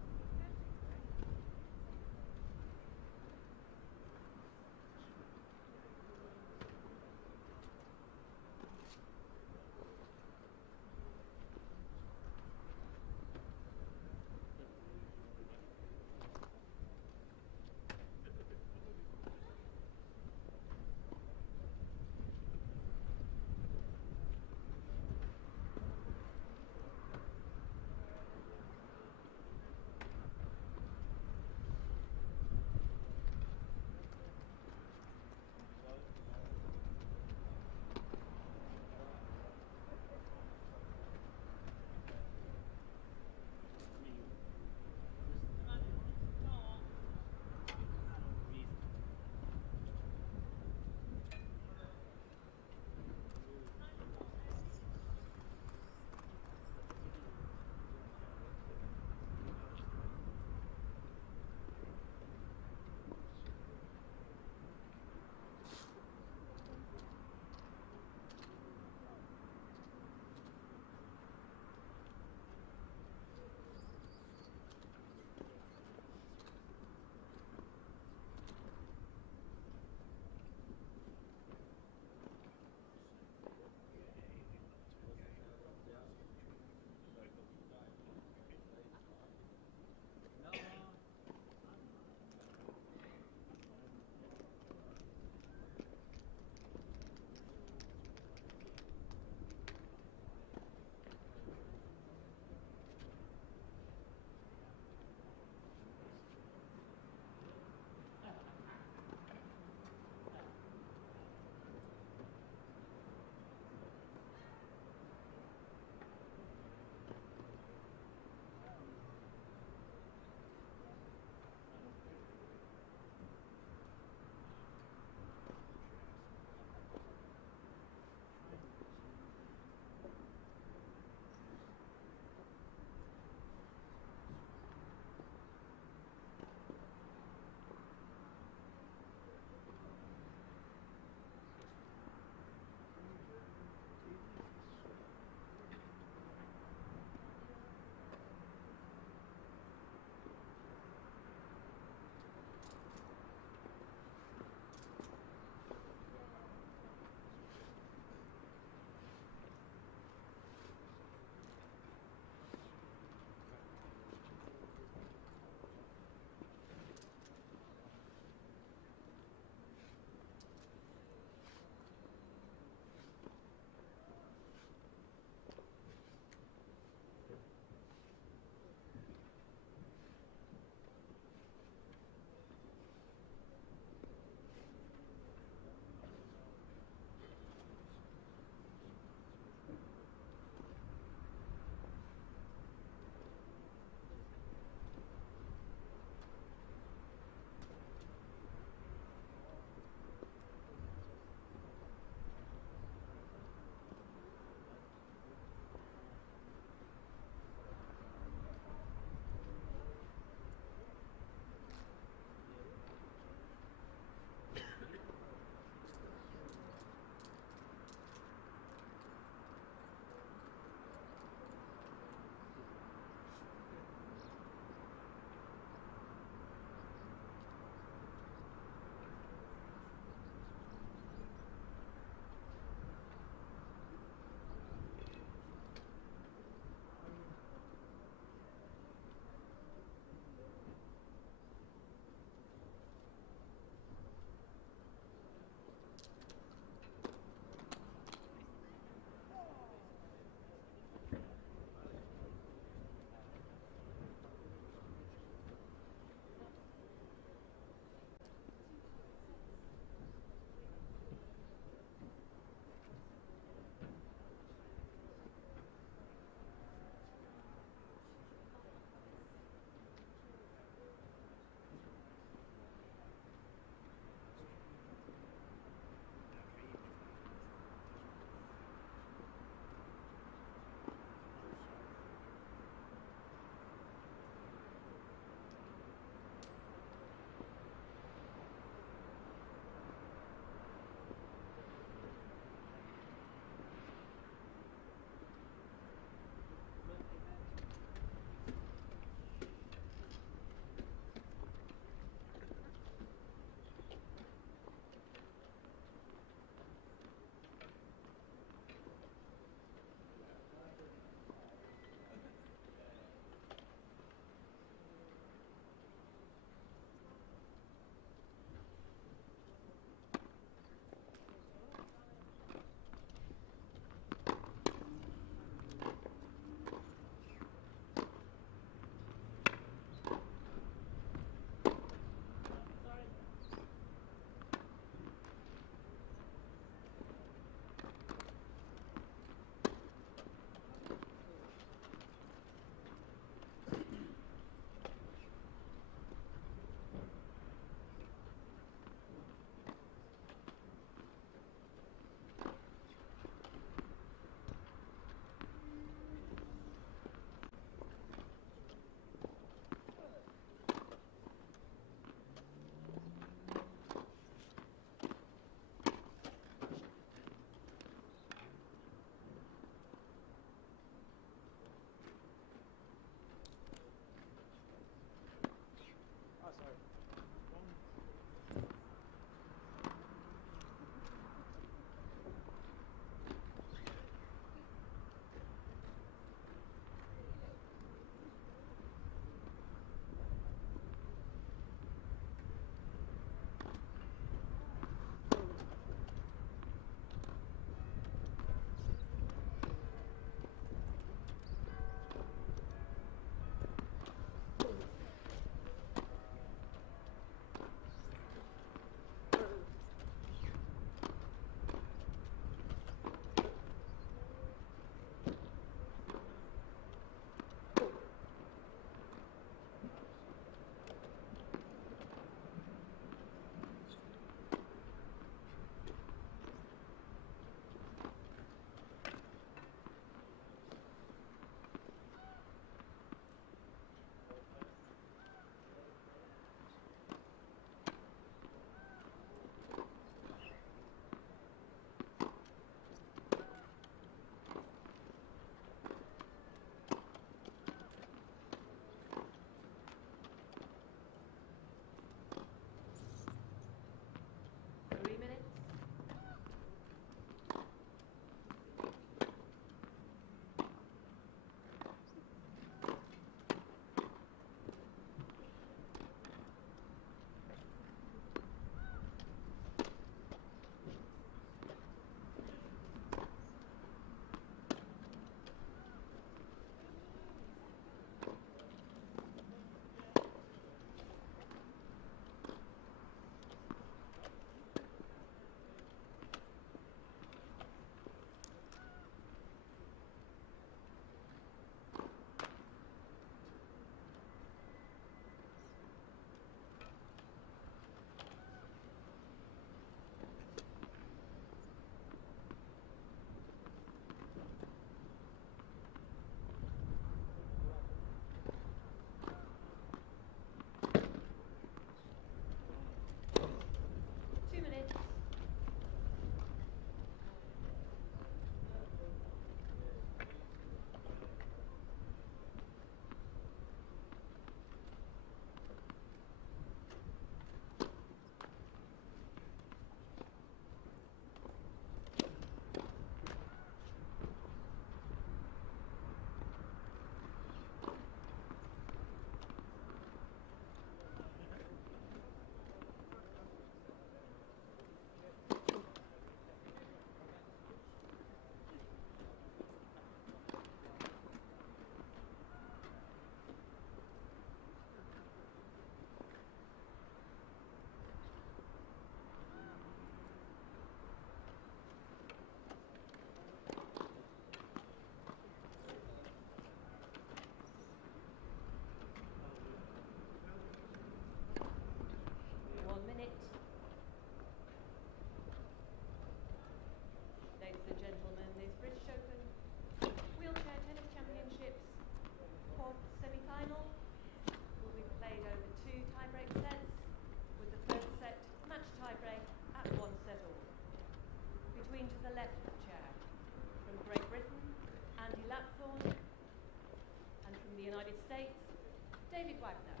David Wagner.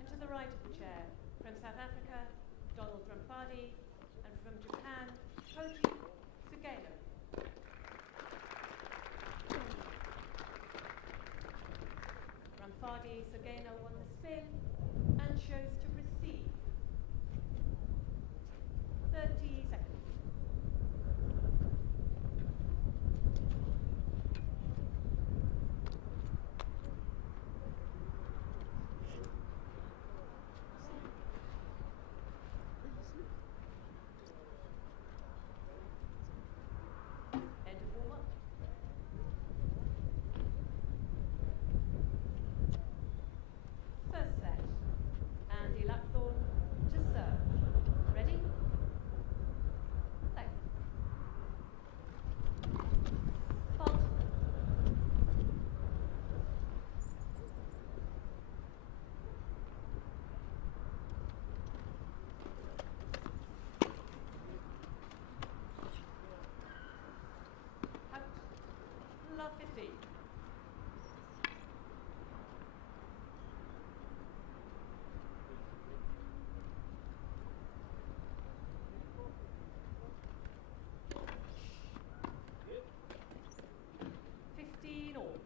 And to the right of the chair, from South Africa, Donald Ramphadi, and from Japan, Koji Sugeno. Ramphadi Sugeno won the spin and chose to receive. 30 seconds. End of warm-up. First set. Andy Lapthorn to serve. Ready? Thanks. Fault. Out. Love 15. All.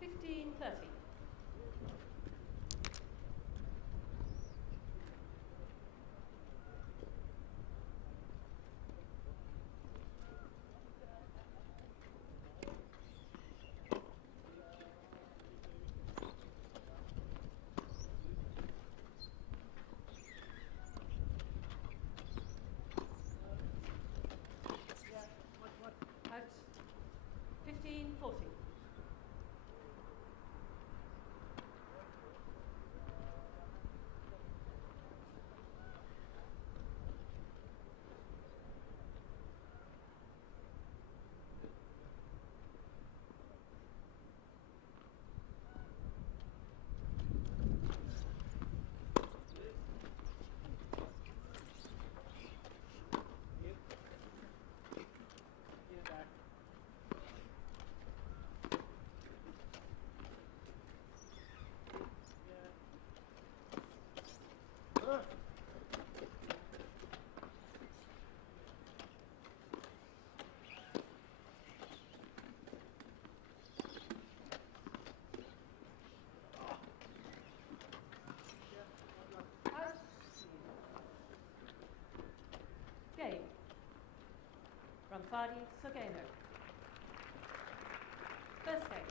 $15.30. Out. 15.40. Game. Ramphadi Sugeno. First game.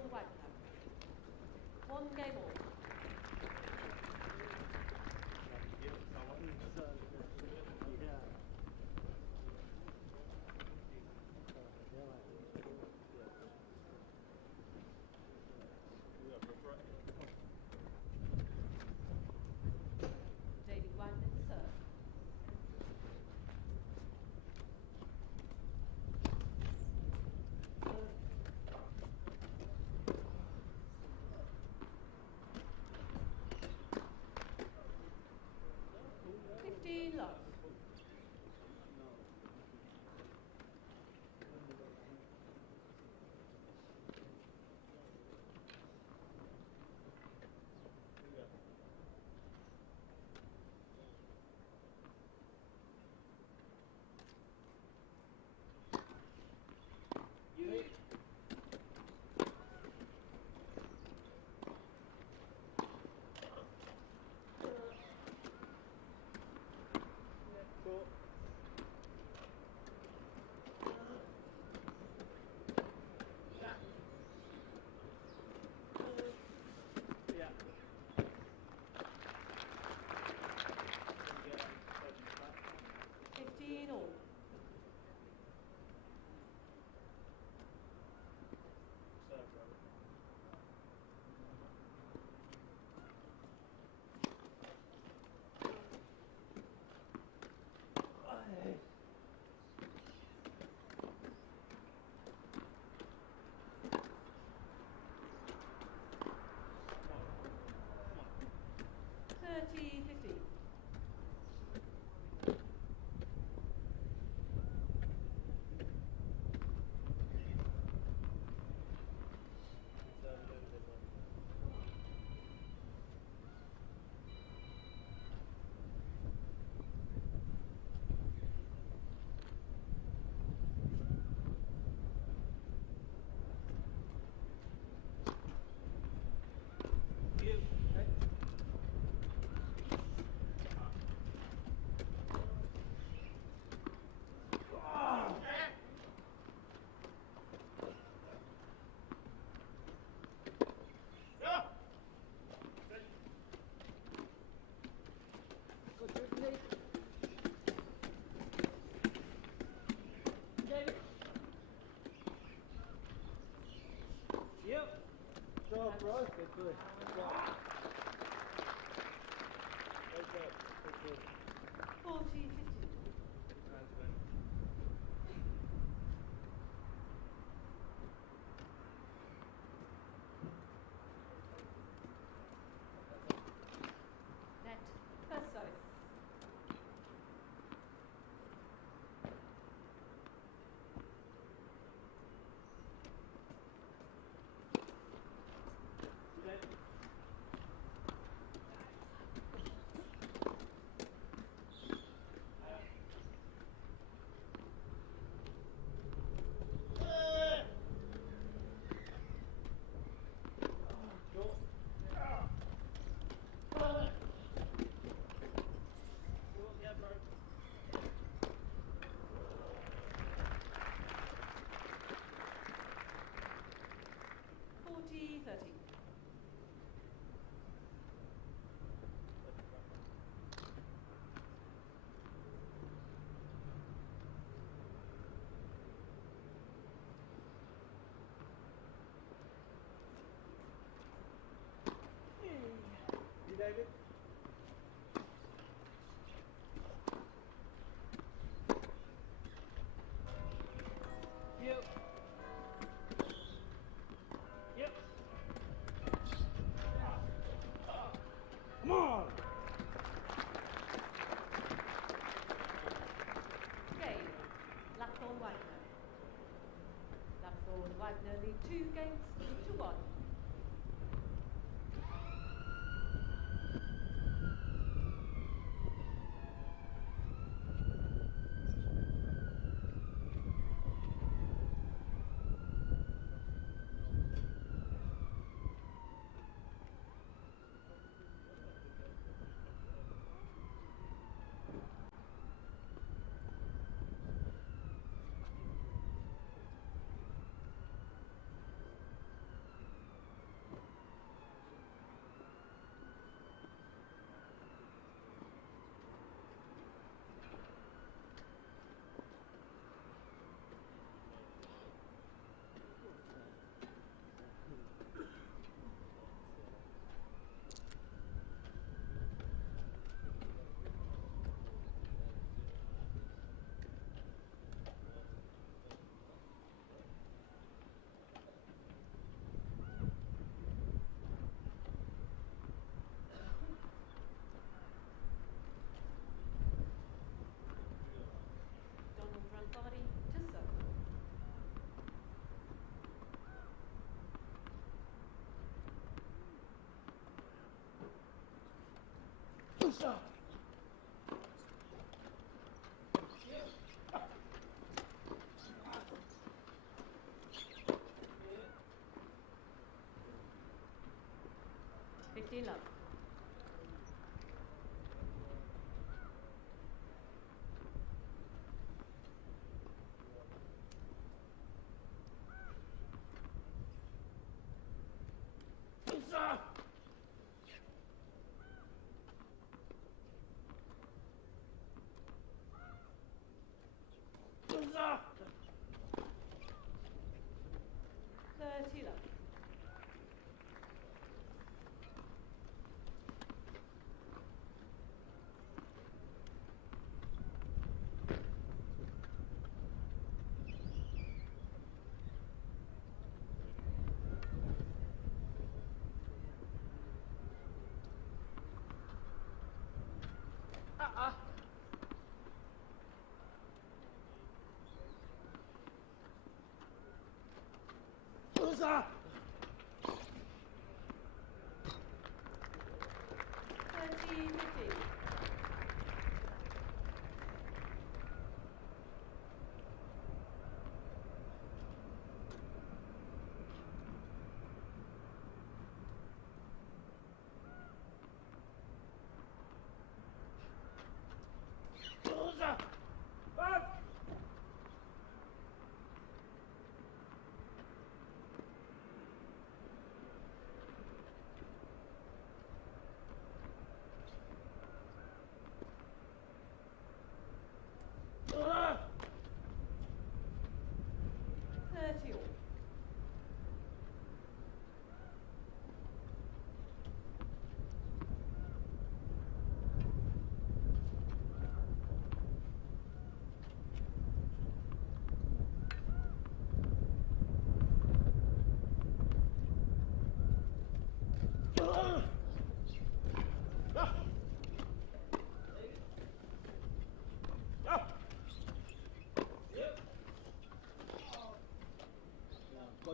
Lapthorn Wagner. 1 game all. David Wagner to serve. Love. Good. Good. 40-50. Net first service. David? Yep. Yep. Come on! Game. Lapthorn Wagner. Lapthorn Wagner lead 2 games to 1. 15 love. Love.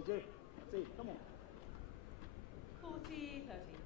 Jay, say, come on. 40-30.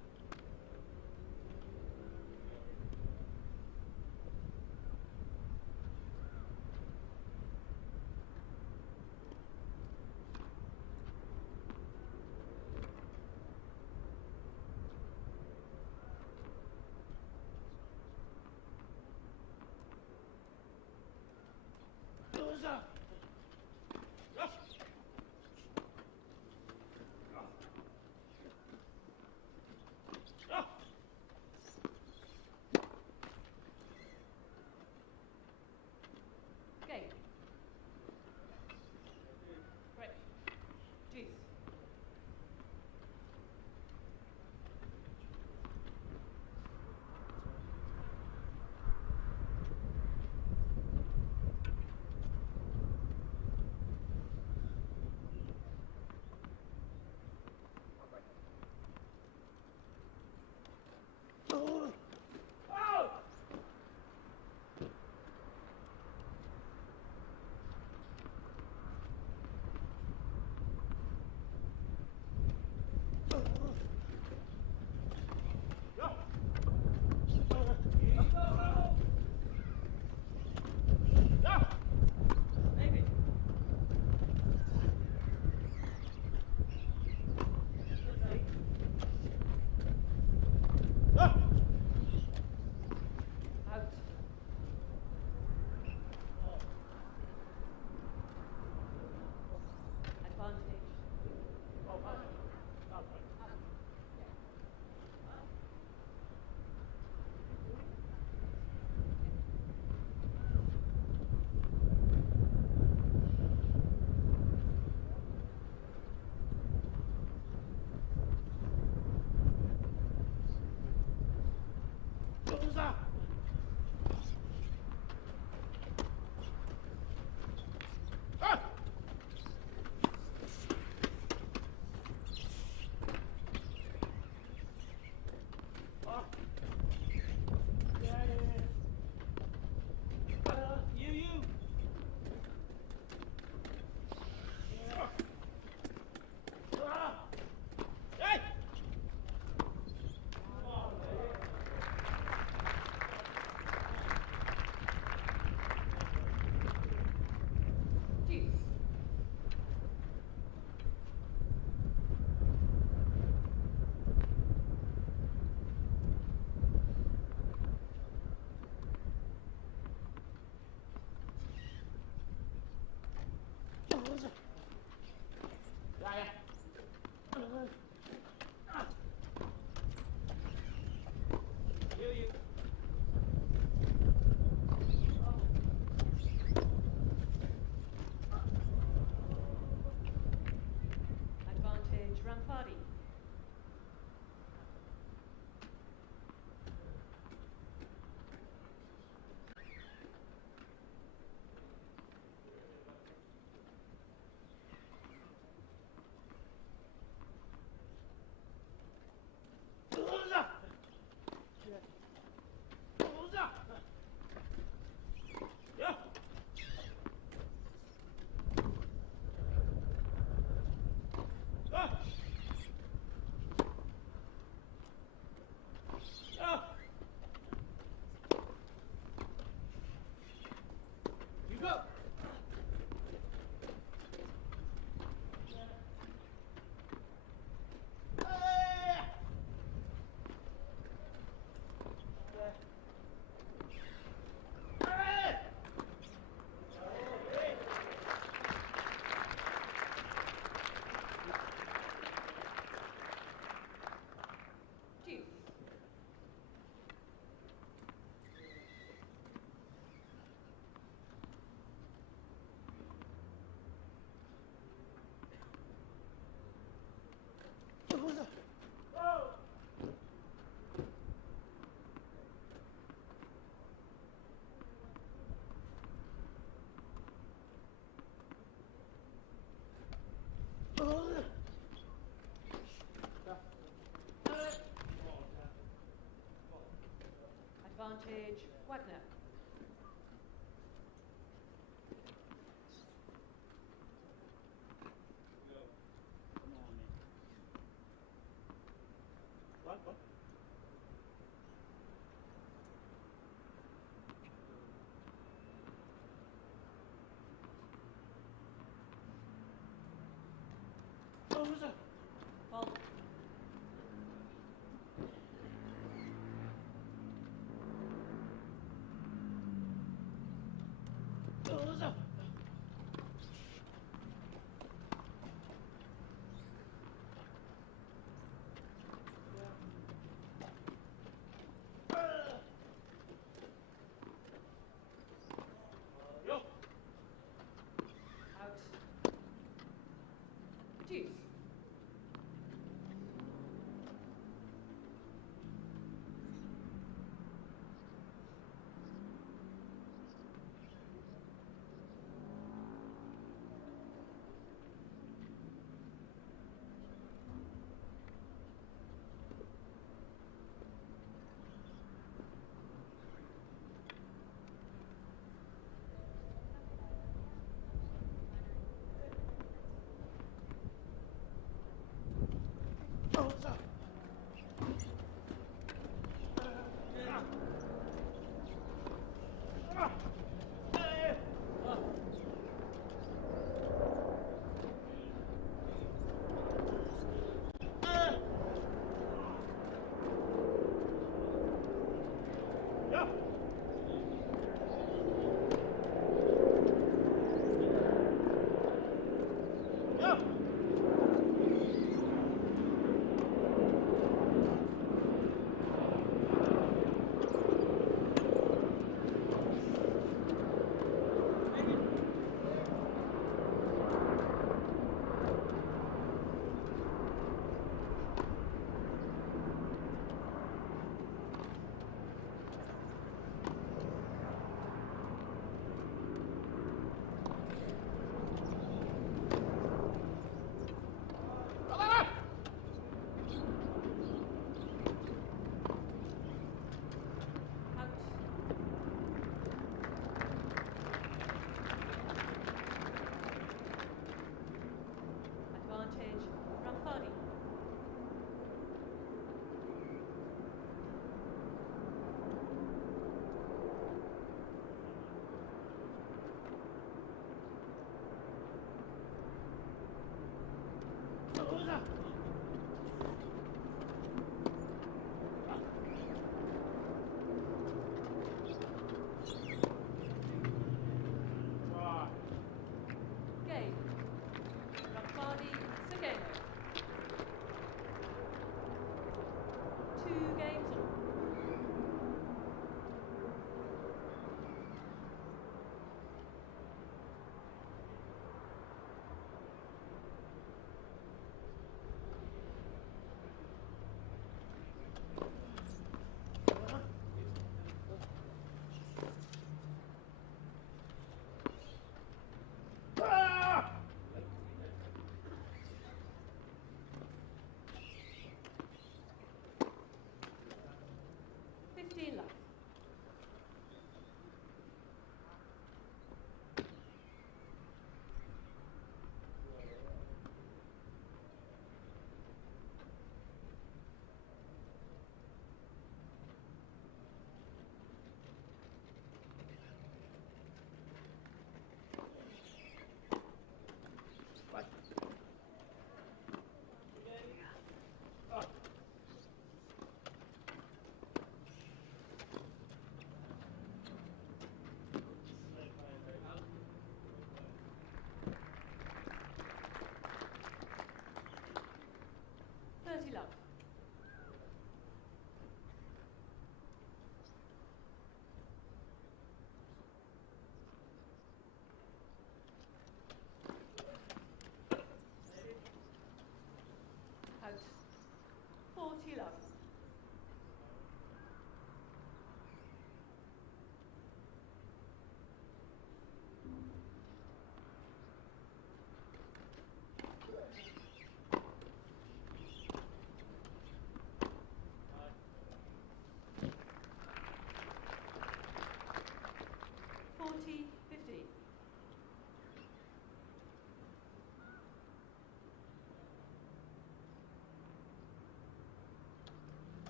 advantage, Wagner. Ball. Out. Deuce. Advantage, Ramphadi. Game. Ramphadi, Sageno. 2 games all.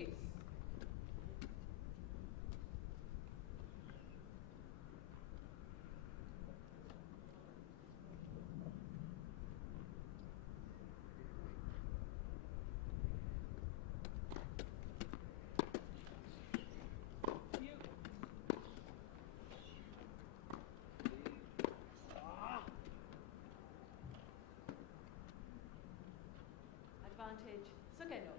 Kiss. Advantage, Sugeno.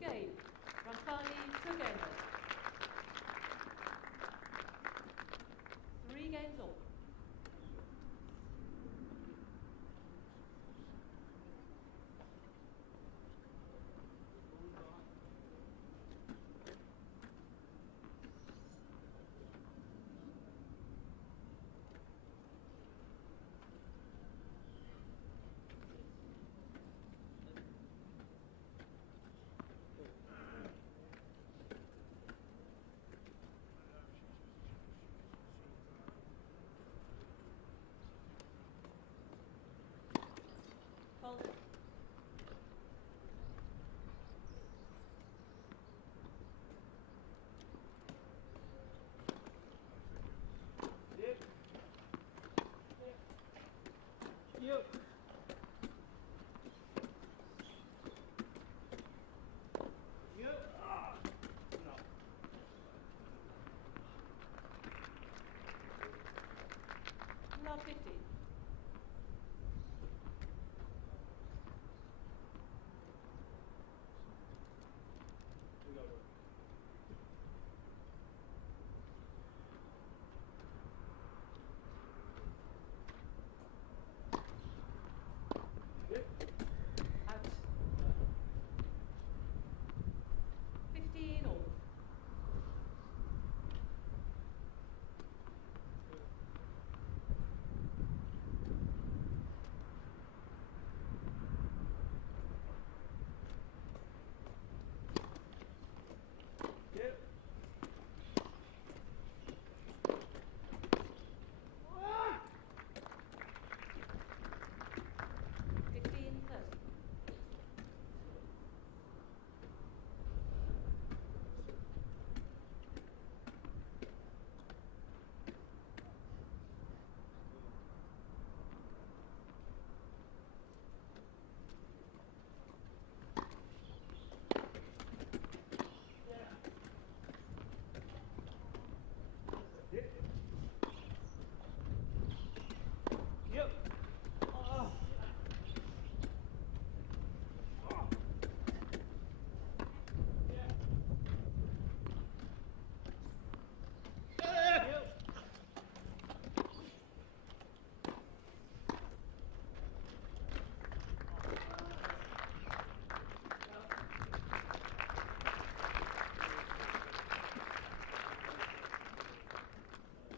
Game, Ramphadi, Sugeno. 3 games all. Hold it. Love 50. Out. 15 all. Yep. 15, 30. Yep.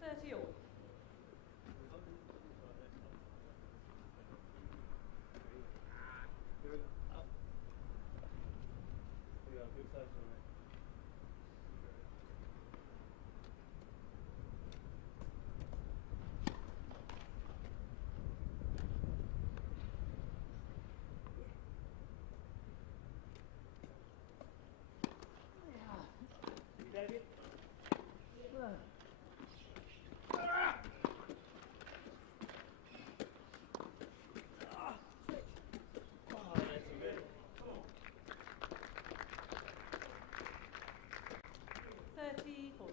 30 all. David. 30, 40.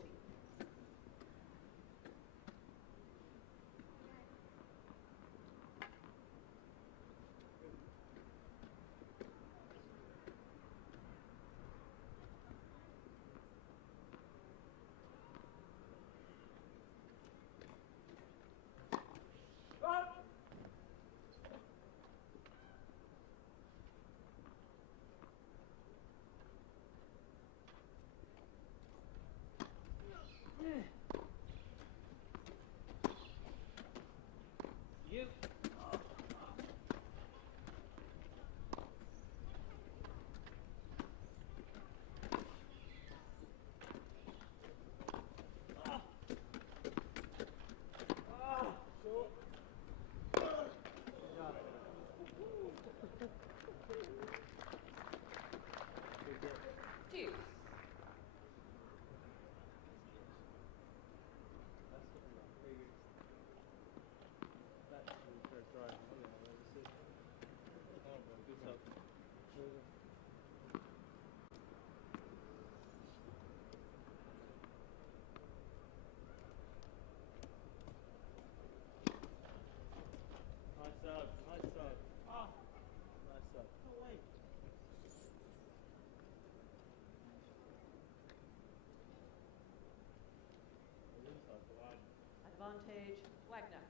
advantage, Wagner.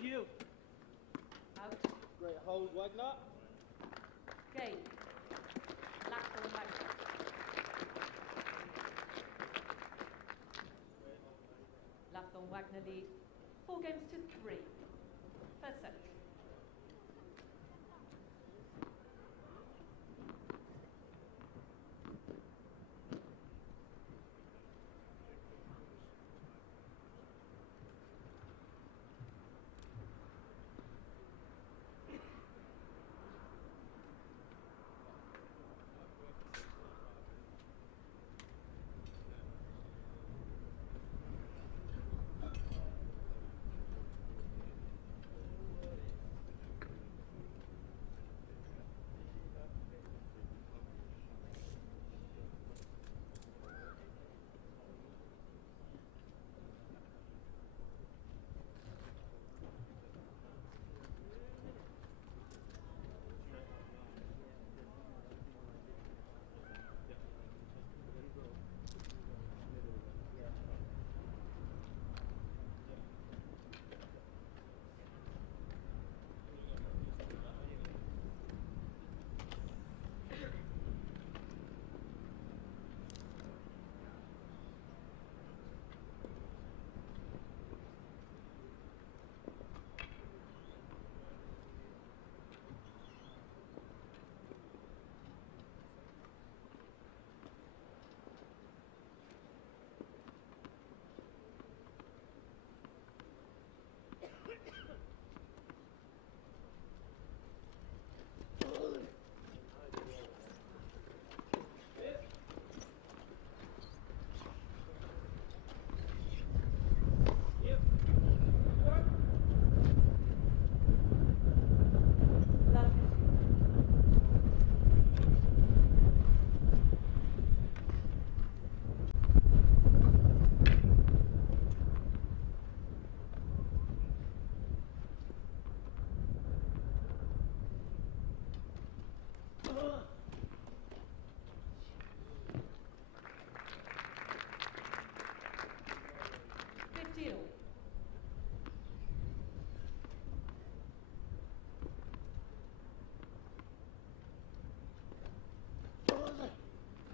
You. Out. Great hold, Wagner. Game. Lapthorn Wagner. Lapthorn Wagner lead 4 games to 3. First set.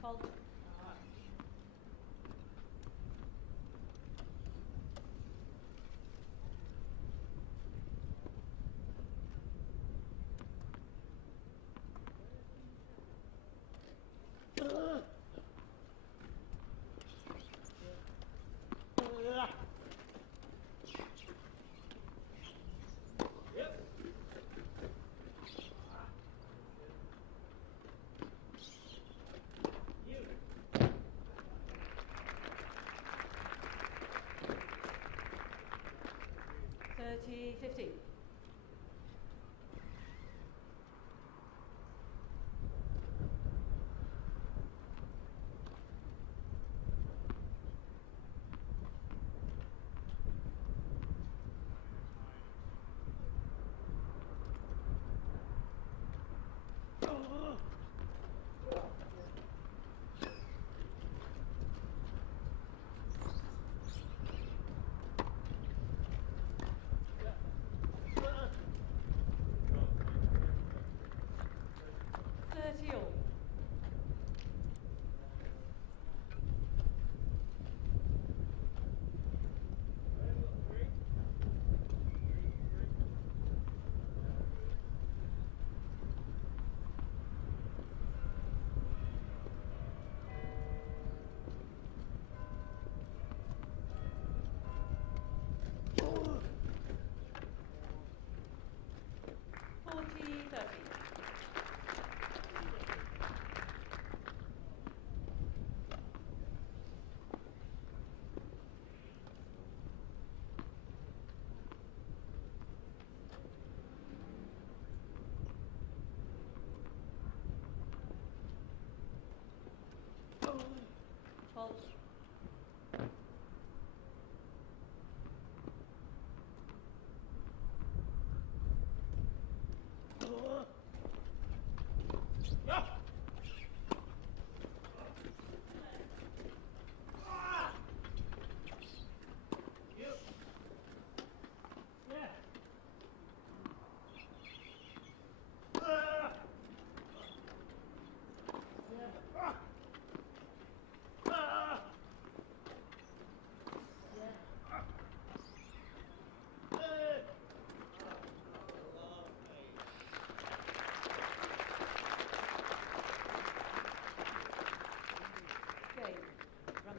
Fault. Thirty, 50. Fault.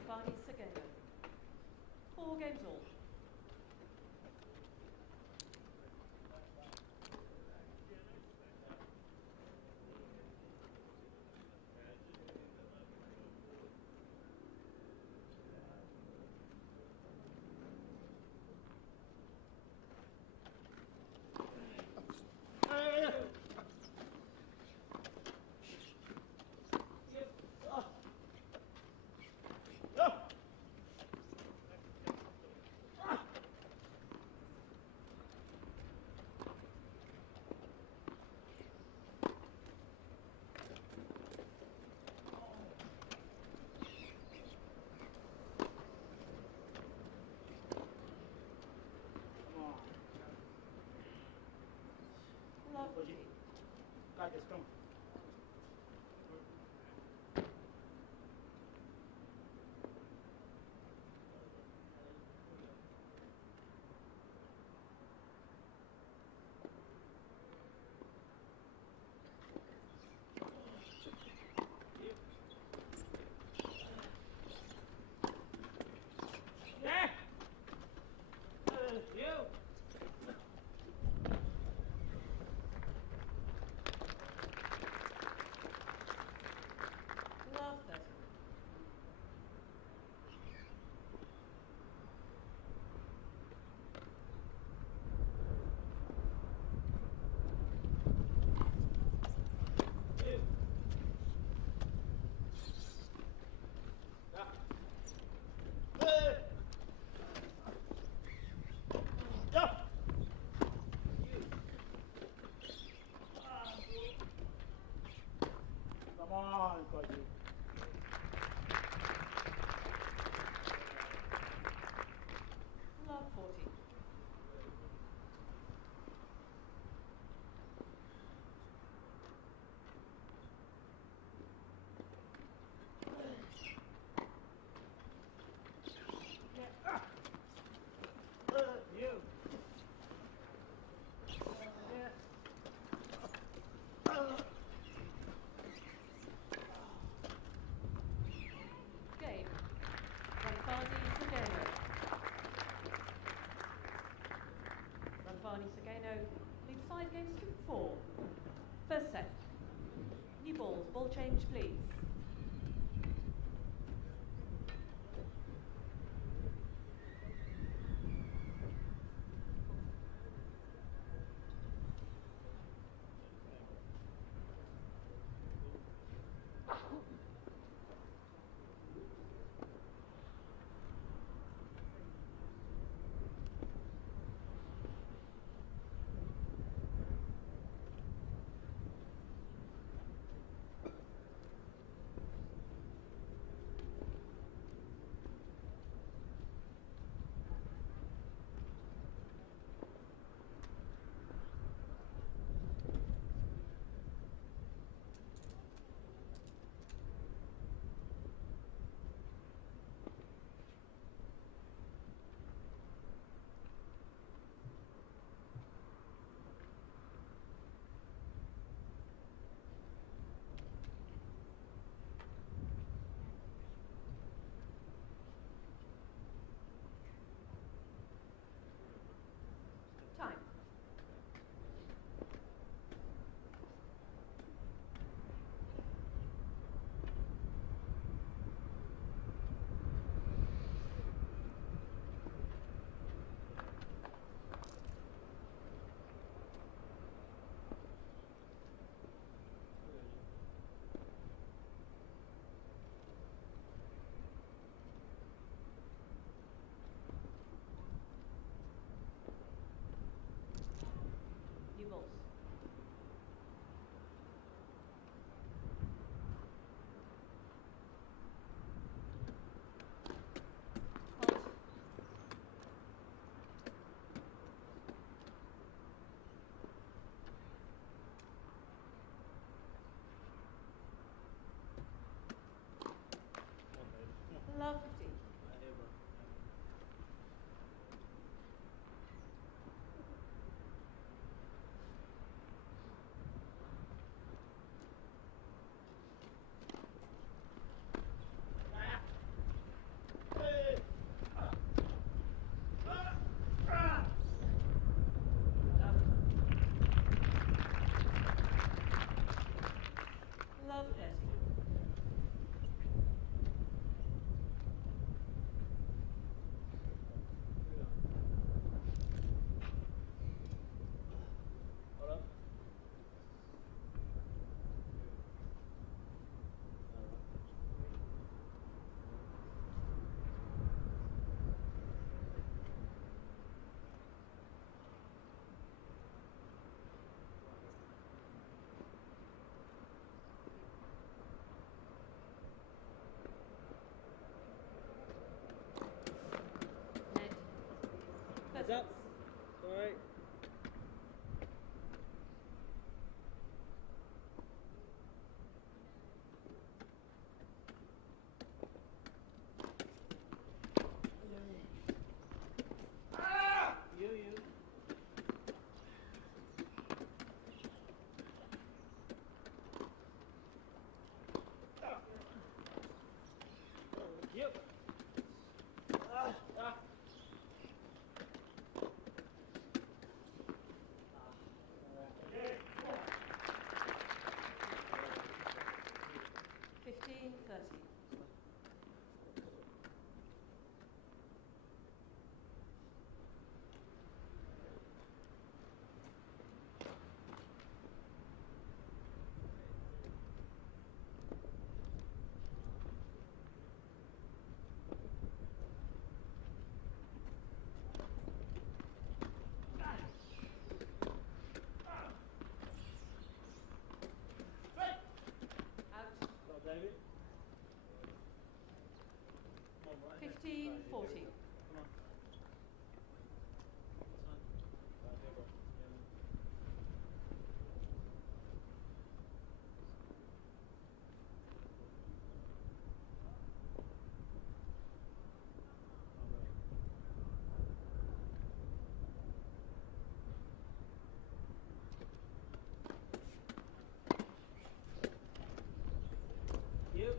Ramphadi, Sageno. 4 games all. Got this, come. Yeah. You. Love 30. Come on, Koji. Love 40. You. Game. Ramphadi, Sageno. Ramphadi, Sageno lead 5 games to 4. First set. New balls. Ball change, please. Heads up. Sorry. You. You. 15-30. Out. David. 15-40. You.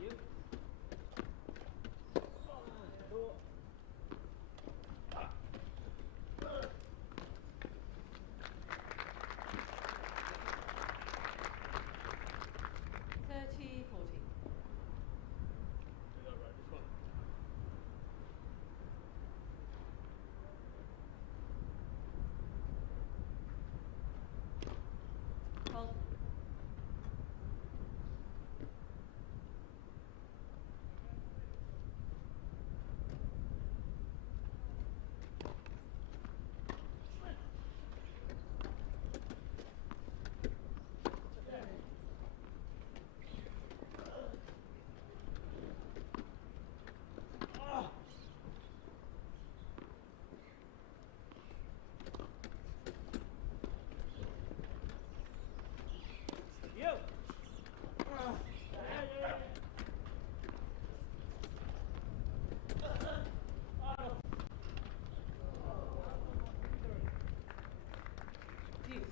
You. Two. 30-40. Hold. You. Deuce.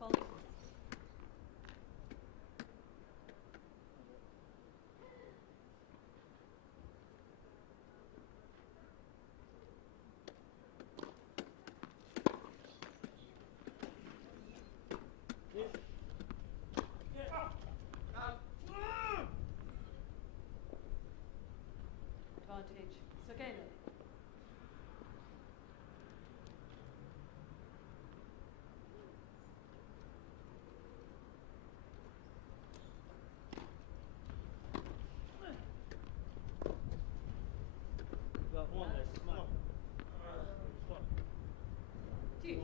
Hold. Advantage. Sagalo. Got one less. Come on. Deuce.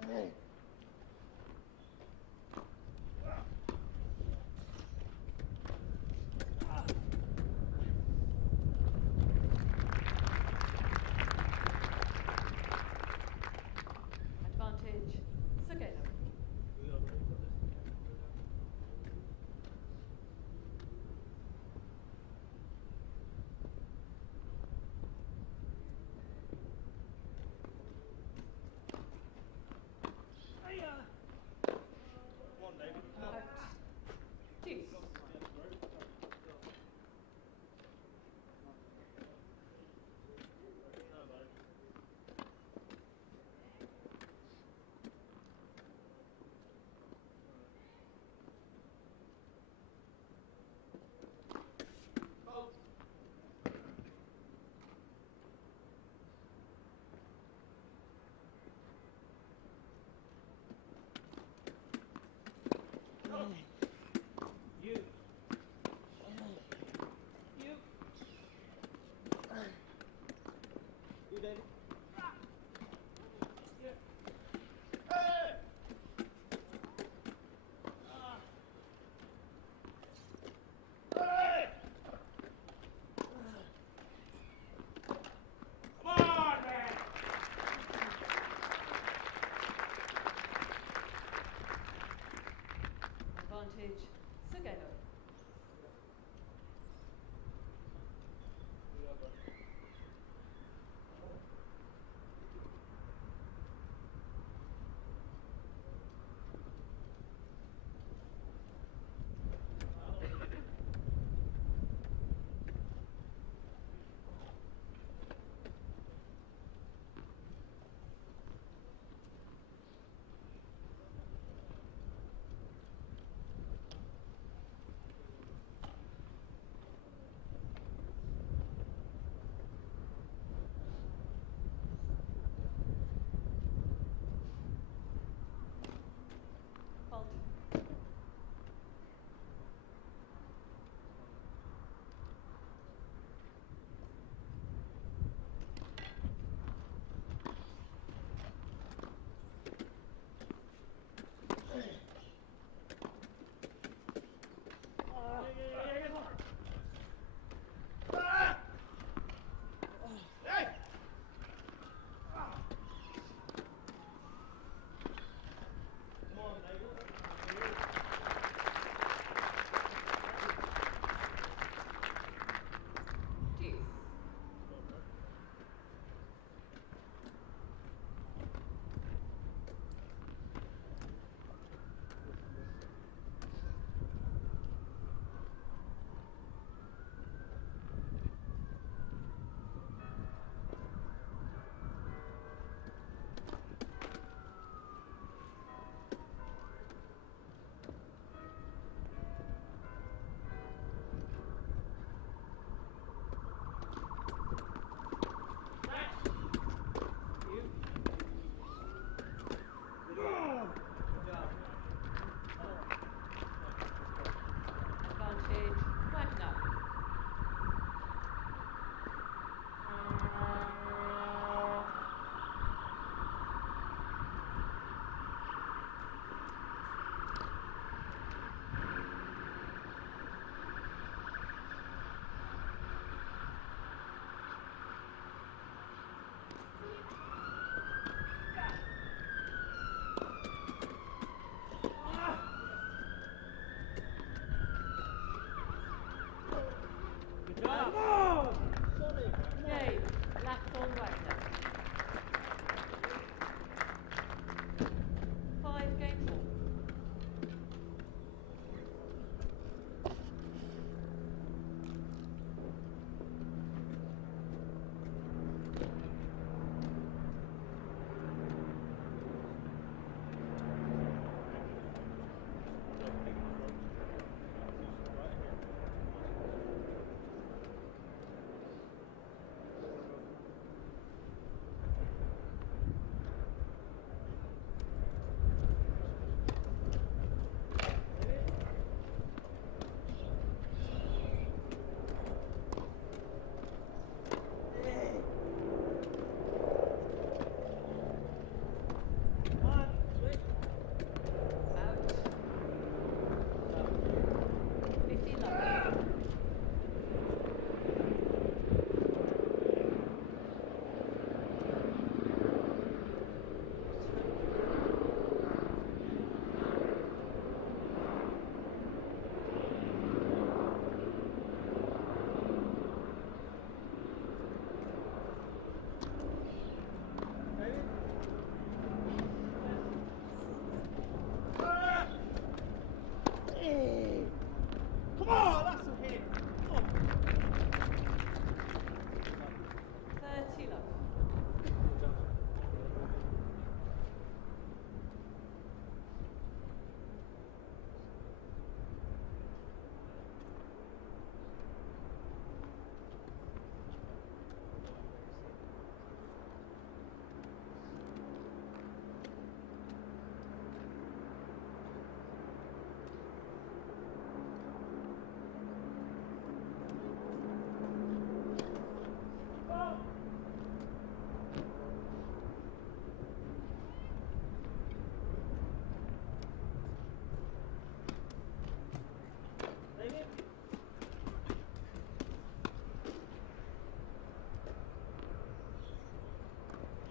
Advantage. Sagalo.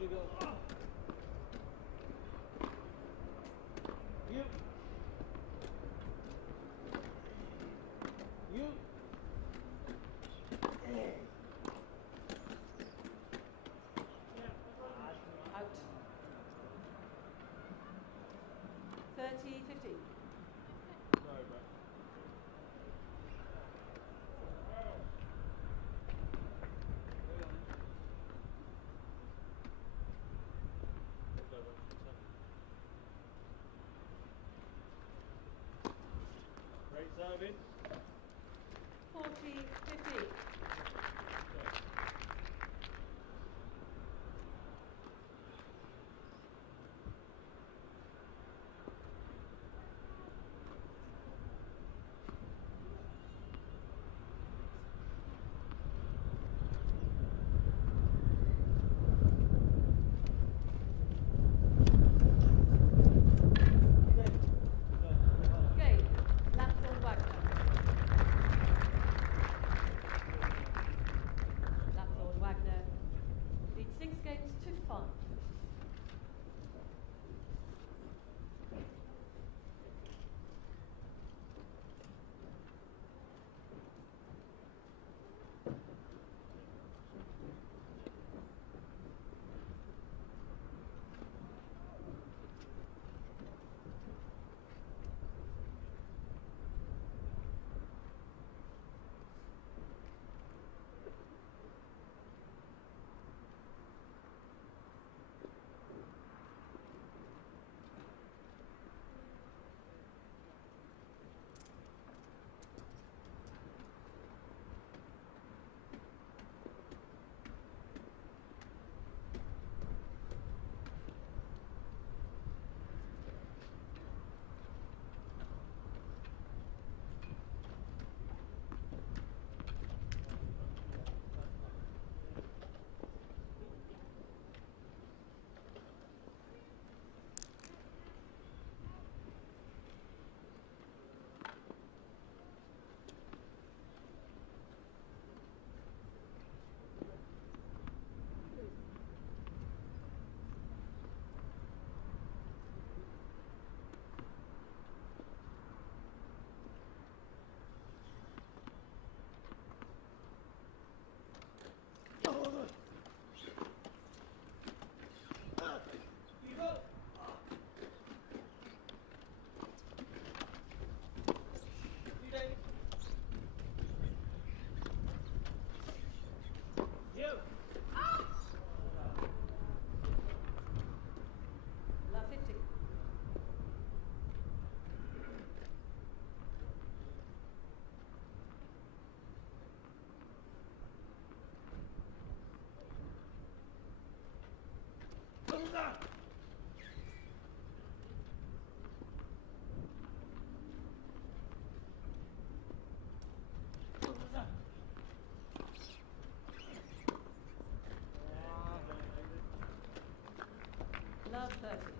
we go. You. You. Out. 30, 50. Sorry, bro. Great serving. 40, 50. Okay, Lapthorn Wagner. Lapthorn Wagner leads 6 games to 5. La 50. Love 30.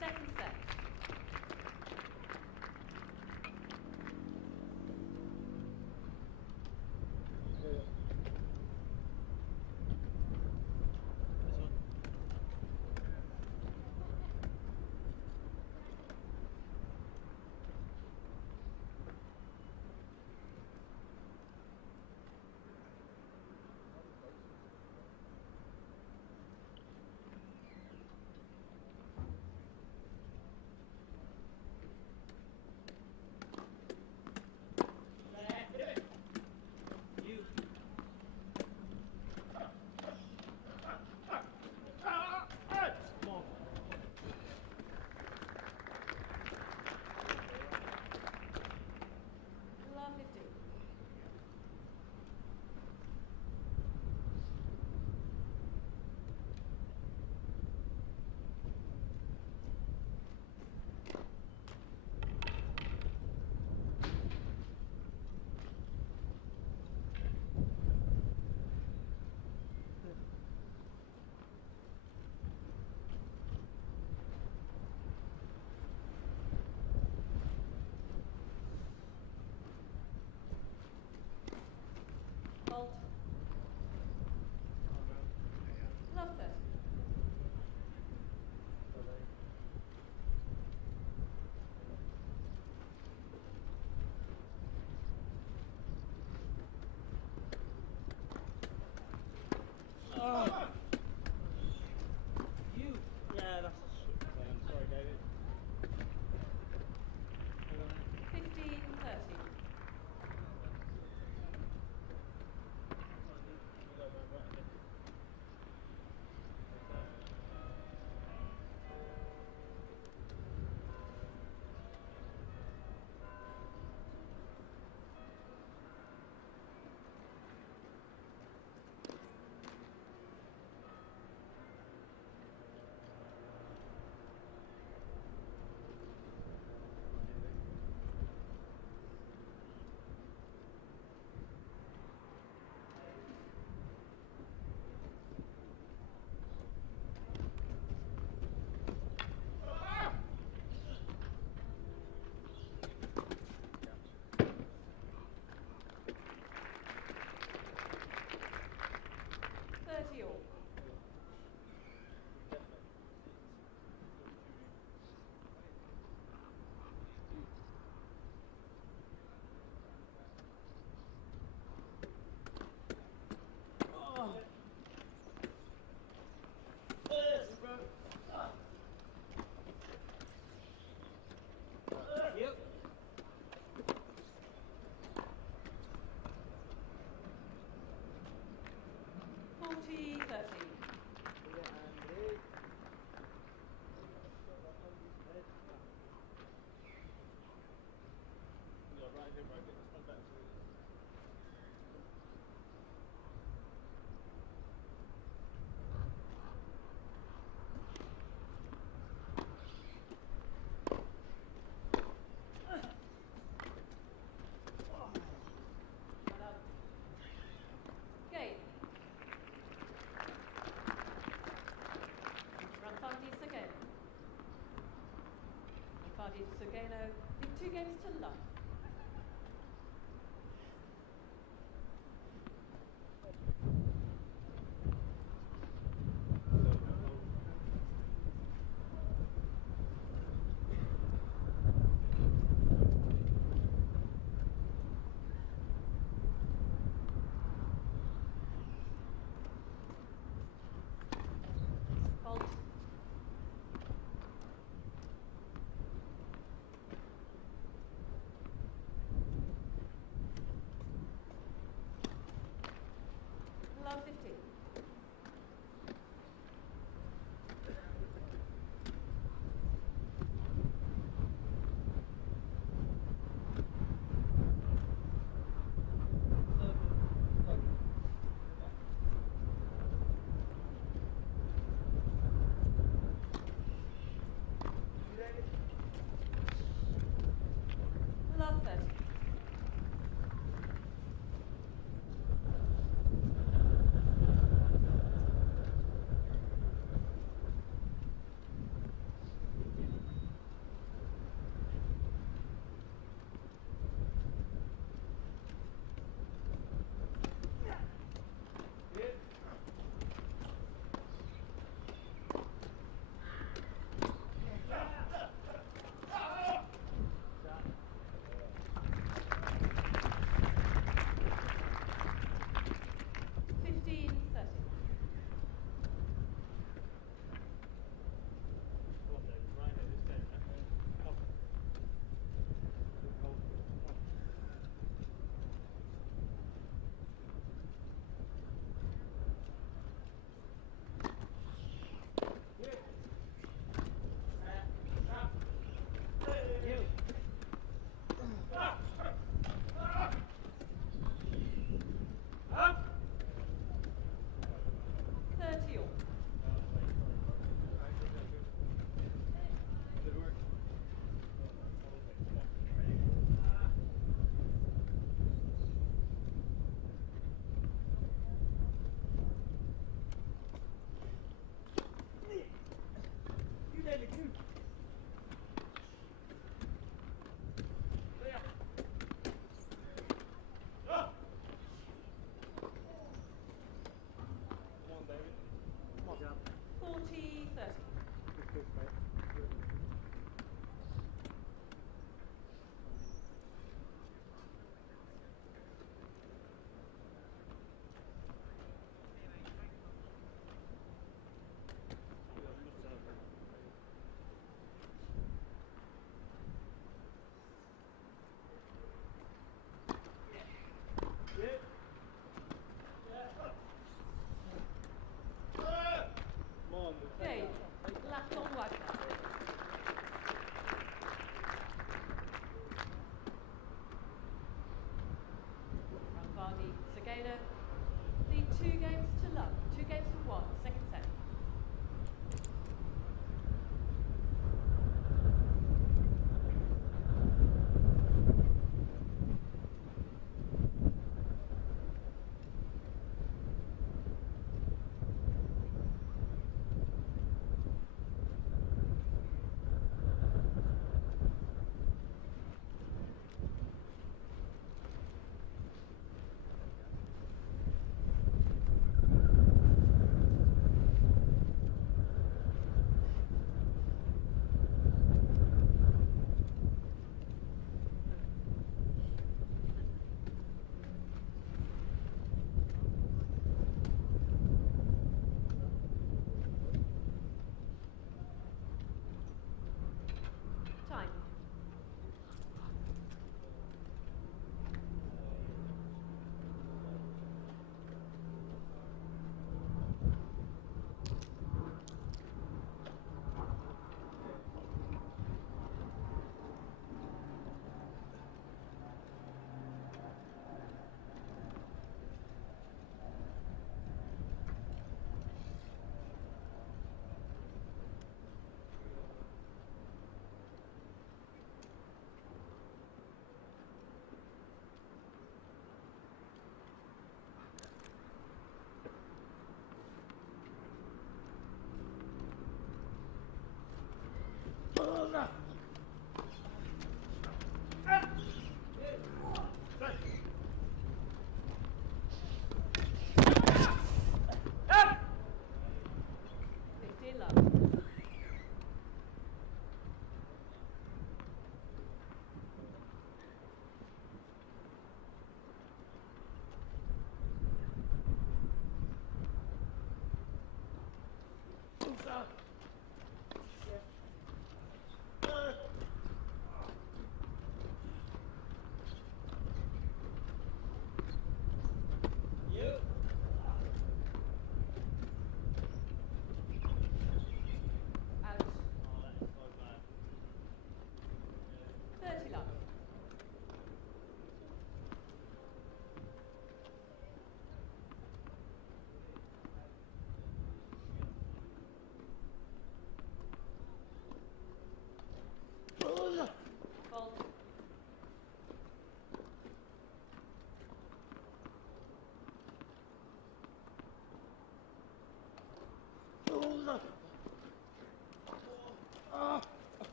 second set. Fault. Love 30. Yeah, that's a shit plan. Sorry, David. 15, 30. All. Yep. 40, 30. Okay. Ramphadi Sageno. Ramphadi Sageno with 2 games to love. Fault.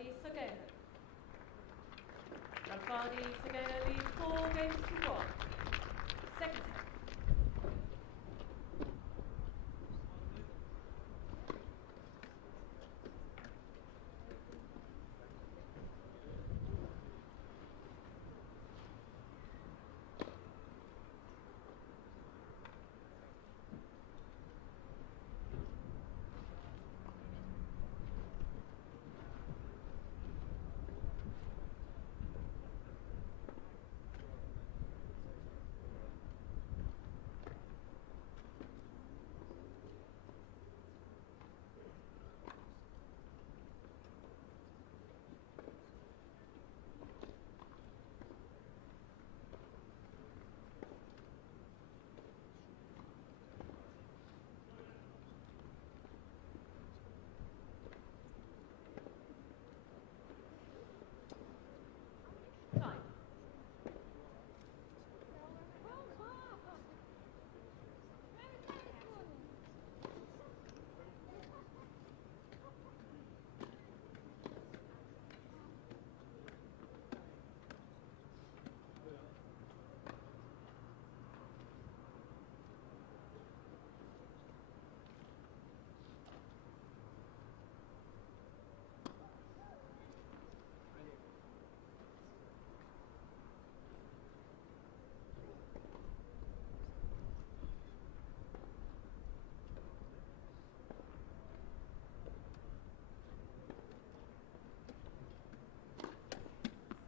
Ramphadi, Sageno. Ramphadi, Sageno leads 4 games to 1. Second set. Time.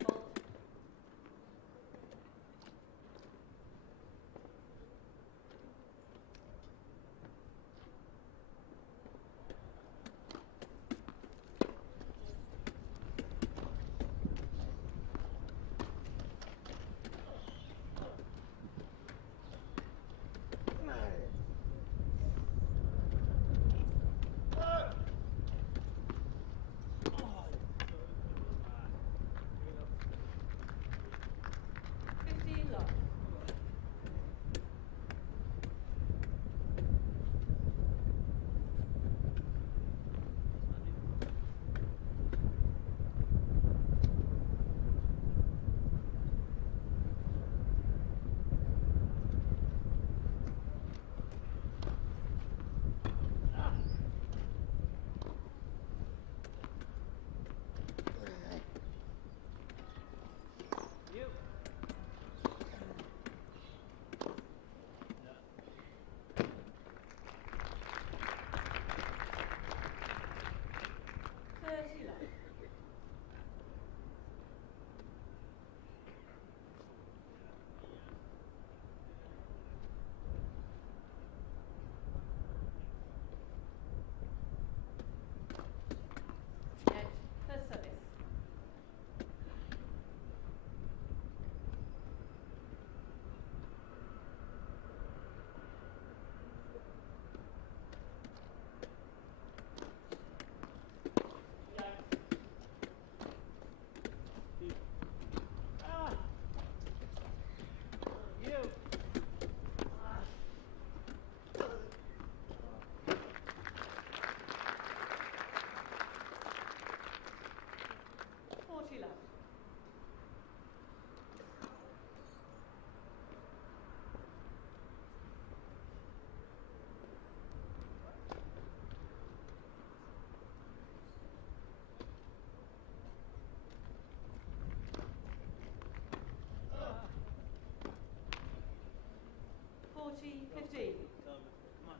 Fault. Love. You. 30 love. Net, first service. You. 40 love. Forty, 15. Come on.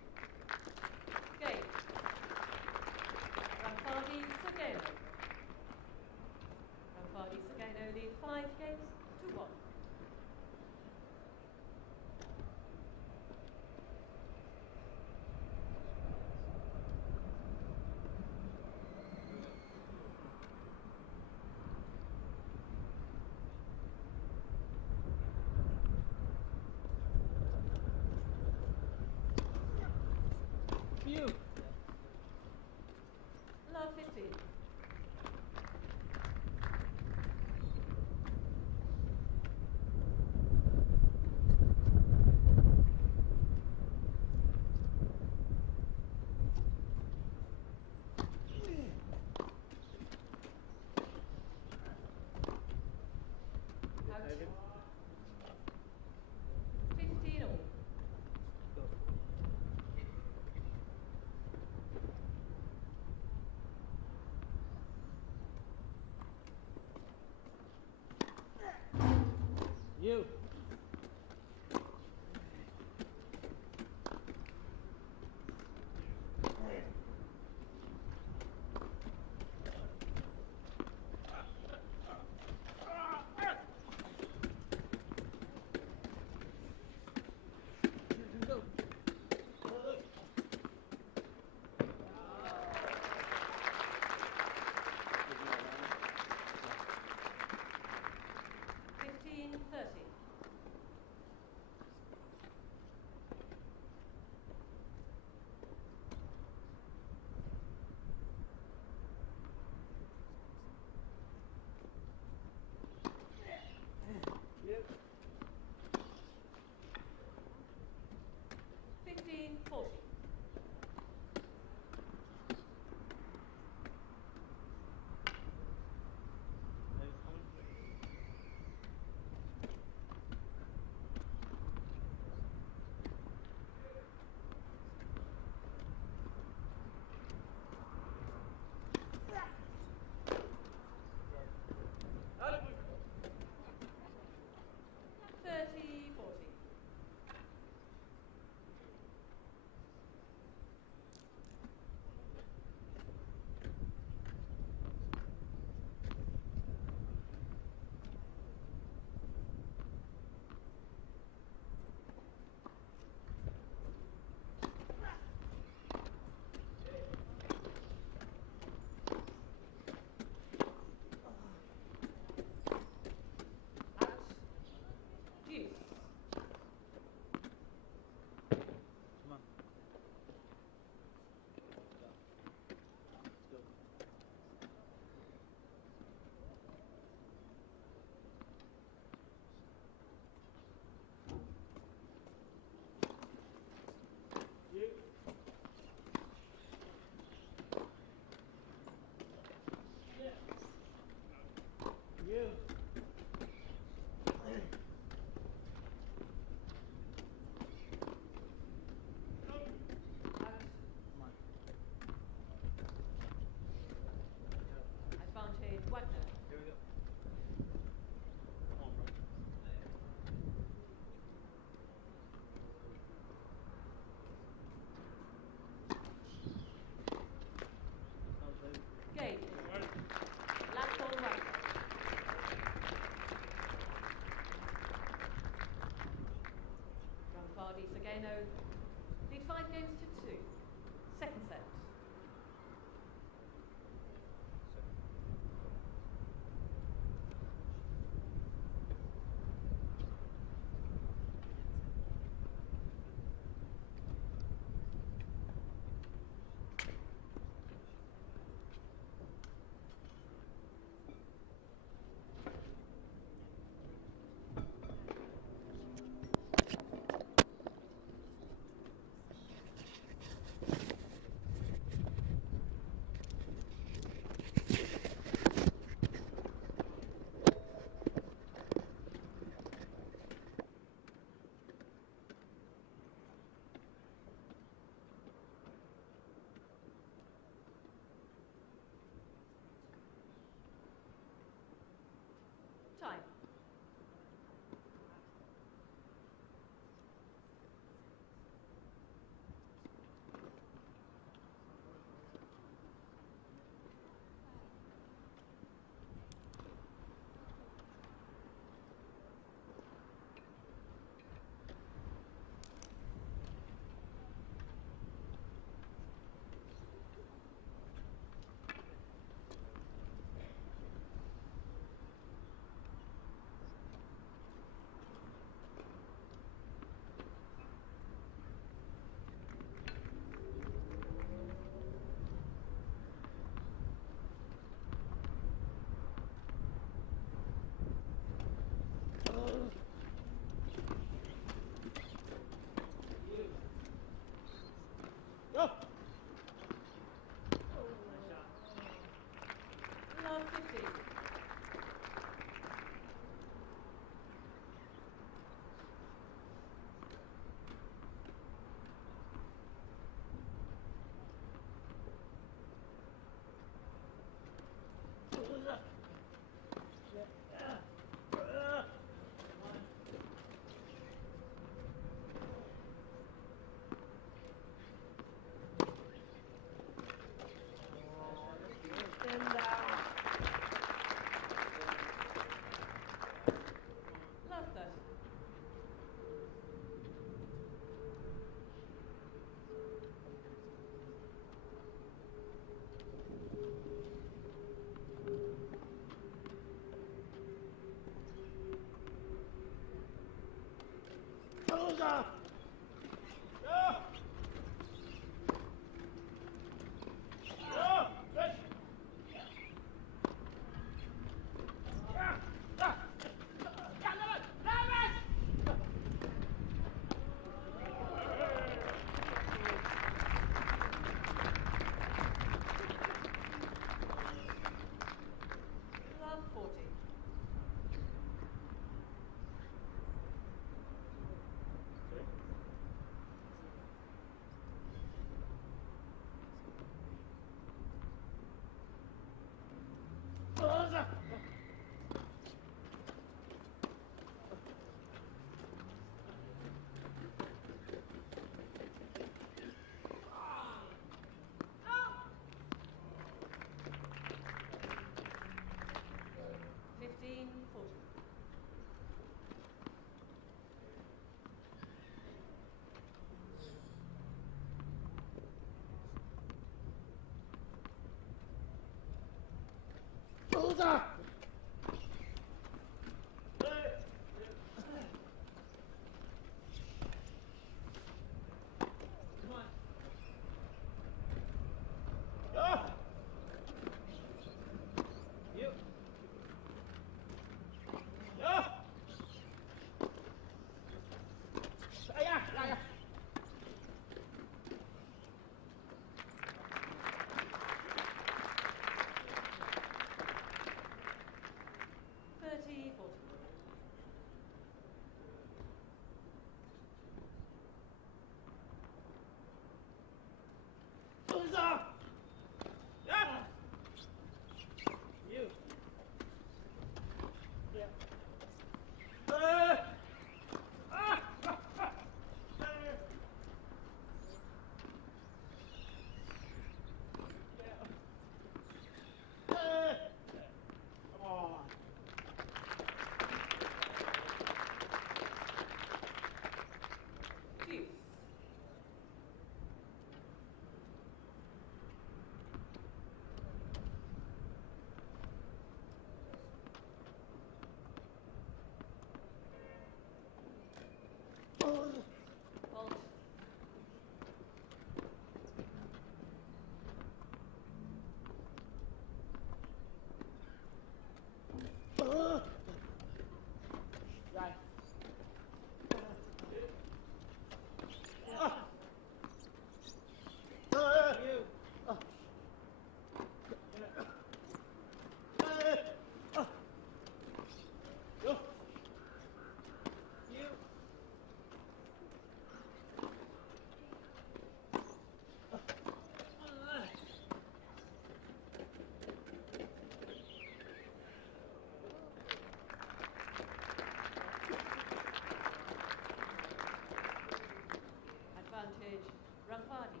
Advantage, Ramphadi.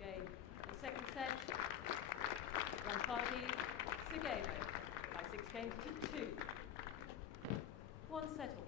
Game. The second set, Ramphadi, Sigeno, by 6 games to 2. One settle.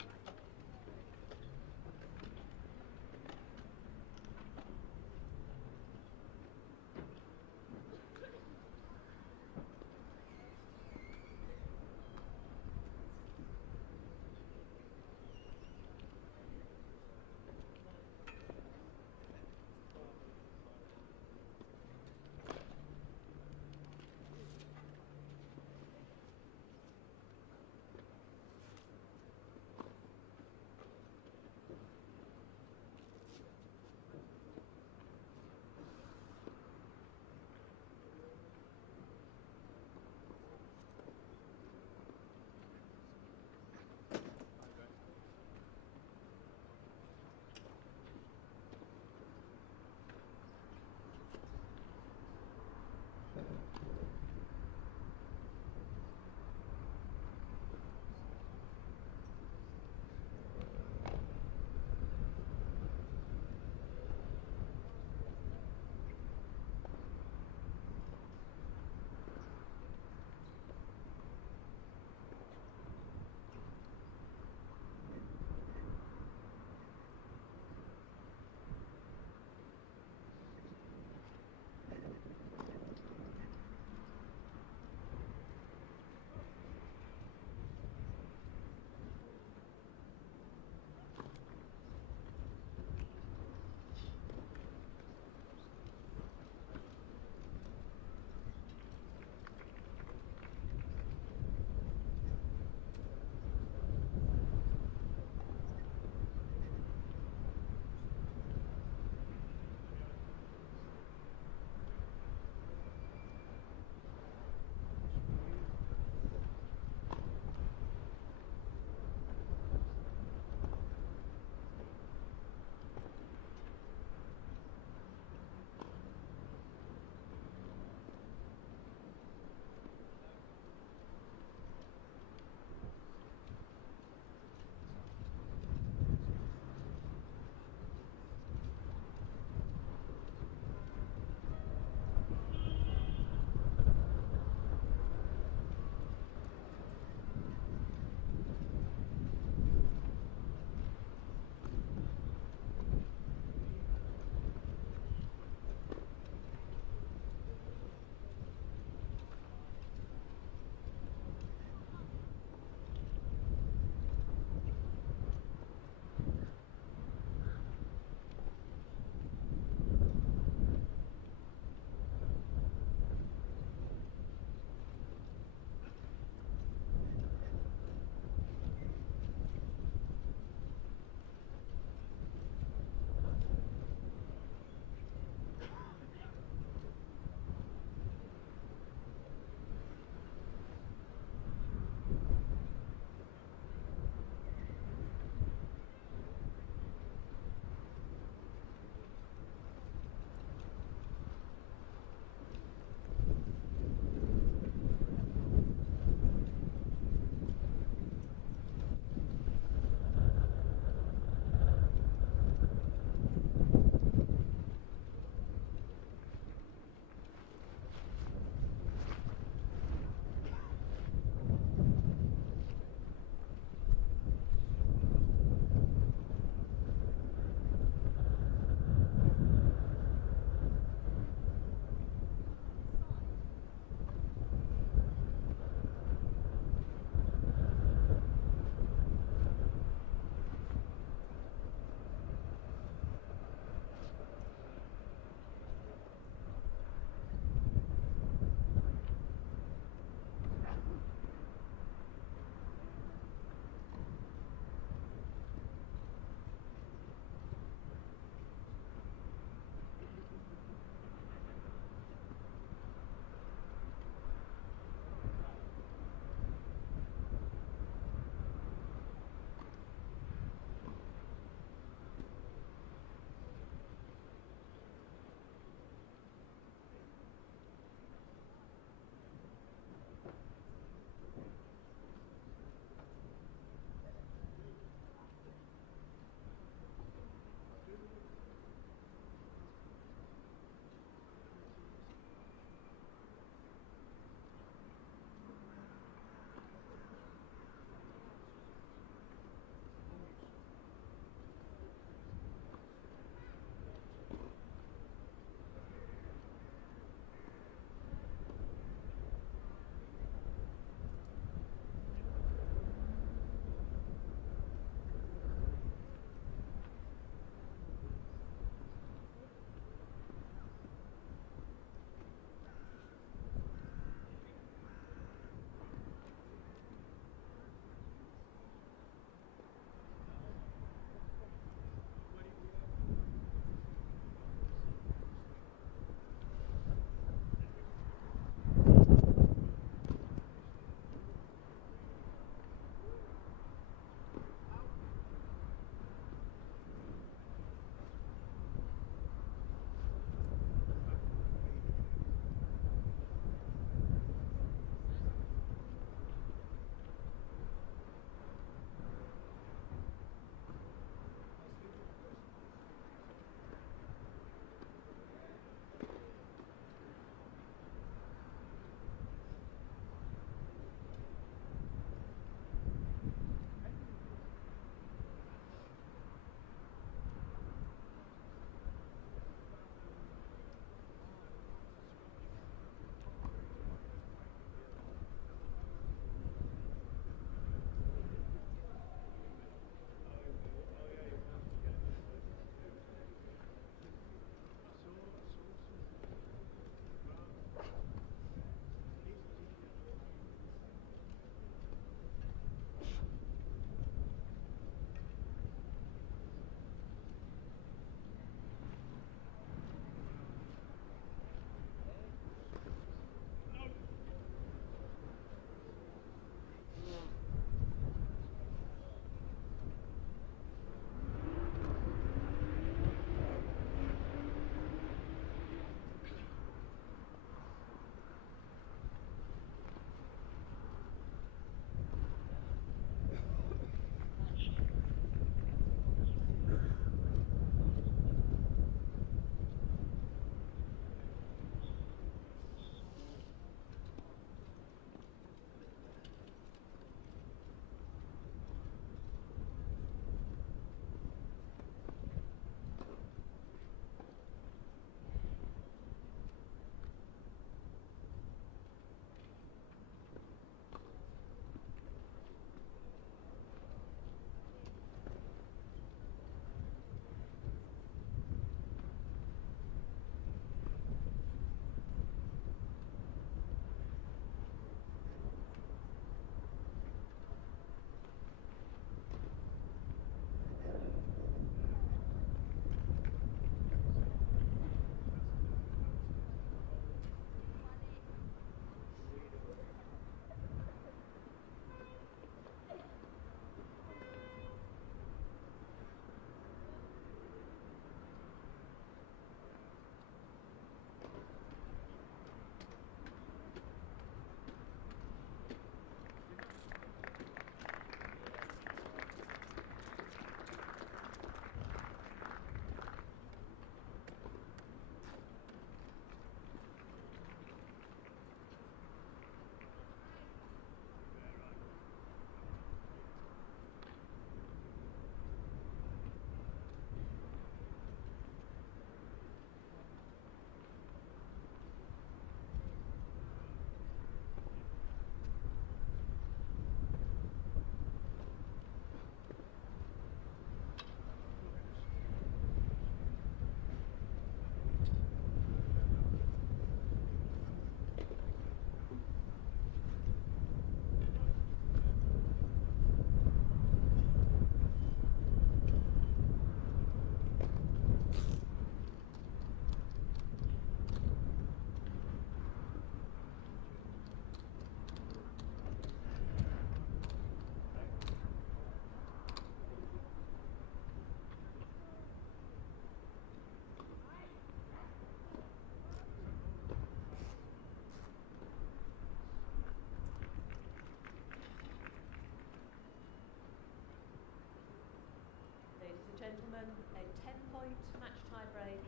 a 10-point match tie-break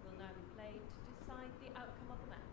will now be played to decide the outcome of the match.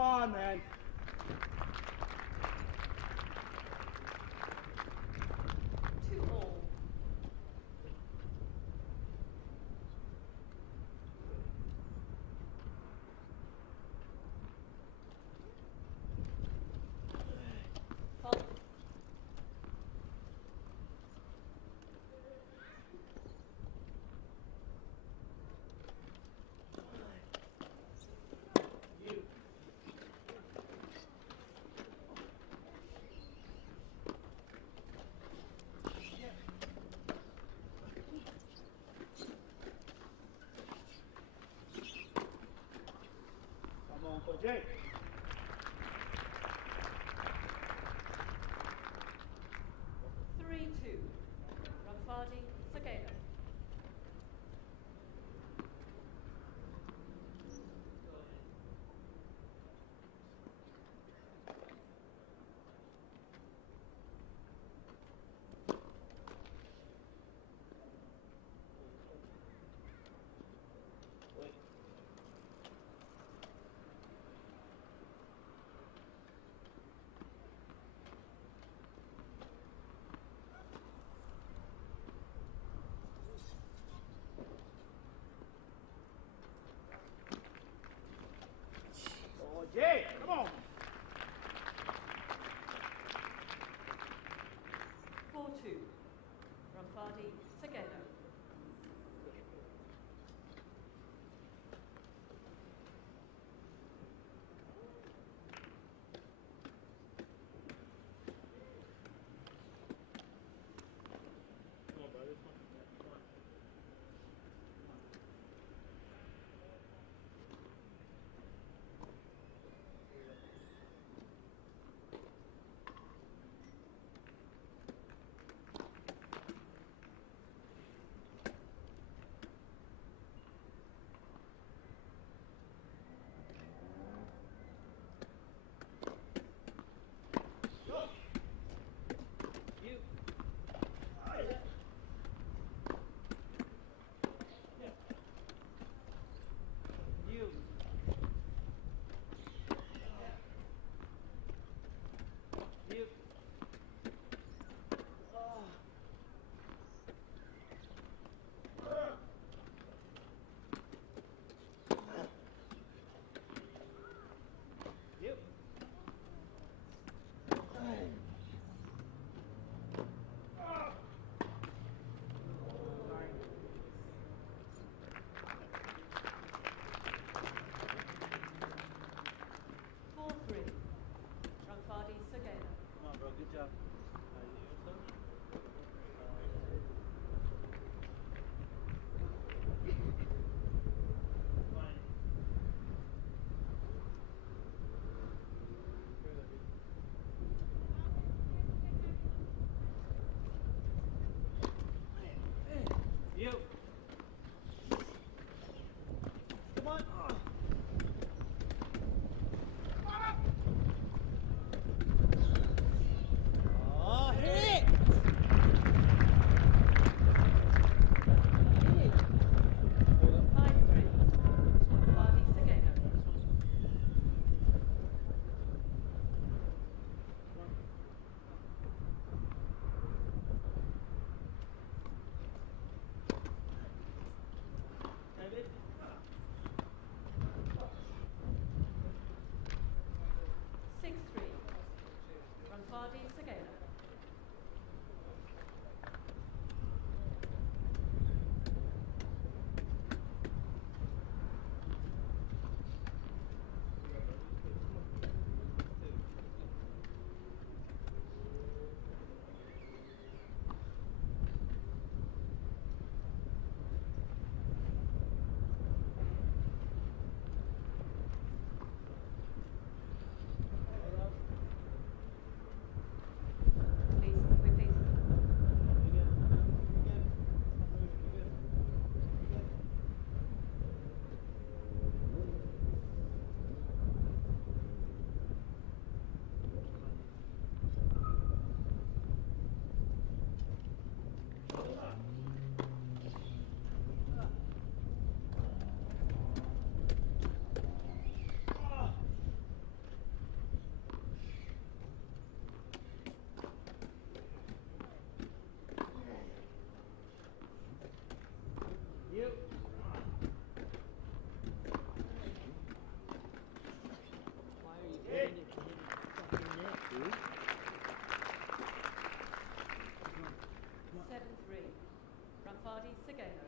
on, man. Jake. 3-2. Ramphadi, Sagalo. Ramphadi, Seguelo. Ramphadi, Seguelo. Come on, bro. Good job. You. Come on. Oh, hit it! 5-3. Ramphadi, Seguelo. 6-3. Ramphadi, Seguelo. Please. 7-3. Ramphadi, Seguelo.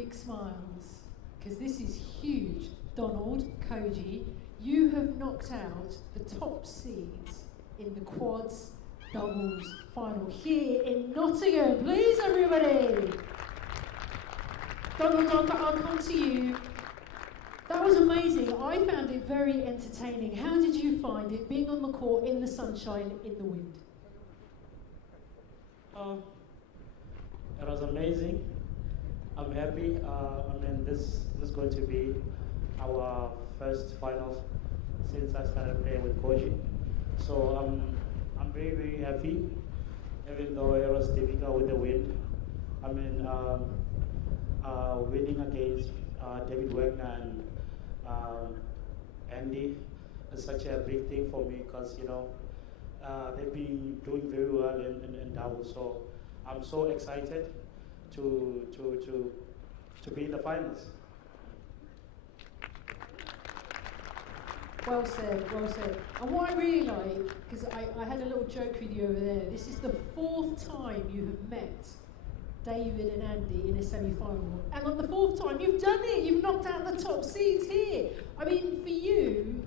big smiles, because this is huge. Donald, Koji, you have knocked out the top seeds in the quads doubles final here in Nottingham. Please, everybody. Donald, I'll come to you. That was amazing. I found it very entertaining. How did you find it, being on the court in the sunshine, in the wind? It was amazing. I'm happy. This is going to be our first finals since I started playing with Koji. So I'm very, very happy, even though it was difficult with the wind. Winning against David Wagner and Andy is such a big thing for me because, they've been doing very well in doubles. So I'm so excited to be in the finals. Well said, well said. And what I really like, because I had a little joke with you over there, this is the 4th time you have met David and Andy in a semi-final. And on the 4th time, you've done it. You've knocked out the top seeds here. I mean, for you,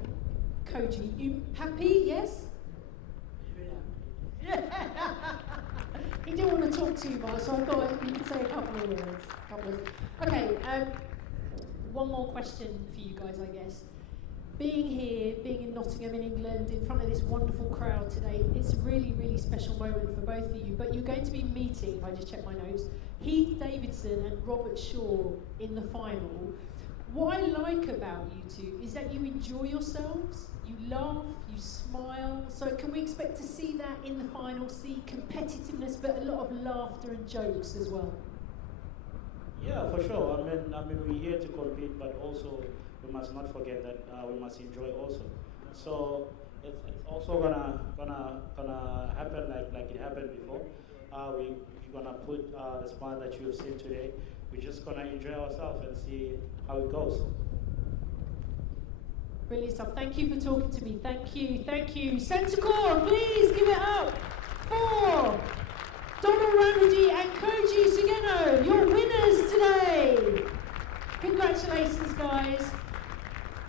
Koji, you happy, yes? Yeah. He didn't want to talk too much, so I thought you could say a couple of words. Okay, one more question for you guys, I guess. Being here, being in Nottingham in England, in front of this wonderful crowd today, it's a really, really special moment for both of you. But you're going to be meeting, if I just check my notes, Heath Davidson and Robert Shaw in the final. What I like about you two is that you enjoy yourselves, you laugh, you smile. So can we expect to see that in the final, see competitiveness, but a lot of laughter and jokes as well? Yeah, for sure. We're here to compete, but also we must not forget that we must enjoy also. So it's also gonna happen like it happened before. We're gonna put the smile that you've seen today. We're just gonna enjoy ourselves and see how it goes. Brilliant stuff. Thank you for talking to me. Thank you. Centre court, please give it up for Donald Ramphadi and Koji Sugeno, your winners today. Congratulations, guys.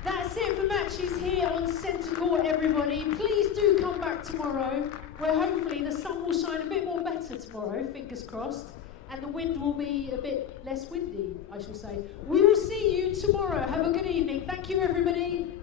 That's it for matches here on Centre Court, everybody. Please do come back tomorrow, where hopefully the sun will shine a bit more better tomorrow, fingers crossed, and the wind will be a bit less windy, I shall say. We will see you tomorrow. Have a good evening. Thank you, everybody.